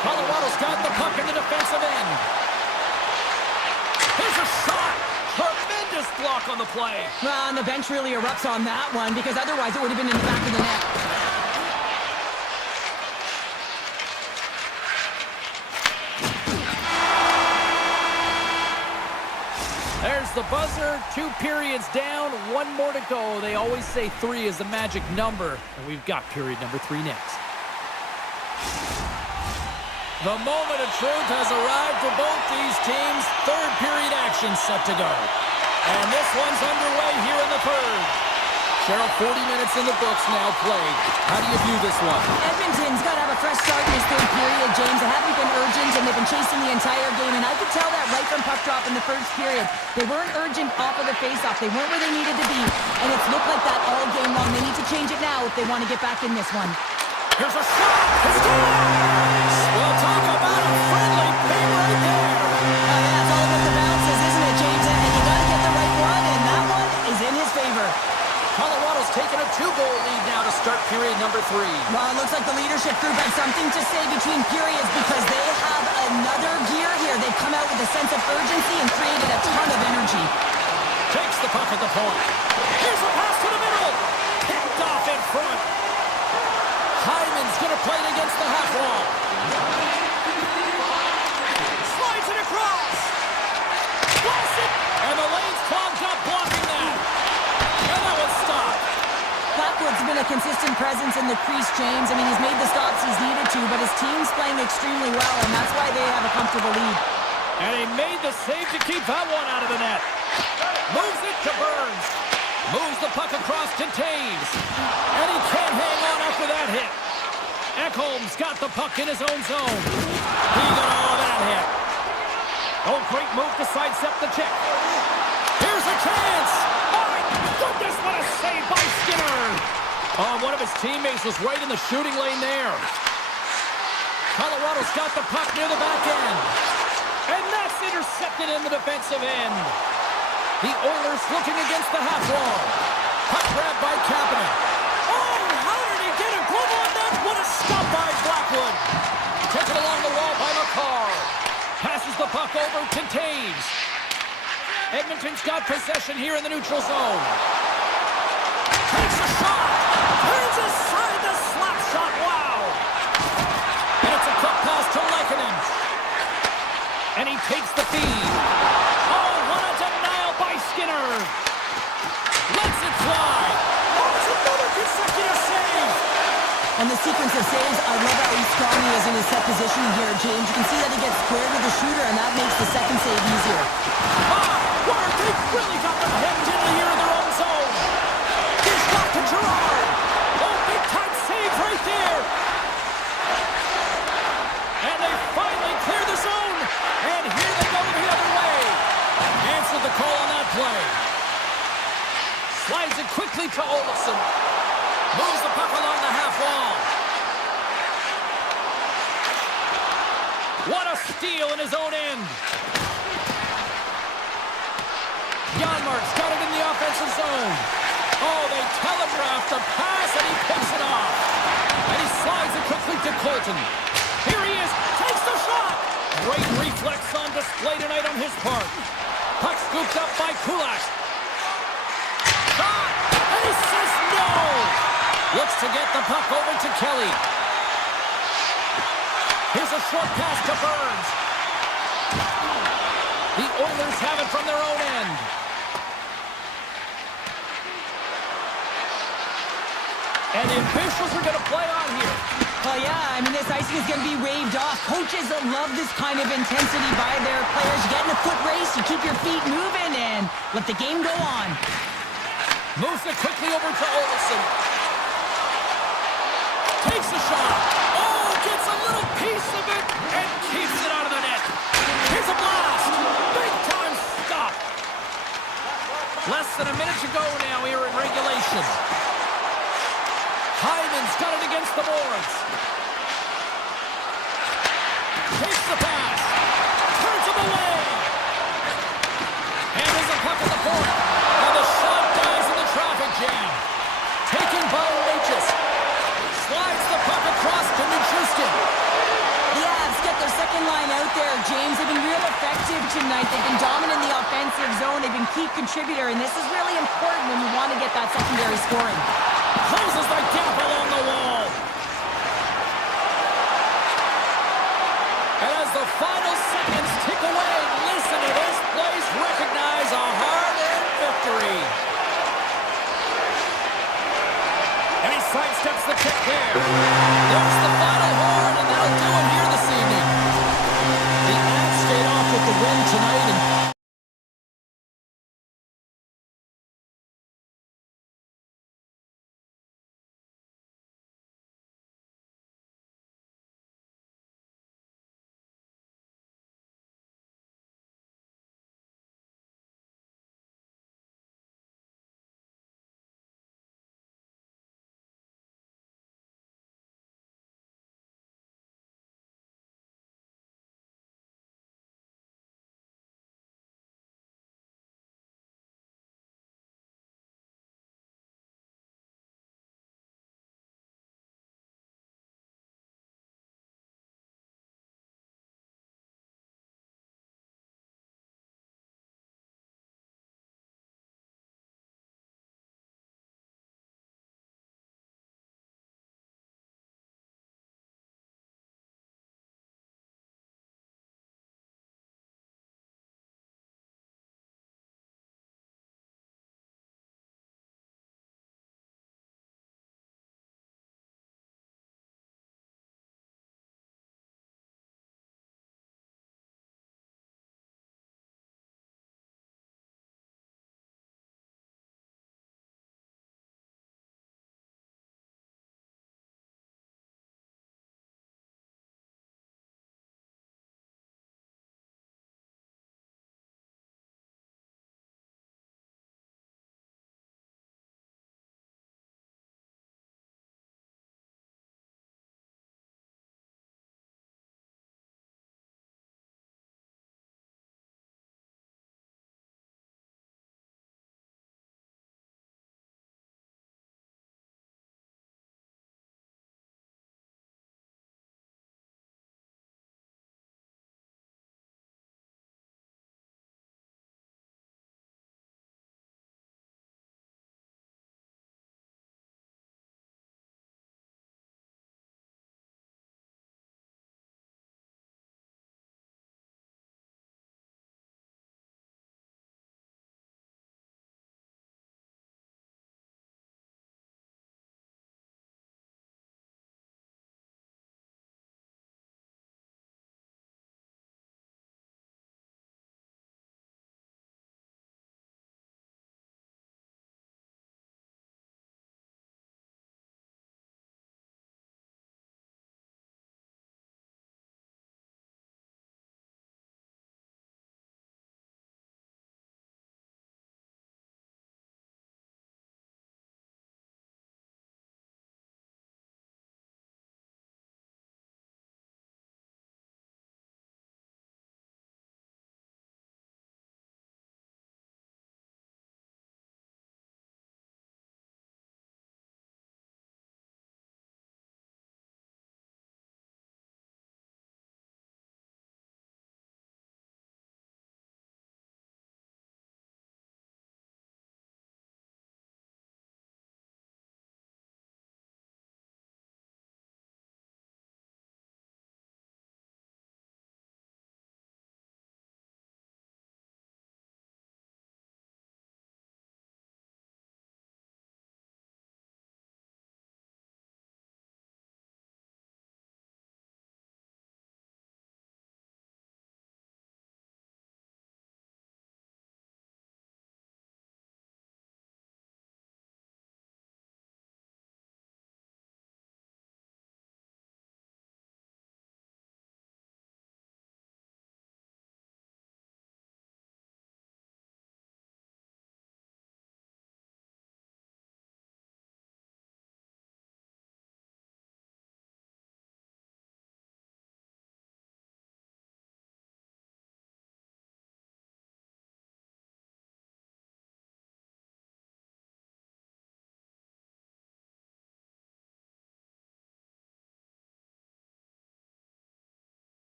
Colorado's got the puck in the defensive end. Here's a shot. Tremendous block on the play. Well, and the bench really erupts on that one because otherwise it would have been in the back of the net. There's the buzzer. 2 periods down, 1 more to go. They always say 3 is the magic number, and we've got period number 3 next. The moment of truth has arrived for both these teams. Third period action set to go. And this one's underway here in the third. Cheryl, 40 minutes in the books now played. How do you view this one? Edmonton's got to have a fresh start in this third period, James. They haven't been urgent, and they've been chasing the entire game. And I could tell that right from puck drop in the first period. They weren't urgent off of the faceoff. They weren't where they needed to be. And it's looked like that all game long. They need to change it now if they want to get back in this one. Here's a shot. It's scores! Well, talk about a friendly play right there. Yeah, it's all about the bounces, isn't it, James? And you got to get the right one, and that one is in his favor. Colorado's taken a 2-goal lead now to start period number 3. Well, it looks like the leadership group had something to say between periods because they have another gear here. They've come out with a sense of urgency and created a ton of energy. Takes the puck at the point. Here's a pass to the middle. Picked off in front. Hyman's going to play it against the half wall. Slides it across. Blast it. And the lane's clogged up blocking that. And that was stopped. Blackwood's been a consistent presence in the crease, James. I mean, he's made the stops he's needed to, but his team's playing extremely well, and that's why they have a comfortable lead. And he made the save to keep that one out of the net. Moves it to Burns. Moves the puck across to Taves. And he can't hang on after that hit. Ekholm's got the puck in his own zone. He got all of that hit. Oh, great move to sidestep the check. Here's a chance. Oh, my goodness, what a save by Skinner. Oh, one of his teammates was right in the shooting lane there. Colorado's got the puck near the back end. And that's intercepted in the defensive end. The Oilers looking against the half wall. Puck grabbed by Kapanen. Oh, how did he get a glove on that? What a stop by Blackwood. Taken along the wall by McCarr. Passes the puck over to Taves. Edmonton's got possession here in the neutral zone. Takes a shot. Turns aside the slap shot. Wow. And it's a quick pass to Lehkonen. And he takes the feed. Oh, what a denial by Skinner. Lets it fly. Oh, it's another consecutive save. And the sequence of saves, I love how strong he is in his set position here, James. You can see that he gets squared with the shooter, and that makes the second save easier. Where they've really got them hemmed in here in their own zone. Here's got to Gerard. Oh, big-time save right there. And they finally clear the zone. And here they go the other way. Answered the call on that play. Slides it quickly to Olofsson. Moves the puck along the half wall. What a steal in his own end. Janmark's got it in the offensive zone. Oh, they telegraphed the pass, and he picks it off. And he slides it quickly to Colton. Here he is, takes the shot. Great reflex on display tonight on his part. Puck scooped up by Kulak. Shot, and he says no. Looks to get the puck over to Kelly. Here's a short pass to Burns. The Oilers have it from their own end. And the officials are going to play on here. Well, yeah, I mean, this icing is going to be waved off. Coaches love this kind of intensity by their players. You get in a foot race, you keep your feet moving, and let the game go on. Moves it quickly over to Olofsson. Takes a shot. Oh, gets a little piece of it and keeps it out of the net. Here's a blast. Big time stop. Less than a minute to go now here in regulation. Hyman's got it against the boards. Takes the pass. Turns him away. And there's a puck at the point. And the shot dies in the traffic jam. Taken by Rachis. Slides the puck across to Nichushkin. The Avs get their second line out there, James. They've been real effective tonight. They've been dominant in the offensive zone. They've been key contributor, and this is really important when you want to get that secondary scoring. Closes the gap along the wall. And as the final seconds tick away, listen to this place recognize a hard-earned victory. And he sidesteps the kick there. There's the final horn, and that'll do it here this evening.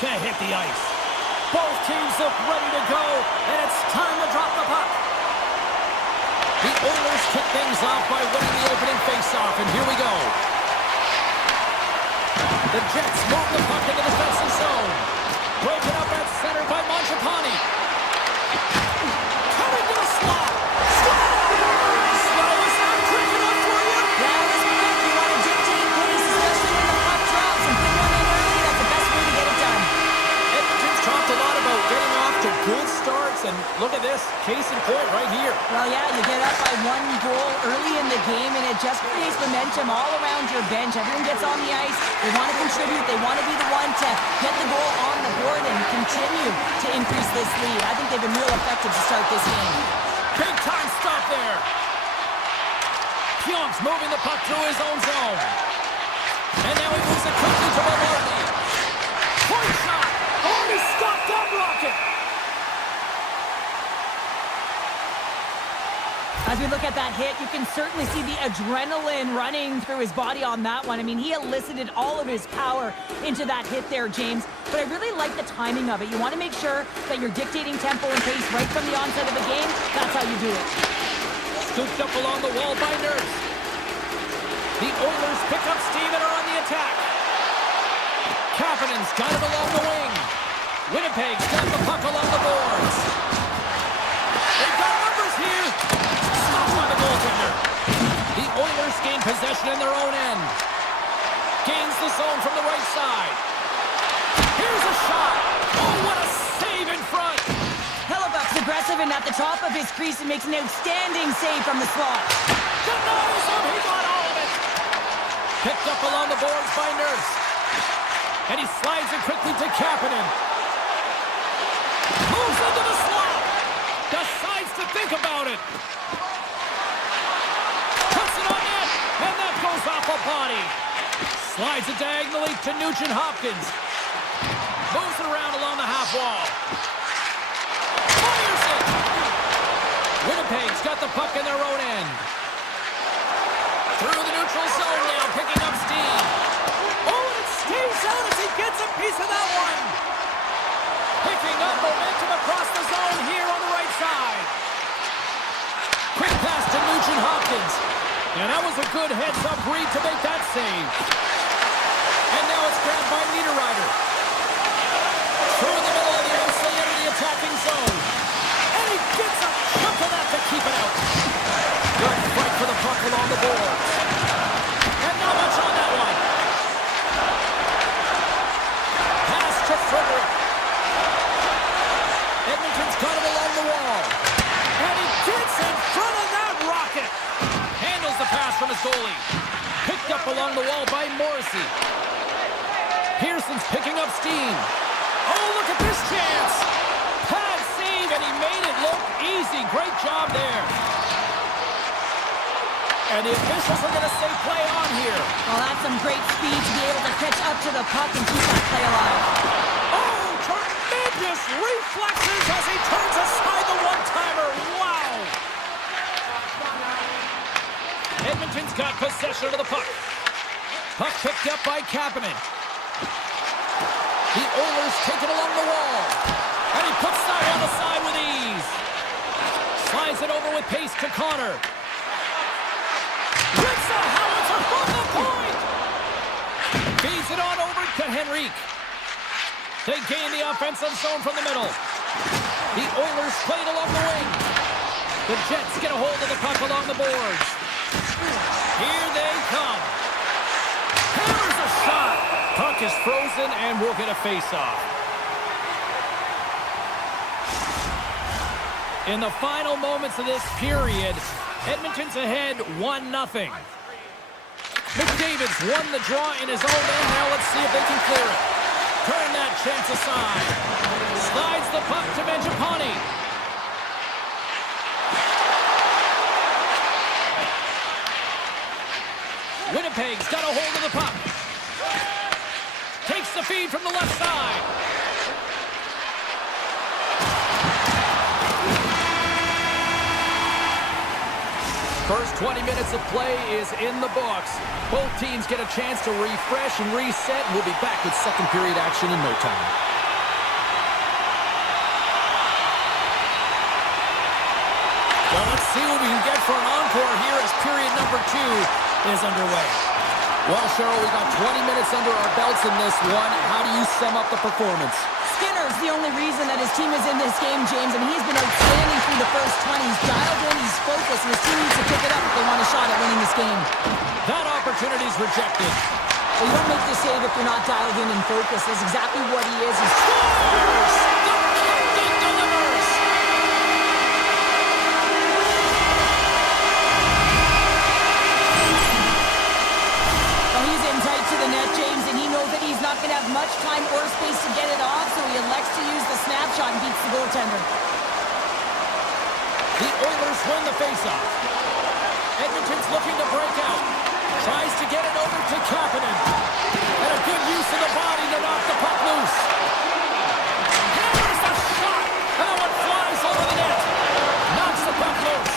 Can't hit the ice. Both teams look ready to go, and it's time to drop the puck. The Oilers kick things off by winning the opening faceoff, and here we go. The Jets move the puck into the defensive zone. Break it up at center by Mangiapane. Coming to the slot. Slow is not quick enough for you. Yeah, it was quick. You want to dictate pace, especially when the puck drops, and put one in early. That's the best way to get it done. Edmonton's talked a lot about getting off to good starts, and look at this, case in point right here. Well, yeah, you get up by 1 goal early in the game, and it just creates momentum all around your bench. Everyone gets on the ice. They want to contribute. They want to be the one to get the goal on the board and continue to increase this lead. I think they've been real effective to start this game. Big time stop there. Pionk's moving the puck through his own zone. And now he moves it quickly to Maloney. Point shot. Oh, he stopped that rocket. As we look at that hit, you can certainly see the adrenaline running through his body on that one. I mean, he elicited all of his power into that hit there, James. But I really like the timing of it. You want to make sure that you're dictating tempo and pace right from the onset of the game. That's how you do it. Scooped up along the wall by Nurse. The Oilers pick up steam and are on the attack. Kapanen's got it along the wing. Winnipeg's got the puck along the boards. They've got numbers here. Stopped by the goaltender. The Oilers gain possession in their own end. Gains the zone from the right side. Here's a shot. Oh, what a save in front. Hellebuck's aggressive and at the top of his crease and makes an outstanding save from the slot. Denies him. He got all of it. Picked up along the boards by Nurse. And he slides it quickly to Kapanen. Moves into the slot. Decides to think about it. Puts it on net. And that goes off a body. Slides it diagonally to Nugent Hopkins. Moves it around along the half wall. Fires it. Winnipeg's got the puck in their own end. Through the neutral zone now, picking up steam. Oh, and it stays out as he gets a piece of that one. Picking up momentum across the zone here on the right side. Quick pass to Nugent Hopkins. And that was a good heads-up read to make that save. And now it's grabbed by Niederreiter. Through the middle of the ice, they enter the attacking zone. And he gets a chunk of that to keep it out. Good fight for the puck along the boards. And not much on that one. Pass to Frederick. Edmonton's got it along the wall. And he gets in front of that rocket. Handles the pass from his goalie. Picked up along the wall by Morrissey. Pearson's picking up steam. Oh, look at this chance. Pad save, and he made it look easy. Great job there. And the officials are going to say play on here. Well, that's some great speed to be able to catch up to the puck and keep that play alive. Oh, tremendous reflexes as he turns aside the one-timer. Wow. Edmonton's got possession of the puck. Puck picked up by Kapanen. The Oilers take it along the wall. And he puts that on the side with ease. Slides it over with pace to Connor. Rips a howitzer from the point. Feeds it on over to Henrique. They gain the offensive zone from the middle. The Oilers played along the wing. The Jets get a hold of the puck along the boards. Here they come. Hammers a shot. Puck is frozen and we'll get a face-off. In the final moments of this period, Edmonton's ahead 1-0. McDavid's won the draw in his own end. Now let's see if they can clear it. Turn that chance aside. Slides the puck to Mangiapane. Winnipeg's got a hold of the puck. Takes the feed from the left side. First 20 minutes of play is in the books. Both teams get a chance to refresh and reset. We'll be back with second period action in no time. Well, let's see what we can get for an encore here as period number 2 is underway. Well, Cheryl, we got 20 minutes under our belts in this one. How do you sum up the performance? Skinner's the only reason that his team is in this game, James, and he's been outstanding through the first 20. He's dialed in, he's focused, and his team needs to pick it up if they want a shot at winning this game. That opportunity is rejected. Well, you don't make the save if you're not dialed in and focused. That's exactly what he is. He Scores! The captain delivers! Well, he's in tight to the net, James, and he knows that he's not going to have much time or space to get it off, so he elects to use the snapshot and beats the goaltender. The Oilers win the faceoff. Edmonton's looking to break out. Tries to get it over to Kapanen. And a good use of the body to knock the puck loose. Here's the shot! And that one flies over the net. Knocks the puck loose.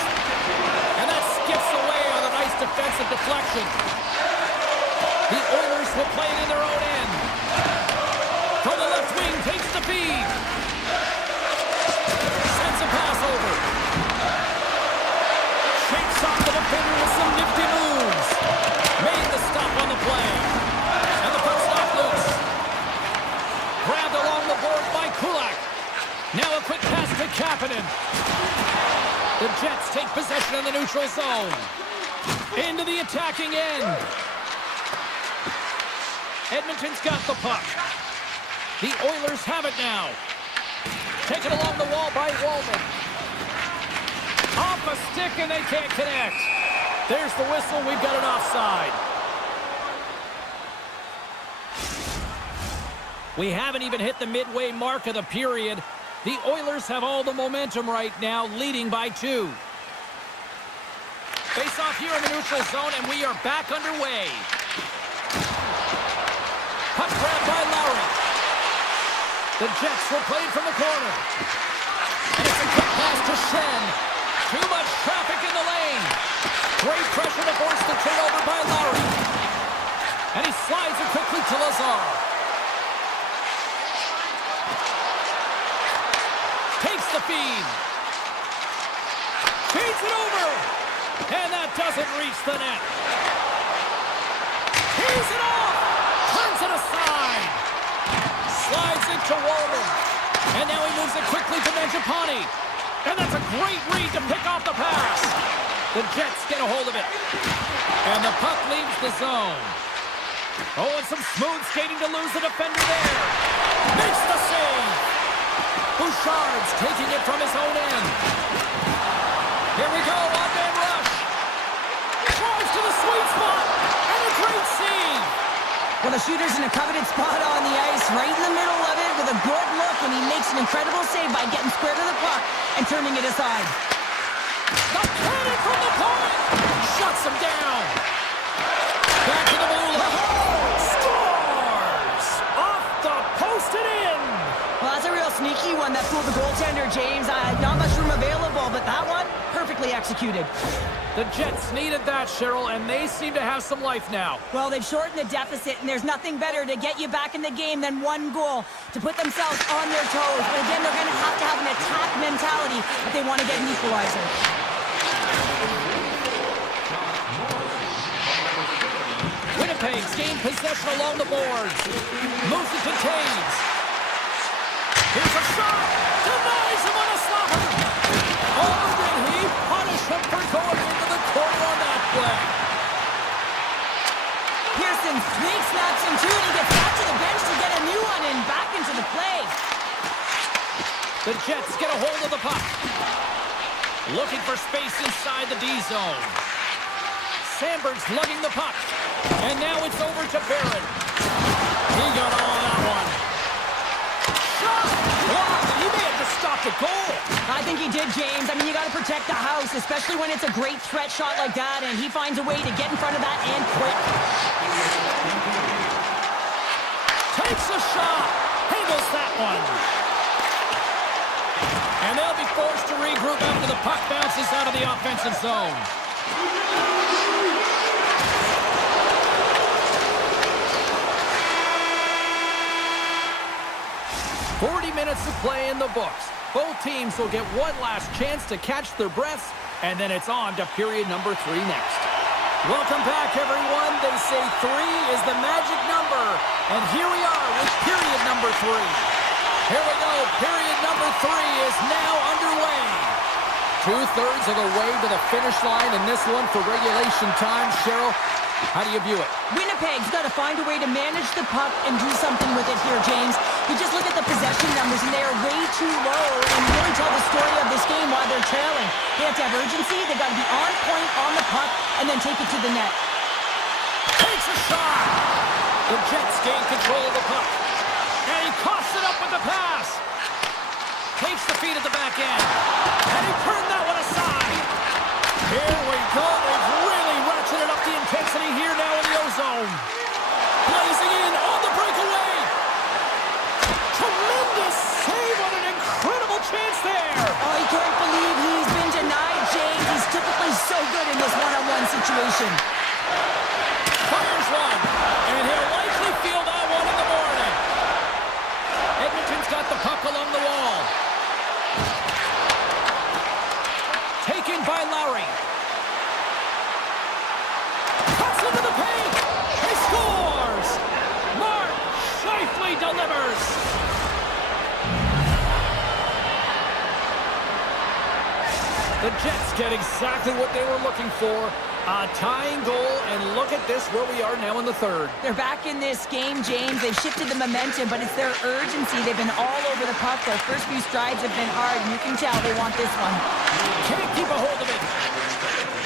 And that skips away on a nice defensive deflection. The Oilers will play it in their own end. From the left wing, takes the feed. Sends a pass over. Shakes off the defender with some nifty moves. Made the stop on the play. And the puck's knocked loose. Grabbed along the board by Kulak. Now a quick pass to Kapanen. The Jets take possession in the neutral zone. Into the attacking end. Edmonton's got the puck. The Oilers have it now. Taken along the wall by Wallman. Off a stick and they can't connect. There's the whistle. We've got an offside. We haven't even hit the midway mark of the period. The Oilers have all the momentum right now, leading by 2. Face off here in the neutral zone, and we are back underway. Puck grabbed by Lowry. The Jets will play it from the corner. And it's a quick pass to Shen. Too much traffic in the lane. Great pressure to force the turnover by Lowry. And he slides it quickly to Lazar. Takes the feed. Feeds it over. And that doesn't reach the net. He's it off. Turns it aside. Slides it to Wallman. And now he moves it quickly to Mangiapane. And that's a great read to pick off the pass. The Jets get a hold of it. And the puck leaves the zone. Oh, and some smooth skating to lose the defender there. Makes the save. Bouchard's taking it from his own end. Here we go, one-man rush. Drives to the sweet spot. And a great save. Well, the shooter's in a coveted spot on the ice, right in the middle of it with a good look, and he makes an incredible save by getting square to the puck and turning it aside. The cannon from the point! Shuts him down! Back to the blue line. Scores! Off the post and in! Well, that's a real sneaky one that fooled the goaltender, James. Not much room available, but that one, perfectly executed. The Jets needed that, Cheryl, and they seem to have some life now. Well, they've shortened the deficit, and there's nothing better to get you back in the game than one goal to put themselves on their toes. But again, they're going to have an attack mentality if they want to get an equalizer. Winnipeg's gained possession along the boards. Moves it to Taves. Here's a shot. Denies him on a slapper. Oh, did he punish him for going into the corner on that play? Pearson sneak snaps him too, and he gets back to the bench to get a new one and back into the play. The Jets get a hold of the puck. Looking for space inside the D zone. Sandberg's lugging the puck. And now it's over to Barrett. He got all that one. Shot! Blocked! He may have just stopped a goal. I think he did, James. I mean, you got to protect the house, especially when it's a great threat shot like that, and he finds a way to get in front of that and quick. Takes a shot. Handles that one. And they'll be forced to regroup after the puck bounces out of the offensive zone. Minutes of play in the books. Both teams will get one last chance to catch their breaths, and then it's on to period number 3 next. Welcome back, everyone. They say 3 is the magic number, and here we are with period number 3. Here we go. Period number 3 is now underway. 2/3 of the way to the finish line in this one for regulation time. Cheryl, how do you view it? Winnipeg's got to find a way to manage the puck and do something with it here, James. You just look at the possession numbers, and they are way too low and really tell the story of this game while they're trailing. They have to have urgency. They've got to be on point on the puck and then take it to the net. Takes a shot. The Jets gain control of the puck. And he coughs it up with the pass. Takes the feed at the back end. And he turned that one aside. Here we go. They've really ratcheted up the intensity here now in the O-zone. Blazing in on the breakaway. Tremendous save. What an incredible chance there. Oh, he can't believe he's been denied, James. He's typically so good in this one-on-one situation. Fires one. And he'll likely feel that one in the morning. Edmonton's got the puck along the wall. Taken by Lowry. Cuts into the paint. He scores. Mark Scheifele delivers. The Jets get exactly what they were looking for. A tying goal, and look at this, where we are now in the 3rd. They're back in this game, James. They've shifted the momentum, but it's their urgency. They've been all over the puck. Their first few strides have been hard, and you can tell they want this one. Can't keep a hold of it.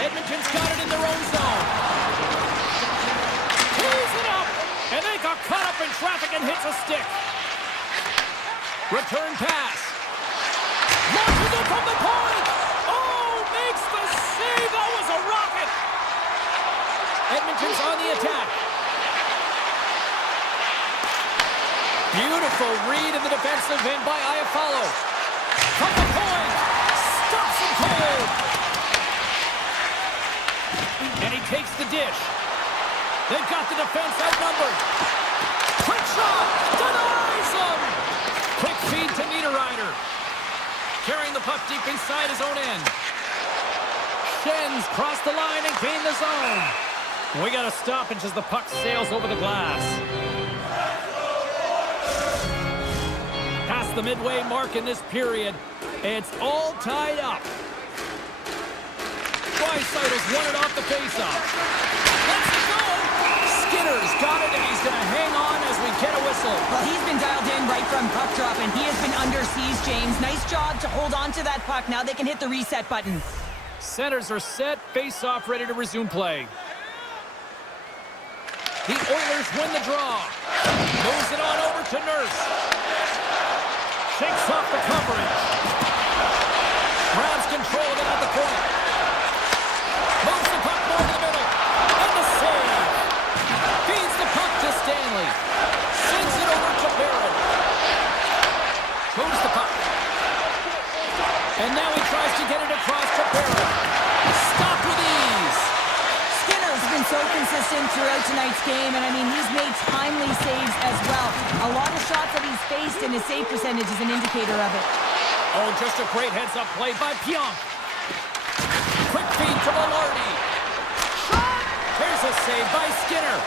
Edmonton's got it in their own zone. Tees it up, and they got caught up in traffic and hits a stick. Return pass. Launches it from the point. Oh, makes the save. That was a rocket. Edmonton's on the attack. Beautiful read in the defensive end by Iafallo. From the point. Stops him cold. And he takes the dish. They've got the defense outnumbered. Quick shot. Denies him. Quick feed to Niederreiter. Carrying the puck deep inside his own end. Shens cross the line and gain the zone. We got a stoppage as the puck sails over the glass. Past the midway mark in this period. It's all tied up. Draisaitl won it off the faceoff. Let's go! Skinner's got it, and he's going to hang on as we get a whistle. Well, he's been dialed in right from puck drop, and he has been under siege, James. Nice job to hold on to that puck. Now they can hit the reset button. Centers are set. Face-off ready to resume play. The Oilers win the draw. Moves it on over to Nurse. Shakes off the coverage. Grabs control of it at the point. Moves the puck more to the middle. And the save. Feeds the puck to Stanley. Sends it over to Barrett. Moves the puck. And now he tries to get it across to Barrett. Stop with ease. Skinner's been so consistent throughout tonight's game, and I mean, he's made timely saves as well. A lot of shots that he's faced, and his save percentage is an indicator of it. Oh, just a great heads-up play by Pionk. Quick feed to Velarde. Shot! Here's a save by Skinner.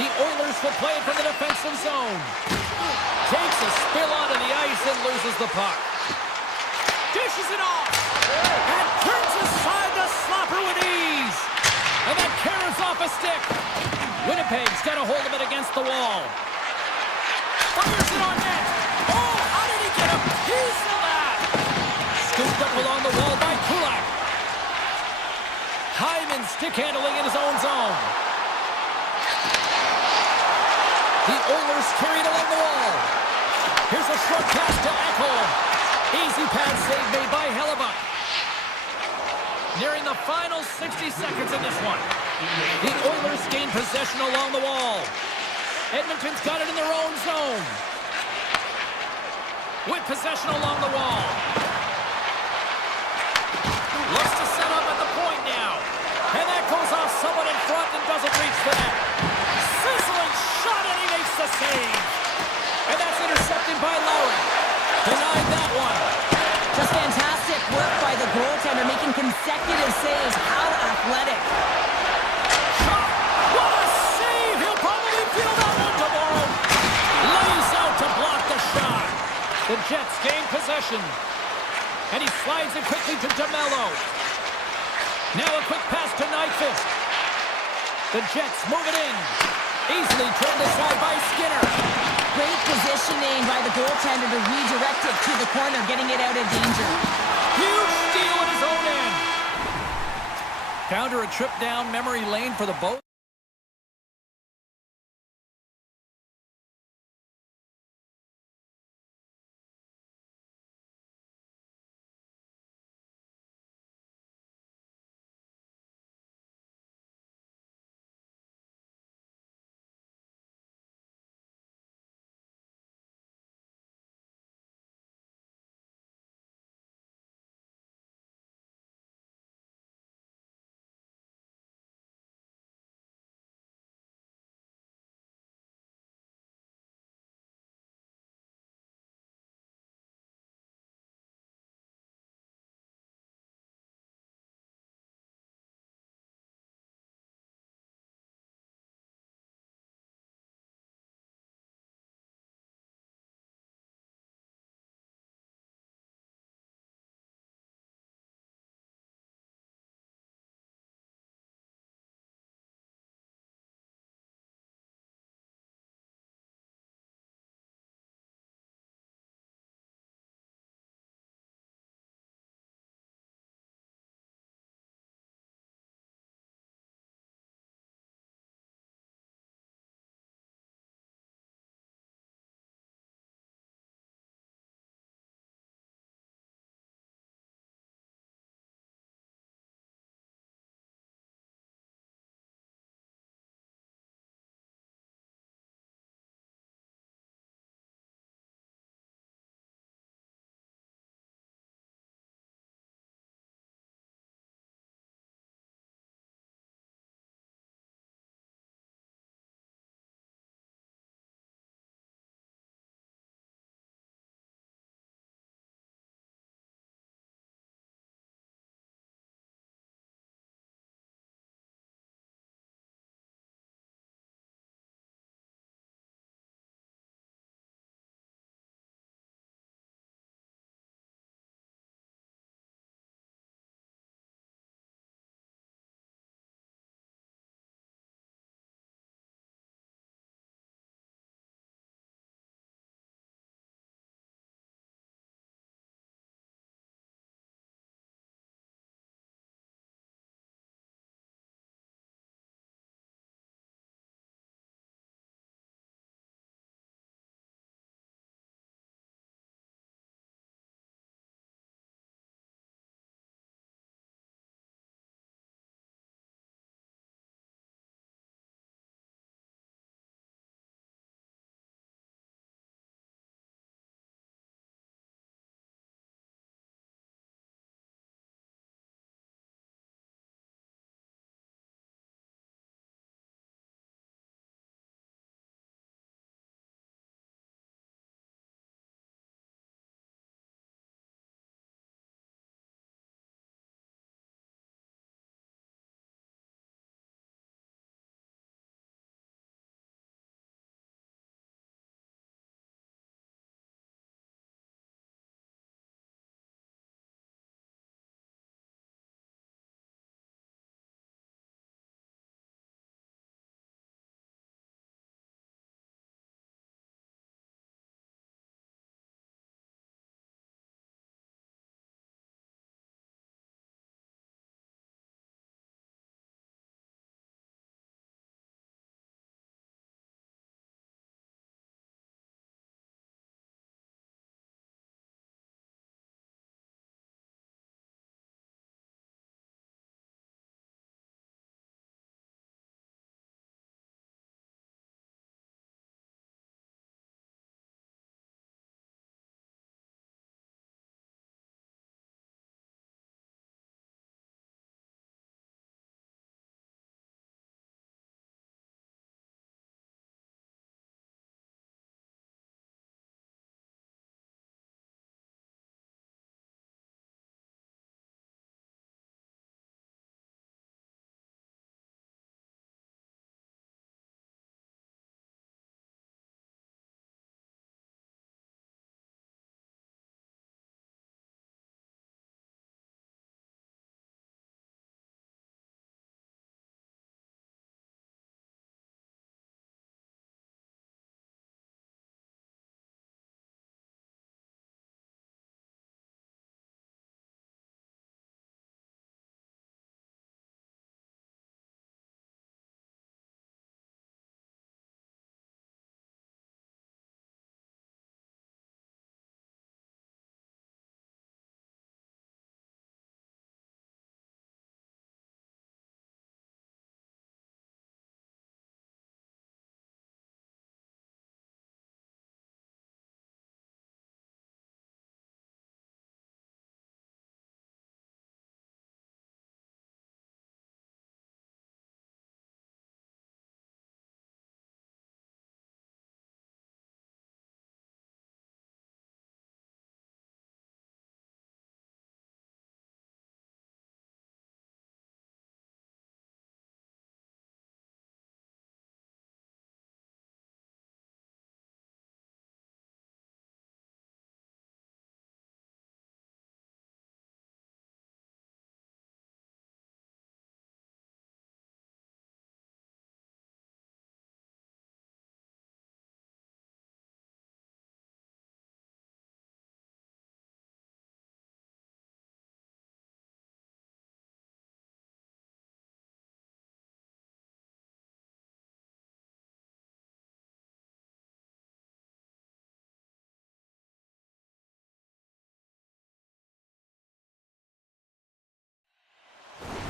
The Oilers will play it from the defensive zone. Takes a spill onto the ice and loses the puck. Dishes it off. And turns aside the slapper with ease. And that carries off a stick. Winnipeg's got a hold of it against the wall. Fires it on net. Oh, how did he get a piece of that? Scooped up along the wall by Kulak. Hyman stick handling in his own zone. The Oilers carried along the wall. Here's a short pass to Ekholm. Easy pad save made by Hellebuck. Nearing the final 60 seconds in this one. The Oilers gain possession along the wall. Edmonton's got it in their own zone. With possession along the wall. Looks to set up at the point now. doesn't reach the net. Sizzling shot, and he makes the save. And that's intercepted by Lowry. Denied that one. Just fantastic work by the goaltender, making consecutive saves. How athletic. Shot. What a save. He'll probably feel that one tomorrow. Lays out to block the shot. The Jets gain possession. And he slides it quickly to DeMello. Now a quick pass to Nyquist. The Jets move it in. Easily turned aside by Skinner. Great positioning by the goaltender to redirect it to the corner, getting it out of danger. Huge steal at his own end. Counter a trip down memory lane for the boat.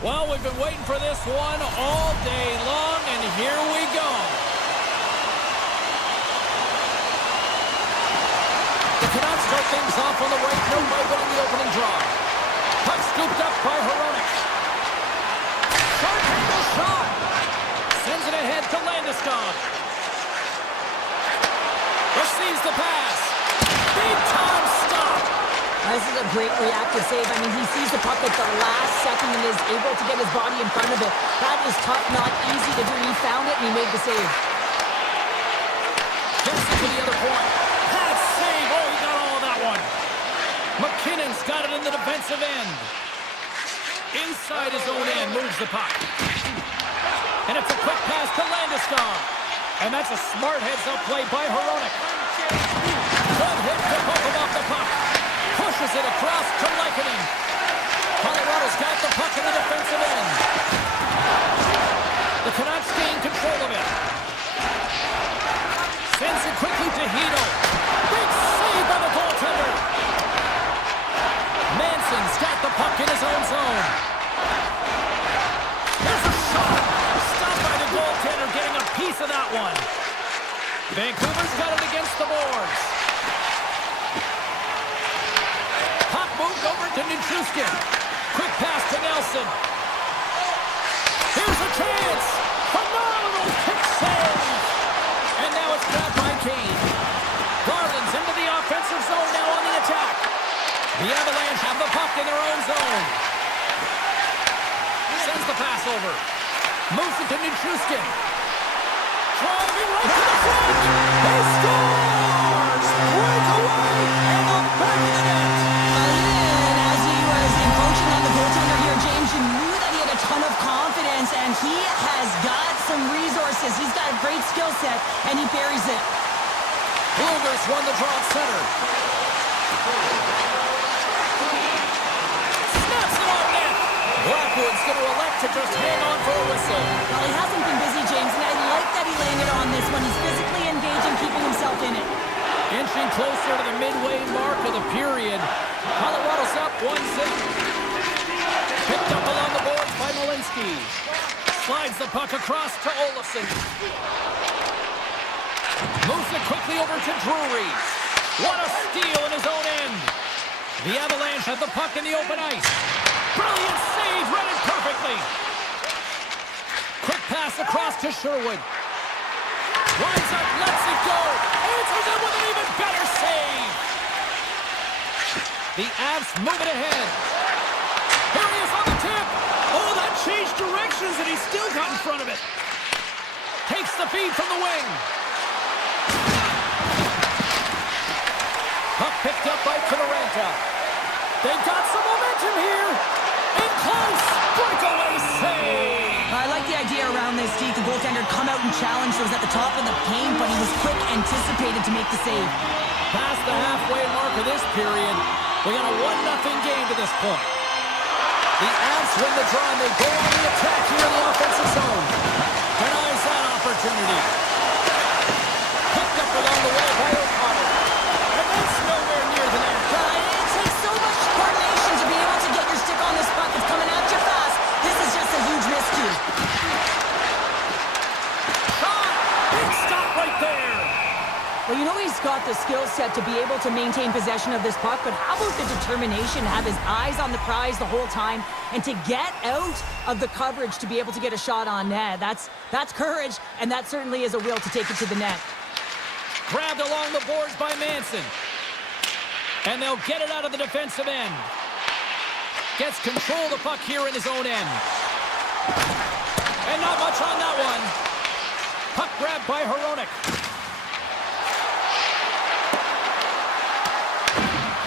Well, we've been waiting for this one all day long, and here we go. The Canucks start things off on the right note by winning the opening draw. Puck scooped up by Hronek. Short-handle shot. Sends it ahead to Landeskog. Receives the pass. Big time stop. This is a great reactive save. I mean, he sees the puck at the last second and is able to get his body in front of it. That is tough, not easy to do. He found it and he made the save. Gets it to the other point. That save. Oh, he got all of that one. McKinnon's got it in the defensive end. Inside his own end, moves the puck. And it's a quick pass to Landeskog. And that's a smart heads-up play by Hronek. Good hit to poke him off the puck. Pushes it across to Lehkonen. Colorado's got the puck in the defensive end. The Canucks gain control of it. Sends it quickly to Hito. Big save by the goaltender. Manson's got the puck in his own zone. There's a shot. Stopped by the goaltender, getting a piece of that one. Vancouver's got it against the boards. Puck moved over to Nichushkin. Quick pass to Nelson. Here's a chance. Phenomenal kick save. And now it's grabbed by Kane. Garland's into the offensive zone now on the attack. The Avalanche have the puck in their own zone. Sends the pass over. Moves it to Nichushkin. Driving right to the front. He scores! Breakaway and the back of the net. And as he was encroaching on the goaltender here, James, you knew that he had a ton of confidence, and he has got some resources. He's got a great skill set, and he buries it. Bluegrass won the draw at center. Snaps it off net. Blackwood's going to elect to just hang on for a whistle. Well, he hasn't been busy, James, and I like that he landed on this one. He's physically engaged and keeping himself in it. Inching closer to the midway mark of the period. Colorado's up 1-0. Picked up along the boards by Malinsky. Slides the puck across to Olofsson. Moves it quickly over to Drury. What a steal in his own end. The Avalanche have the puck in the open ice. Brilliant save, read it perfectly. Quick pass across to Sherwood. Winds up, lets it go. Answers it with an even better save. The Avs move it ahead. Here he is on the tip. Oh, that changed directions and he still got in front of it. Takes the feed from the wing. Puck picked up by Fedorenta. They've got some momentum here. In close. Breakaway save. I like the idea around this, Steve. The goaltender come out and challenge those at the top of the paint, but he was quick, anticipated to make the save. Past the halfway mark of this period, we got a 1-0 game to this point. The Avs win the draw and they go on the attack here in the offensive zone. Denies that opportunity. Picked up along the way by O'Connor. And that's nowhere near the net. It takes so much coordination to be able to get your stick on this puck. It's coming at you fast. This is just a huge miscue. Shot! Big stop right there. Well, you know he's got the skill set to be able to maintain possession of this puck, but how about the determination to have his eyes on the prize the whole time and to get out of the coverage to be able to get a shot on net? That's courage, and that certainly is a will to take it to the net. Grabbed along the boards by Manson. And they'll get it out of the defensive end. Gets control of the puck here in his own end. And not much on that one. Puck grabbed by Hronek.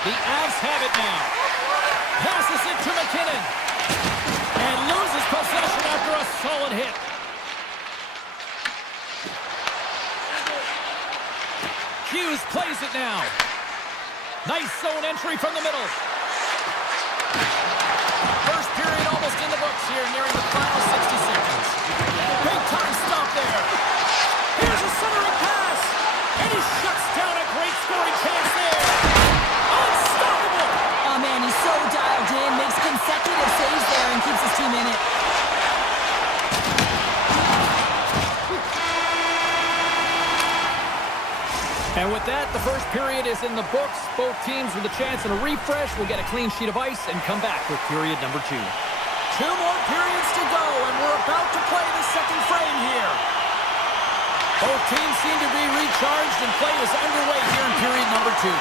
The Avs have it now. Passes it to McKinnon. And loses possession after a solid hit. Hughes plays it now. Nice zone entry from the middle. First period almost in the books here, nearing the final 60 seconds. Big time stop there. Here's a centering pass. And he shuts down a great scoring chance there. Unstoppable. Oh, man, he's so dialed in, makes consecutive saves there and keeps his team in it. And with that, the first period is in the books. Both teams with a chance and a refresh will get a clean sheet of ice and come back with period number 2. 2 more periods to go, and we're about to play the second frame here. Both teams seem to be recharged, and play is underway here in period number 2.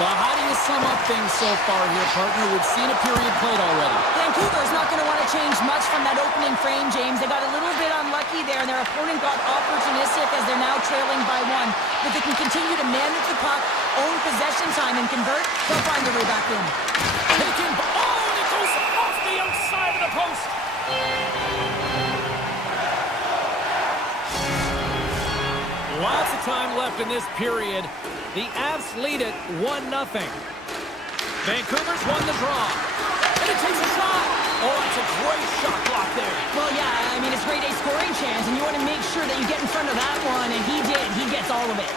Well, how do you sum up things so far here, partner? We've seen a period played already. Vancouver's not going to want to change much from that opening frame, James. They got a little bit unlucky there, and their opponent got opportunistic as they're now trailing by 1. If they can continue to manage the puck, own possession time, and convert, they'll find their way back in. Taken, and it goes off the outside of the post. Lots of time left in this period. The Avs lead it 1-0. Vancouver's won the draw. And it takes a shot. Oh, it's a great shot block there. Well, yeah, I mean, it's grade A scoring chance, and you want to make sure that you get in front of that one, and he did. He gets all of it.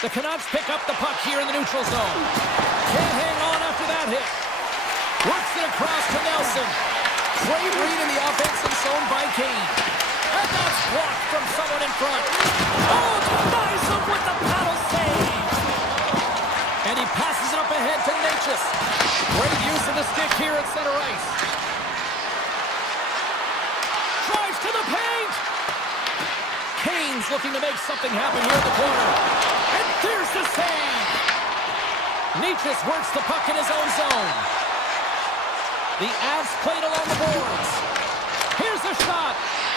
The Canucks pick up the puck here in the neutral zone. Can't hang on after that hit. Works it across to Nelson. Great read in the offensive zone by Kane. And that's blocked from someone in front. Oh, denies him with the paddle save. And he passes it up ahead to Natchez. Great use of the stick here at center ice. Drives to the paint. Kane's looking to make something happen here in the corner. And there's the save. Natchez works the puck in his own zone. The Avs played along the boards. Here's the shot.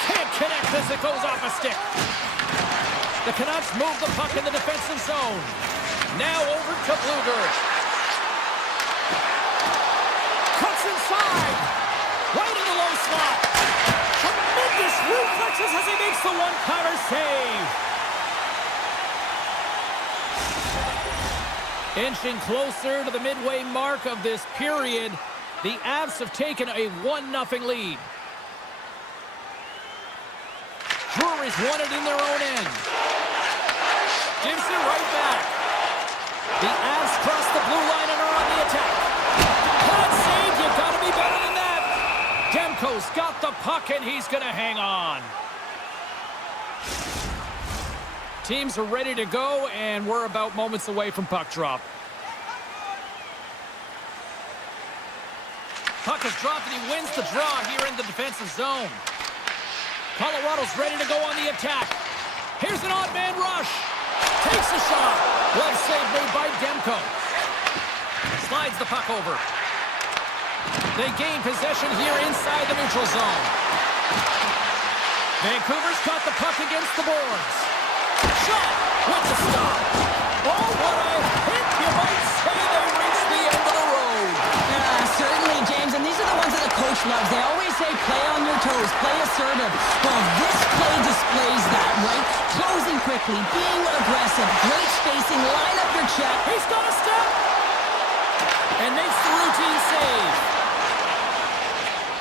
Can't connect as it goes off a stick. The Canucks move the puck in the defensive zone. Now over to Bluger. Cuts inside. Right in the low slot. Tremendous reflexes as he makes the one-timer save. Inching closer to the midway mark of this period, the Avs have taken a 1-0 lead. Drury's won it in their own end. Gives it right back. The Avs cross the blue line and are on the attack. Hot save, you gotta be better than that. Demko's got the puck and he's gonna hang on. Teams are ready to go and we're about moments away from puck drop. Puck is dropped and he wins the draw here in the defensive zone. Colorado's ready to go on the attack. Here's an odd man rush. Takes a shot. Well saved made by Demko. Slides the puck over. They gain possession here inside the neutral zone. Vancouver's got the puck against the boards. Shot with the stop. Oh, what a hit. You might say they reached the end of the road. Certainly, James, and these are the ones that the coach loves. They always say play on your toes, play assertive. Well, this play displays that, right? Closing quickly, being aggressive, great spacing, line up your check. He's got a step. And makes the routine save.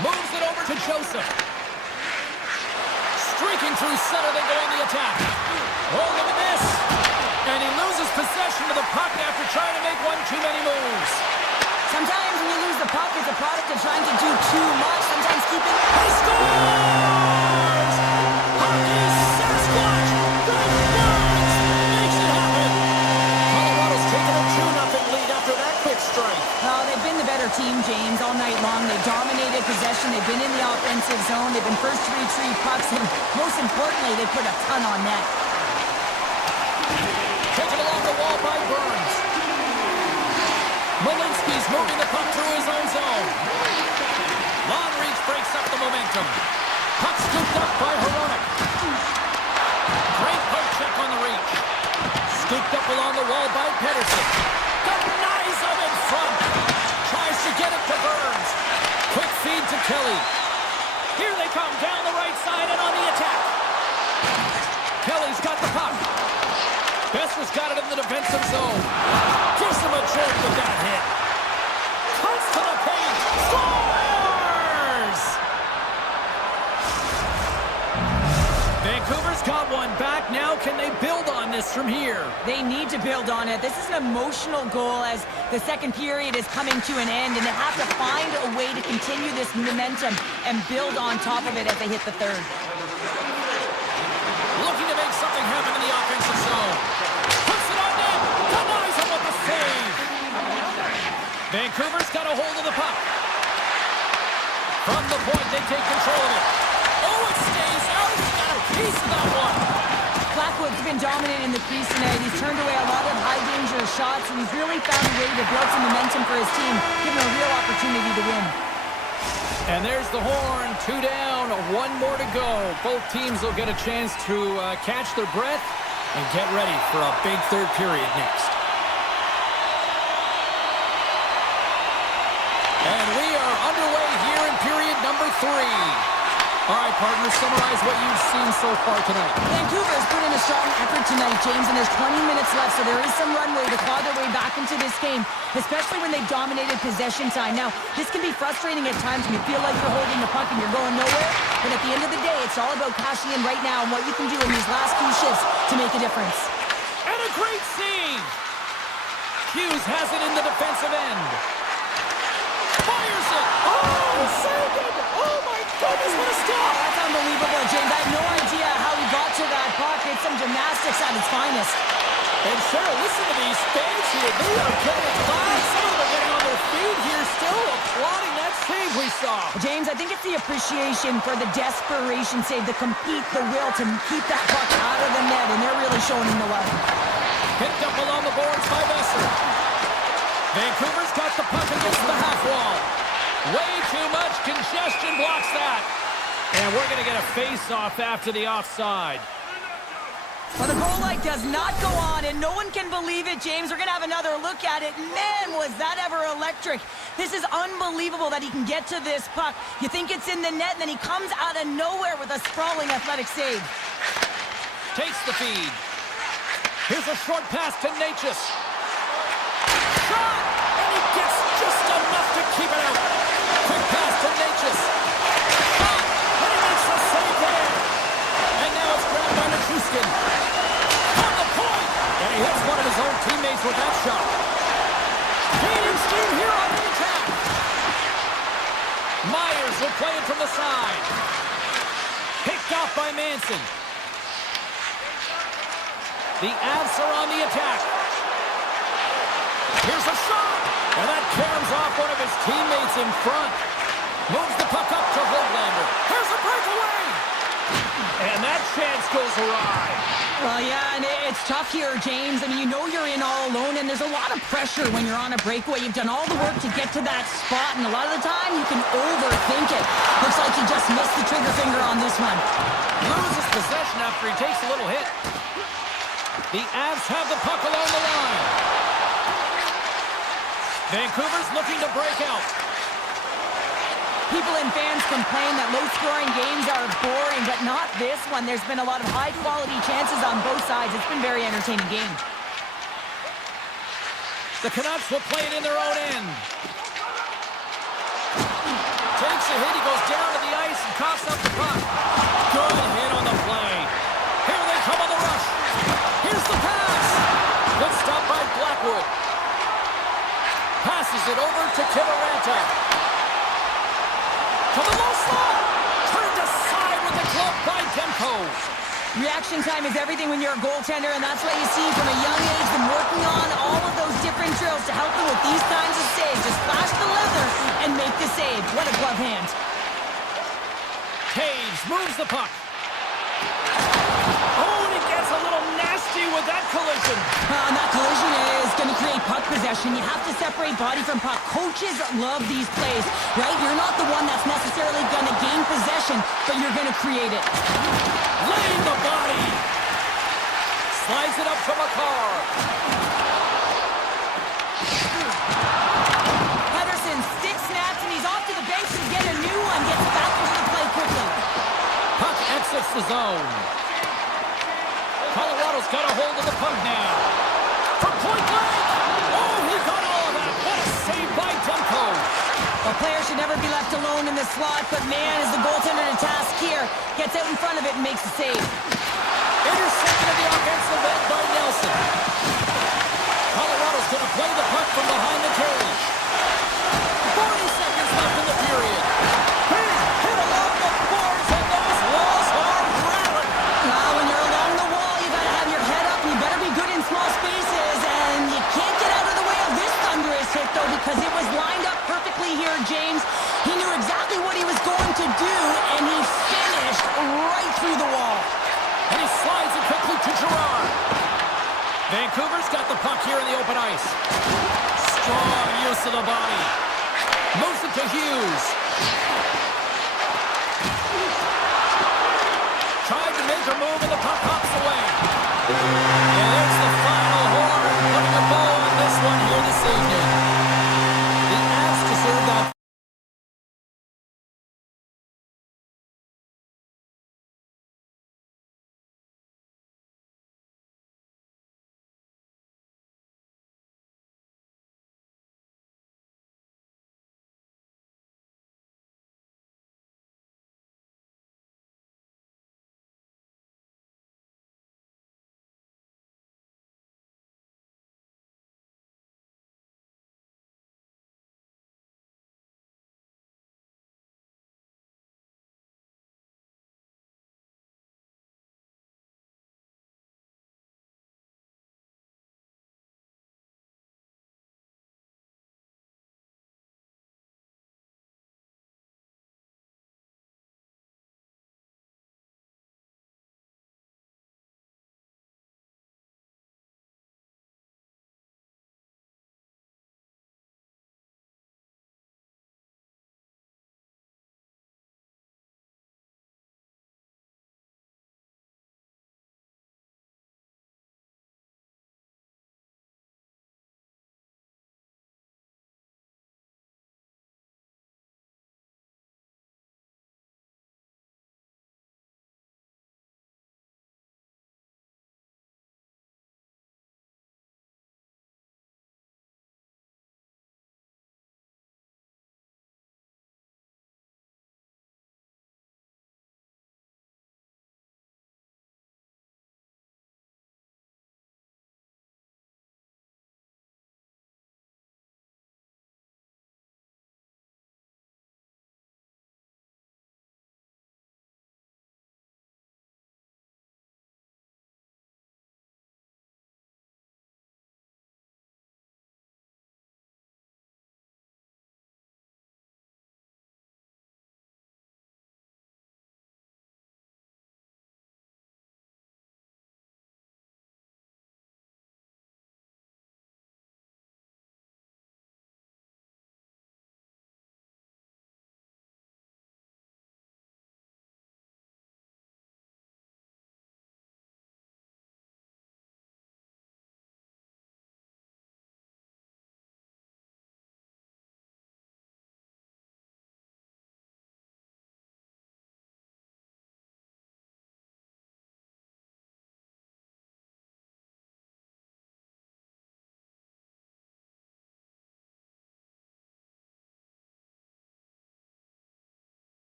Moves it over to Joseph. Streaking through center, they go on the attack. Oh, look at this. And he loses possession of the puck after trying to make one too many moves. Sometimes when you lose the puck, it's a product of trying to do too much. Sometimes keeping... He scores! Hockey Sasquatch! Greg Burns makes it happen! Colorado's taken a 2-0 lead after that quick strike. Oh, they've been the better team, James, all night long. They dominated possession. They've been in the offensive zone. They've been first to retrieve pucks. And most importantly, they put a ton on net. Taken along the wall by Burns. Malinsky's moving the puck through his own zone. Long reach breaks up the momentum. Puck scooped up by Hronek. Great poke check on the reach. Scooped up along the wall by Pedersen. Denies him in front. Tries to get it to Burns. Quick feed to Kelly. Here they come down the right side and on the attack. Kelly's got the puck. Besser's got it in the defensive zone. Gives him a jerk with that hit. Cuts to the paint. Scores! Vancouver's got one back. Now can they build on this from here? They need to build on it. This is an emotional goal as the second period is coming to an end, and they have to find a way to continue this momentum and build on top of it as they hit the third. Looking to make something happen in the offensive zone. Vancouver's got a hold of the puck. From the point, they take control of it. Oh, it stays out. He got a piece of that one. Blackwood's been dominant in the crease tonight. He's turned away a lot of high-danger shots, and he's really found a way to build some momentum for his team, giving him a real opportunity to win. And there's the horn. 2 down, 1 more to go. Both teams will get a chance to catch their breath and get ready for a big third period next. And we are underway here in period number 3. All right, partners, summarize what you've seen so far tonight. Vancouver's put in a strong effort tonight, James, and there's 20 minutes left, so there is some runway to claw their way back into this game, especially when they've dominated possession time. Now, this can be frustrating at times when you feel like you're holding the puck and you're going nowhere, but at the end of the day, it's all about cashing in right now and what you can do in these last few shifts to make a difference. And a great save! Hughes has it in the defensive end. Fires it! Oh, saved it! Oh, my goodness, what a stop! That's unbelievable, James. I have no idea how he got to that puck. It's some gymnastics at its finest. And Cheryl, listen to these fans here. They are getting by. Some of them are getting on their feet here, still applauding that save we saw. James, I think it's the appreciation for the desperation save, the compete, the will to keep that puck out of the net, and they're really showing him the love. Picked up along the boards by Besser. Vancouver's got the puck against the half wall. Way too much congestion blocks that. And we're going to get a face-off after the offside. Well, the goal light does not go on, and no one can believe it, James. We're going to have another look at it. Man, was that ever electric. This is unbelievable that he can get to this puck. You think it's in the net, and then he comes out of nowhere with a sprawling athletic save. Takes the feed. Here's a short pass to Natchez. Shot! And he gets just enough to keep it out. Quick pass to Natchez. Shot! And he makes the save there. And now it's grabbed by Nichushkin. On the point! And he hits one of his own teammates with that shot. Gaining steam here on the attack. Myers will play it from the side. Picked off by Manson. The Avs are on the attack. Here's a shot! And that caroms off one of his teammates in front. Moves the puck up to Höglander. Here's a breakaway! And that chance goes awry. Well, yeah, and it's tough here, James. I mean, you know you're in all alone, and there's a lot of pressure when you're on a breakaway. You've done all the work to get to that spot, and a lot of the time you can overthink it. Looks like he just missed the trigger finger on this one. Loses possession after he takes a little hit. The Avs have the puck along the line. Vancouver's looking to break out. People and fans complain that low-scoring games are boring, but not this one. There's been a lot of high-quality chances on both sides. It's been a very entertaining game. The Canucks will play it in their own end. Takes a hit. He goes down to the ice and coughs up the puck. Good hit on the play. Here they come on the rush. Here's the pass. Good stop by Blackwood. Passes it over to Kivaranta. To the low slot. Turned aside with the glove by Demko. Reaction time is everything when you're a goaltender, and that's what you see from a young age, them working on all of those different drills to help them with these kinds of saves. Just flash the leather and make the save. What a glove hand. Taves moves the puck. Oh, and it gets a little nasty with that collision. And that collision is going to create puck possession. You have to separate body from puck. Coaches love these plays, right? You're not the one that's necessarily going to gain possession, but you're going to create it. Laying the body. Slides it up to McCarr. Pedersen stick snaps, and he's off to the bench to get a new one. Gets back into the play quickly. Puck exits the zone. Colorado's got a hold of the puck now. From point blank. Oh, he got all of that. What a save by Demko. A player should never be left alone in the slot, but man, is the goaltender to task here. Gets out in front of it and makes the save. Intercepted in the offensive end by Nelson. Colorado's going to play the puck from behind the cage. 40 seconds left in the period. Hit along the boards, and those walls are rattling. When you're along the wall, you got to have your head up. You better be good in small spaces, and you can't get out of the way of this thunderous hit, though, because it was Vancouver's got the puck here in the open ice. Strong use of the body. Moves it to Hughes. Tried to make a move and the puck hops away. And there's the final horn, putting a bow on this one here this evening. The Avs deserve that.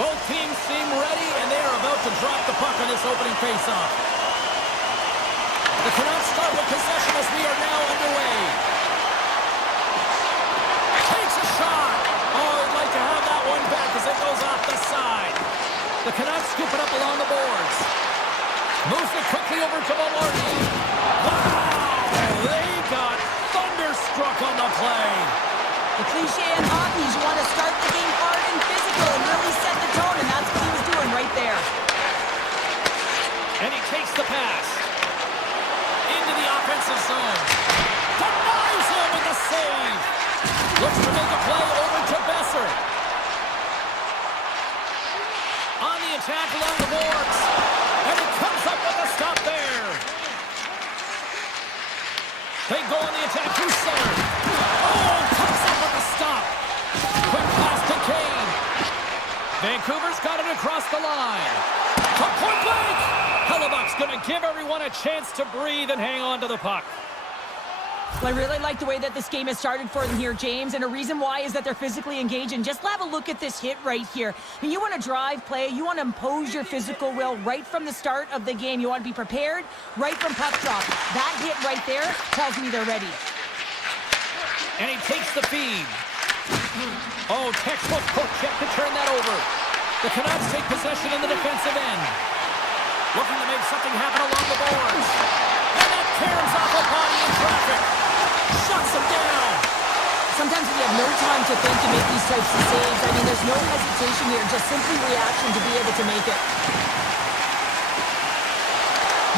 Both teams seem ready, and they are about to drop the puck on this opening faceoff. The Canucks start with possession as we are now underway. Takes a shot. Oh, I'd like to have that one back as it goes off the side. The Canucks scoop it up along the boards. Moves it quickly over to Maloney. Wow! They got thunderstruck on the play. The cliche in hockey is you want to start the game hard and physical and really set the tone, and that's what he was doing right there. And he takes the pass. Into the offensive zone. Denies him with the save. Looks to make a play over to Besser. On the attack along the boards. And he comes up with a stop there. They go on the attack through center. Oh, comes up with a stop. Quick pass to Kane. Vancouver's got it across the line. To point blank. Hellebuck's going to give everyone a chance to breathe and hang on to the puck. Well, I really like the way that this game has started for them here, James, and a reason why is that they're physically engaged. And just have a look at this hit right here. I mean, you want to drive play, you want to impose your physical will right from the start of the game. You want to be prepared right from puck drop. That hit right there tells me they're ready. And he takes the feed. Oh, textbook poke check to turn that over. The Canucks take possession in the defensive end. Looking to make something happen along the boards. And that tears off a body in traffic. Shuts him down. Sometimes when you have no time to think to make these types of saves, I mean, there's no hesitation here, just simply reaction to be able to make it.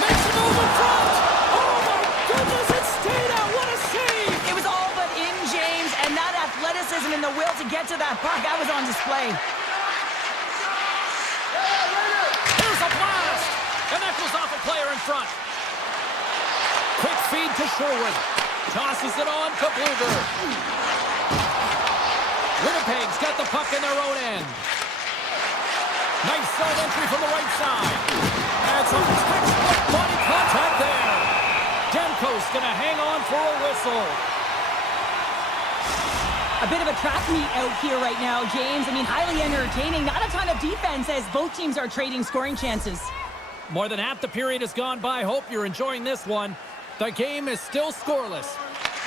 Makes a move in front. Oh my goodness, it stayed out. What a save. It was all but in, James, and that athleticism and the will to get to that puck, that was on display. Here's a blast. And that goes off a player in front. Quick feed to Sherwood. Tosses it on to Blueberg. Winnipeg's got the puck in their own end. Nice zone entry from the right side. And some textbook body contact there. Demko's going to hang on for a whistle. A bit of a track meet out here right now, James. I mean, highly entertaining. Not a ton of defense as both teams are trading scoring chances. More than half the period has gone by. Hope you're enjoying this one. The game is still scoreless.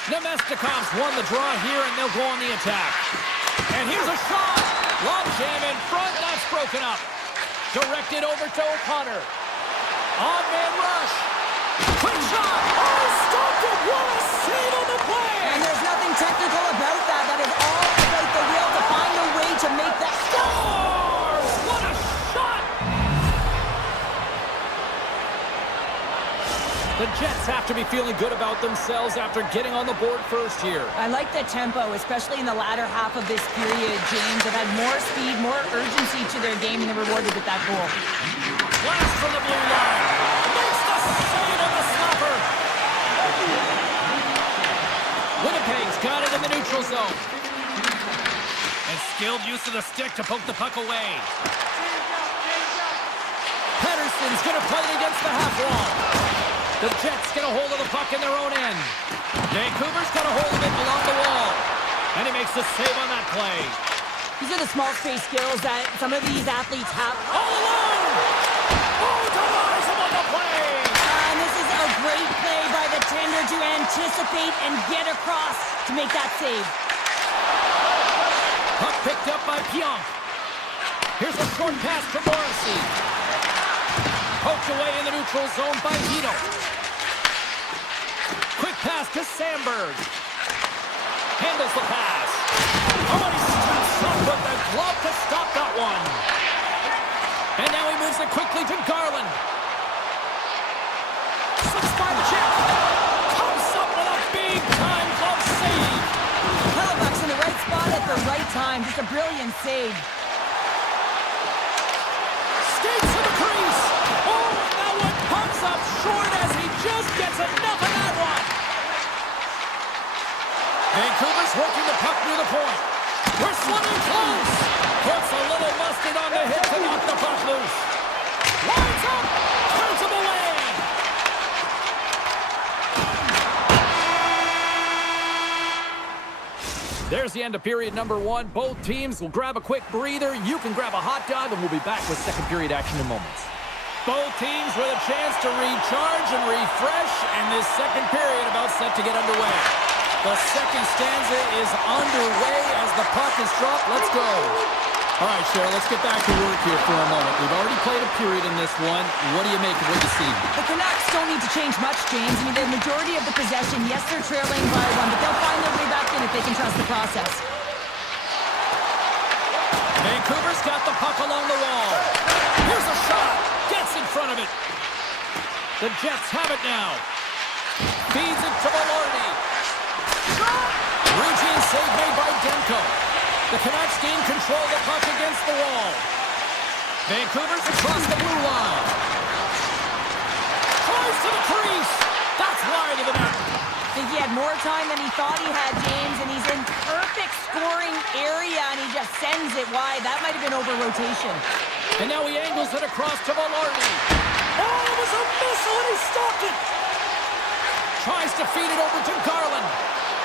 Nemestikov's won the draw here, and they'll go on the attack. And here's a shot. Lob jam in front. That's broken up. Directed over to O'Connor. On-man rush. Quick shot. Oh, stopped it. What a save on the play. And there's nothing technical about that. That is all about the will to find a way to make that scores. What a shot. The Jets have to be feeling good about themselves after getting on the board first here. I like the tempo, especially in the latter half of this period, James. They've had more speed, more urgency to their game, and they're rewarded with that goal. Blast from the blue line. Makes the save of the stopper. Winnipeg's got it in the neutral zone. And skilled use of the stick to poke the puck away. Pettersson's going to play it against the half wall. The Jets get a hold of the puck in their own end. Vancouver's got a hold of it along the wall. And he makes the save on that play. These are the small space skills that some of these athletes have. All alone! Oh, denies him on the play! And this is a great play by the tender to anticipate and get across to make that save. Puck picked up by Pionk. Here's a short pass to Morrissey. Poked away in the neutral zone by Hito. Quick pass to Sandberg. Handles the pass. Oh, he steps up with the glove to stop that one. And now he moves it quickly to Garland. Six-spot check. Comes up with a big-time glove save. Hellebuck's in the right spot at the right time. Just a brilliant save. Skates to the crease. Oh, and that one pumps up short as he just gets enough of that one. Vancouver's working the puck near the point. We're slipping close. Puts a little mustard on the hit to knock the puck loose. Lines up. Turns him away. There's There's the end of period number one. Both teams will grab a quick breather. You can grab a hot dog, and we'll be back with second period action in moments. Both teams with a chance to recharge and refresh, and this second period about set to get underway. The second stanza is underway as the puck is dropped. Let's go. All right, Cheryl, let's get back to work here for a moment. We've already played a period in this one. What do you make of what you see? The Canucks don't need to change much, James. I mean, the majority of the possession, yes, they're trailing by one, but they'll find their way back in if they can trust the process. Vancouver's got the puck along the wall. Here's a shot. Gets in front of it. The Jets have it now. Feeds it to Velarde. Routine save made by Demko. The Canucks gain control of the puck against the wall. Vancouver's across the blue line. Tries to the crease. That's wide of the net. I think he had more time than he thought he had, James, and he's in perfect scoring area, and he just sends it wide. That might have been over rotation. And now he angles it across to Velarde. Oh, it was a missile, and he stopped it. Tries to feed it over to Garland.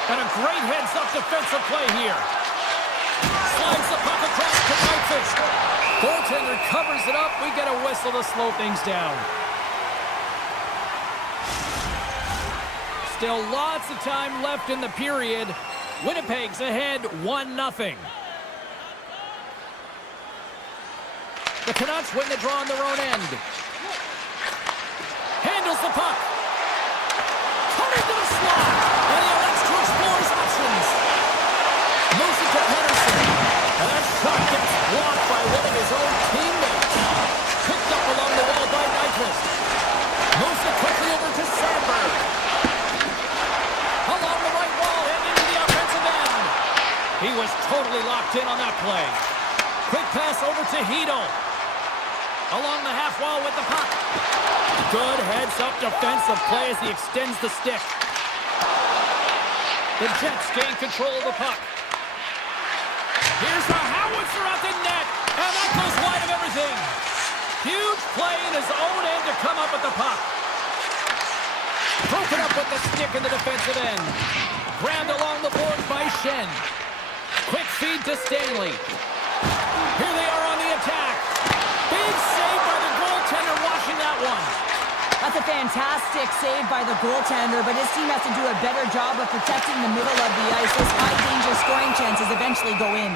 And a great heads-up defensive play here. Slides the puck across to Whitefish. Goaltender covers it up. We get a whistle to slow things down. Still lots of time left in the period. Winnipeg's ahead 1-0. The Canucks win the draw on their own end. Handles the puck. Cut into the slot. And he elects to explore his options. Moves it to Pedersen. And that shot gets blocked by one of his own teammates. Picked up along the wall by Nyquist. Moves it quickly over to Sandberg. Along the right wall and into the offensive end. He was totally locked in on that play. Quick pass over to Hedel. Along the half wall with the puck. Good heads-up defensive play as he extends the stick. The Jets gain control of the puck. Here's the howitzer at the net, and that goes wide of everything. Huge play in his own end to come up with the puck. Broken up with the stick in the defensive end. Grabbed along the board by Shen. Quick feed to Stanley. Here they are on the attack. Big save by the goaltender washing that one. That's a fantastic save by the goaltender, but his team has to do a better job of protecting the middle of the ice. Those high-danger scoring chances eventually go in.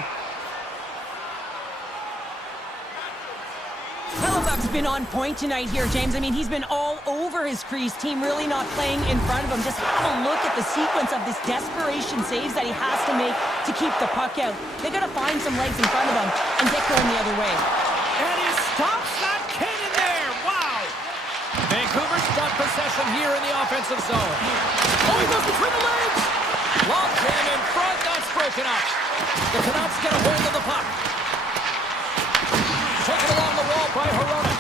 Hellebuck's been on point tonight here, James. I mean, he's been all over his crease. Team really not playing in front of him. Just have a look at the sequence of this desperation saves that he has to make to keep the puck out. They got to find some legs in front of him and get going the other way. And he stops that cannon there. Wow. Vancouver's got possession here in the offensive zone. Oh, he goes between the legs. Long jam in front. That's broken up. The Canucks get a hold of the puck. Taken along the wall by Hronek.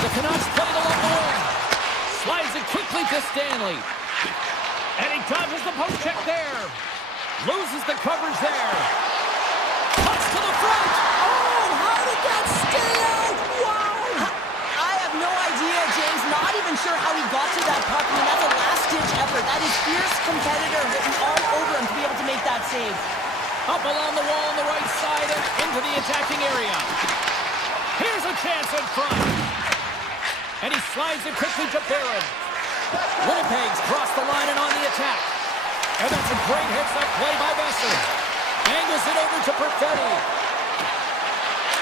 The Canucks play it along the wall. Slides it quickly to Stanley. And he dodges the post check there. Loses the coverage there. Cuts to the front. Oh, how did that stay out? Wow! I have no idea, James. Not even sure how he got to that puck. I mean, that's a last-ditch effort. That is fierce competitor written all over him to be able to make that save. Up along the wall on the right side and into the attacking area. Here's a chance in front. And he slides it quickly to Barron. Winnipeg's crossed the line and on the attack. And that's a great hits-up play by Besser. Angles it over to Perfetti.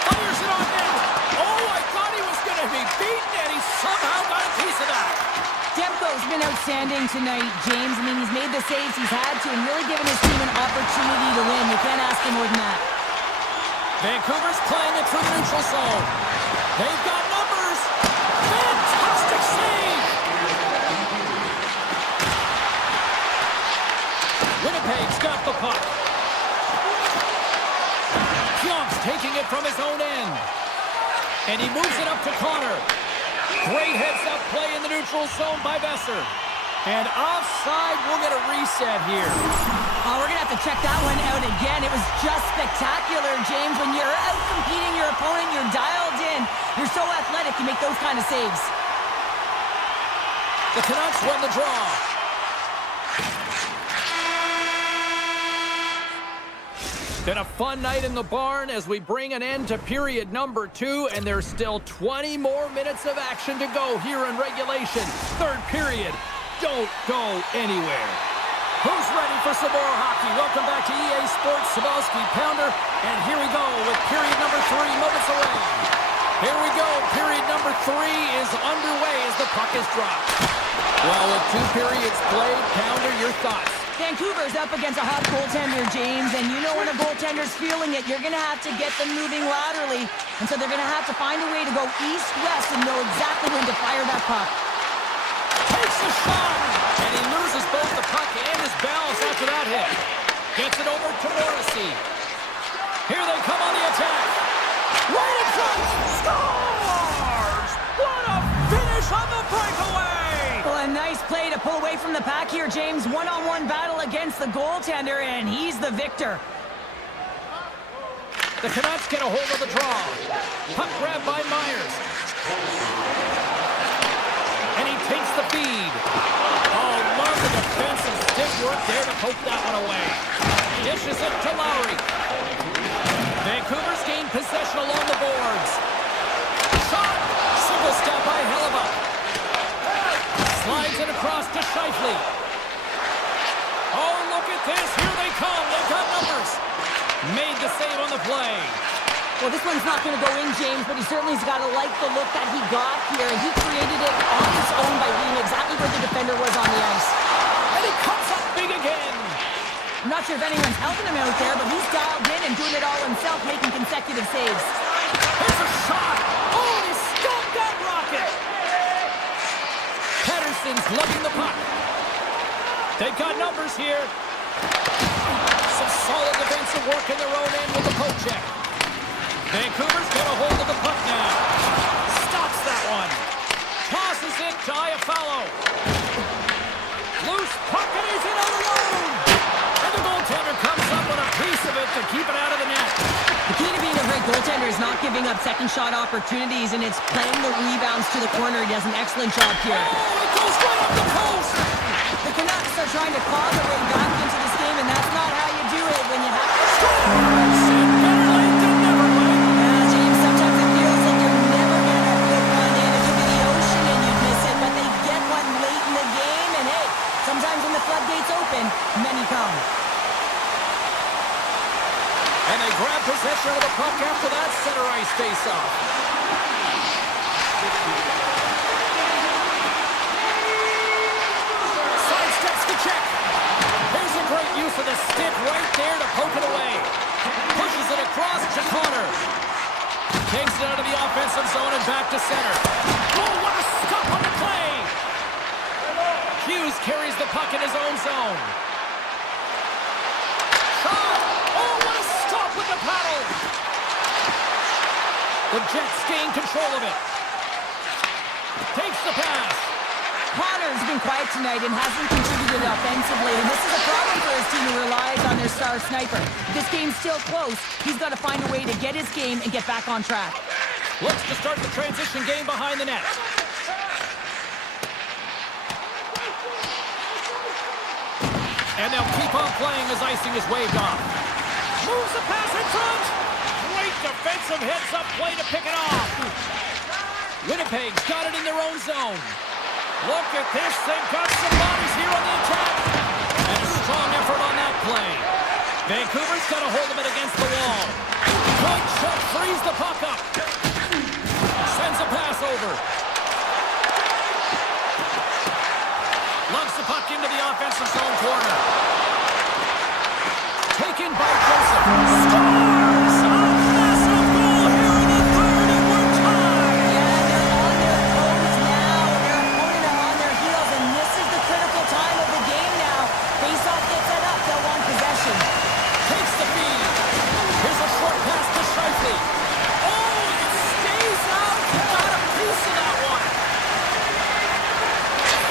Fires it on net. Oh, I thought he was going to be beaten, and he somehow got a piece of that. Demko's been outstanding tonight, James. I mean, he's made the saves he's had to and really given his team an opportunity to win. You can't ask him more than that. Vancouver's playing it through the neutral zone. They've got numbers. Fantastic save. Winnipeg's got the puck. Pionk's taking it from his own end. And he moves it up to Connor. Great heads-up play in the neutral zone by Besser. And offside, we'll get a reset here. Oh, we're going to have to check that one out again. It was just spectacular, James. When you're out-competing your opponent, you're dialed in. You're so athletic, you make those kind of saves. The Canucks win the draw. Been a fun night in the barn as we bring an end to period number 2, and there's still 20 more minutes of action to go here in regulation. Third period. Don't go anywhere. Who's ready for some more hockey? Welcome back to EA Sports Sabalski Pounder, and here we go with period number 3 moments away. Here we go. Period number 3 is underway as the puck is dropped. Well, with 2 periods played, Pounder, your thoughts? Vancouver's up against a hot goaltender, James, and you know when a goaltender's feeling it, you're going to have to get them moving laterally, and so they're going to have to find a way to go east-west and know exactly when to fire that puck. Takes a shot, and he loses both the puck and his balance after that hit. Gets it over to Morrissey. Here they come on the attack. Right in front, scores! What a finish on the breakaway! Well, a nice play to pull away from the pack here, James. One-on-one battle against the goaltender, and he's the victor. The Canucks get a hold of the draw. Puck grab by Myers. And he takes the feed. Oh, love the defensive stick work there to poke that one away. Dishes it to Lowry. Vancouver's gained possession along the boards. Shot! Single step by Hellebuck. Slides it across to Scheifele. Oh, look at this. Here they come. They've got numbers. Made the save on the play. Well, this one's not going to go in, James, but he certainly's got to like the look that he got here. He created it on his own by reading exactly where the defender was on the ice. And he comes up big again. I'm not sure if anyone's helping him out there, but he's dialed in and doing it all himself, making consecutive saves. Here's a shot. Oh, he stopped that rocket. Pettersson's lugging the puck. They've got numbers here. Some solid defensive work in their own end with the poke check. Vancouver's got a hold of the puck now. Stops that one. Tosses it to Iafallo. Loose puck and he's in alone. And the goaltender comes up with a piece of it to keep it out of the net. The key to being a great goaltender is not giving up second shot opportunities, and it's playing the rebounds to the corner. He does an excellent job here. Oh, it goes right up the post. The Canucks are trying to claw their way back into this game, and that's not how you do it when you have to Scores! And better late than never, Mike. James, sometimes it feels like you're never going to put one in. It could be the ocean and you'd miss it, but they get one late in the game, and hey, sometimes when the floodgates open, many come. And they grab possession of the puck after that center ice face-off. Sidesteps the check. Here's a great use of the stick right there to poke it away. Pushes it across to Connor. Takes it out of the offensive zone and back to center. Oh, what a stop on the play! Hughes carries the puck in his own zone. Shot! Oh, what a stop with the paddle! The Jets gain control of it. Takes the pass. Connor's been quiet tonight and hasn't contributed offensively, and this is a problem for his team who relies on their star sniper. If this game's still close, he's got to find a way to get his game and get back on track. Looks to start the transition game behind the net. And they'll keep on playing as icing is waved off. Moves the pass in front. Great defensive heads-up play to pick it off. Winnipeg's got it in their own zone. Look at this. They've got some bodies here on the attack. And a strong effort on that play. Vancouver's got a hold of it against the wall. Good shot. Frees the puck up. Sends a pass over. Lugs the puck into the offensive zone corner. Taken by Joseph. Scores! A massive goal here in the third, and we're tied! Yeah, they're on their toes now, and their opponent are on their heels, and this is the critical time of the game now. Face-off gets it up, they'll want possession. Takes the feed. Here's a short pass to Scheifele. Oh, it stays out. Got a piece of that one.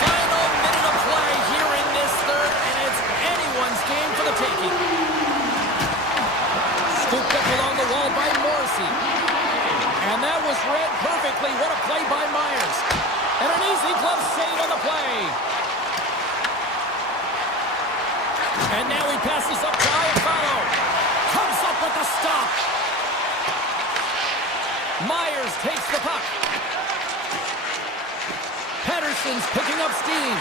Final minute of play here in this third, and it's anyone's game for the taking. Scooped up along the wall by Morrissey. And that was read perfectly. What a play by Myers. And an easy glove save on the play. And now he passes up to Iafallo. Comes up Myers takes the puck. Pedersen's picking up steam.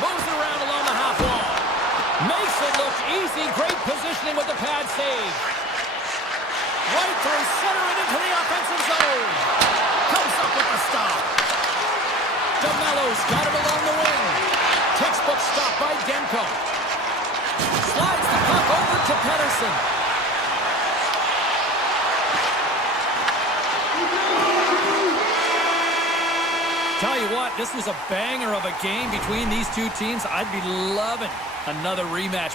Moves it around along the half wall. Makes it look easy. Great positioning with the pad save. Right through center and into the offensive zone. Comes up with the stop. DeMello's got it along the wing. Textbook stop by Demko. Slides the puck over to Pedersen. Tell you what, this was a banger of a game between these two teams. I'd be loving another rematch.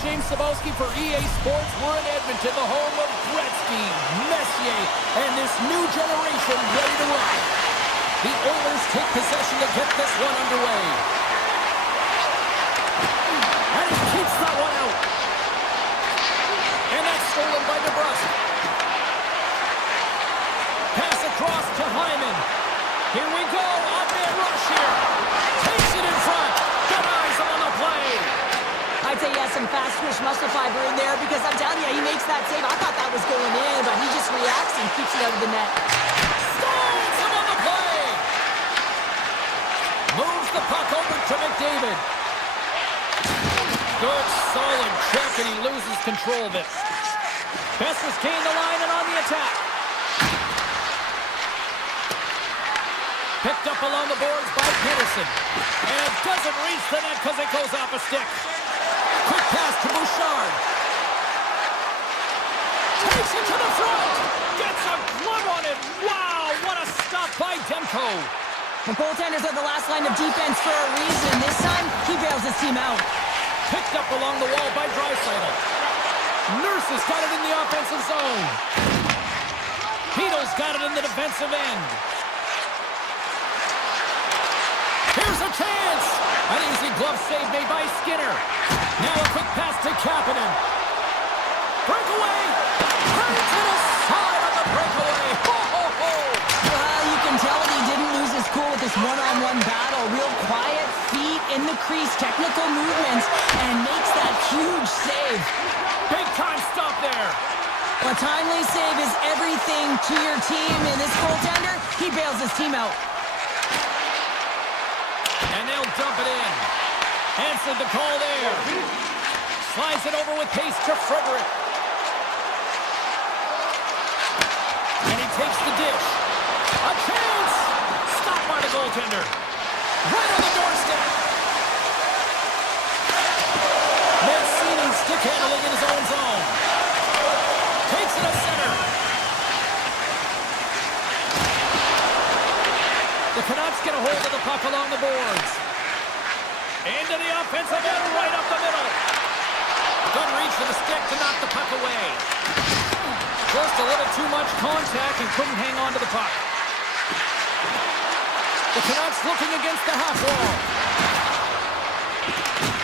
James Cebulski for EA Sports. We're in Edmonton, the home of Gretzky, Messier, and this new generation ready to rock. The Oilers take possession to get this one underway. And he keeps that one out. And that's stolen by DeBrusque. Pass across to Hyman. Here we go, up-man rush here. Takes it in front. Denies him on the play. I'd say he has some fast twitch muscle fiber in there because I'm telling you, he makes that save. I thought that was going in, but he just reacts and keeps it out of the net. Stones him on the play. Moves the puck over to McDavid. Good, solid check, and he loses control of it. Besser's gained the line and on the attack. Picked up along the boards by Peterson. And it doesn't reach the net because it goes off a stick. Quick pass to Bouchard. Takes it to the front. Gets a glove on it. Wow, what a stop by Demko. The goaltenders are the last line of defense for a reason. This time, he bails his team out. Picked up along the wall by Draisaitl. Nurse has got it in the offensive zone. Pino's got it in the defensive end. Here's a chance! An easy glove save made by Skinner. Now a quick pass to Kapanen. Breakaway! Hurry to the side of the breakaway! Ho, ho, ho! Well, you can tell that he didn't lose his cool with this one-on-one battle. Real quiet, feet in the crease, technical movements, and makes that huge save. Big time stop there! A timely save is everything to your team, and this goaltender, he bails his team out. And they'll dump it in. Answered the call there. Slides it over with pace to Frederick. And he takes the dish. A chance! Stopped by the goaltender. Right on the doorstep. Mancini stick handling in his own zone. Takes it to center. The Canucks get a hold of the puck along the boards. Into the offensive end, right up the middle. Good reach to the stick to knock the puck away. Just a little too much contact and couldn't hang on to the puck. The Canucks looking against the half wall.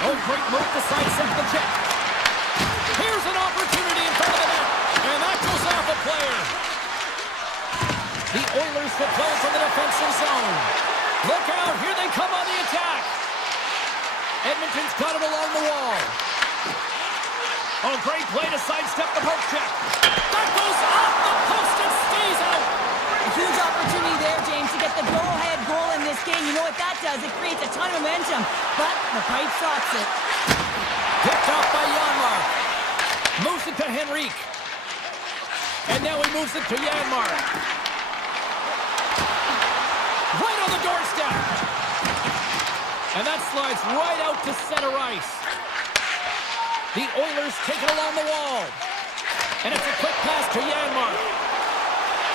Oh, great move to sidestep the check. Here's an opportunity in front of the net. And that goes off a player. The Oilers will play from the defensive zone. Look out, here they come on the attack. Edmonton's got it along the wall. Oh, great play to sidestep the poke check. That goes off the post and stays out. A huge opportunity there, James, to get the go-ahead goal in this game. You know what that does? It creates a ton of momentum, but the pipe stops it. Picked off by Janmark. Moves it to Henrique. And now he moves it to Janmark. Right on the doorstep. And that slides right out to center ice. The Oilers take it along the wall. And it's a quick pass to Janmark.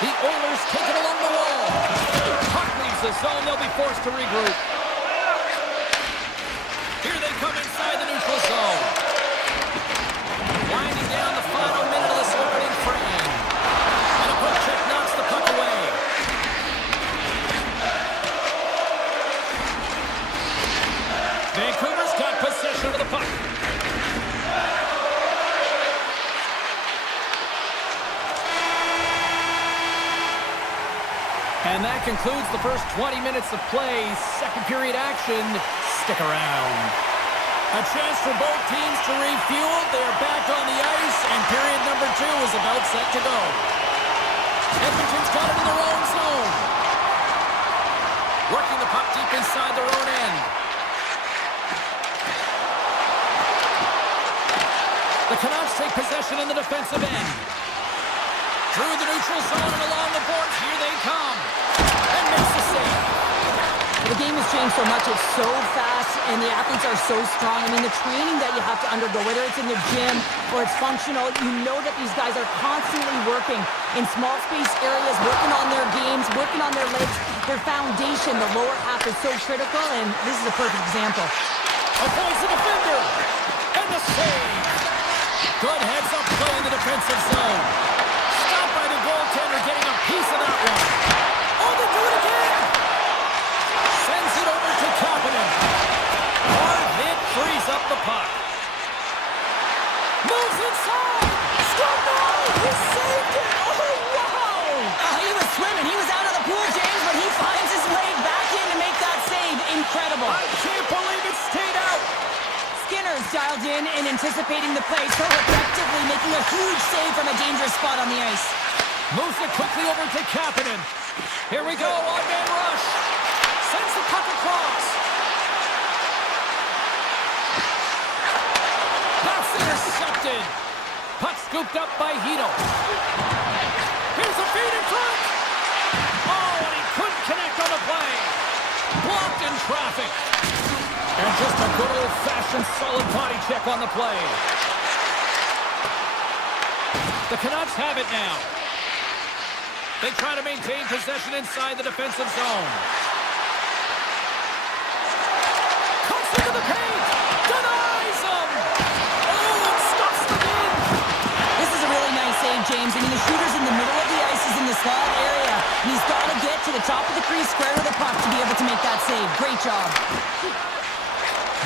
The Oilers take it along the wall. Puck leaves the zone. They'll be forced to regroup. Here they come inside the neutral zone. Winding down the final minute of this opening frame. And a quick check knocks the puck away. Vancouver's got possession of the puck. And that concludes the first 20 minutes of play. Second period action. Stick around. A chance for both teams to refuel. They are back on the ice, and period number 2 is about set to go. Edmonton's got it in their own zone. Working the puck deep inside their own end. The Canucks take possession in the defensive end. Through the neutral zone and along the boards, here they come. And makes the save. The game has changed so much. It's so fast, and the athletes are so strong. I mean, the training that you have to undergo, whether it's in the gym or it's functional, you know that these guys are constantly working in small space areas, working on their games, working on their legs. Their foundation, the lower half, is so critical, and this is a perfect example. avoids the defender. And the save. Good heads-up play in the defensive zone. Stopped by the goaltender, getting a piece of that one. Oh, they do it again. Sends it over to Kapanen. Hard hit frees up the puck. Moves inside. Scored now. He saved it. Oh, wow. He was swimming. He was out of the pool, James, but he finds his way back in to make that save. Incredible. I can't believe it stayed out. Skinner's dialed in and anticipating the play so effectively, making a huge save from a dangerous spot on the ice. Moves it quickly over to Kapanen. Here we go, one-man rush. Sends the puck across. Pass intercepted. Puck scooped up by Hito. Here's a feed in front. Oh, and he couldn't connect on the play. Blocked in traffic. And just a good old-fashioned solid body check on the play. The Canucks have it now. They try to maintain possession inside the defensive zone. Comes into the paint. Denies him. Oh, and stops the in. This is a really nice save, James. I mean, the shooter's in the middle of the ice. He's in the slot area. And he's got to get to the top of the crease, square to the puck to be able to make that save. Great job.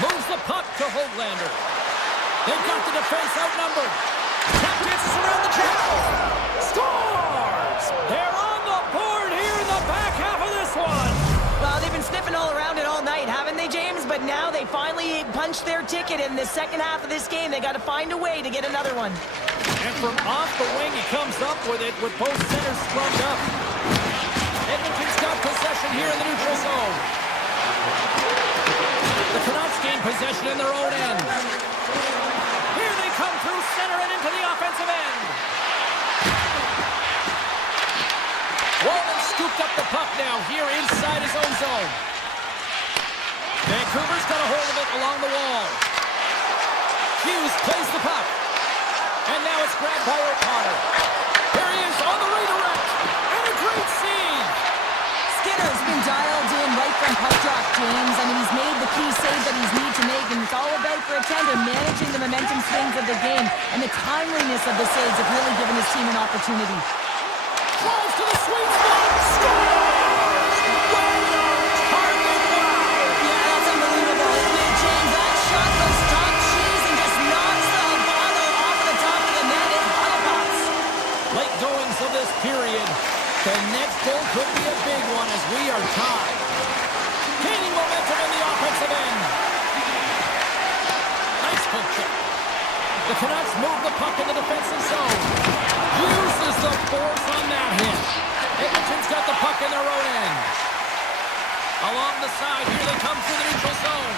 Moves the puck to Höglander. They've got the defense outnumbered. Tap dances around the channel. Scores! They're on the board here in the back half of this one. Well, they've been sniffing all around it all night, haven't they, James? But now they finally punched their ticket in the second half of this game. They got to find a way to get another one. And from off the wing, he comes up with it with both centers scrubbed up. Edmonton's got possession here in the neutral zone. The Canucks gain possession in their own end. Here they come through center and into the offensive end. Walden scooped up the puck now here inside his own zone. Vancouver's got a hold of it along the wall. Hughes plays the puck. And now it's grabbed by O'Connor. Here he is on the redirect. And a great save. Skinner's been dialed in right from puck drop, James. I mean, he's made the key save that he's need to make, and it's all about for a tender managing the momentum swings of the game, and the timeliness of the saves have really given his team an opportunity. Falls to the sweet spot. Scores! Target wide. Yeah, that's unbelievable, isn't it, James? That shot goes top cheese and just knocks the bottle off of the top of the net. It bottle pops. Late goings of this period. The next goal could be a big one as we are tied. Gaining momentum in the offensive end. Nice poke check. The Canucks move the puck in the defensive zone. Uses the force on that hit. Edmonton's got the puck in their own end. Along the side, here they come through the neutral zone.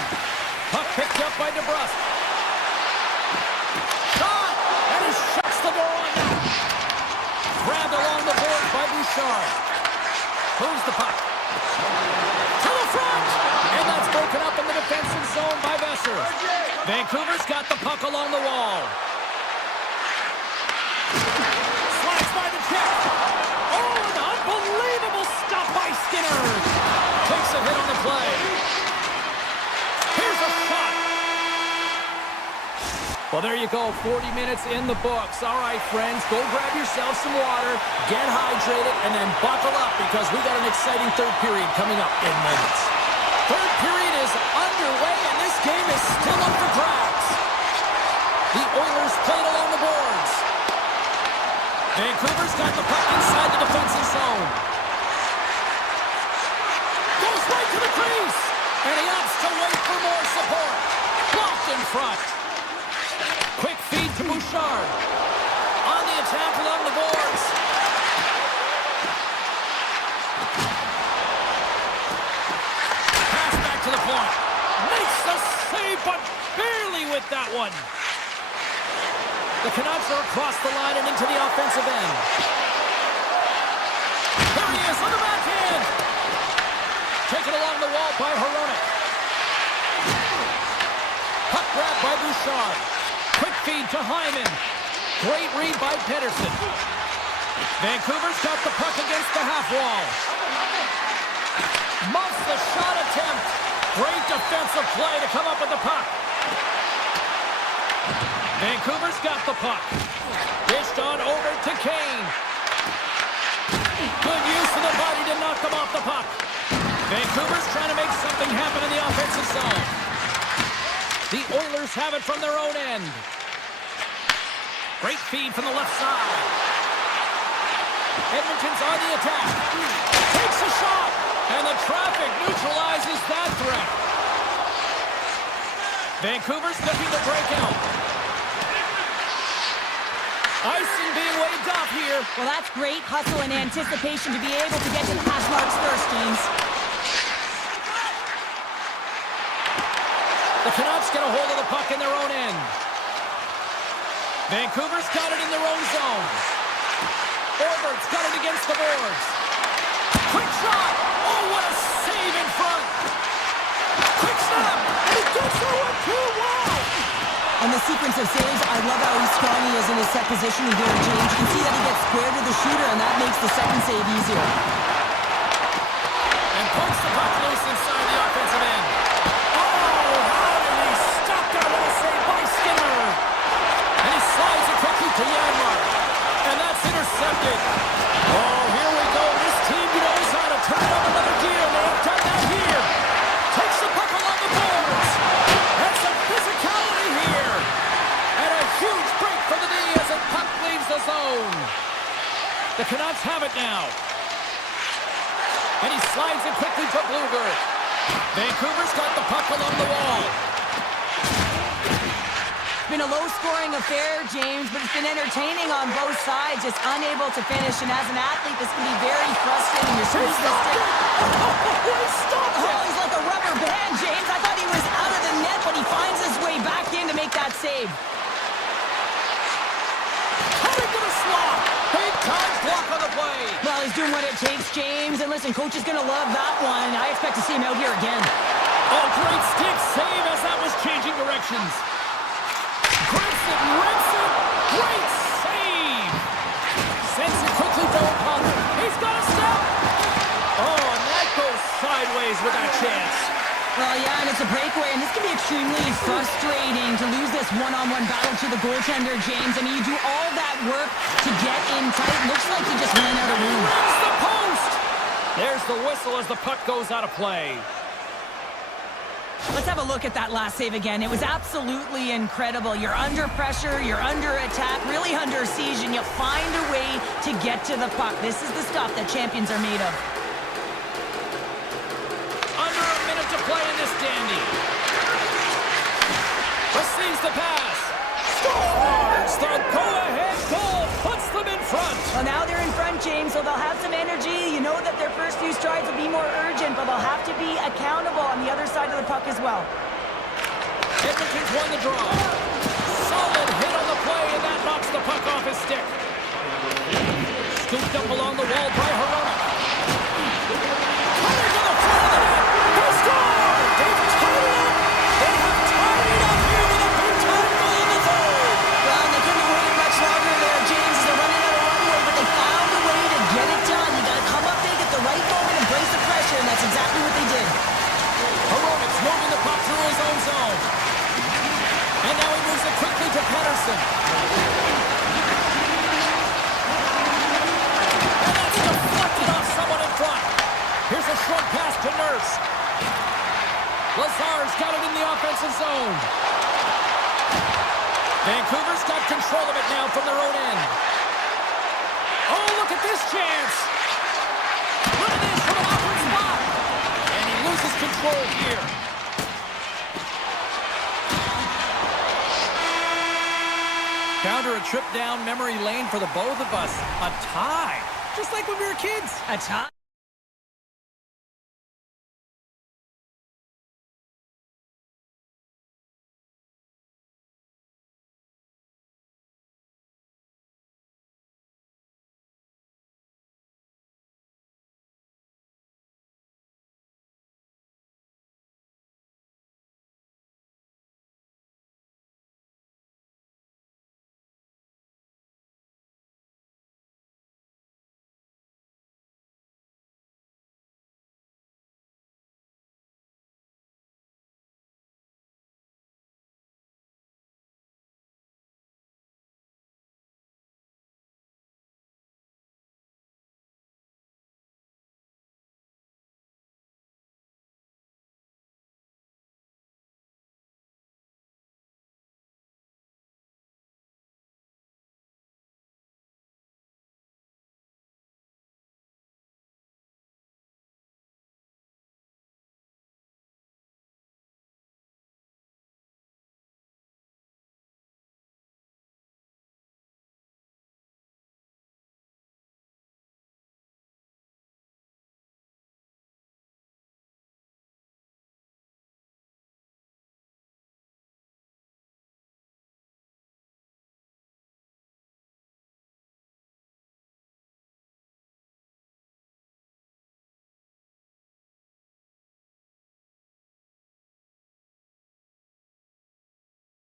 Puck picked up by DeBrusque. Shot! And he shuts the door on that. Grabbed along the boards by Bouchard. Moves the puck. To the front! And that's broken up in the defensive zone by Besser. Vancouver's got the puck along the wall. Slides by the check. Oh, an unbelievable stop by Skinner. Takes a hit on the play. Here's a shot. Well, there you go, 40 minutes in the books. All right, friends, go grab yourself some water, get hydrated, and then buckle up because we got an exciting third period coming up in minutes. Third period is underway, and this game is still up for grabs. The Oilers played along the boards. Vancouver's got the puck inside the defensive zone. Goes right to the crease, and he opts to wait for more support. Blocked in front. Quick feed to Bouchard. On the attack along the boards. Pass back to the point. Makes the save, but barely with that one. The Canucks are across the line and into the offensive end. There he is on the backhand. Taken along the wall by Hronek. Puck grabbed by Bouchard. Quick feed to Hyman. Great read by Pettersson. Vancouver's got the puck against the half wall. Muffs the shot attempt. Great defensive play to come up with the puck. Vancouver's got the puck. Dished on over to Kane. Good use of the body to knock them off the puck. Vancouver's trying to make something happen in the offensive zone. The Oilers have it from their own end. Great feed from the left side. Edmonton's on the attack. Takes a shot. And the traffic neutralizes that threat. Vancouver's looking to break out. Icing being waved off here. Well, that's great hustle and anticipation to be able to get to the pass marks first, James. The Canucks get a hold of the puck in their own end. Vancouver's got it in their own zone. Orbert's got it against the boards. Quick shot! Oh, what a save in front! Quick snap! And he gets through it too wide! And the sequence of saves, I love how strong he is in his set positioning here, James. You can see that he gets squared to the shooter, and that makes the second save easier. And puts the puck loose inside the offensive end. Oh, how did he stop that little save by Skinner? And he slides it quickly to Janmark. And that's intercepted. Oh, here we go. This team knows how to turn up another gear. They have done that here. Takes the puck along the boards. And some physicality here. And a huge break for the D as the puck leaves the zone. The Canucks have it now. And he slides it quickly to Blueger. Vancouver's got the puck along the wall. It's been a low-scoring affair, James, but it's been entertaining on both sides, just unable to finish. And as an athlete, this can be very frustrating. You're so stick. Oh, he's like a rubber band, James. I thought he was out of the net, but he finds his way back in to make that save. Coming to the slot. Big time block on the play. Well, he's doing what it takes, James. And listen, coach is going to love that one. I expect to see him out here again. Oh, great stick save as that was changing directions. Grips it, rips it. Great save. Sends it quickly to O'Connor. He's got a step. Oh, and that goes sideways with that chance. Well, yeah, and it's a breakaway, and this can be extremely frustrating to lose this one-on-one battle to the goaltender, James. I mean, you do all that work to get in tight. Looks like he just ran out of room. Rings the post. There's the whistle as the puck goes out of play. Let's have a look at that last save again. It was absolutely incredible. You're under pressure, you're under attack, really under siege, and you find a way to get to the puck. This is the stuff that champions are made of. Under a minute to play in this dandy. Receives the pass. Scores! The go-ahead goal puts them in front. Well, now they're in front, James, so they'll have some energy. You know that their first few strides will be more urgent, but they'll have to be accountable on the other side of the puck as well. Edmonton's won the draw. Solid hit on the play, and that knocks the puck off his stick. Scooped up along the wall by Hirona. Coming to the front of the net. They score! They've tied it up. They have tied it up here with a big-time goal in the third. Well, they couldn't have waited much longer there, James. They're running out of runway, but they found a way to get it done. You got to come up big at the right moment and brace the pressure, and that's exactly what they did. Hironic's moving the puck through his own zone. And now he moves it quickly to Pettersson. And that's deflected off someone in front. Here's a short pass to Nurse. Lazar's got it in the offensive zone. Vancouver's got control of it now from their own end. Oh, look at this chance. Look at this from an awkward spot. And he loses control here. Counter a trip down memory lane for the both of us. A tie. Just like when we were kids. A tie?